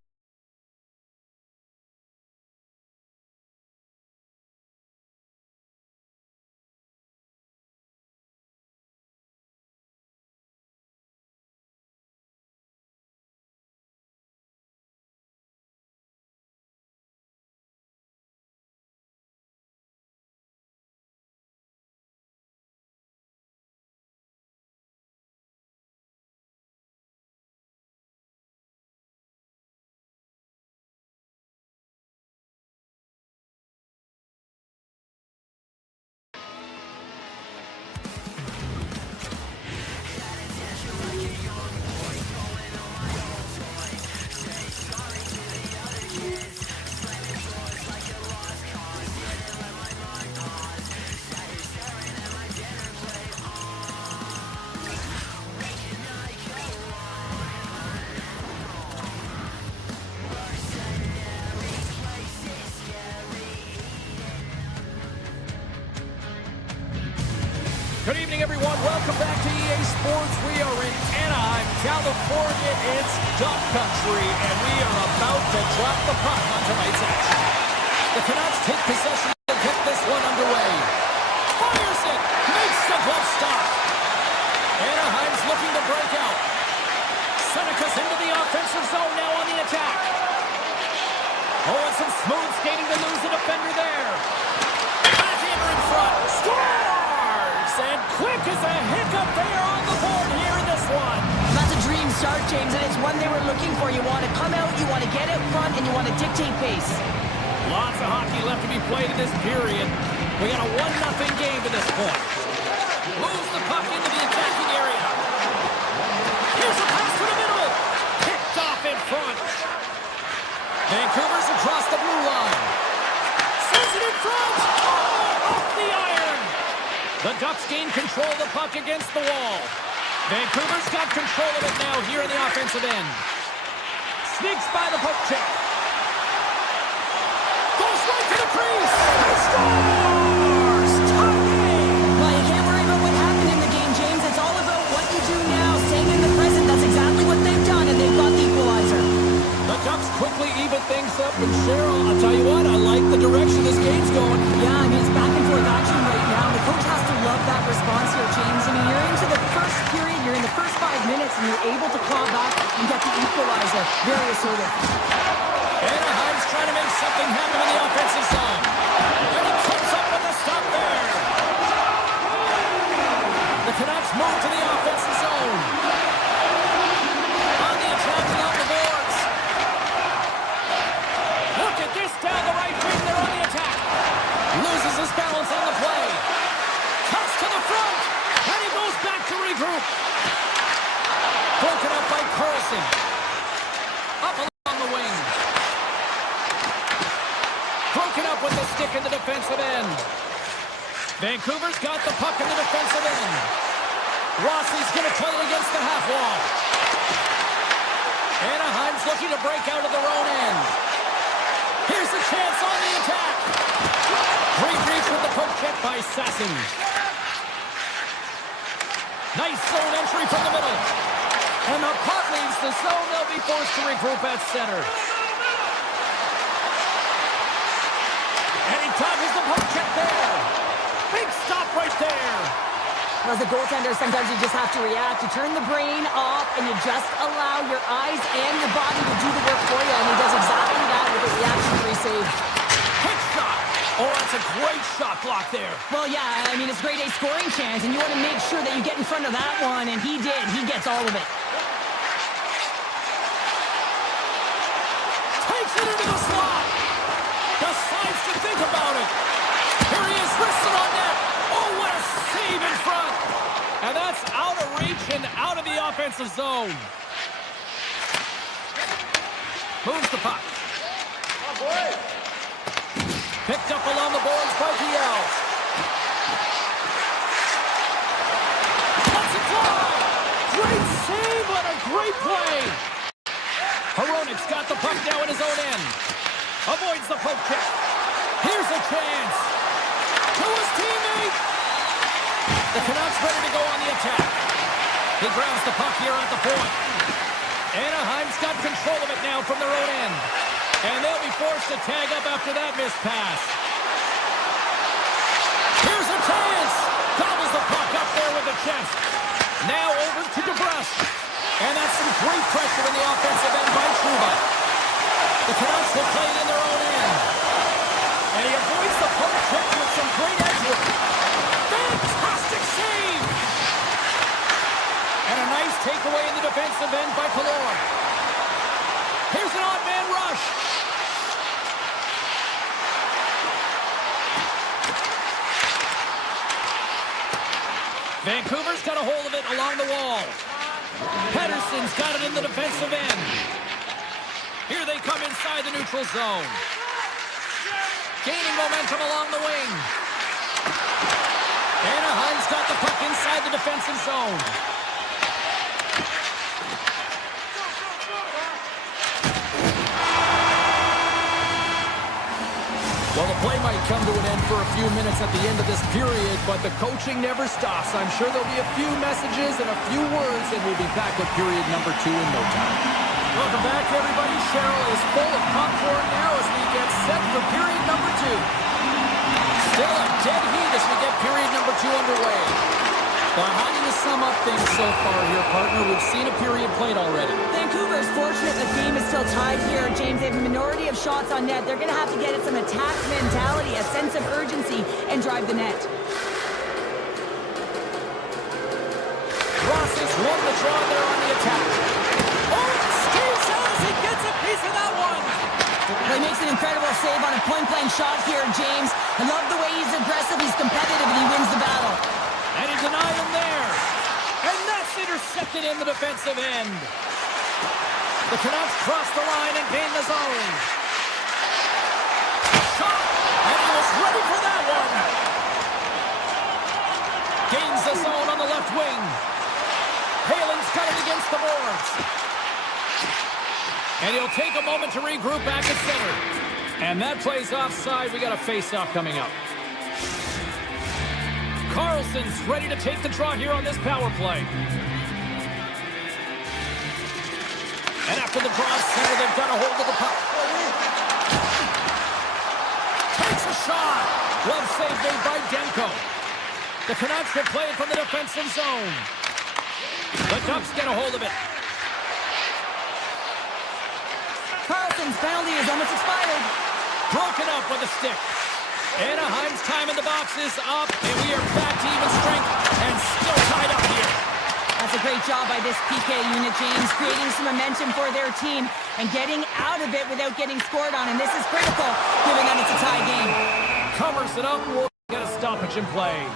Good evening, everyone. Welcome back to EA Sports. We are in Anaheim, California. It's Duck Country, and we are about to drop the puck on tonight's action. The Canucks take possession and get this one underway. Fires it, makes the glove stop. Anaheim's looking to break out. Seneca's into the offensive zone now on the attack. Oh, and some smooth skating to lose the defender there. Backhander in front. Score! And quick as a hiccup there on the board here in this one. That's a dream start, James, and it's one they were looking for. You want to come out, you want to get out front, and you want to dictate pace. Lots of hockey left to be played in this period. We got a 1-0 game to this point. Moves the puck into the attacking area. Here's a pass to the middle. Picked off in front. Vancouver's across the blue line. Sends it in front. Oh, off the iron. The Ducks gain control of the puck against the wall. Vancouver's got control of it now here in the offensive end. Sneaks by the poke check. Goes right to the crease. He scores! Tie game! Well, you can't worry about what happened in the game, James. It's all about what you do now, staying in the present. That's exactly what they've done, and they've got the equalizer. The Ducks quickly even things up, and Cheryl, I'll tell you what, I like the direction this game's going. Yeah, I mean, it's back and forth action right now. The coach has to love that response here, James. I mean, you're into the first period, you're in the first 5 minutes, and you're able to claw back and get the equalizer. Very assertive. Anaheim's trying to make something happen in the offensive zone. And he comes up with a stop there. The Canucks move to the offensive zone. On the attack and on the boards. Look at this down the right wing. They're on the attack. Loses his balance on the play. Cuts to the front. And he goes back to regroup. Broken up by Carlson. Up along the wing. Broken up with the stick in the defensive end. Vancouver's got the puck in the defensive end. Rossi's going to play it against the half wall. Anaheim's looking to break out of their own end. Here's a chance on the attack. Great reach with the poke check by Sasson. Nice zone entry from the middle. And the puck leaves the zone. They'll be forced to regroup at center. And he dodges the poke check there. Big stop right there. As a goaltender, sometimes you just have to react. You turn the brain off, and you just allow your eyes and your body to do the work for you, and he does exactly that with a reaction-free save. Quick shot. Oh, that's a great shot block there. Well, yeah, I mean, it's grade A scoring chance, and you want to make sure that you get in front of that one, and he did. He gets all of it. defensive zone. Moves the puck. Picked up along the boards by DL. Cuts it fly. Great save on a great play. Hronik's got the puck now in his own end. Avoids the poke check. Here's a chance. To his teammate. The Canucks ready to go on the attack. He grabs the puck here at the point. Anaheim's got control of it now from their own end. And they'll be forced to tag up after that missed pass. Here's a chance. Gobbles the puck up there with the chest. Now over to DeBrusque. And that's some great pressure in the offensive end by Trouba. The Canucks will play it in their own end. And he avoids the poke check with some great edge work. Fantastic save! And a nice takeaway in the defensive end by Killorn. Here's an odd man rush. Vancouver's got a hold of it along the wall. Pettersson's got it in the defensive end. Here they come inside the neutral zone. Gaining momentum along the wing. Anaheim's got the puck inside the defensive zone. Well, the play might come to an end for a few minutes at the end of this period, but the coaching never stops. I'm sure there'll be a few messages and a few words, and we'll be back with period number 2 in no time. Welcome back, everybody. Cheryl is full of popcorn now as we get set for period number 2. Still a dead heat as we get period number 2 underway. Well, how do you sum up things so far here, partner? We've seen a period played already. Vancouver is fortunate the game is still tied here, James. They have a minority of shots on net. They're going to have to get at some attack mentality, a sense of urgency, and drive the net. Ross has won the draw there on the attack. Oh, it stays out as he gets a piece of that one. Well, he makes an incredible save on a point-blank shot here, James. I love the way he's aggressive, he's competitive, and he wins the battle. And he denied him there. And that's intercepted in the defensive end. The Canucks cross the line and gain the zone. Shot! And he was ready for that one. Gains the zone on the left wing. Palin's got it against the boards. And he'll take a moment to regroup back at center. And that play's offside. We got a face-off coming up. Carlson's ready to take the draw here on this power play. And after the draw center, they've got a hold of the puck. Takes a shot. Glove save made by Demko. The Canucks will play it from the defensive zone. The Ducks get a hold of it. Carlson's penalty is almost expired. Broken up with a stick. Anaheim's time in the box is up, and we are back to even strength and still tied up here. That's a great job by this PK unit, James, creating some momentum for their team and getting out of it without getting scored on, and this is critical, given that it's a tie game. Covers it up. We'll get a stoppage in play.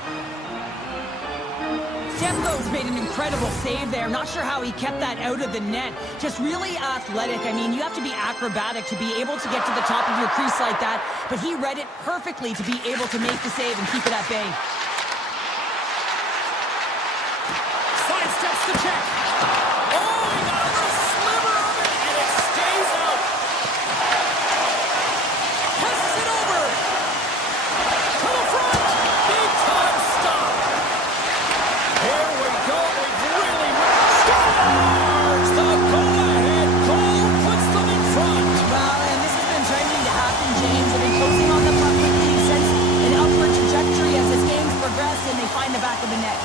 Demko's made an incredible save there. Not sure how he kept that out of the net. Just really athletic. I mean, you have to be acrobatic to be able to get to the top of your crease like that, but he read it perfectly to be able to make the save and keep it at bay. Sidesteps the check. Oh, he got a little sliver of it, and it stays out. Passes it over. To the front. Big time stop. Here we go. We've really scores. The go-ahead goal puts them in front. Well, and this has been trending to happen, James. They've been closing on the puck quickly, sense an upward trajectory as this game's progressed, and they find the back of the net.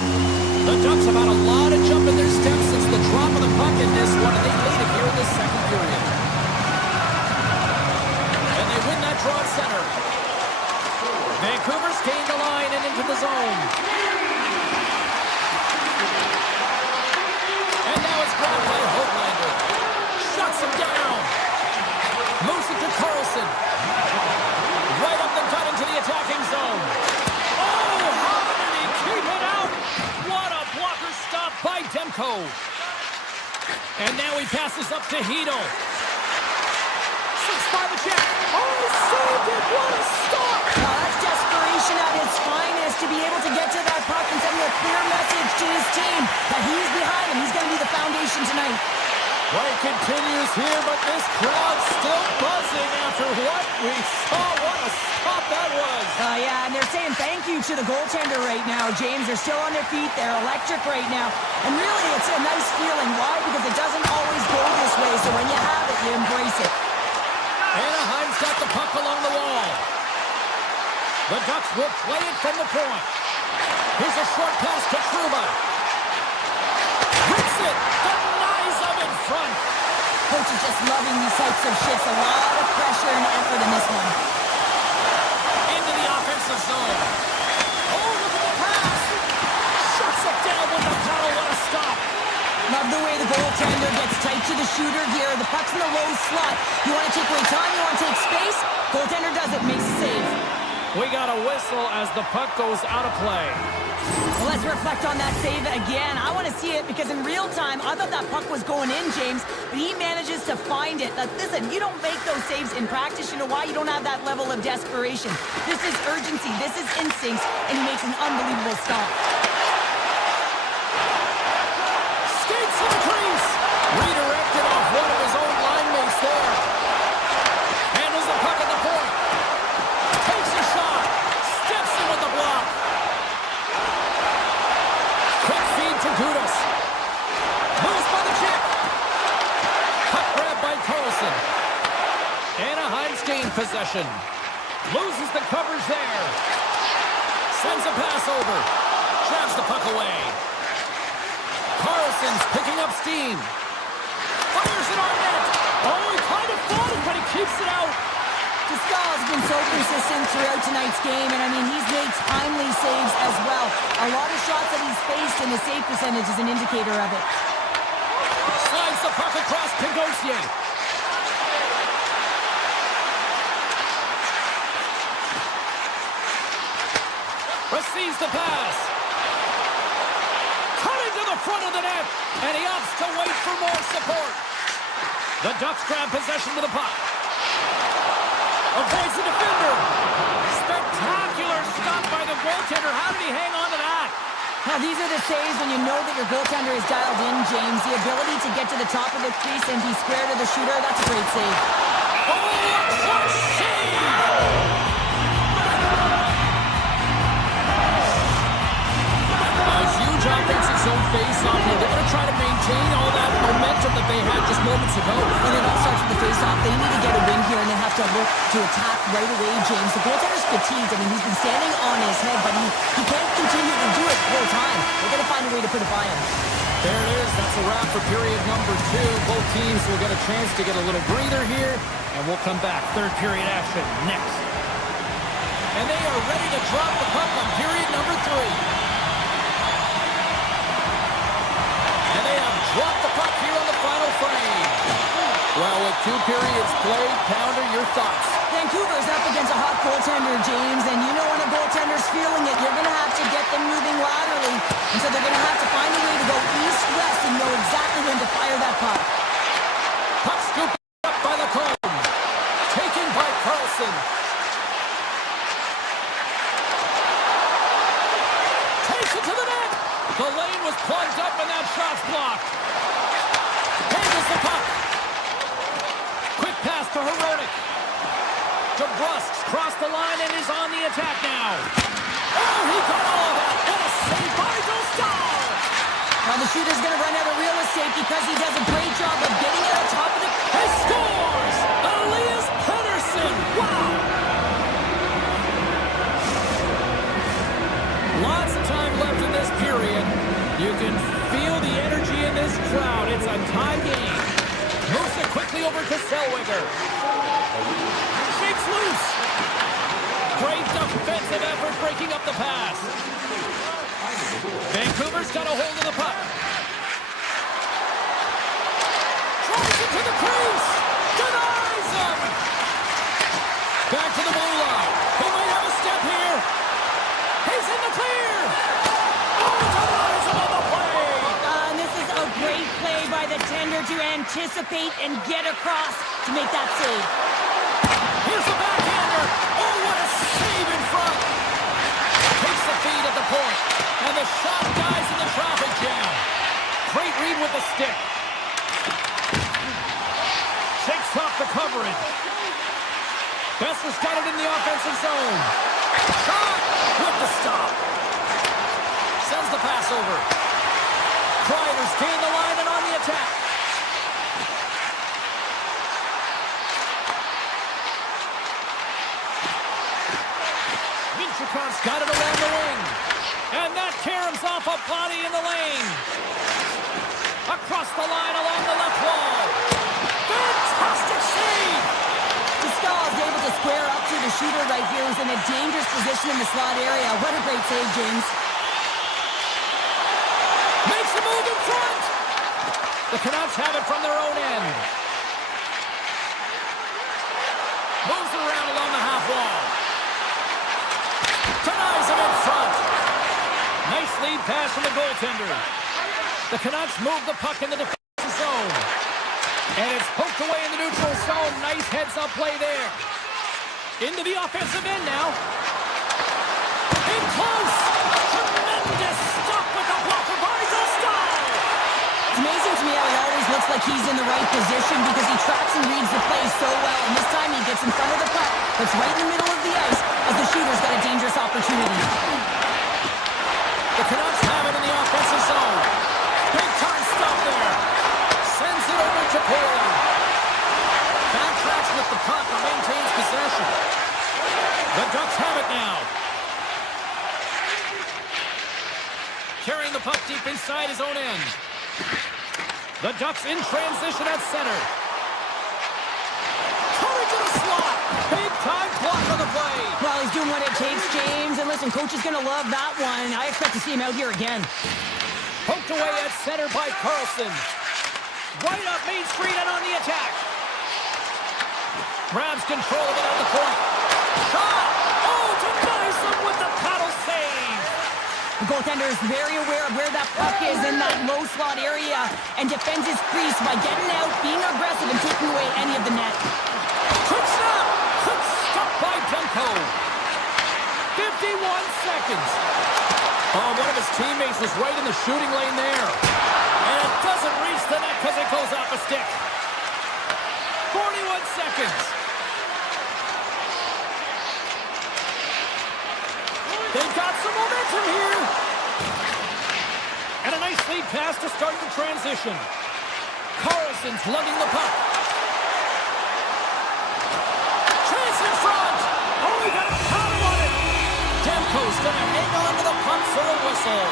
The Ducks have had a lot of jump in their steps since the drop of the puck in this one, and they lead it here in this second period. And they win that draw at center. Vancouver's gained the line and into the zone. And now it's grabbed by Hoglander. Shuts him down. Moves it to Carlson. Right up the gut into the attacking zone. Oh, how did he keep it out? What a blocker stop by Demko. he passes up to Hito. Slips by the check. Oh, he saved it. What a stop. Now that's desperation at its finest to be able to get to that puck and send a clear message to his team that he's behind him. He's going to be the foundation tonight. Play continues here, but this crowd still buzzing after what we saw. What a stop that was. Yeah, and they're saying thank you to the goaltender right now, James. They're still on their feet. They're electric right now. And really, it's a nice feeling. Why? Because it doesn't always go this way. So when you have it, you embrace it. Anaheim's got the puck along the wall. The Ducks will play it from the point. Here's a short pass to Trouba. Hits it. Denies him in front. Coach is just loving these types of shifts. A lot of pressure and effort in this one. Into the offensive zone. Oh, look at the pass. Shuts it down with the paddle. What a stop. Love the way the goaltender gets tight to the shooter here. The puck's in the low slot. You want to take away time? You want to take space? Goaltender does it. Makes a save. We got a whistle as the puck goes out of play. Well, let's reflect on that save again. I want to see it because in real time, I thought that puck was going in, James, but he manages to find it. Like, listen, you don't make those saves in practice. You know why? You don't have that level of desperation. This is urgency. This is instincts, and he makes an unbelievable stop. Skates in the crease. Redirected off one of his own line mates there. Handles the puck at the point. Takes a shot. Steps in with the block. Quick feed to Gudas. Moves by the check. Puck grab by Carlson. Anaheim's gained possession. Loses the coverage there. Sends a pass over. Jabs the puck away. Carlson's picking up steam. Fires it on net. Oh, he kind of fought it, but he keeps it out. Pascal has been so consistent throughout tonight's game, and I mean, he's made timely saves as well. A lot of shots that he's faced, and the save percentage is an indicator of it. Slides the puck across Pingosier. Receives the pass. Cutting to the front of the net, and he opts to wait for more support. The Ducks grab possession with the puck. Avoids the defender. Spectacular stop by the goaltender. How did he hang on to that? Now, these are the saves when you know that your goaltender is dialed in, James. The ability to get to the top of the crease and be square to the shooter, that's a great save. Oh, a clutch save! A huge offensive zone face-off here. They're going to try to maintain all that momentum that they had just moments ago. And it all starts with the face-off. They need to get a win here, and they have to look to attack right away, James. The goaltender's fatigued. I mean, he's been standing on his head, but he can't continue to do it the whole time. They're going to find a way to put it by him. There it is. That's a wrap for period number 2. Both teams will get a chance to get a little breather here, and we'll come back. Third period action next. And they are ready to drop the puck on period number 3. And they have dropped the puck here on the final frame. Well, with 2 periods played, Pounder, your thoughts? Vancouver's up against a hot goaltender, James, and you know when a goaltender's feeling it, you're going to have to get them moving laterally. And so they're going to have to find a way to go east-west and know exactly when to fire that puck. Puck scooped up by Lacombe. Taken by Carlson. Takes it to the net. The lane was plugged up and that shot's blocked. Handles the puck. Quick pass to Hronek. DeBrusk's crossed the line and is on the attack now. Oh, he got all of that. What a save by Dostal. Now the shooter's going to run out of real estate because he does a great job of getting it on top of the... He scores! Elias Pettersson! Wow! Lots of time left in this period. You can feel the energy in this crowd. It's a tie game. Moves it quickly over to Zellweger. Shakes loose. Great defensive effort breaking up the pass. Vancouver's got a hold of the puck. Tries it to the crease. Denies him. Back to the blue line. He might have a step here. He's in the clear. Oh, denies him on the play. And this is a great play by the tender to end anticipate and get across to make that save. Here's the backhander. Oh, what a save in front. Takes the feed at the point. And the shot dies in the traffic jam. Great read with the stick. Shakes off the coverage. Besser's got it in the offensive zone. Shot with the stop. Sends the pass over. Kreider's gained the line and on the attack. Minchukow's got it along the wing. And that caroms off a body in the lane. Across the line along the left wall. Fantastic save! Stahl is able to square up to the shooter right here, who's in a dangerous position in the slot area. What a great save, James. Makes a move in front. The Canucks have it from their own end. Moves around along the half wall. Denies him in front. Nice lead pass from the goaltender. The Canucks move the puck in the defensive zone. And it's poked away in the neutral zone. Nice heads-up play there. Into the offensive end now. In close. Tremendous stop with the blocker by Stahl. It's amazing to me how he always looks like he's in the right position because he tracks and reads the play so well. And this time he gets in front of the puck, puts right in the middle of the ice as the shooter's got a dangerous opportunity. The Canucks have it in the offensive zone. Big time stop there. Sends it over to Poehler. Backtracks with the puck and maintains possession. The Ducks have it now. Carrying the puck deep inside his own end. The Ducks in transition at center. Courage in the slot. Big time block on the play. Well, he's doing what it takes, James. And listen, coach is going to love that one. I expect to see him out here again. Poked away at center by Carlson. Right up Main Street and on the attack. Grabs control of it at the point. Shot! Oh, denies him with the paddle save. The goaltender is very aware of where that puck is in that low slot area and defends his crease by getting out, being aggressive, and taking away any of the net. Quick snap! Quick stop by Demko. 51 seconds. Oh, one of his teammates was right in the shooting lane there. And it doesn't reach the net because it goes off a stick. 41 seconds. They've got some momentum here. And a nice lead pass to start the transition. Carlson's lugging the puck. Chance in front. Oh, he got a power on it. Demko's going to hang on to the puck for a whistle.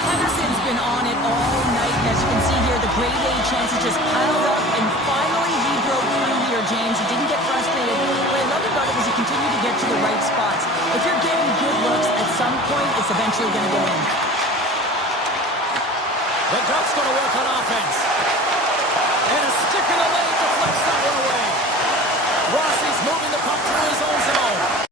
Henderson's been on it all night. As you can see here, the grade A chances just piled up, and finally he broke through here, James. He didn't get frustrated. What I loved about it was he continued to get to the right spots. If you're getting good looks, at some point, it's eventually going to go in. The Ducks going to work on offense. And a stick in the leg deflects that one away. Rossi's moving the puck through his own zone.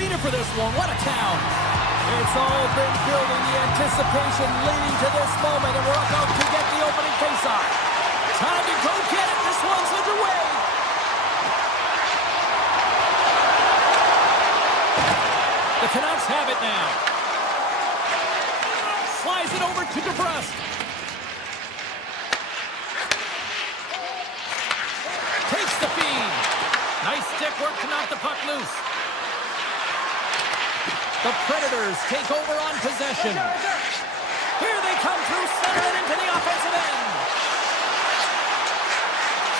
arena for this one. What a town. It's all been building, the anticipation leading to this moment, and we're about to get the opening faceoff. Time to go get it. This one's underway. The Canucks have it now. Slides it over to DeBrusque. Takes the feed. Nice stick work to knock the puck loose. The Predators take over on possession. Here they come through center and into the offensive end.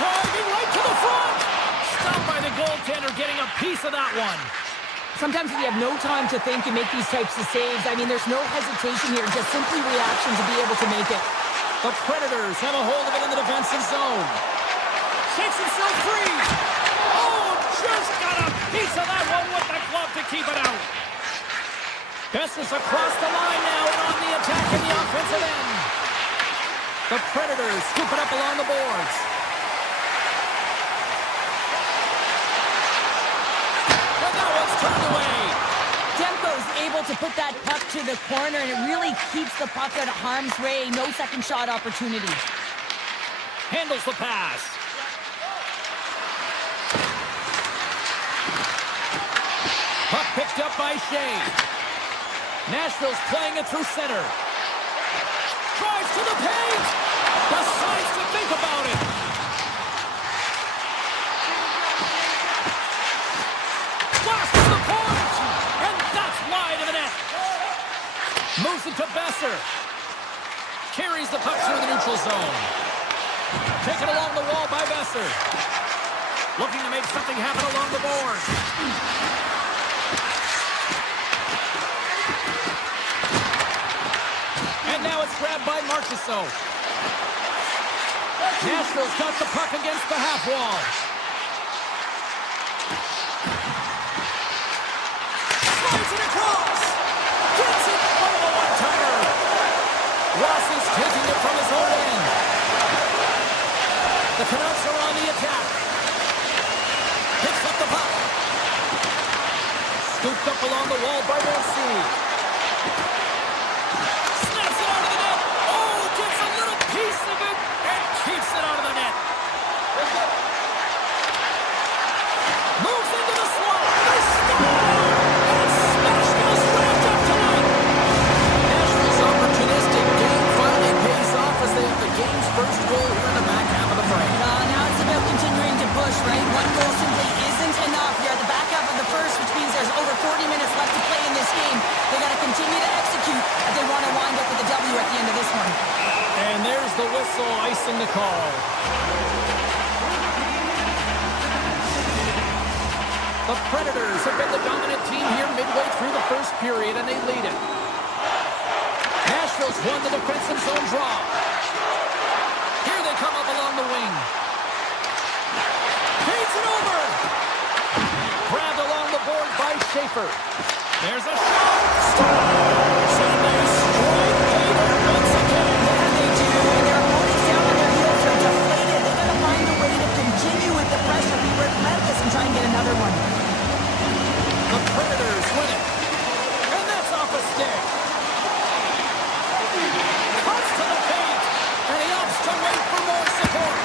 Driving right to the front. Stopped by the goaltender, getting a piece of that one. Sometimes if you have no time to think, you make these types of saves. I mean, there's no hesitation here, just simply reaction to be able to make it. The Predators have a hold of it in the defensive zone. Shakes himself free. Oh, just got a piece of that one with the glove to keep it out. Besser's across the line now and on the attack in the offensive end. The Predators scoop it up along the boards. And that one's turned away. Demko's able to put that puck to the corner, and it really keeps the puck out of harm's way. No second shot opportunity. Handles the pass. Puck picked up by Shea. Nashville's playing it through center. Drives to the paint. Decides to think about it. Blast to the point. And that's wide of the net. Moves it to Besser. Carries the puck through the neutral zone. Taken along the wall by Besser. Looking to make something happen along the board. And now it's grabbed by Marchessault. Nashville's got the puck against the half wall. Slides it across. Gets it. Oh, a one-timer. Ross is taking it from his own end. The Canucks are on the attack. Picks up the puck. Scooped up along the wall by Mancini. Keeps it out of the net. Moves into the slot. They score! And Nashville's wrapped up tonight. Nashville's opportunistic game finally pays off as they have the game's first goal here in the back half of the frame. Now it's about continuing to push, right? One goal simply isn't enough. You're at the back half of the first, which means there's over 40 minutes left to play in this game. They got to continue to execute if they want to wind up with a W at the end of this one. And there's the whistle icing the call. The Predators have been the dominant team here midway through the first period, and they lead it. Nashville's won the defensive zone draw. Here they come up along the wing. Feeds it over. Grabbed along the board by Schaefer. There's a shot. Scores! And they strike Peter once again. Their opponents down on their heels are deflated. They got to find a way to continue with the pressure, be relentless, and try and get another one. The Predators win it. And that's off a stick. Cuts to the paint. And he opts to wait for more support.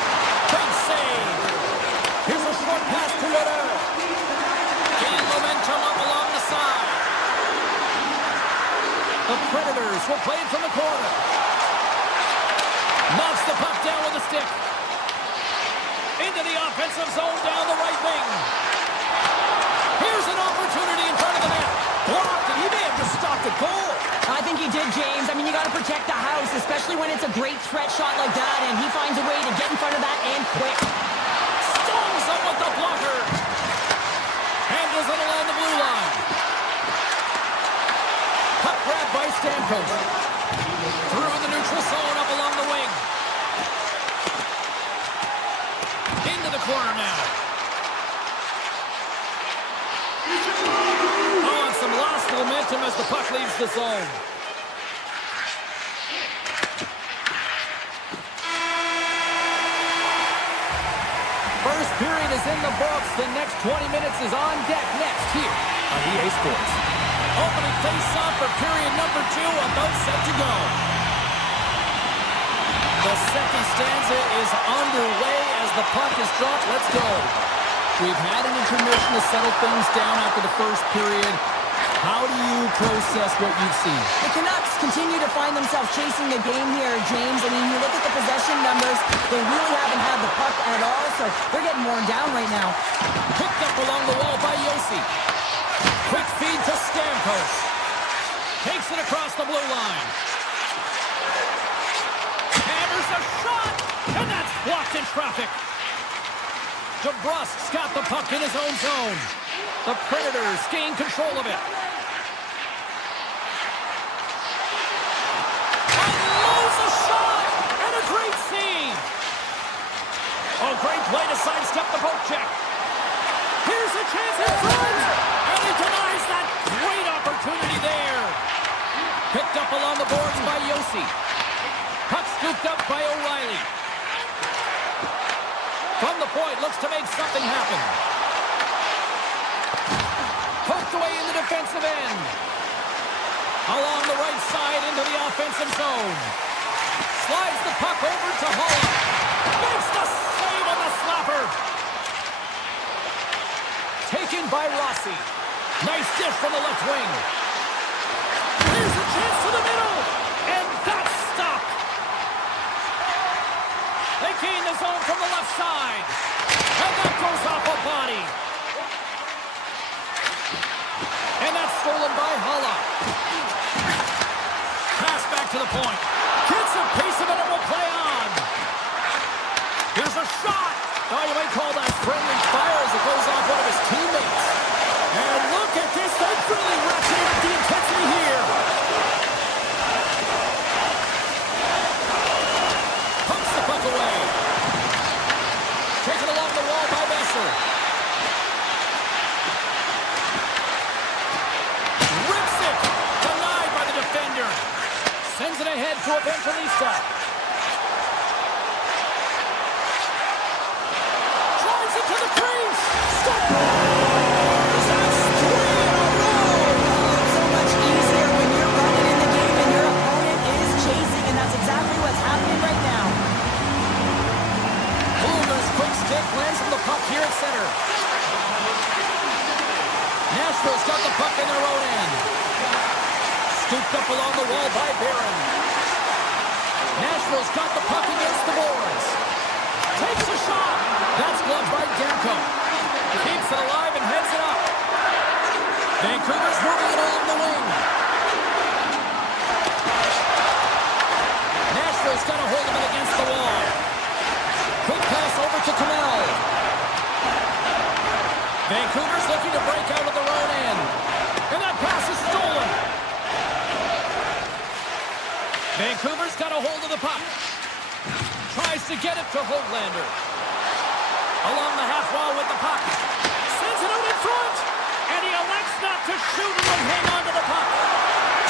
Big save. Here's a short pass to Weber. Gain momentum up along the side. The Predators will play it from the corner. Knocks the puck down with a stick. Into the offensive zone down the right wing. Here's an opportunity in front of the net. Blocked, and he may have just stopped the goal. I think he did, James. I mean, you got to protect the house, especially when it's a great threat shot like that, and he finds a way to get in front of that and quick. Stones up with the blocker. Handles it along the blue line. Puck grab by Stamkos. Through the neutral zone up along the wing. Into the corner now. Oh, and some lost momentum as the puck leaves the zone. First period is in the books. The next 20 minutes is on deck next here on EA Sports. Opening face-off for period number 2, about set to go. The second stanza is underway as the puck is dropped. Let's go. We've had an intermission to settle things down after the first period. How do you process what you've seen? The Canucks continue to find themselves chasing the game here, James. I mean, you look at the possession numbers, they really haven't had the puck at all, so they're getting worn down right now. Picked up along the wall by Yossi. Quick feed to Stamkos. Takes it across the blue line. Hammers a shot, and that's blocked in traffic. DeBrusk's got the puck in his own zone. The Predators gain control of it. Unloads a shot, and a great save. Oh, great play to sidestep the poke check. Here's a chance in front, and he denies that great opportunity there. Picked up along the boards by Yossi. Puck scooped up by O'Reilly. From the point, looks to make something happen. Poked away in the defensive end. Along the right side into the offensive zone. Slides the puck over to Hall. Makes the save on the slapper. Taken by Rossi. Nice dish from the left wing. Here's a chance to the middle. And that's stopped. They gain the zone from the left side. And that goes off a body. And that's stolen by Halla. Pass back to the point. Gets a piece of it and will play on. Here's a shot. Oh, you might call that friendly fire as it goes off one of his teammates. And look at this. They've really ratcheted up the intensity here. Pumps the puck away. Taken along the wall by Besser. Rips it. Denied by the defender. Sends it ahead to Evangelista. Drives it to the crease. Scores! That's 3 in a row. It's so much easier when you're running in the game and your opponent is chasing, and that's exactly what's happening right now. Blumer's quick stick lands from the puck here at center. Nashville's got the puck in their own end. Scooped up along the wall by Barron. Nashville's got the puck against the boards. Takes a shot. That's blocked by Demko. Keeps it alive and heads it up. Vancouver's moving it along the wing. Nashville's got a hold of it against the wall. Quick pass over to Kamel. Vancouver's looking to break out of their own end. And that pass is stolen. Vancouver's got a hold of the puck. Tries to get it to Höglander. Along the half wall with the puck. Sends it out in front. And he elects not to shoot and hang on to the puck.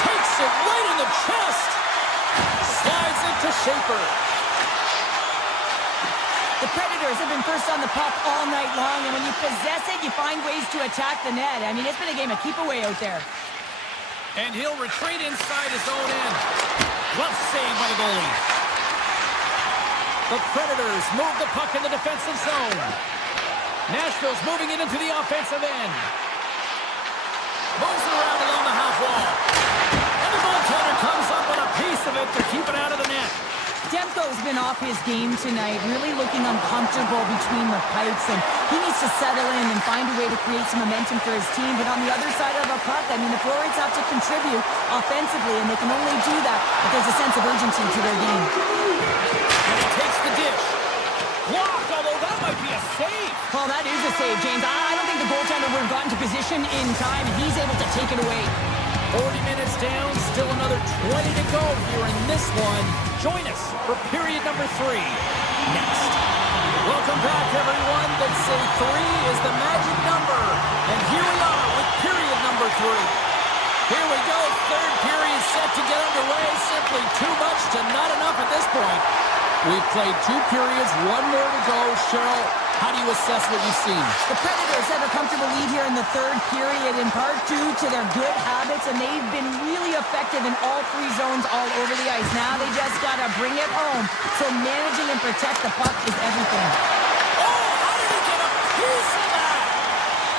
Takes it right in the chest. Slides it to Schaefer. The Predators have been first on the puck all night long, and when you possess it, you find ways to attack the net. I mean, it's been a game of keep away out there. And he'll retreat inside his own end. Glove save by the goalie. The Predators move the puck in the defensive zone. Nashville's moving it into the offensive end. Moves it around along the half wall. And the goaltender comes up with a piece of it to keep it out of the net. Demko's been off his game tonight, really looking uncomfortable between the pipes, and he needs to settle in and find a way to create some momentum for his team. But on the other side of the puck, I mean, the forwards have to contribute offensively, and they can only do that if there's a sense of urgency to their game. And he takes the dish. Blocked, although that might be a save. Well, that is a save, James. I don't think the goaltender would have gotten to position in time, and he's able to take it away. 40 minutes down, still another 20 to go here in this one. Join us for period number 3 next. Welcome back, everyone. They say 3 is the magic number. And here we are with period number 3. Here we go, third period set to get underway. Simply too much to not enough at this point. We've played 2 periods, 1 more to go. Cheryl, How do you assess what you've seen? The Predators have a comfortable lead here in the third period, in part due to their good habits, and they've been really effective in all three zones all over the ice. Now they just got to bring it home, so managing and protect the puck is everything. Oh, how did he get a piece of that?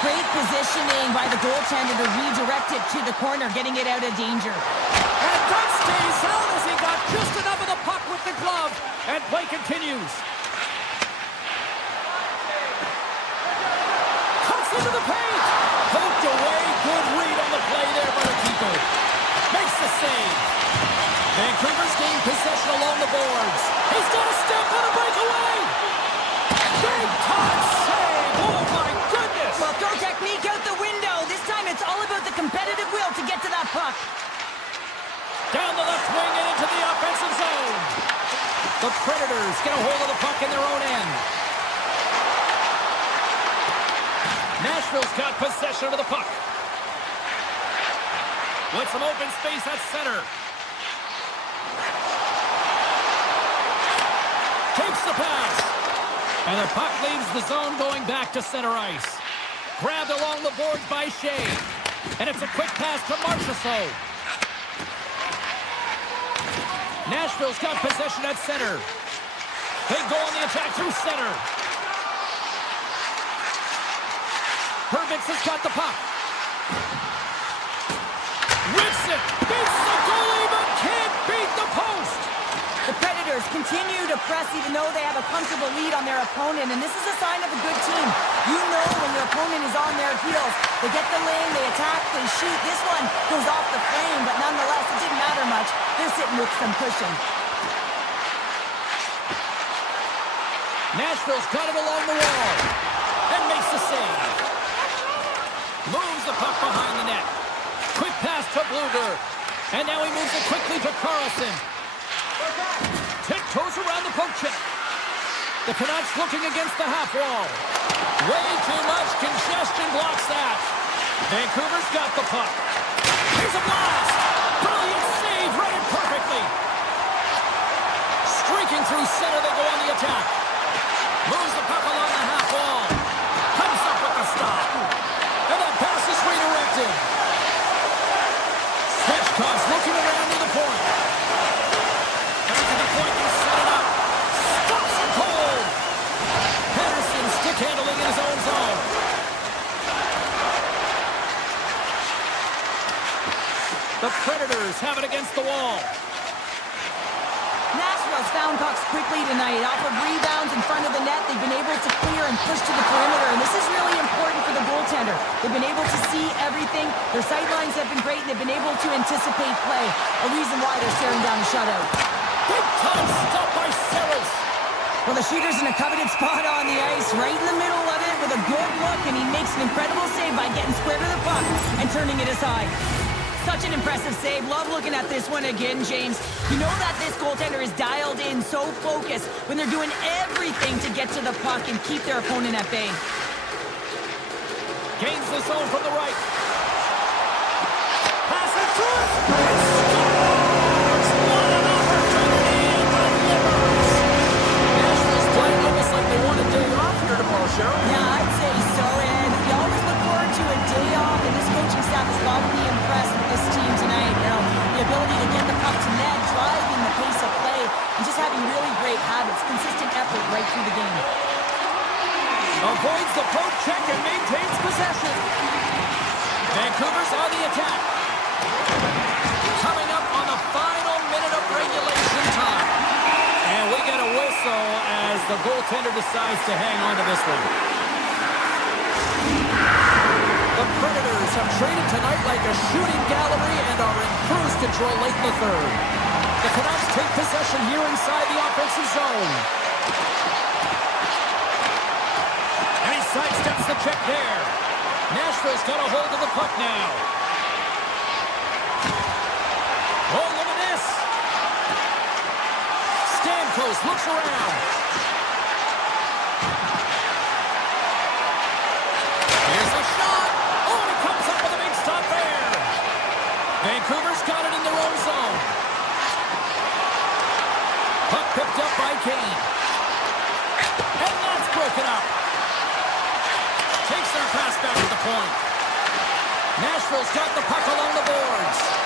Great positioning by the goaltender to redirect it to the corner, getting it out of danger. And that stays out as he got just enough of the puck with the glove. And play continues. Into the paint. Poked away. Good read on the play there by the keeper. Makes the save. Vancouver's gained possession along the boards. He's got a step on a breakaway. Big time save. Oh, my goodness. Well, throw technique out the window. This time it's all about the competitive will to get to that puck. Down the left wing and into the offensive zone. The Predators get a hold of the puck in their own end. Nashville's got possession of the puck. With some open space at center. Takes the pass. And the puck leaves the zone going back to center ice. Grabbed along the boards by Shea. And it's a quick pass to Marchessault. Nashville's got possession at center. They go on the attack through center. Herbix has got the puck. Rips it. Beats the goalie, but can't beat the post. The Predators continue to press even though they have a comfortable lead on their opponent, and this is a sign of a good team. You know when your opponent is on their heels. They get the lane, they attack, they shoot. This one goes off the frame, but nonetheless, it didn't matter much. They're sitting with some cushion. Nashville's got it along the wall and makes the save. Moves the puck behind the net. Quick pass to Bluger. And now he moves it quickly to Karlsson. Tiptoes around the poke check. The Canucks looking against the half wall. Way too much congestion blocks that. Vancouver's got the puck. Here's a blast. Brilliant save, read it perfectly. Streaking through center, they go on the attack. Moves the puck along the half wall. Comes up with the stop. And that pass is redirected. Svechkov's looking around to the point. Back to the point, he's set it up. Stops it cold. Pettersson stick handling in his own zone. The Predators have it against the wall. Nashville's found pucks quickly tonight. Off of rebounds in front of the net, they've been able to clear and push to the perimeter, and this is really important for the goaltender. They've been able to see everything. Their sight lines have been great, and they've been able to anticipate play. A reason why they're staring down a shutout. Big time stop by Saros. Well, the shooter's in a coveted spot on the ice, right in the middle of it with a good look, and he makes an incredible save by getting square to the puck and turning it aside. Such an impressive save. Love looking at this one again, James. You know that this goaltender is dialed in, so focused when they're doing everything to get to the puck and keep their opponent at bay. Gains the zone from the right. Pass it through. Scores! What an opportunity and delivers. Nashville's playing almost like they want a day off here tomorrow, Cheryl. Yeah, I'd say so, and we always look forward to a day off, and this coaching staff has got to be impressed with this team tonight. You know, the ability to get the puck to net, driving the pace of play, and just having really great habits, consistent effort right through the game. Avoids the poke check and maintains possession. Vancouver's on the attack. Coming up on the final minute of regulation time. And we get a whistle as the goaltender decides to hang on to this one. The Predators have traded tonight like a shooting gallery and are in cruise control late in the third. The Canucks take possession here inside the offensive zone. And he sidesteps the check there. Nashville's got a hold of the puck now. Oh, look at this. Stamkos looks around. Here's a shot. Oh, and he comes up with a big stop there. Vancouver's got it in their own zone. Puck picked up by Kane. And that's broken up. Nashville's got the puck along the boards.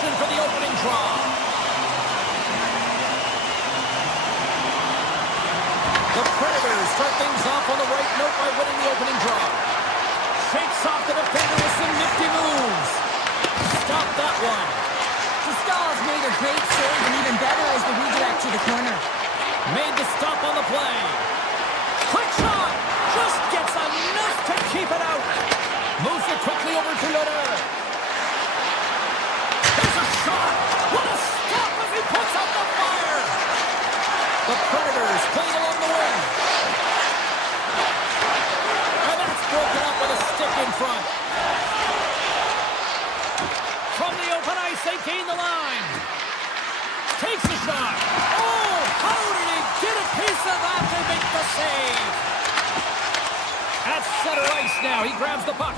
position for the opening draw. The Predators start things off on the right note by winning the opening draw. Shakes off the defender with some nifty moves. Stop that one. Stahl's made a great save, and even better as the redirect to the corner. Made the stop on the play. Quick shot! Just gets enough to keep it out. Moves it quickly over to Loder. There's a shot! What a stop as he puts out the fire! The Predators playing along the wing. And that's broken up with a stick in front. From the open ice, they gain the line. Takes the shot. Oh, how did he get a piece of that to make the save? At center ice now, he grabs the puck.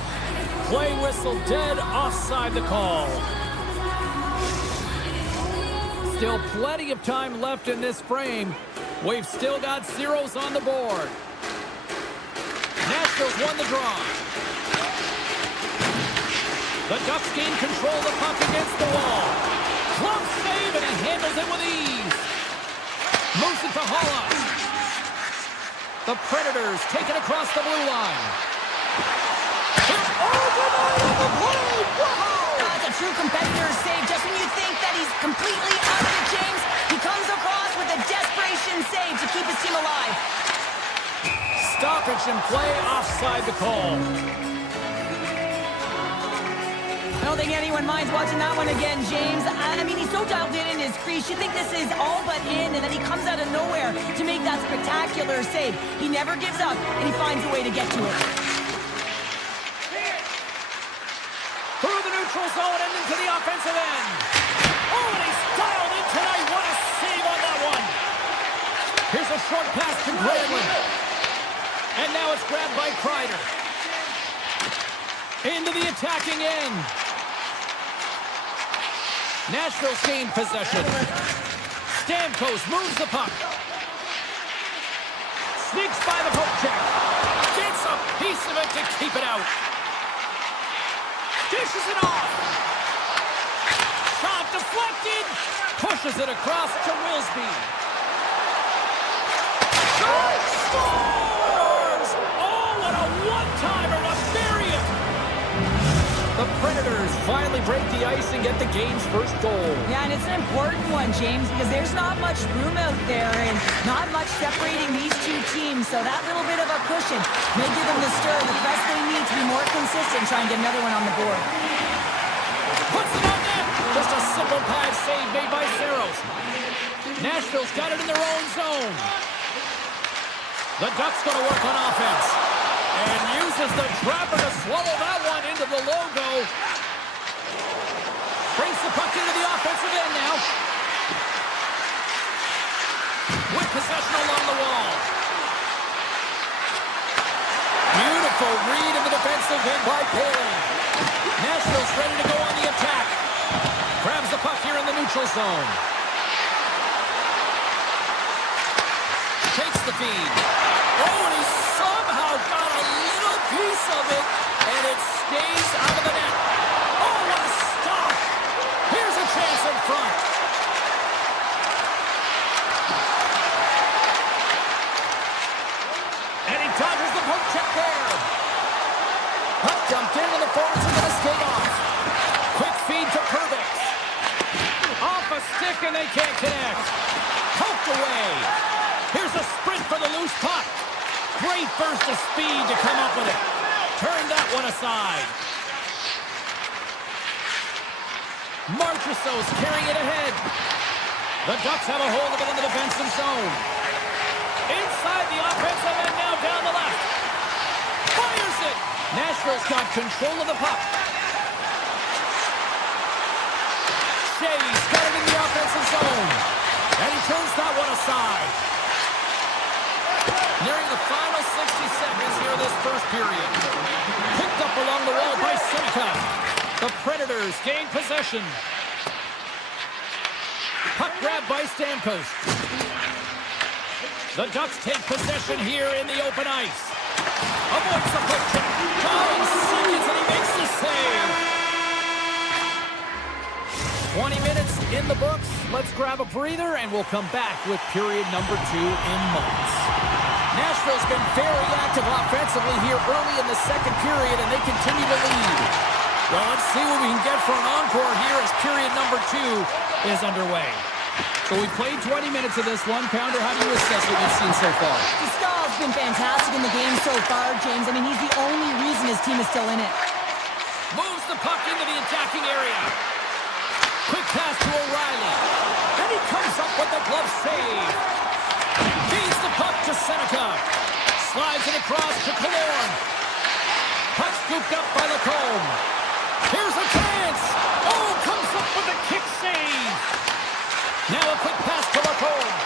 Play whistle dead, offside the call. Still plenty of time left in this frame. We've still got zeros on the board. Nashville's won the draw. The Ducks gain control of the puck against the wall. Glove save, and he handles it with ease. Moves it to Holla. The Predators take it across the blue line. That's a true competitor's save. Just when you think that he's completely out of it, James, he comes across with a desperation save to keep his team alive. Stoppage in play, offside the call. I don't think anyone minds watching that one again, James. I mean, he's so dialed in his crease. You think this is all but in, and then he comes out of nowhere to make that spectacular save. He never gives up, and he finds a way to get to it. Through the neutral zone and into the offensive end. Oh, and he's dialed in tonight. What a save on that one. Here's a short pass to Granlund. And now it's grabbed by Kreider. Into the attacking end. Nashville's gained possession. Stamkos moves the puck. Sneaks by the poke check. Gets a piece of it to keep it out. Dishes it off. Shot deflected. Pushes it across to Wilsby. Shot scores! Oh, what a one-timer to bury it! The Predators finally break the ice and get the game's first goal. Yeah, and it's an important one, James, because there's not much room out there and not much separating these two teams. So that little bit of a cushion may give them the stir, the rest they need to be more consistent, try and get another one on the board. Puts it on net! Just a simple pad save made by Saros. Nashville's got it in their own zone. The Ducks going to work on offense. And uses the trapper to swallow that one into the logo. Brings the puck into the offensive end now. With possession along the wall. Beautiful read in the defensive end by Paley. Nashville's ready to go on the attack. Grabs the puck here in the neutral zone. Takes the feed. Oh, and he somehow got a little piece of it, and it stays out of the net. Oh, what a stop! Here's a chance in front. And he dodges the poke check there. Puck dumped in, and the forwards are going to skate off. Quick feed to Perbix. Off a stick, and they can't connect. Poked away. Here's a sprint for the loose puck. Great burst of speed to come up with it. Turn that one aside. Marchessault's carrying it ahead. The Ducks have a hold of it in the defensive zone. Inside the offensive end now down the left. Fires it. Nashville's got control of the puck. Shea's got it in the offensive zone. And he turns that one aside. Nearing the final 60 seconds here this first period. Picked up along the wall by Simka. The Predators gain possession. Puck grabbed by Stamkos. The Ducks take possession here in the open ice. Avoids the foot check. 9 seconds and he makes the save. in the books. Let's grab a breather, and we'll come back with period number 2 in moments. Nashville's been very active offensively here early in the second period, and they continue to lead. Well, let's see what we can get for an encore here as period number 2 is underway. So we played 20 minutes of this one. Pounder, how do you assess what you've seen so far? Stahl's been fantastic in the game so far, James. I mean, he's the only reason his team is still in it. Moves the puck into the attacking area. Quick pass to O'Reilly. And he comes up with the glove save. Feeds the puck to Seneca. Slides it across to Killorn. Puck scooped up by Lacombe. Here's a chance. Oh, comes up with a kick save. Now a quick pass to Lacombe.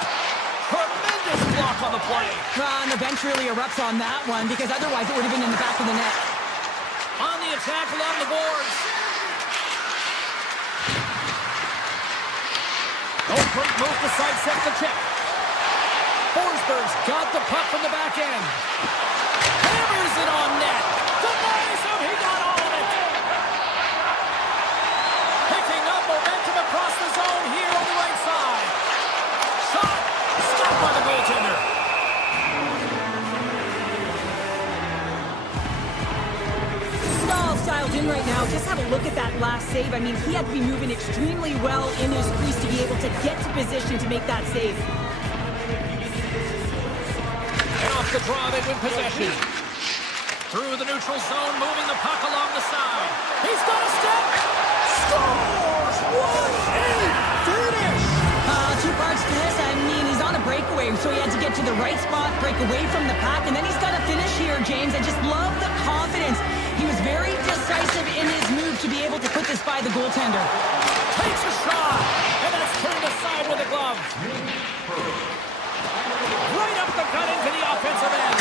Tremendous block on the play. And the bench really erupts on that one because otherwise it would have been in the back of the net. On the attack along the boards. Oh, great move to sidestep the check. Forsberg's got the puck from the back end. Hammers it on net. Denies him. He got all of it. Picking up momentum across the zone here on the right side. Shot. Stopped by the goaltender. Stahl's dialed in right now. Just have a look at that last save. I mean, he had to be moving extremely well in his crease to be able to get to position to make that save. And off the draw, they win possession. Through the neutral zone, moving the puck along the side. He's got a step. Scores! What a finish! Two parts to this. I mean, he's on a breakaway, so he had to get to the right spot, break away from the pack, and then he's got to finish here, James. I just love the confidence. He was very decisive in his move to be able to put this by the goaltender. Takes a shot, and that's turned aside with a glove. Right up the gut into the offensive end.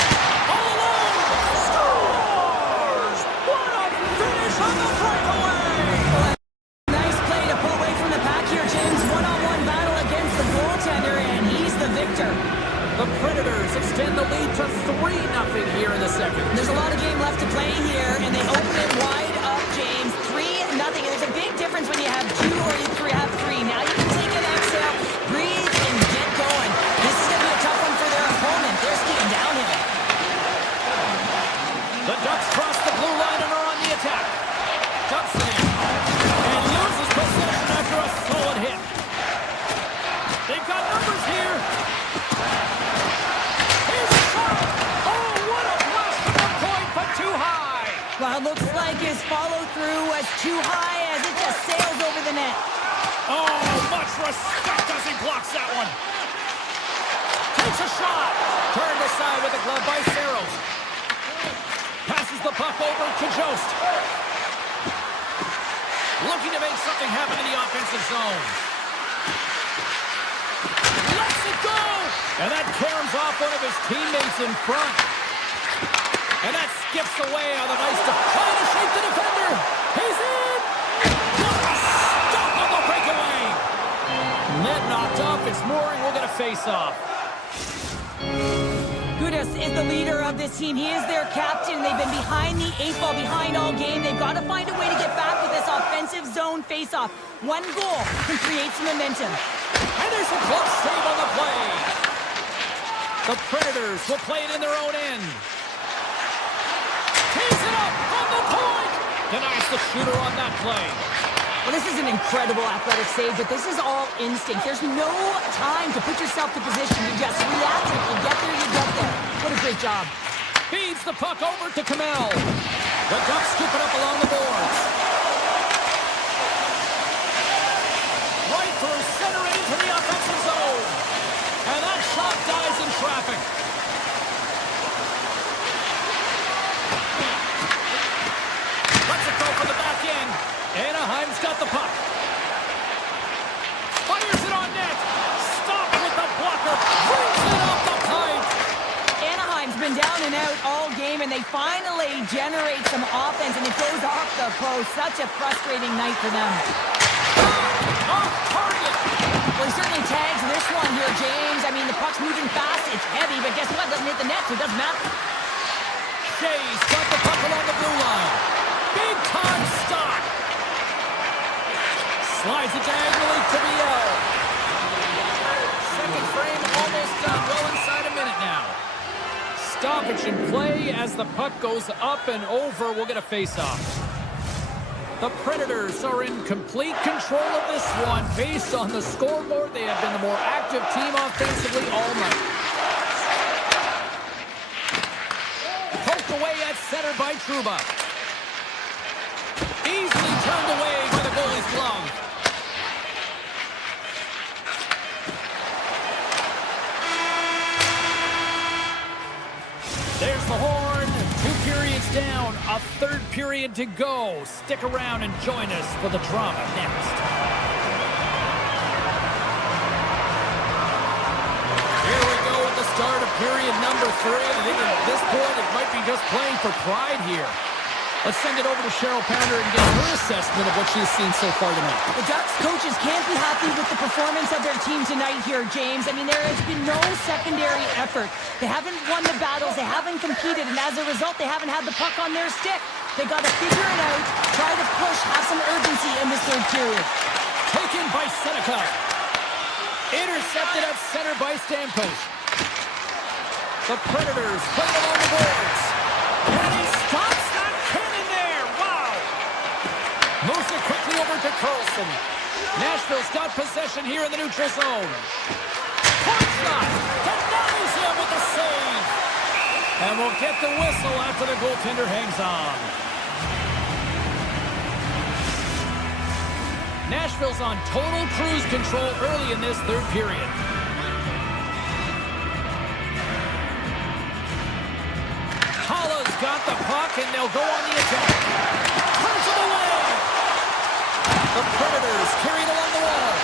All alone! Scores! What a finish on the breakaway! Nice play to pull away from the pack here, James. One-on-one battle against the goaltender, and he's the victor. The Predators extend the lead to 3-0 here in the second. There's a lot of game left to play here, and they open it wide up, James. 3-0, and there's a big difference when you have 2 or you have 3. Now you can take an exhale, breathe, and get going. This is going to be a tough one for their opponent. They're skiing downhill. The Ducks cross the blue line and are on the attack. Dumps it in, and loses possession after a solid hit. They've got numbers here. Well, it looks like his follow-through was too high as it just sails over the net. Oh, much respect as he blocks that one. Takes a shot. Turned aside with a glove by Saros. Passes the puck over to Jost. Looking to make something happen in the offensive zone. Lets it go. And that caroms off one of his teammates in front. And that skips away on the nice trying to shake the defender. He's in. What a stop on the breakaway. Net knocked off. It's Mooring. We'll get a face-off. Gudas is the leader of this team. He is their captain. They've been behind the 8 ball, behind all game. They've got to find a way to get back with this offensive zone face-off. One goal can create some momentum. And there's a close save on the play. The Predators will play it in their own end. Tees it up from the point. Denies the shooter on that play. Well, this is an incredible athletic save, but this is all instinct. There's no time to put yourself to position. You just react, and if you get there, you get there. What a great job. Feeds the puck over to Kamel. The Ducks scoop it up along the boards. Right through center and into the offensive zone. And that shot dies in traffic. Lets it go for the back end. Anaheim's got the puck. Fires it on net. Stopped with the blocker. Brings it off the pipe. Anaheim's been down and out all game, and they finally generate some offense, and it goes off the post. Such a frustrating night for them. Off target. Well, he certainly tags this one here, James. I mean, the puck's moving fast. It's heavy, but guess what? It doesn't hit the net, so it doesn't matter. Shea's got the puck along the blue line. Big time stop. Slides it diagonally to the stoppage in play as the puck goes up and over. We'll get a face-off. The Predators are in complete control of this one. Based on the scoreboard, they have been the more active team offensively all night. Poked away at center by Trouba. Easily turned away by the goalie's glove. There's the horn. 2 periods down. A third period to go. Stick around and join us for the drama next. Here we go at the start of period number 3. I think at this point it might be just playing for pride here. Let's send it over to Cheryl Pounder and get her assessment of what she's seen so far tonight. The Ducks coaches can't be happy with the performance of their team tonight here, James. I mean, there has been no secondary effort. They haven't won the battles. They haven't competed. And as a result, they haven't had the puck on their stick. They got to figure it out, try to push, have some urgency in this third period. Taken by Seneca. Intercepted at center by Stamkos. The Predators play it along the boards. And he stops that cannon there. Wow. Moves it quickly over to Carlson. Nashville's got possession here in the neutral zone. Point shot. Denies him with the save. And we'll get the whistle after the goaltender hangs on. Nashville's on total cruise control early in this third period. Hala's got the puck, and they'll go on the attack. Turns it away. The Predators carried along the wall.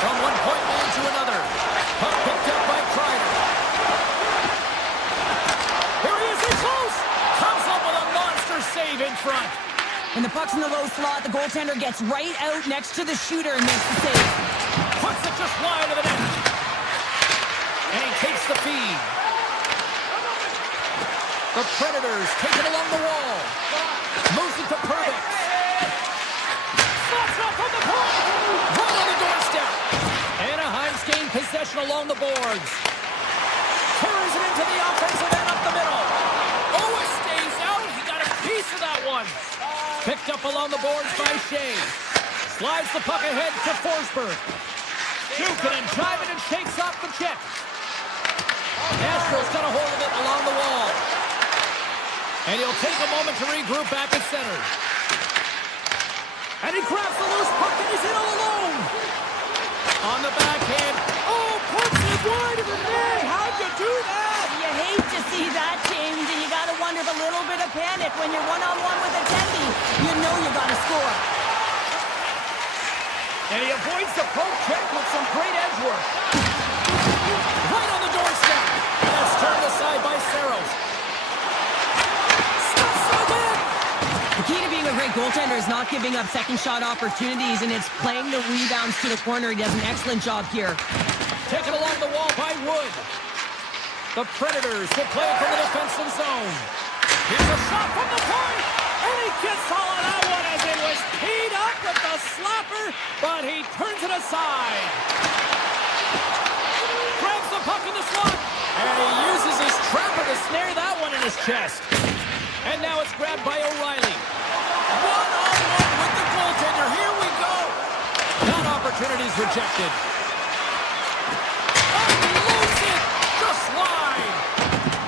From one point man to another. Puck picked up by Kreider. Here he is, he's close. Comes up with a monster save in front. When the puck's in the low slot, the goaltender gets right out next to the shooter and makes the save. Puts it just wide of the net. And he takes the feed. The Predators take it along the wall. Moves it to Purvis. Slots up from the point. Right on the doorstep. Anaheim's gained possession along the boards. Carries it into the offensive end up the middle. Oh, it stays out. He got a piece of that one. Picked up along the boards by Shea. Slides the puck ahead to Forsberg. Jukin and driving and shakes off the check. Nashville's got a hold of it along the wall. And he'll take a moment to regroup back at center. And he grabs the loose puck and he's in all alone. On the backhand. Oh, puts it wide of the net. How'd you do that? You hate to see that, James, and you got to wonder if a little bit of panic when you're one-on-one with a tendy. You know you got to score. And he avoids the poke check with some great edge work. Right on the doorstep. That's turned aside by Saros. Stuffs him again. The key to being a great goaltender is not giving up second shot opportunities, and it's playing the rebounds to the corner. He does an excellent job here. Taken along the wall by Wood. The Predators will play it from the defensive zone. Here's a shot from the point. And he gets all of that one as it was teed up with the slapper, but he turns it aside. Grabs the puck in the slot. And he uses his trapper to snare that one in his chest. And now it's grabbed by O'Reilly. One-on-one with the goaltender. Here we go. That opportunity's rejected. Oh, he loses it. Just wide.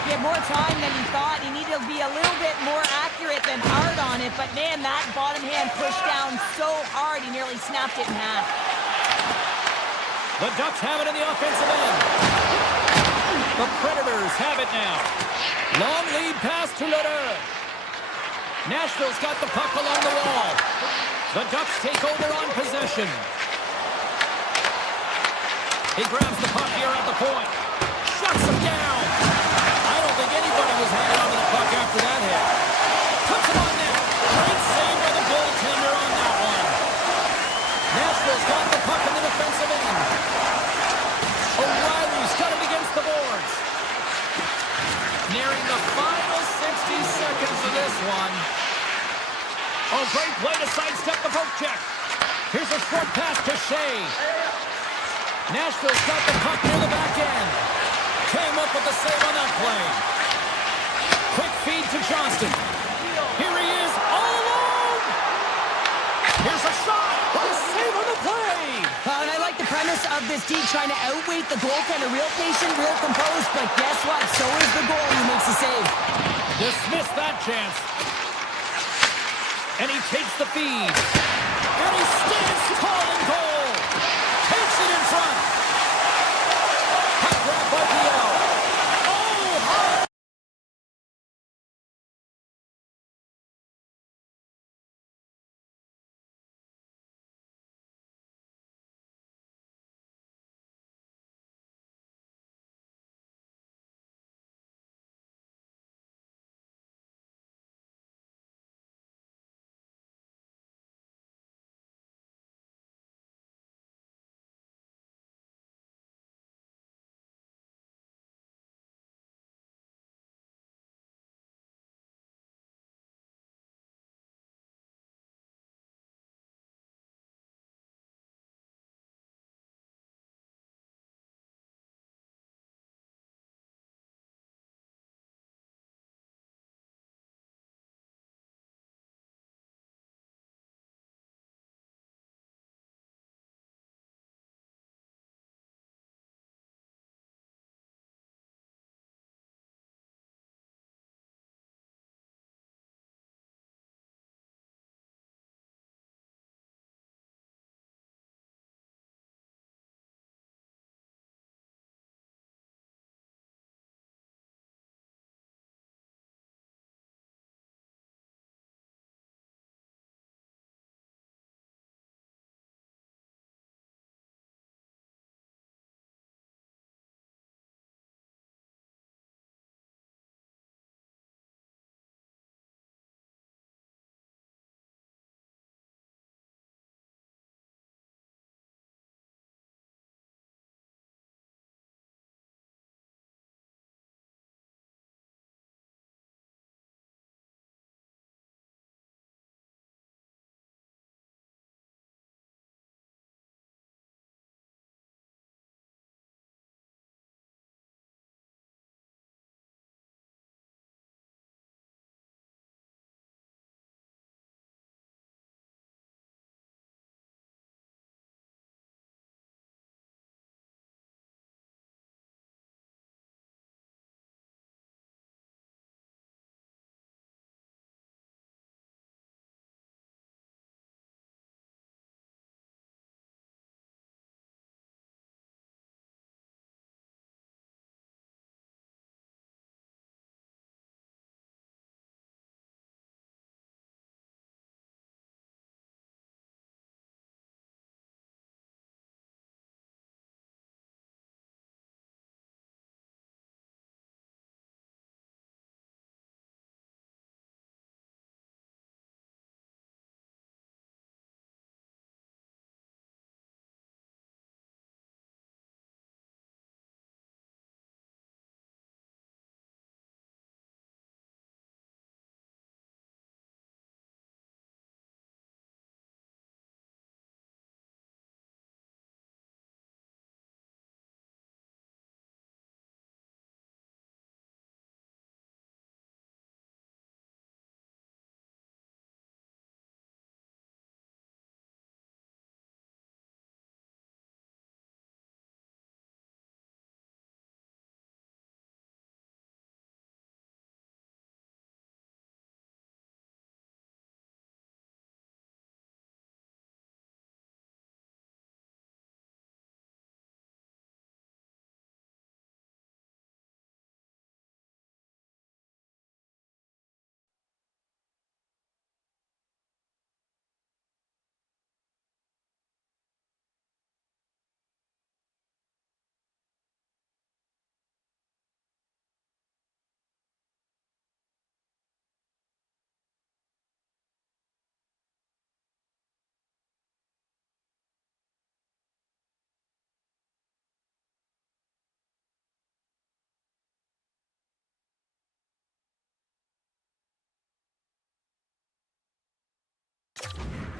He had more time than he thought. He needed to be a little bit more accurate than hard on it, but man, that bottom hand pushed down so hard, he nearly snapped it in half. The Ducks have it in the offensive end. The Predators have it now. Long lead pass to Lederer. Nashville's got the puck along the wall. The Ducks take over on possession. He grabs the puck here at the point. Shuts him down. I don't think anybody was hanging on to the puck after that hit. Puts him on net. Great save by the goaltender on that one. Nashville's got the puck in the defensive end. O'Reilly's got it against the boards. Nearing the final 60 seconds of this one. Oh, great play to sidestep the poke check. Here's a short pass to Shea. Nashville's got the puck near the back end. Came up with the save on that play. Quick feed to Johnston. Here he is, all alone. Here's a shot. What a save on the play. And I like the premise of this D trying to outweight the goaltender. Real patient, real composed, but guess what? So is the goal who makes the save. Dismissed that chance. And he takes the feed. And he stands tall and goal. Takes it in front. Puck grab by DL. Oh, hard.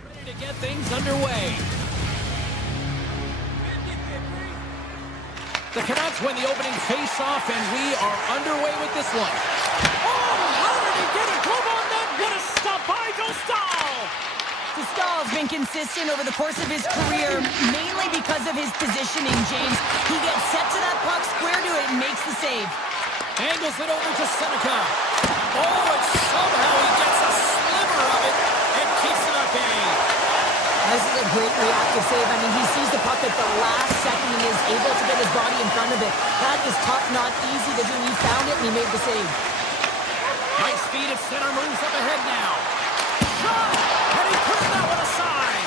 Ready to get things underway. The Canucks win the opening face-off, and we are underway with this one. Oh, how did he get a glove on that? What a stop by Dostal! Dostal has been consistent over the course of his career, mainly because of his positioning, James. He gets set to that puck, square to it, and makes the save. Angles it over to Seneca. Oh, and somehow he gets a sliver of it and keeps it at bay. This is a great reactive save. I mean, he sees the puck at the last second and is able to get his body in front of it. That is tough, not easy to do. He found it and he made the save. Nice feed at center, moves up ahead now. Shot! And he puts that one aside.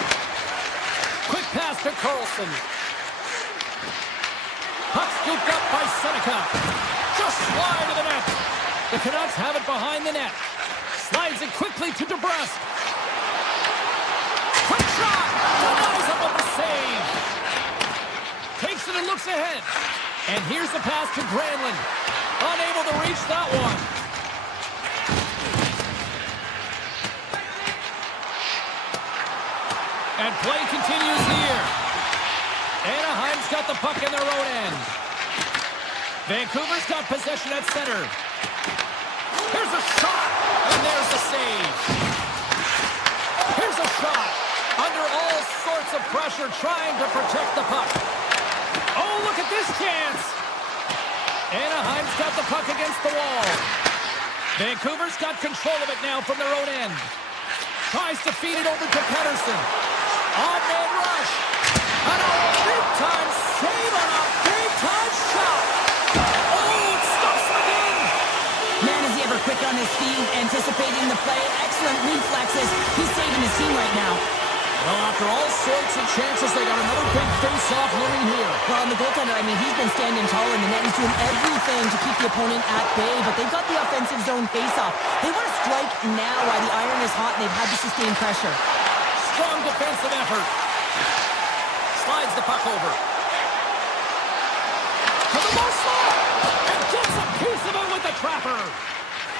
Quick pass to Carlson. Puck scooped up by Seneca. Just slide to the net. The Canucks have it behind the net. Slides it quickly to DeBrusque. Quick shot! Denies him with the save. Takes it and looks ahead. And here's the pass to Granlund. Unable to reach that one. And play continues here. Anaheim's got the puck in their own end. Vancouver's got possession at center. Here's a shot, and there's the save. Here's a shot. Under all sorts of pressure, trying to protect the puck. Oh, look at this chance. Anaheim's got the puck against the wall. Vancouver's got control of it now from their own end. Tries to feed it over to Pettersson. On-man rush. And a big-time save on a big-time shot. Oh, it stops him again. Man, is he ever quick on his feet, anticipating the play. Excellent reflexes. He's saving his team right now. Well, after all sorts of chances, they got another big face-off looming here. Well, and the goaltender, I mean, he's been standing tall in the net. He's doing everything to keep the opponent at bay, but they've got the offensive zone face-off. They want to strike now while the iron is hot, and they've had to sustain pressure. Strong defensive effort. Slides the puck over. To the low slot. And gets a piece of it with the trapper.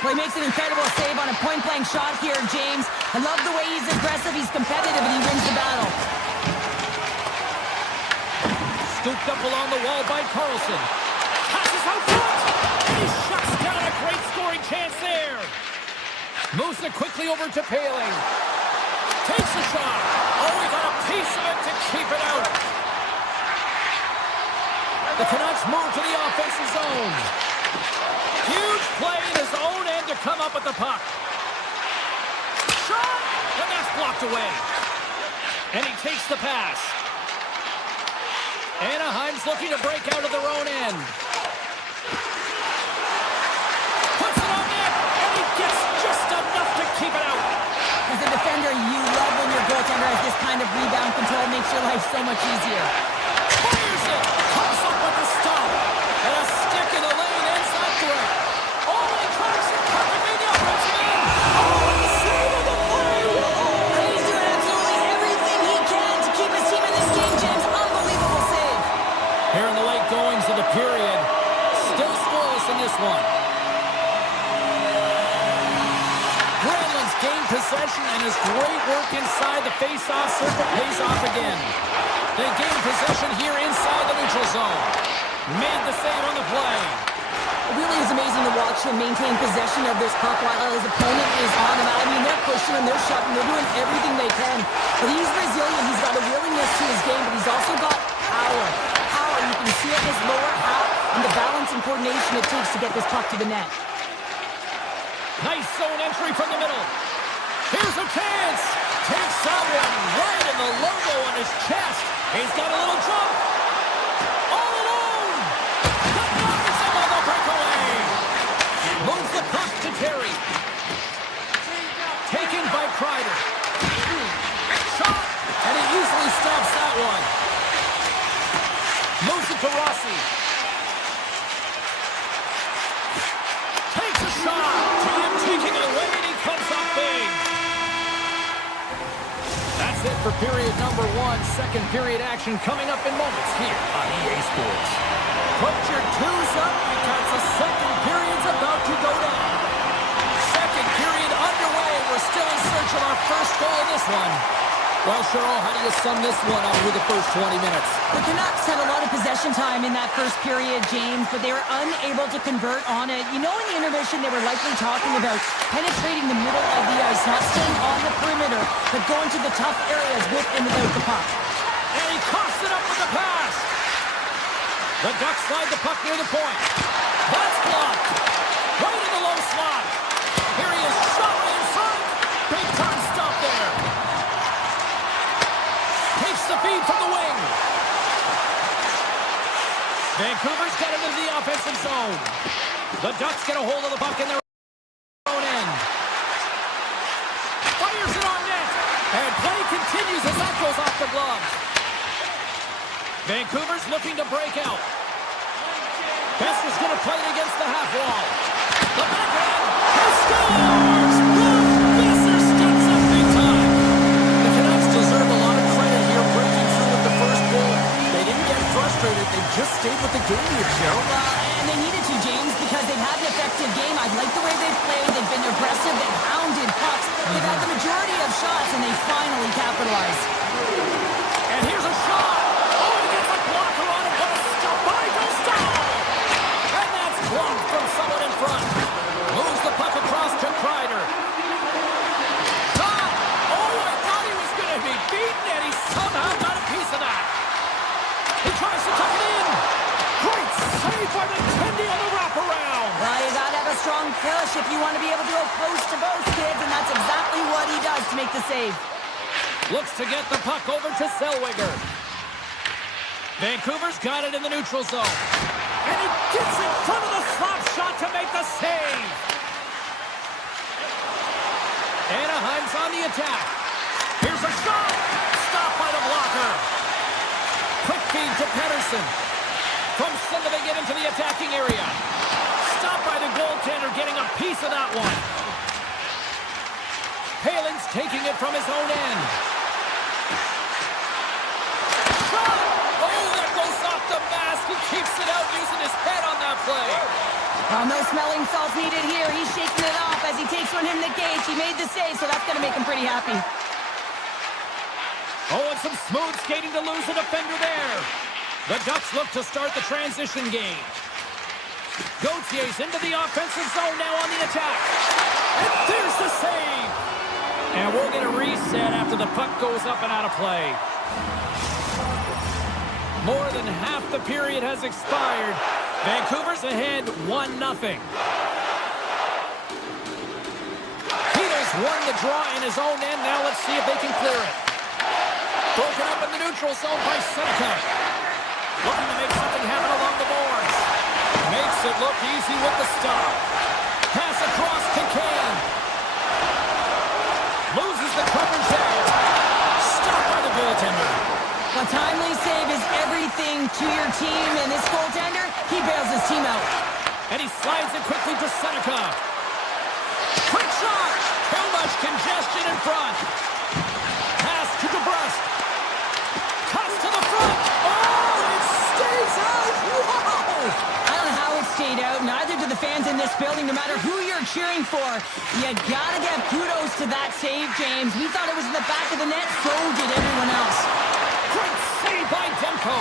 Well, he makes an incredible save on a point-blank shot here, James. I love the way he's aggressive, he's competitive, and he wins the battle. Scooped up along the wall by Carlson. Passes out front. And he shuts down a great scoring chance there. Moves it quickly over to Paling. Takes a shot. Oh, he got a piece of it to keep it out. The Canucks move to the offensive zone. Huge play in his own end to come up with the puck. Shot! And that's blocked away. And he takes the pass. Anaheim's looking to break out of their own end. Puts it on net, and he gets just enough to keep it out. As a defender, you love when your goaltender has this kind of rebound control. It makes your life so much easier. Fires it! Comes up with the stop. And a stick in the lane ends that threat. Oh, he tracks it perfectly in the offensive end. Oh, and the save of the play! And he's doing absolutely everything he can to keep his team in this game, James. Unbelievable save. Here in the late goings of the period. Still scoreless in this one. Granlund's gained possession, and his great work inside the face-off circle pays off again. They gain possession here inside the neutral zone. Made the save on the play. It really is amazing to watch him maintain possession of this puck while his opponent is on him. I mean, they're pushing him, they're shoving, they're doing everything they can. But he's resilient, he's got a willingness to his game, but he's also got power. Power, you can see it in his lower half and the balance and coordination it takes to get this puck to the net. Nice zone entry from the middle. Here's a chance. Takes that one right in the logo on his chest. He's got a little jump. All alone. That knocks him on the breakaway. Moves the puck to Terry. Taken by Kreider. Shot. And he easily stops that one. Moves it to Rossi. Takes a shot. Time taking it away, and he comes up big. That's it for period number one. Second period action coming up in moments here on EA Sports. Put your twos up because the second period's about to go down. Second period underway. We're still in search of our first goal in this one. Well, Cheryl, how do you sum this one up through the first 20 minutes? The Canucks had a lot of possession time in that first period, James, but they were unable to convert on it. You know, in the intermission, they were likely talking about penetrating the middle of the ice, not staying on the perimeter, but going to the tough areas with and without the puck. And he coughs it up with the pass. The Ducks slide the puck near the point. That's blocked. Right in the low slot. Here he is, shot right in front. Big time stop there. Takes the feed from the wing. Vancouver's got it into the offensive zone. The Ducks get a hold of the puck in their own end. Fires it on net. And play continues as that goes off the glove. Vancouver's looking to break out. Besser's going to play it against the half wall. The backhand. He scores! Boom! Besser steps up big time. The Canucks deserve a lot of credit here breaking through with the first goal. They didn't get frustrated. They just stayed with the game here, Cheryl. And they needed to, James, because they've had an effective game. I like the way they've played. They've been aggressive. They've hounded pucks. They've had the majority of shots, and they finally capitalized. And here's a shot. Oh, he gets a blocker on it. What a stop by Gustavo. And that's blocked from someone in front. Moves the puck across to Kreider. Shot. Oh, I thought he was going to be beaten, and he somehow got a piece of that. He tries to tuck it in. Great save by McKendy on the wraparound. Well, you got to have a strong push if you want to be able to go close to both kids, and that's exactly what he does to make the save. Looks to get the puck over to Zellweger. Vancouver's got it in the neutral zone. And he gets in front of the slap shot to make the save. Anaheim's on the attack. Here's a shot. Stopped by the blocker. Quick feed to Pettersson. From center they get into the attacking area. Stopped by the goaltender, getting a piece of that one. Palin's taking it from his own end. Shot! Oh, that goes off the mask. He keeps it out using his head on that play. Well, no smelling salts needed here. He's shaking it off as he takes one in the cage. He made the save, so that's going to make him pretty happy. Oh, and some smooth skating to lose a defender there. The Ducks look to start the transition game. Gautier's into the offensive zone now on the attack. And there's the save. And we'll get a reset after the puck goes up and out of play. More than half the period has expired. Vancouver's ahead 1-0. Peter's won the draw in his own end. Now let's see if they can clear it. Broken up in the neutral zone by Seneca. Looking to make something happen along the boards. Makes it look easy with the stop. Pass across to Kane. Loses the coverage there. Stopped by the goaltender. A timely save is everything to your team, and this goaltender, he bails his team out. And he slides it quickly to Seneca. Quick shot. Too much congestion in front. Pass to DeBrusque. Cuts to the front. Oh, it stays out. Wow. I don't know how it stayed out. Neither do the fans in this building, no matter who you're cheering for. You gotta give kudos to that save, James. We thought it was in the back of the net, so did everyone else. Great save by Demko.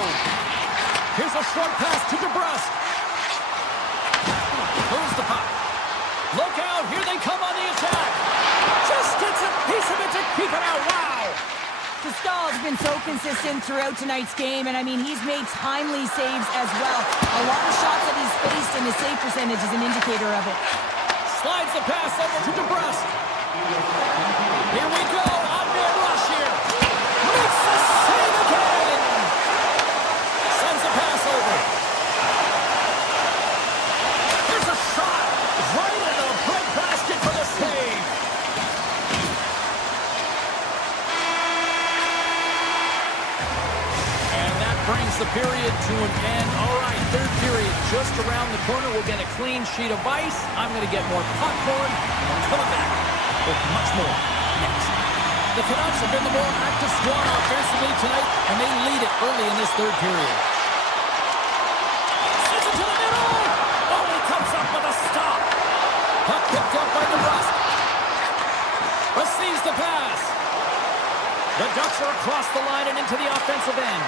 Here's a short pass to DeBrusque. Moves the puck. Look out, here they come on the attack. Just gets a piece of it to keep it out. Wow. Stahl's been so consistent throughout tonight's game, and I mean, he's made timely saves as well. A lot of shots that he's faced, and his save percentage is an indicator of it. Slides the pass over to DeBrusque. Here we go, on-man rush here. Makes the save again. Sends the pass over. Here's a shot. Right in the bread basket for the save. Brings the period to an end. All right, third period just around the corner. We'll get a clean sheet of ice. I'm going to get more popcorn. I'm coming back with much more next. The Canucks have been the more active squad offensively tonight, and they lead it early in this third period. Sends it to the middle. Oh, he comes up with a stop. Puck picked up by DeBrusque. Receives the pass. The Ducks are across the line and into the offensive end.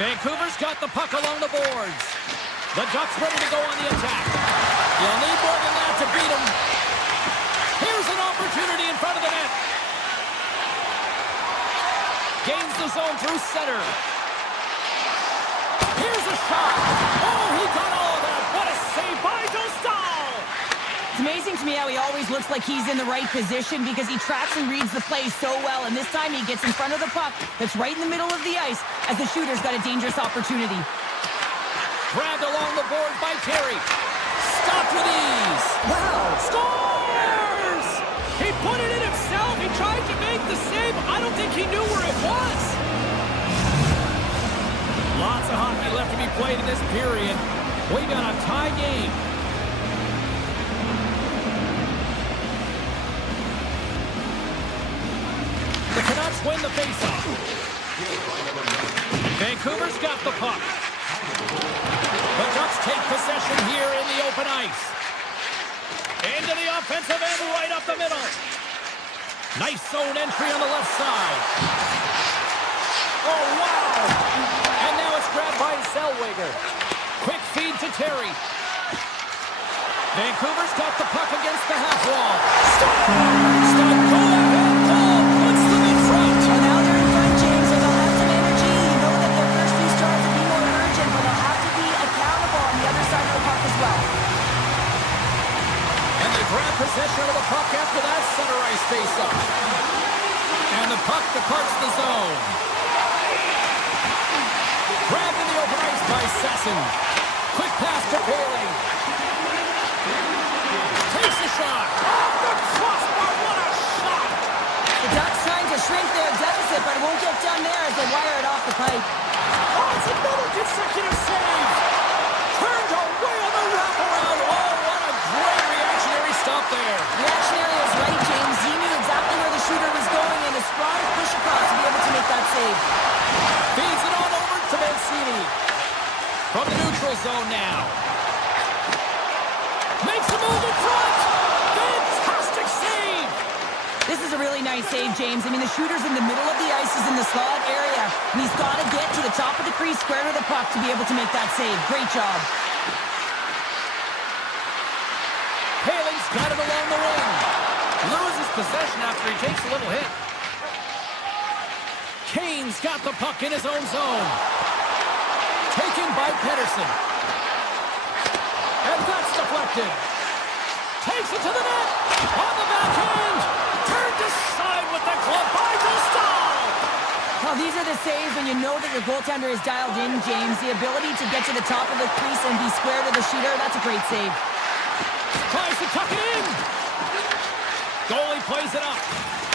Vancouver's got the puck along the boards. The Ducks ready to go on the attack. You'll need more than that to beat them. Here's an opportunity in front of the net. Gains the zone through center. Here's a shot. Oh, he got all of that. What a save by Dostal. It's amazing to me how he always looks like he's in the right position because he tracks and reads the play so well. And this time he gets in front of the puck that's right in the middle of the ice as the shooter's got a dangerous opportunity. Grabbed along the board by Terry. Stopped with ease. Wow. Scores! He put it in himself. He tried to make the save. I don't think he knew where it was. Lots of hockey left to be played in this period. We got a tie game. The Canucks win the faceoff. Vancouver's got the puck. The Ducks take possession here in the open ice. Into the offensive end, right up the middle. Nice zone entry on the left side. Oh, wow! And now it's grabbed by Zellweger. Quick feed to Terry. Vancouver's got the puck against the half wall. Stop! Go ahead, Paul! Puts them in front. Well, now they're in front, James, so they'll have some energy. You know that their first few starts will be more urgent, but they'll have to be accountable on the other side of the puck as well. And they grab possession of the puck after that center ice face-up. And the puck departs the zone. Grabbed in the open ice by Sasson. Quick pass to Bailey. Takes a shot. Off the crossbar, what a shot! The Ducks trying to shrink their deficit, but it won't get done there as they wire it off the pipe. Oh, it's another consecutive save! Turned away on the wraparound. Oh, what a great reactionary stop there. Reactionary is right, James. He knew exactly where the shooter was going and a strong push across to be able to make that save. Feeds it on over to Mancini. From the neutral zone now. Makes a move in front. Fantastic save. This is a really nice save, James. I mean, the shooter's in the middle of the ice. He's in the slot area, and he's got to get to the top of the crease, square to the puck to be able to make that save. Great job. Haley's got it along the wing. Loses possession after he takes a little hit. Kane's got the puck in his own zone. Taken by Pedersen. And that's deflected. Takes it to the net. On the backhand. Turned aside with the glove by Dostal. Well, these are the saves when you know that your goaltender is dialed in, James. The ability to get to the top of the crease and be square to the shooter, that's a great save. Tries to tuck it in. Goalie plays it up.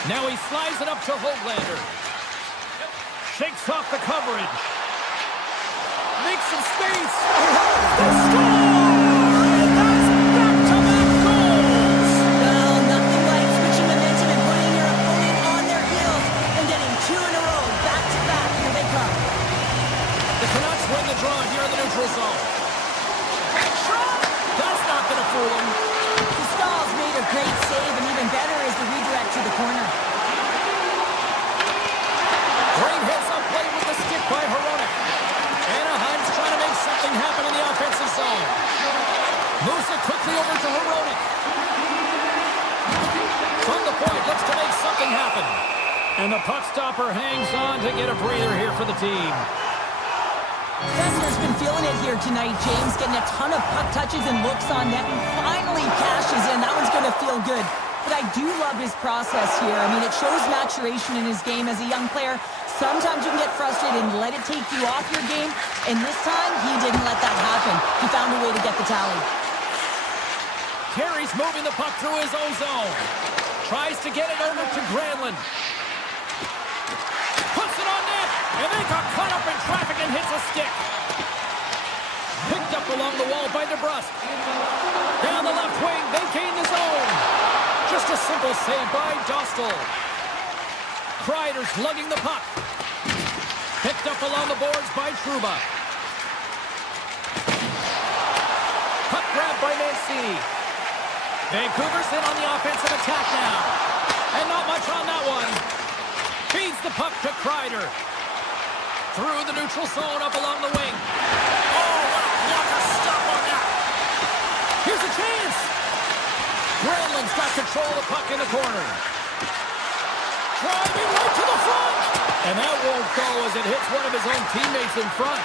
Now he slides it up to Hoglander. Shakes off the coverage. Makes some space. They score! And that's back-to-back goals! Well, nothing like switching momentum and putting your opponent on their heels and getting two in a row, back-to-back. Here they come. The Canucks win the draw here in the neutral zone. Shot! That's not going to fool him. Dostal's made a great save, and even better is the redirect to the corner. Great hits on play with the stick by Hronek. Anaheim's trying to make something happen in the offensive zone. Moves it quickly over to Hronek. From the point, looks to make something happen. And the puck stopper hangs on to get a breather here for the team. Vesna's been feeling it here tonight, James, getting a ton of puck touches and looks on net, and finally cashes in. That one's going to feel good. But I do love his process here. I mean, it shows maturation in his game as a young player. Sometimes you can get frustrated and let it take you off your game, and this time, he didn't let that happen. He found a way to get the tally. Terry's moving the puck through his own zone. Tries to get it over to Granlund. Puts it on net, and they got caught up in traffic and hits a stick. Picked up along the wall by DeBrusque. Down the left wing, they gain the zone. Just a simple save by Dostal. Kreider's lugging the puck. Picked up along the boards by Trouba. Puck grabbed by Mancini. Vancouver's in on the offensive attack now. And not much on that one. Feeds the puck to Kreider. Through the neutral zone, up along the wing. Oh, what a blocker stop on that. Here's a chance. Granlund's got control of the puck in the corner. Driving right to the front. And that won't go as it hits one of his own teammates in front.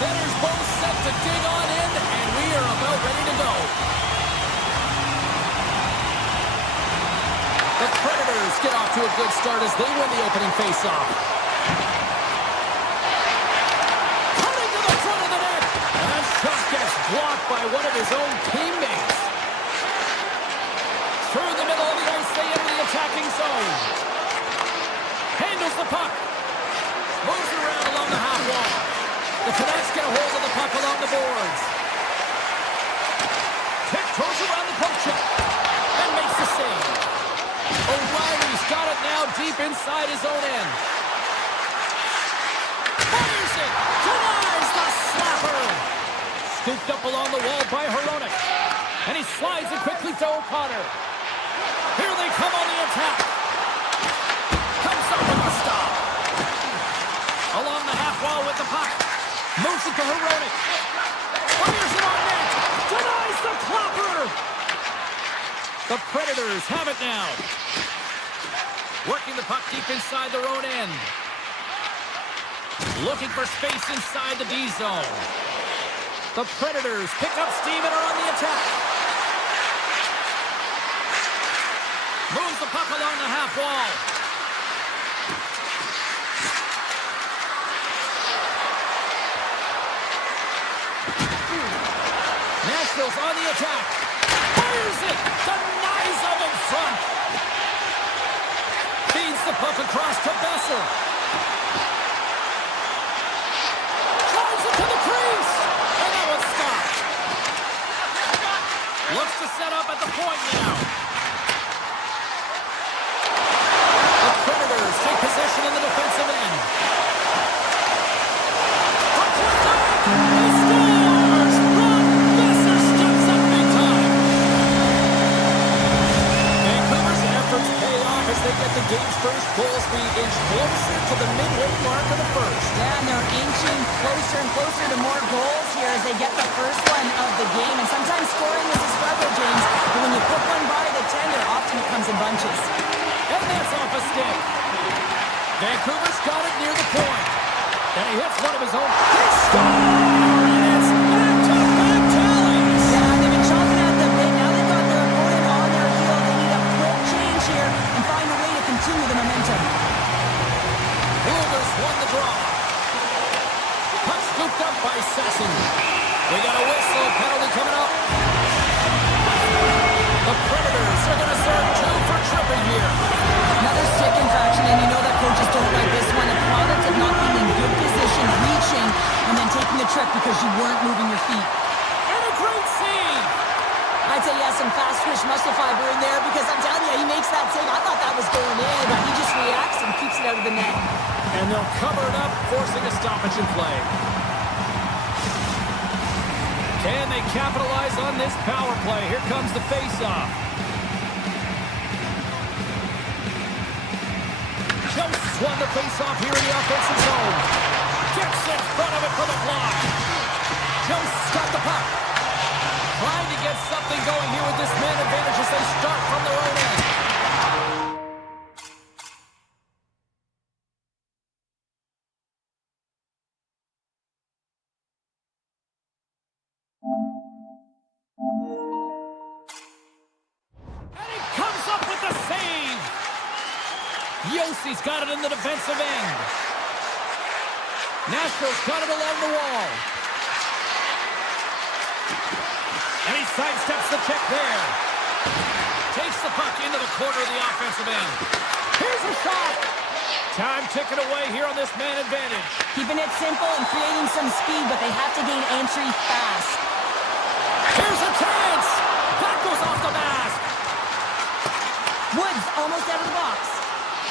Centers both set to dig on in, and we are about ready to go. The Predators get off to a good start as they win the opening faceoff. Cutting to the front of the net. And that shot gets blocked by one of his own teammates. Through the middle of the ice, they enter the attacking zone. Handles the puck. Moves it around along the half wall. The Canucks get a hold of the puck along the boards. Tiptoes around the poke check. And makes the save. O'Reilly's got it now deep inside his own end. Fires it. Denies the slapper. Scooped up along the wall by Hronek. And he slides it quickly to O'Connor. Here they come on the attack. Comes up with a stop. Along the half wall with the puck. Moves it to Hronek. Fires it on net. Denies the clopper. The Predators have it now. Working the puck deep inside their own end. Looking for space inside the D zone. The Predators pick up steam and are on the attack. Moves the puck along the half wall. Nashville's on the attack. Fires it. Denies them in front. Feeds the puck across to Besser. Drives it to the crease. And that one's stopped. Looks to set up at the point now. The Predators take possession in the defensive end. He scores! Ron Besser steps up big time. Vancouver's efforts pay off as they get the game's first goals being inched closer to the midway mark of the first. Yeah, and they're inching closer and closer to more goals here as they get the first one of the game. And sometimes scoring is a struggle, James. But when you put one by the tender, often it comes in bunches. And that's off a stick. Vancouver's got it near the point. And he hits one of his own. They score! And it's back-to-back tallies. Yeah, they've been chomping at the bit. Now they've got their opponent on their heel. They need a quick change here and find a way to continue the momentum. Cougars won the draw. Puck scooped up by Sasson. We got a whistle penalty coming up. The Predators are going to serve 2 for tripping here. Another stick infraction, and you know that coaches don't like this one. A product of not being in good position, reaching, and then taking the trip because you weren't moving your feet. And a great save. I'd say, yeah, some fast twitch muscle fiber in there because I'm telling you, he makes that save. I thought that was going in, but he just reacts and keeps it out of the net. And they'll cover it up, forcing a stoppage in play. Can they capitalize on this power play? Here comes the face-off. Jones won the face-off here in the offensive zone. Gets in front of it for the block. Jones got the puck. Trying to get something going here with this man advantage as they start from their own end. And he comes up with the save. Yossi's got it in the defensive end. Nashville's got it along the wall. And he sidesteps the check there. Takes the puck into the corner of the offensive end. Here's a shot. Time ticking away here on this man advantage. Keeping it simple and creating some speed, but they have to gain entry fast. Here's a chance. That goes off the mask. Woods almost out of the box.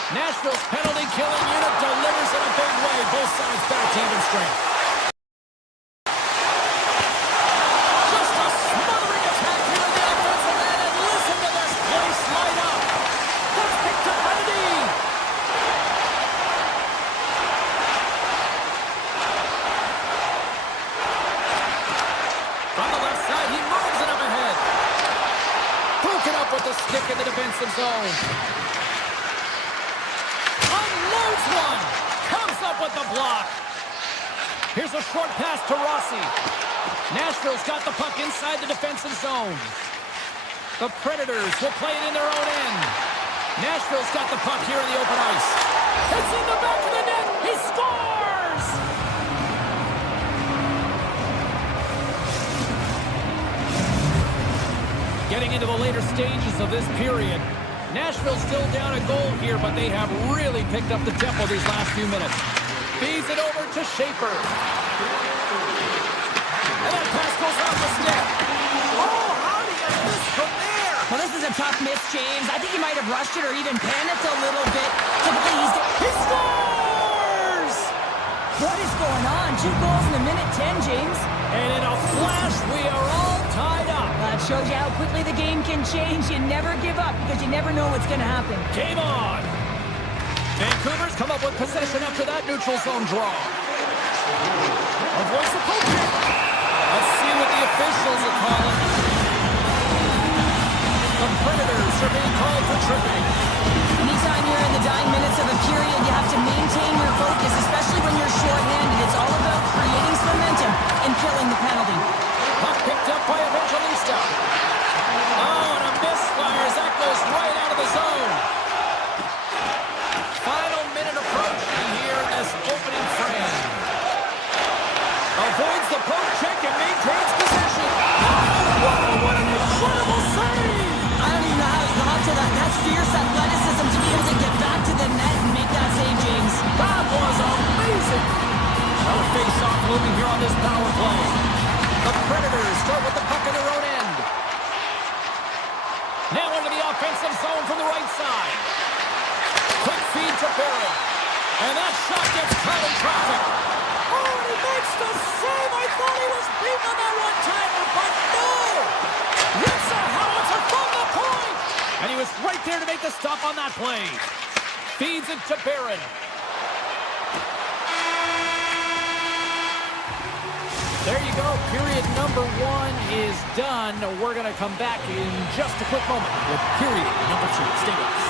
Nashville's penalty-killing unit delivers in a big way. Both sides back to even strength. Just a smothering attack here in the offensive end, and listen to this place light up. That's picked up by the D. From the left side, he moves it up ahead. Broken up with the stick in the defensive zone. Unloads one. Comes up with the block. Here's a short pass to Rossi. Nashville's got the puck inside the defensive zone. The Predators will play it in their own end. Nashville's got the puck here in the open ice. It's in the back of the net. He scores! Getting into the later stages of this period. Nashville's still down a goal here, but they have really picked up the tempo these last few minutes. Feeds it over to Schaefer. And that pass goes off the stick. Oh, how do you miss from there? Well, this is a tough miss, James. I think he might have rushed it or even panicked a little bit. Typically, he scores! What is going on? 2 goals in a minute 10, James. And in a flash, we are all tied up. That shows you how quickly the game can change. You never give up because you never know what's going to happen. Game on! Vancouver's come up with possession after that neutral zone draw. Avoids the poke check. Let's see what the officials are calling. The Predators are being called for tripping. Anytime you're in the dying minutes of a period, you have to maintain your focus, especially when you're shorthanded. It's all about creating some momentum and killing the penalty. Puck picked up by Evangelista. Oh, and a misfire as that goes right out of the zone. Final minute approaching here in this opening frame. Avoids the poke check and maintains possession. Oh, what an incredible save! I don't even know how he got to that. That's fierce athleticism to be able to get back to the net and make that save, James. That was amazing! Another face-off looming here on this power play. The Predators start with the puck in their own end. Now into the offensive zone from the right side. Quick feed to Barron. And that shot gets caught in traffic. Oh, and he makes the save. I thought he was beaten on that one-timer, but no! It's a howitzer from the point! And he was right there to make the stop on that play. Feeds it to Barron. There you go. Period number 1 is done. We're going to come back in just a quick moment with period number 2. Stay with us.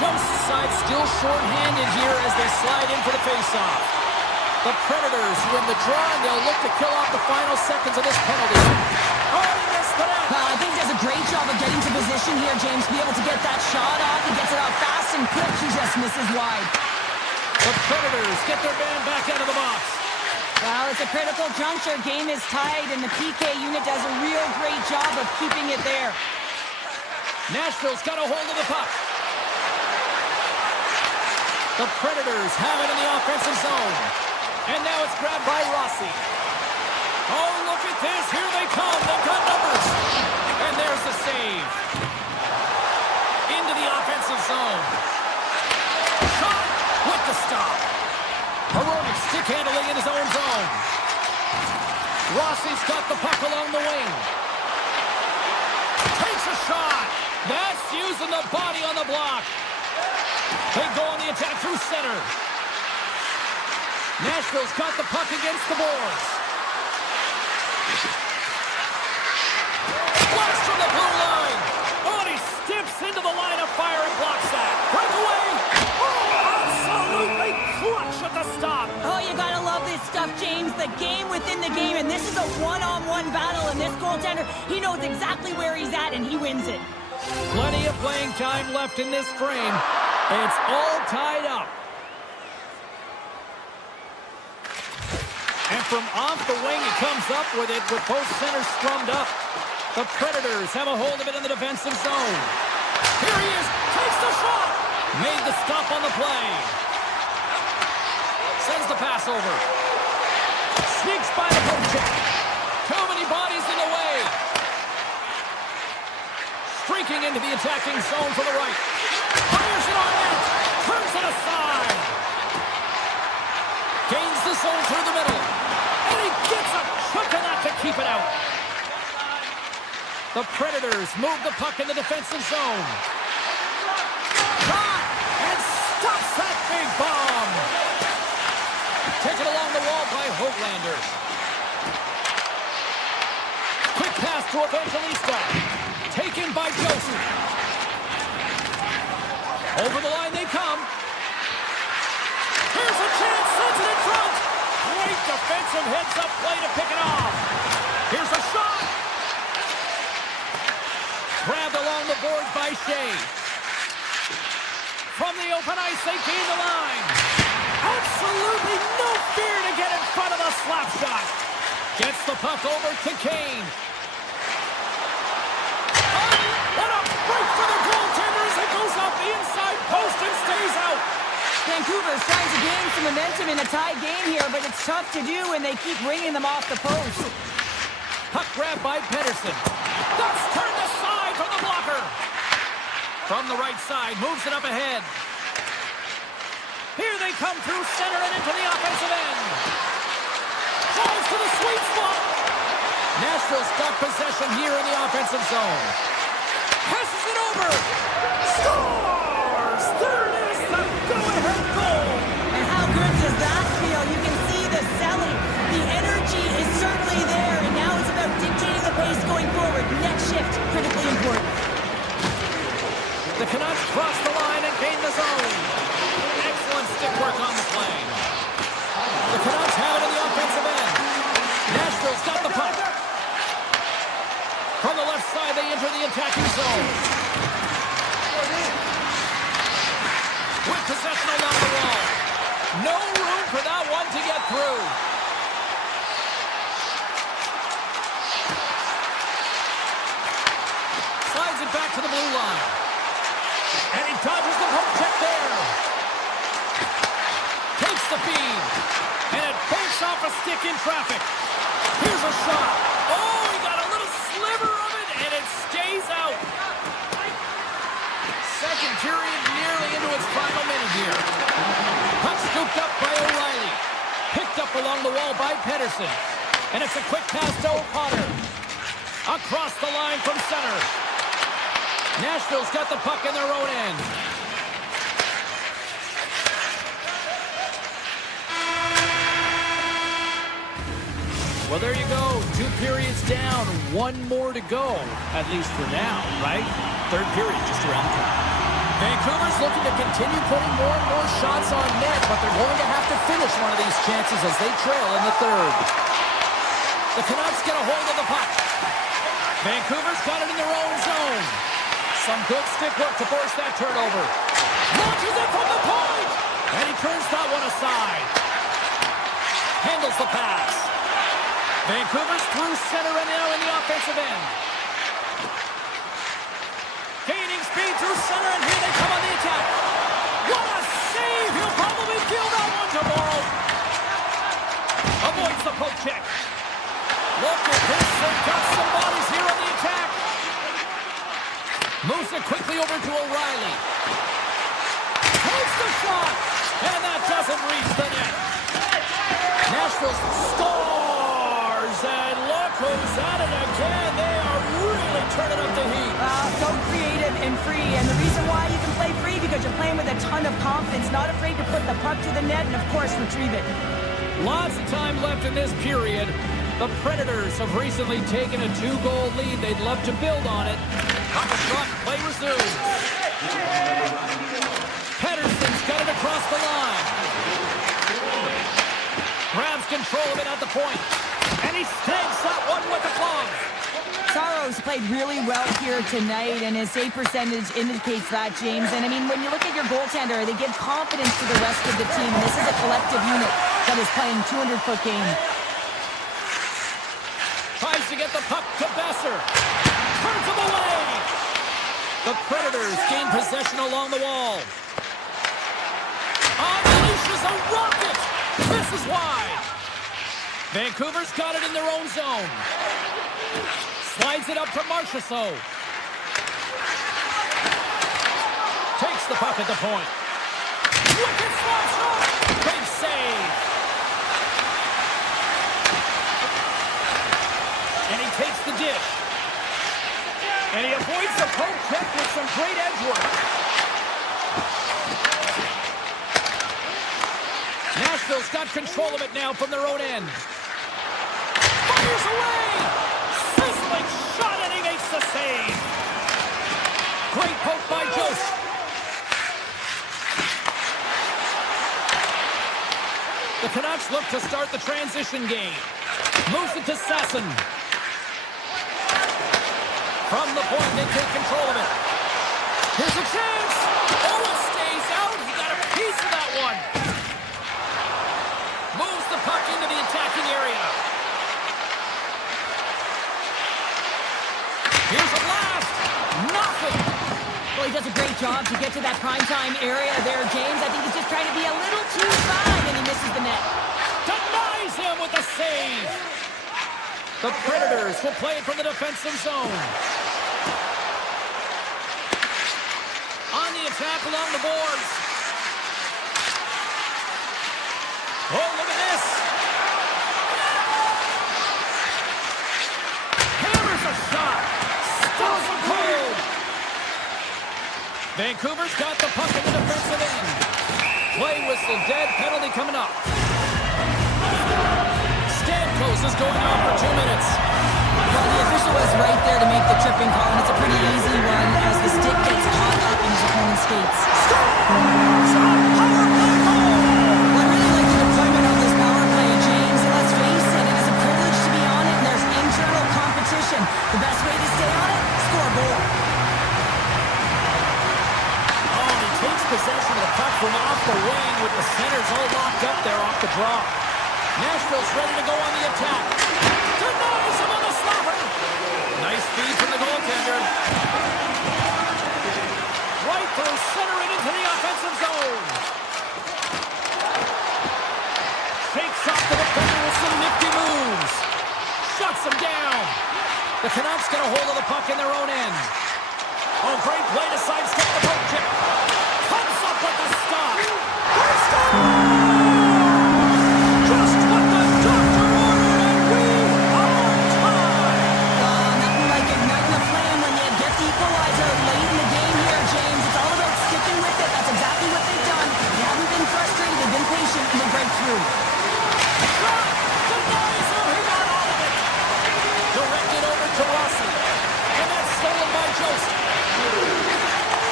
Jumps aside, still short-handed here as they slide in for the face-off. The Predators win the draw, and they'll look to kill off the final seconds of this penalty. Oh, he missed the net. I think he does a great job of getting to position here, James, to be able to get that shot off. He gets it out fast and quick. He just misses wide. The Predators get their man back out of the box. Well, it's a critical juncture. Game is tied, and the PK unit does a real great job of keeping it there. Nashville's got a hold of the puck. The Predators have it in the offensive zone. And now it's grabbed by Rossi. Oh, look at this. Here they come. They've got numbers. And there's the save. Into the offensive zone. Shot with the stop. Heroic stick handling in his own zone. Rossi's got the puck along the wing. Takes a shot. That's using the body on the block. They go on the attack through center. Nashville's got the puck against the boards. Blocks from the blue line. Oh, and he steps into the line of fire and blocks that. Breakaway. Oh, absolutely clutch at the stop. Oh, you gotta love this stuff, James. The game within the game, and this is a one-on-one battle, and this goaltender, he knows exactly where he's at, and he wins it. Plenty of playing time left in this frame. It's all tied up. And from off the wing, he comes up with it with both centers scrummed up. The Predators have a hold of it in the defensive zone. Here he is, takes the shot. Made the stop on the play. Sends the pass over. Sneaks by the poke check. Too many bodies in the way. Streaking into the attacking zone for the right. Fires it on net. Turns it aside. Gains the zone through the middle. And he gets a chunk of that to keep it out. The Predators move the puck in the defensive zone. Shot! And stops that big bomb. Taken along the wall by Höglander. Quick pass to Evangelista. Taken by Joseph. Over the line they come. Here's a chance. Sends it in front. Great defensive heads-up play to pick it off. Here's a shot. Grabbed along the boards by Shea. From the open ice, they gain the line. Absolutely no fear to get in front of the slap shot. Gets the puck over to Kane. Oh, what a break for the goaltender as it goes off the inside post and stays out. Vancouver's trying to gain some momentum in a tied game here, but it's tough to do when they keep ringing them off the post. Puck grab by Pedersen. That's turned aside from the blocker. From the right side, moves it up ahead. Here they come through center and into the offensive end. Falls to the sweet spot. Nashville's got possession here in the offensive zone. Passes it over. Scores! There it is, the go-ahead goal. And how good does that feel? You can see the selling. The energy is certainly there, and now it's about dictating the pace going forward. Next shift, critically important. The Canucks cross the line and gain the zone. Excellent stick work on the play. The Canucks have it in the offensive end. Nashville's got the puck. From the left side, they enter the attacking zone. With possession along the wall. No room for that one to get through. Slides it back to the blue line. And he dodges the poke check there. Takes the feed. And it banks off a stick in traffic. Here's a shot. Oh, he got a little sliver of it, and it stays out. Second period nearly into its final minute here. Puck scooped up by O'Reilly. Picked up along the wall by Pedersen. And it's a quick pass to O'Connor. Across the line from center. Nashville's got the puck in their own end. Well, there you go. 2 periods down. 1 more to go, at least for now, right? Third period just around the corner. Vancouver's looking to continue putting more and more shots on net, but they're going to have to finish one of these chances as they trail in the third. The Canucks get a hold of the puck. Vancouver's got it in their own zone. Some good stick work to force that turnover. Launches it from the point! And he turns that one aside. Handles the pass. Vancouver's through center and now in the offensive end. Gaining speed through center, and here they come on the attack. What a save! He'll probably feel that one tomorrow. Avoids the poke check. Look at this. They've got some bodies here on the attack. Moves it quickly over to O'Reilly. Takes the shot, and that doesn't reach the net. Nashville scores, and look who's at it again. They are really turning up the heat. So creative and free, and the reason why you can play free because you're playing with a ton of confidence, not afraid to put the puck to the net and, of course, retrieve it. Lots of time left in this period. The Predators have recently taken a 2-goal lead. They'd love to build on it. Puck shot, play resumes. Pedersen's got it across the line. Grabs control of it at the point. And he snags that one with the glove. Saros played really well here tonight, and his save percentage indicates that, James. And, I mean, when you look at your goaltender, they give confidence to the rest of the team. And this is a collective unit that is playing 200-foot game. Tries to get the puck to Besser. Turns him away. The Predators gain possession along the wall. Unleashes a rocket. This is wide. Vancouver's got it in their own zone. Slides it up to Marchessault. Takes the puck at the point. Wicked slap shot. Big save. And he takes the dish. And he avoids the poke check with some great edge work. Nashville's got control of it now from their own end. Fires away! Sizzling shot, and he makes the save. Great poke by Jost. The Canucks look to start the transition game. Moves it to Sasson. From the point, they take control of it. Here's a chance. Oh, it stays out. He got a piece of that one. Moves the puck into the attacking area. Here's a blast. Nothing. Well, he does a great job to get to that primetime area there, James. I think he's just trying to be a little too fine, and he misses the net. Denies him with a save. The Predators will play it from the defensive zone. On the attack along the boards. Oh, look at this. Hammers a shot. Stops him cold. Vancouver's got the puck in the defensive end. Play whistle dead. Penalty coming up. Stamkos is going on for 2 minutes. Well, the official was right there to make the tripping call, and it's a pretty easy one as the stick gets caught up in his opponent's skates. Scores! A power play goal! Well, I really like the deployment of this power play, James, and let's face it, it is a privilege to be on it, and there's internal competition. The best way to stay on it, score a goal. Oh, and he takes possession of the puck from off the wing with the centers all locked up there off the draw. Nashville's ready to go on the attack. Denies him on the slapper. Nice feed from the goaltender. Right through center and into the offensive zone. Shakes off the defender with some nifty moves. Shuts him down. The Canucks get a hold of the puck in their own end. Oh, great play to sidestep the poke check. Comes up with the stop. Just what the doctor ordered, and we are tied. Nothing like igniting a flame when you get the equalizer late in the game here, James. It's all about sticking with it. That's exactly what they've done. They haven't been frustrated. They've been patient, and they break through. Shot! Denies him. He got all of it. Directed over to Rossi. And that's stolen by Joseph.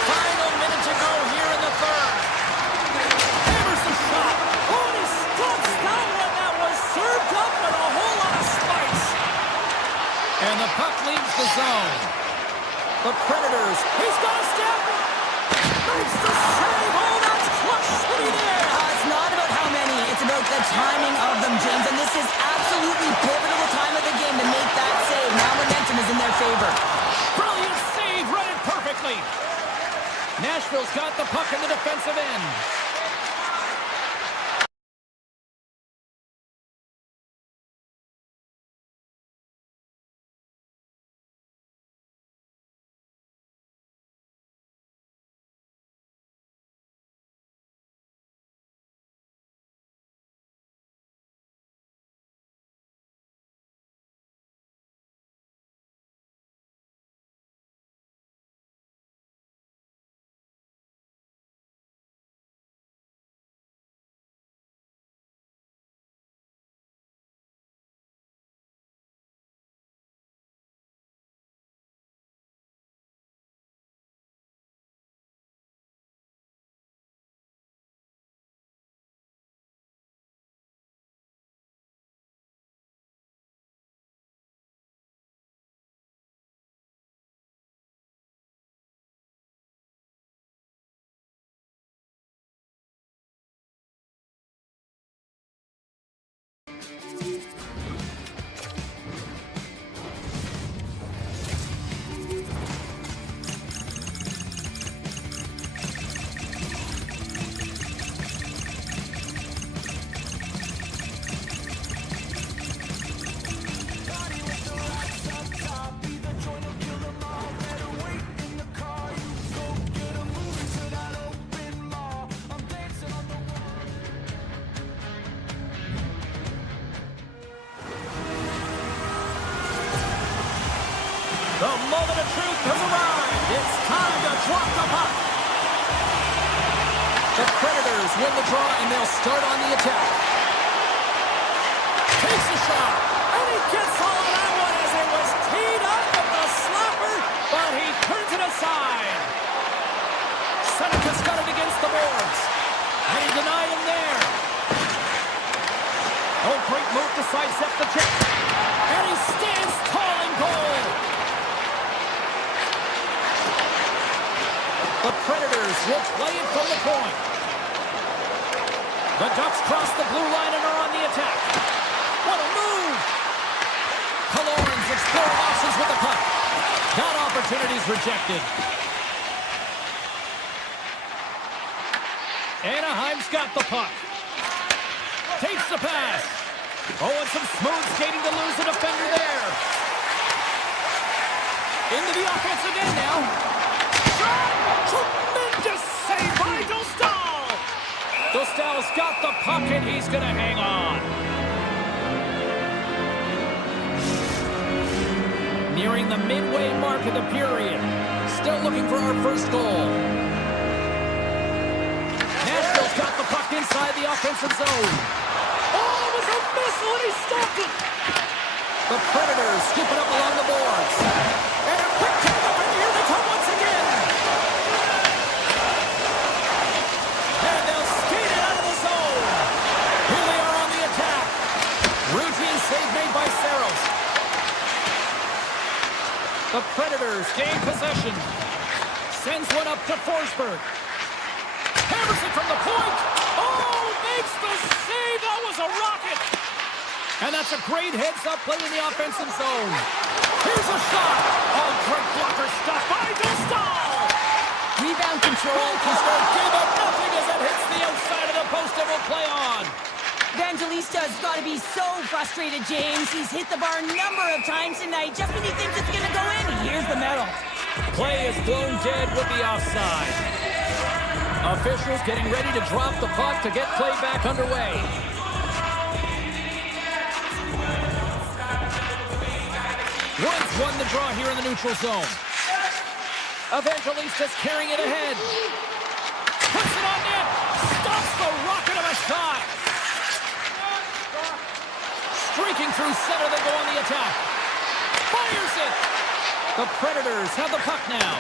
Final minute to go here in the third. Hammers the shot. Oh, and he stuffs that one. That was served up with a whole lot of spice. And the puck leaves the zone. The Predators. He's got a step. Makes the save. Oh, that's clutch city there. It's not about how many. It's about the timing of them, James. And this is absolutely pivotal time of the game to make that save. Now momentum is in their favor. Brilliant save. Read it perfectly. Nashville's got the puck in the defensive end. The moment of truth has arrived. It's time to drop the puck. The Predators win the draw, and they'll start on the attack. Takes a shot, and he gets all of that one as it was teed up with the slapper, but he turns it aside. Seneca's got it against the boards, and he denied him there. sidestep the check. And he stands tall in goal. The Predators will play it from the point. The Ducks cross the blue line and are on the attack. What a move! Killorn's exploring options with the puck. That opportunity's rejected. Anaheim's got the puck. Takes the pass. Oh, and some smooth skating to lose the defender there. Into the offensive end now. Shot! Tremendous save by Dostal! Dostal's got the puck, and he's going to hang on. Nearing the midway mark of the period. Still looking for our first goal. Nashville's got the puck inside the offensive zone. Oh, it was a missile, and he stopped it. The Predators scoop it up along the boards. And a quick tag up, and here they come once again. And they'll skate it out of the zone. Here they are on the attack. Routine save made by Saros. The Predators gain possession. Sends one up to Forsberg. Hammers it from the point. Oh, makes the save. That was a rocket. And that's a great heads-up play in the offensive zone. Here's a shot. Oh, great blocker stop by Dostal. Rebound control. Goalkeeper gave up nothing as it hits the outside of the post and will play on. Evangelista's got to be so frustrated, James. He's hit the bar a number of times tonight. Just when he thinks it's going to go in, here's the medal. Play is blown dead with the offside. Officials getting ready to drop the puck to get play back underway. Woods won the draw here in the neutral zone. Evangelista's carrying it ahead. Puts it on net. Stops the rocket of a shot. Streaking through center, they go on the attack. Fires it. The Predators have the puck now.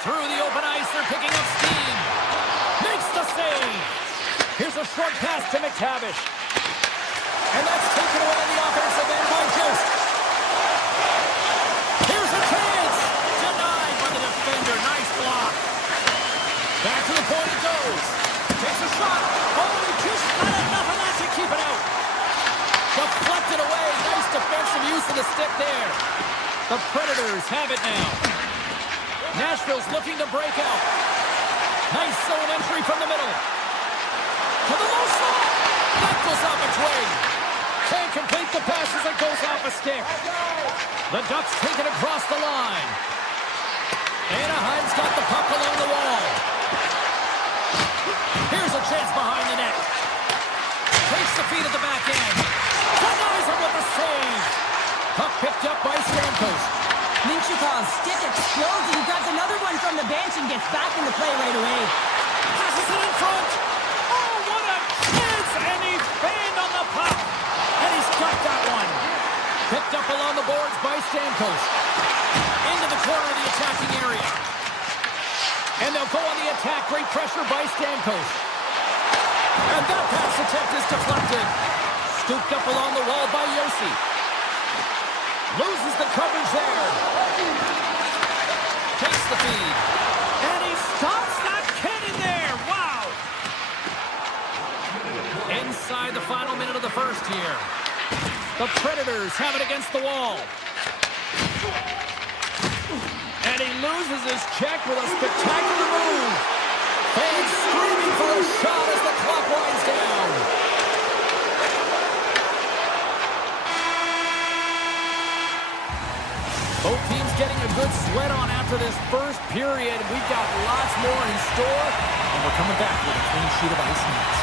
Through the open ice, they're picking up steam. Makes the save. Here's a short pass to McTavish. And that's taken away on the offensive end by Jost. Here's a chance. Denied by the defender. Nice block. Back to the point it goes. Takes a shot. Oh, he just not enough of that to keep it out. Deflected away. Nice defensive use of the stick there. The Predators have it now. Nashville's looking to break out. Nice zone entry from the middle. To the low slot. That goes off a twig. Can't complete the pass as it goes off a stick. The Ducks take it across the line. Anaheim's got the puck along the wall. Here's a chance behind the net. Takes the feed at the back end. Denies him with a save. Puck picked up by Stamkos. Minchukov's stick explodes, and he grabs another one from the bench and gets back in the play right away. Passes it in front. Oh, what a chance! And he's banned on the puck. And he's got that one. Picked up along the boards by Stamkos. Into the corner of the attacking area. And they'll go on the attack. Great pressure by Stamkos. And that pass attempt is deflected. Scooped up along the wall by Yossi. Loses the coverage there. Takes the feed. And he stops that cannon there. Wow. Inside the final minute of the first here. The Predators have it against the wall. And he loses his check with a spectacular move. Fans screaming for a shot as the clock winds down. Both teams getting a good sweat on after this first period. We've got lots more in store, and we're coming back with a clean sheet of ice next.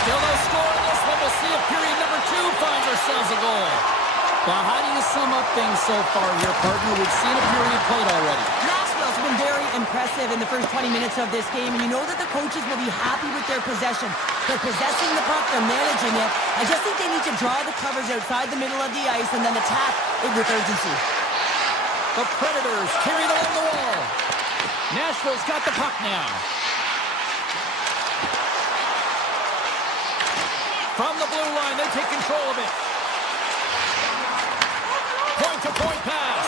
Still no score in this one. We'll see if period number 2 finds ourselves a goal. Well, how do you sum up things so far here, partner? We've seen a period played already. Nashville's been very impressive in the first 20 minutes of this game, and you know that the coaches will be happy with their possession. They're possessing the puck, they're managing it. I just think they need to draw the covers outside the middle of the ice and then attack it with urgency. The Predators carry it along the wall. Nashville's got the puck now. From the blue line, they take control of it. Point-to-point pass.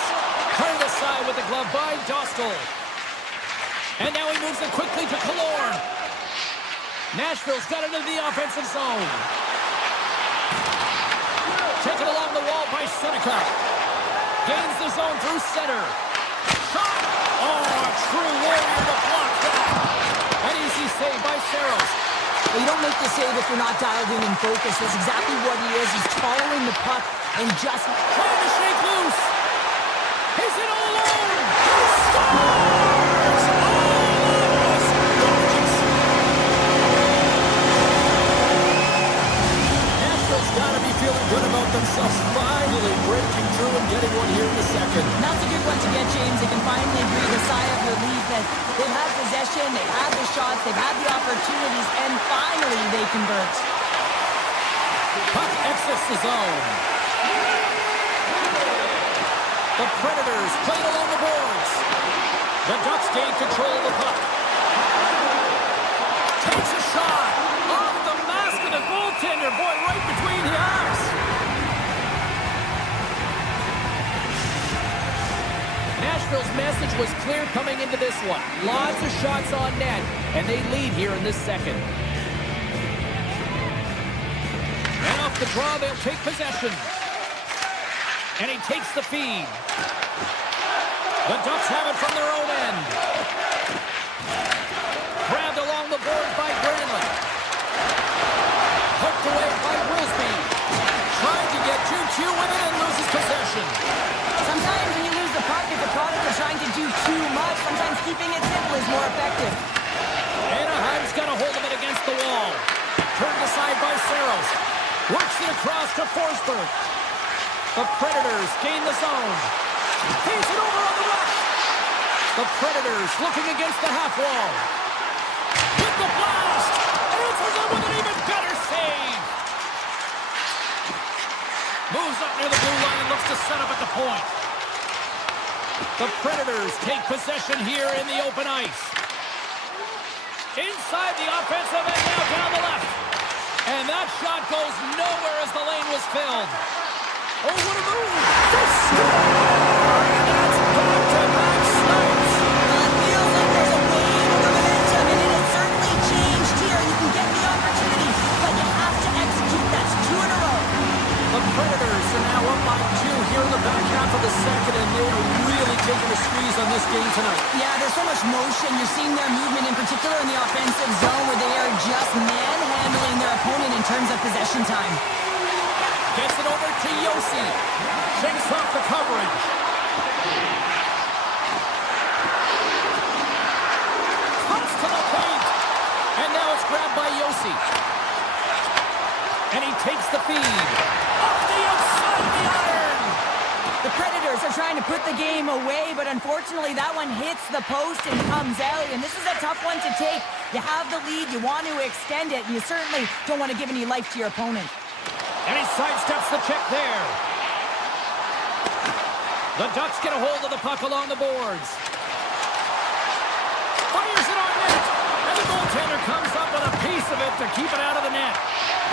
Turned aside with the glove by Dostal. And now he moves it quickly to Killorn. Nashville's got it into the offensive zone. Taken along the wall by Seneca. Gains the zone through center. Shot! Oh, a true warrior to block that. An easy save by Saros. Well, you don't make the save if you're not dialed in and focused. That's exactly what he is. He's following the puck and just trying to shake loose. He's in all alone. He scores! Oh, that was gorgeous. Nashville's got to be feeling good about themselves. Finally breaking through and getting one here in the second. That's a good one to get, James. They can finally breathe a sigh of relief as they've had possession, they've had the shots, they've had the opportunities, and finally they convert. Puck exits the zone. The Predators played along the boards. The Ducks gain control of the puck. Takes a shot. Off the mask of the goaltender. Boy, right between the eyes. Nashville's message was clear coming into this one. Lots of shots on net, and they lead here in this second. And off the draw, they'll take possession. And he takes the feed. The Ducks have it from their own end. Grabbed along the boards by Granlund. Hooked away by Wilsby. Trying to get 2-2 with it and loses possession. Sometimes when you lose the puck, it's a product of trying to do too much. Sometimes keeping it simple is more effective. Anaheim's got a hold of it against the wall. Turned aside by Saros. Works it across to Forsberg. The Predators gain the zone. Feeds it over on the rush. The Predators looking against the half wall. With the blast. Answers it with an even better save. Moves up near the blue line and looks to set up at the point. The Predators take possession here in the open ice. Inside the offensive end, now down the left. And that shot goes nowhere as the lane was filled. Oh, what a move! They score! And that's back-to-back snipes. It feels like there's a wave of momentum, and it has certainly changed here. You can get the opportunity, but you have to execute. That's 2 in a row. The Predators are now up by 2 here in the back half of the second, and they are really taking a squeeze on this game tonight. Yeah, there's so much motion. You're seeing their movement, in particular in the offensive zone, where they are just manhandling their opponent in terms of possession time. Gets it over to Yossi. Shakes off the coverage. Cuts to the paint. And now it's grabbed by Yossi. And he takes the feed. Off the outside of the iron. The Predators are trying to put the game away, but unfortunately that one hits the post and comes out. And this is a tough one to take. You have the lead. You want to extend it. And you certainly don't want to give any life to your opponent. And he sidesteps the check there. The Ducks get a hold of the puck along the boards. Fires it on net. And the goaltender comes up with a piece of it to keep it out of the net.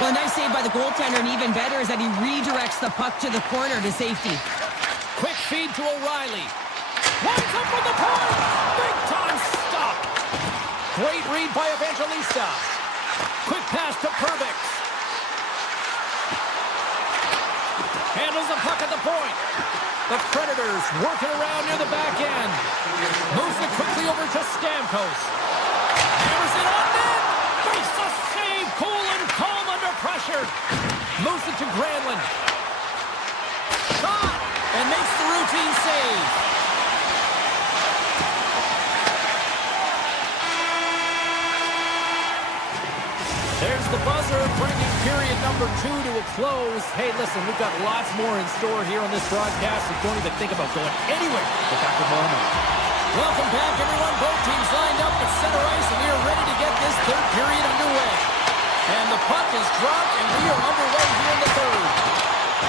Well, a nice save by the goaltender, and even better is that he redirects the puck to the corner to safety. Quick feed to O'Reilly. Winds up with the point. Big time stop. Great read by Evangelista. Quick pass to Perbix. Handles the puck at the point. The Predators working around near the back end. Moves it quickly over to Stamkos. Hammers it on net. Makes the save. Cool and calm under pressure. Moves it to Granlund. Shot. And makes the routine save. There's the buzzer, bringing period number 2 to a close. Hey, listen, we've got lots more in store here on this broadcast, so don't even think about going anywhere. Get back with more in a moment. Welcome back, everyone. Both teams lined up at center ice, and we are ready to get this third period underway. And the puck is dropped, and we are underway here in the third.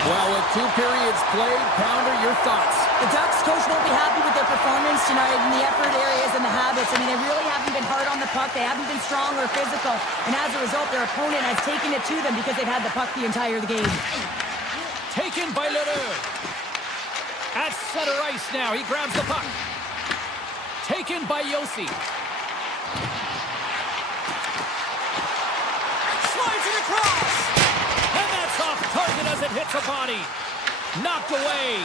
Well, with 2 periods played, Pounder, your thoughts? The Ducks coach won't be happy with their performance tonight in the effort areas and the habits. I mean, they really haven't been hard on the puck. They haven't been strong or physical. And as a result, their opponent has taken it to them because they've had the puck the entire game. Taken by Ledoux. At center ice now. He grabs the puck. Taken by Yossi. Slides it across. And that's off target as it hits a body. Knocked away.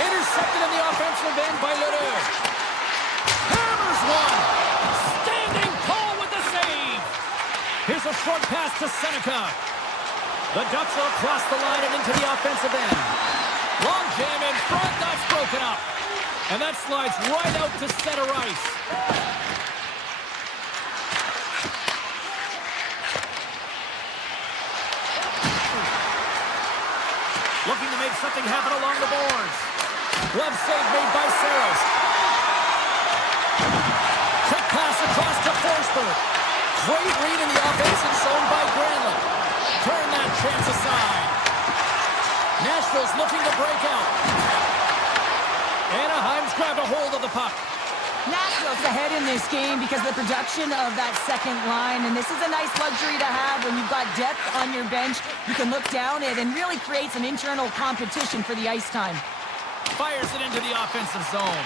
Intercepted in the offensive end by Ledoux. Hammers one. Standing tall with the save. Here's a short pass to Seneca. The Ducks are across the line and into the offensive end. Long jam in front. That's broken up. And that slides right out to center ice. Looking to make something happen along the boards. Glove save made by Saros. Quick pass across to Forsberg. Great read in the offensive zone by Granlund. Turn that chance aside. Nashville's looking to break out. Anaheim's grabbed a hold of the puck. Nashville's ahead in this game because of the production of that second line, and this is a nice luxury to have when you've got depth on your bench. You can look down it and really create some internal competition for the ice time. Fires it into the offensive zone.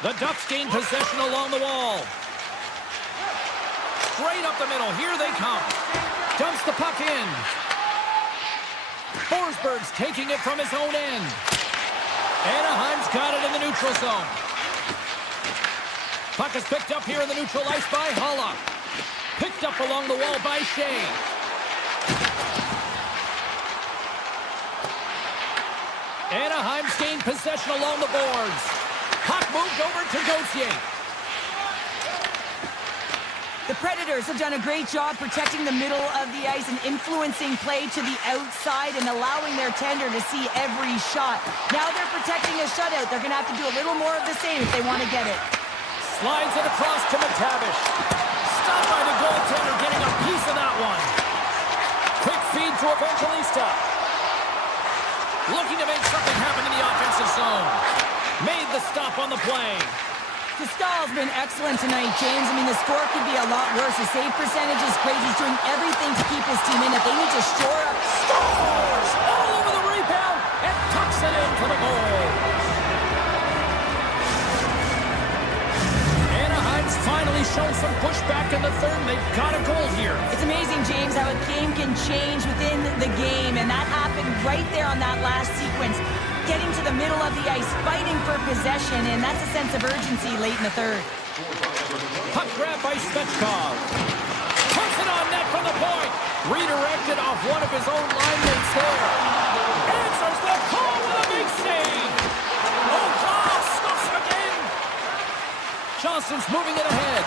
The Ducks gain possession along the wall. Straight up the middle. Here they come. Dumps the puck in. Forsberg's taking it from his own end. Anaheim's got it in the neutral zone. Puck is picked up here in the neutral ice by Haula. Picked up along the wall by Shea. Anaheim's gained possession along the boards. Puck moved over to Gauthier. The Predators have done a great job protecting the middle of the ice and influencing play to the outside and allowing their tender to see every shot. Now they're protecting a shutout. They're going to have to do a little more of the same if they want to get it. Slides it across to McTavish. Stopped by the goaltender, getting a piece of that one. Quick feed to Evangelista. Looking to make something happen in the offensive zone. Made the stop on the play. Stahl's been excellent tonight, James. I mean, the score could be a lot worse. The save percentage is great. He's doing everything to keep his team in it. They need to shore up. Scores! All over the rebound and tucks it in for the goal. Anaheim's finally shown some pushback in the third. They've got a goal here. It's amazing, James, how a game can change within the game, and that happened right there on that last sequence. Getting to the middle of the ice, fighting for possession, and that's a sense of urgency late in the third. Puck grab by Svechkov. Puts it on net from the point. Redirected off one of his own line mates there. Answers the call with a big save. Oh, God, stuffs him again. Johnson's moving it ahead.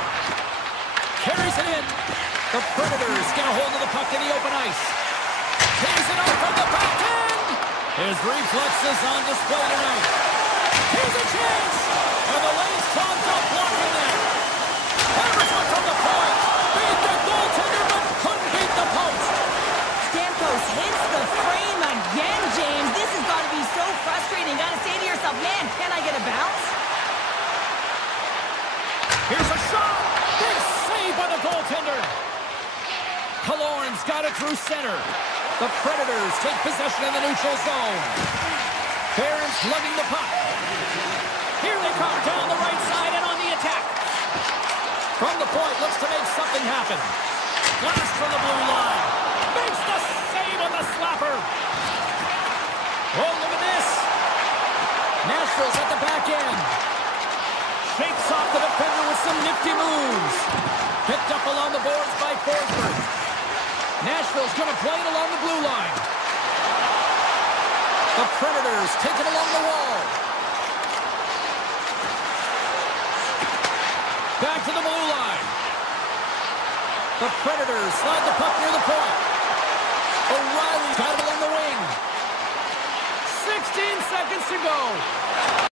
Carries it in. The Predators get a hold of the puck in the open ice. Takes it off from the back end. His reflexes on display tonight. Here's a chance. And the lane's clogged up, blocking that. Hammers one from the point. Beat the goaltender, but couldn't beat the post. Stamkos hits the frame again, James. This has got to be so frustrating. Got to say to yourself, man, can I get a bounce? Here's a shot. Big save by the goaltender. Killorn's got it through center. The Predators take possession in the neutral zone. Barron's lugging the puck. Here they come down the right side and on the attack. From the point, looks to make something happen. Blast from the blue line. Makes the save on the slapper. Oh, look at this. Nashville's at the back end. Shakes off the defender with some nifty moves. Picked up along the boards by Forsberg. Nashville's going to play it along the blue line. The Predators take it along the wall. Back to the blue line. The Predators slide the puck near the point. O'Reilly's got it along the wing. 16 seconds to go.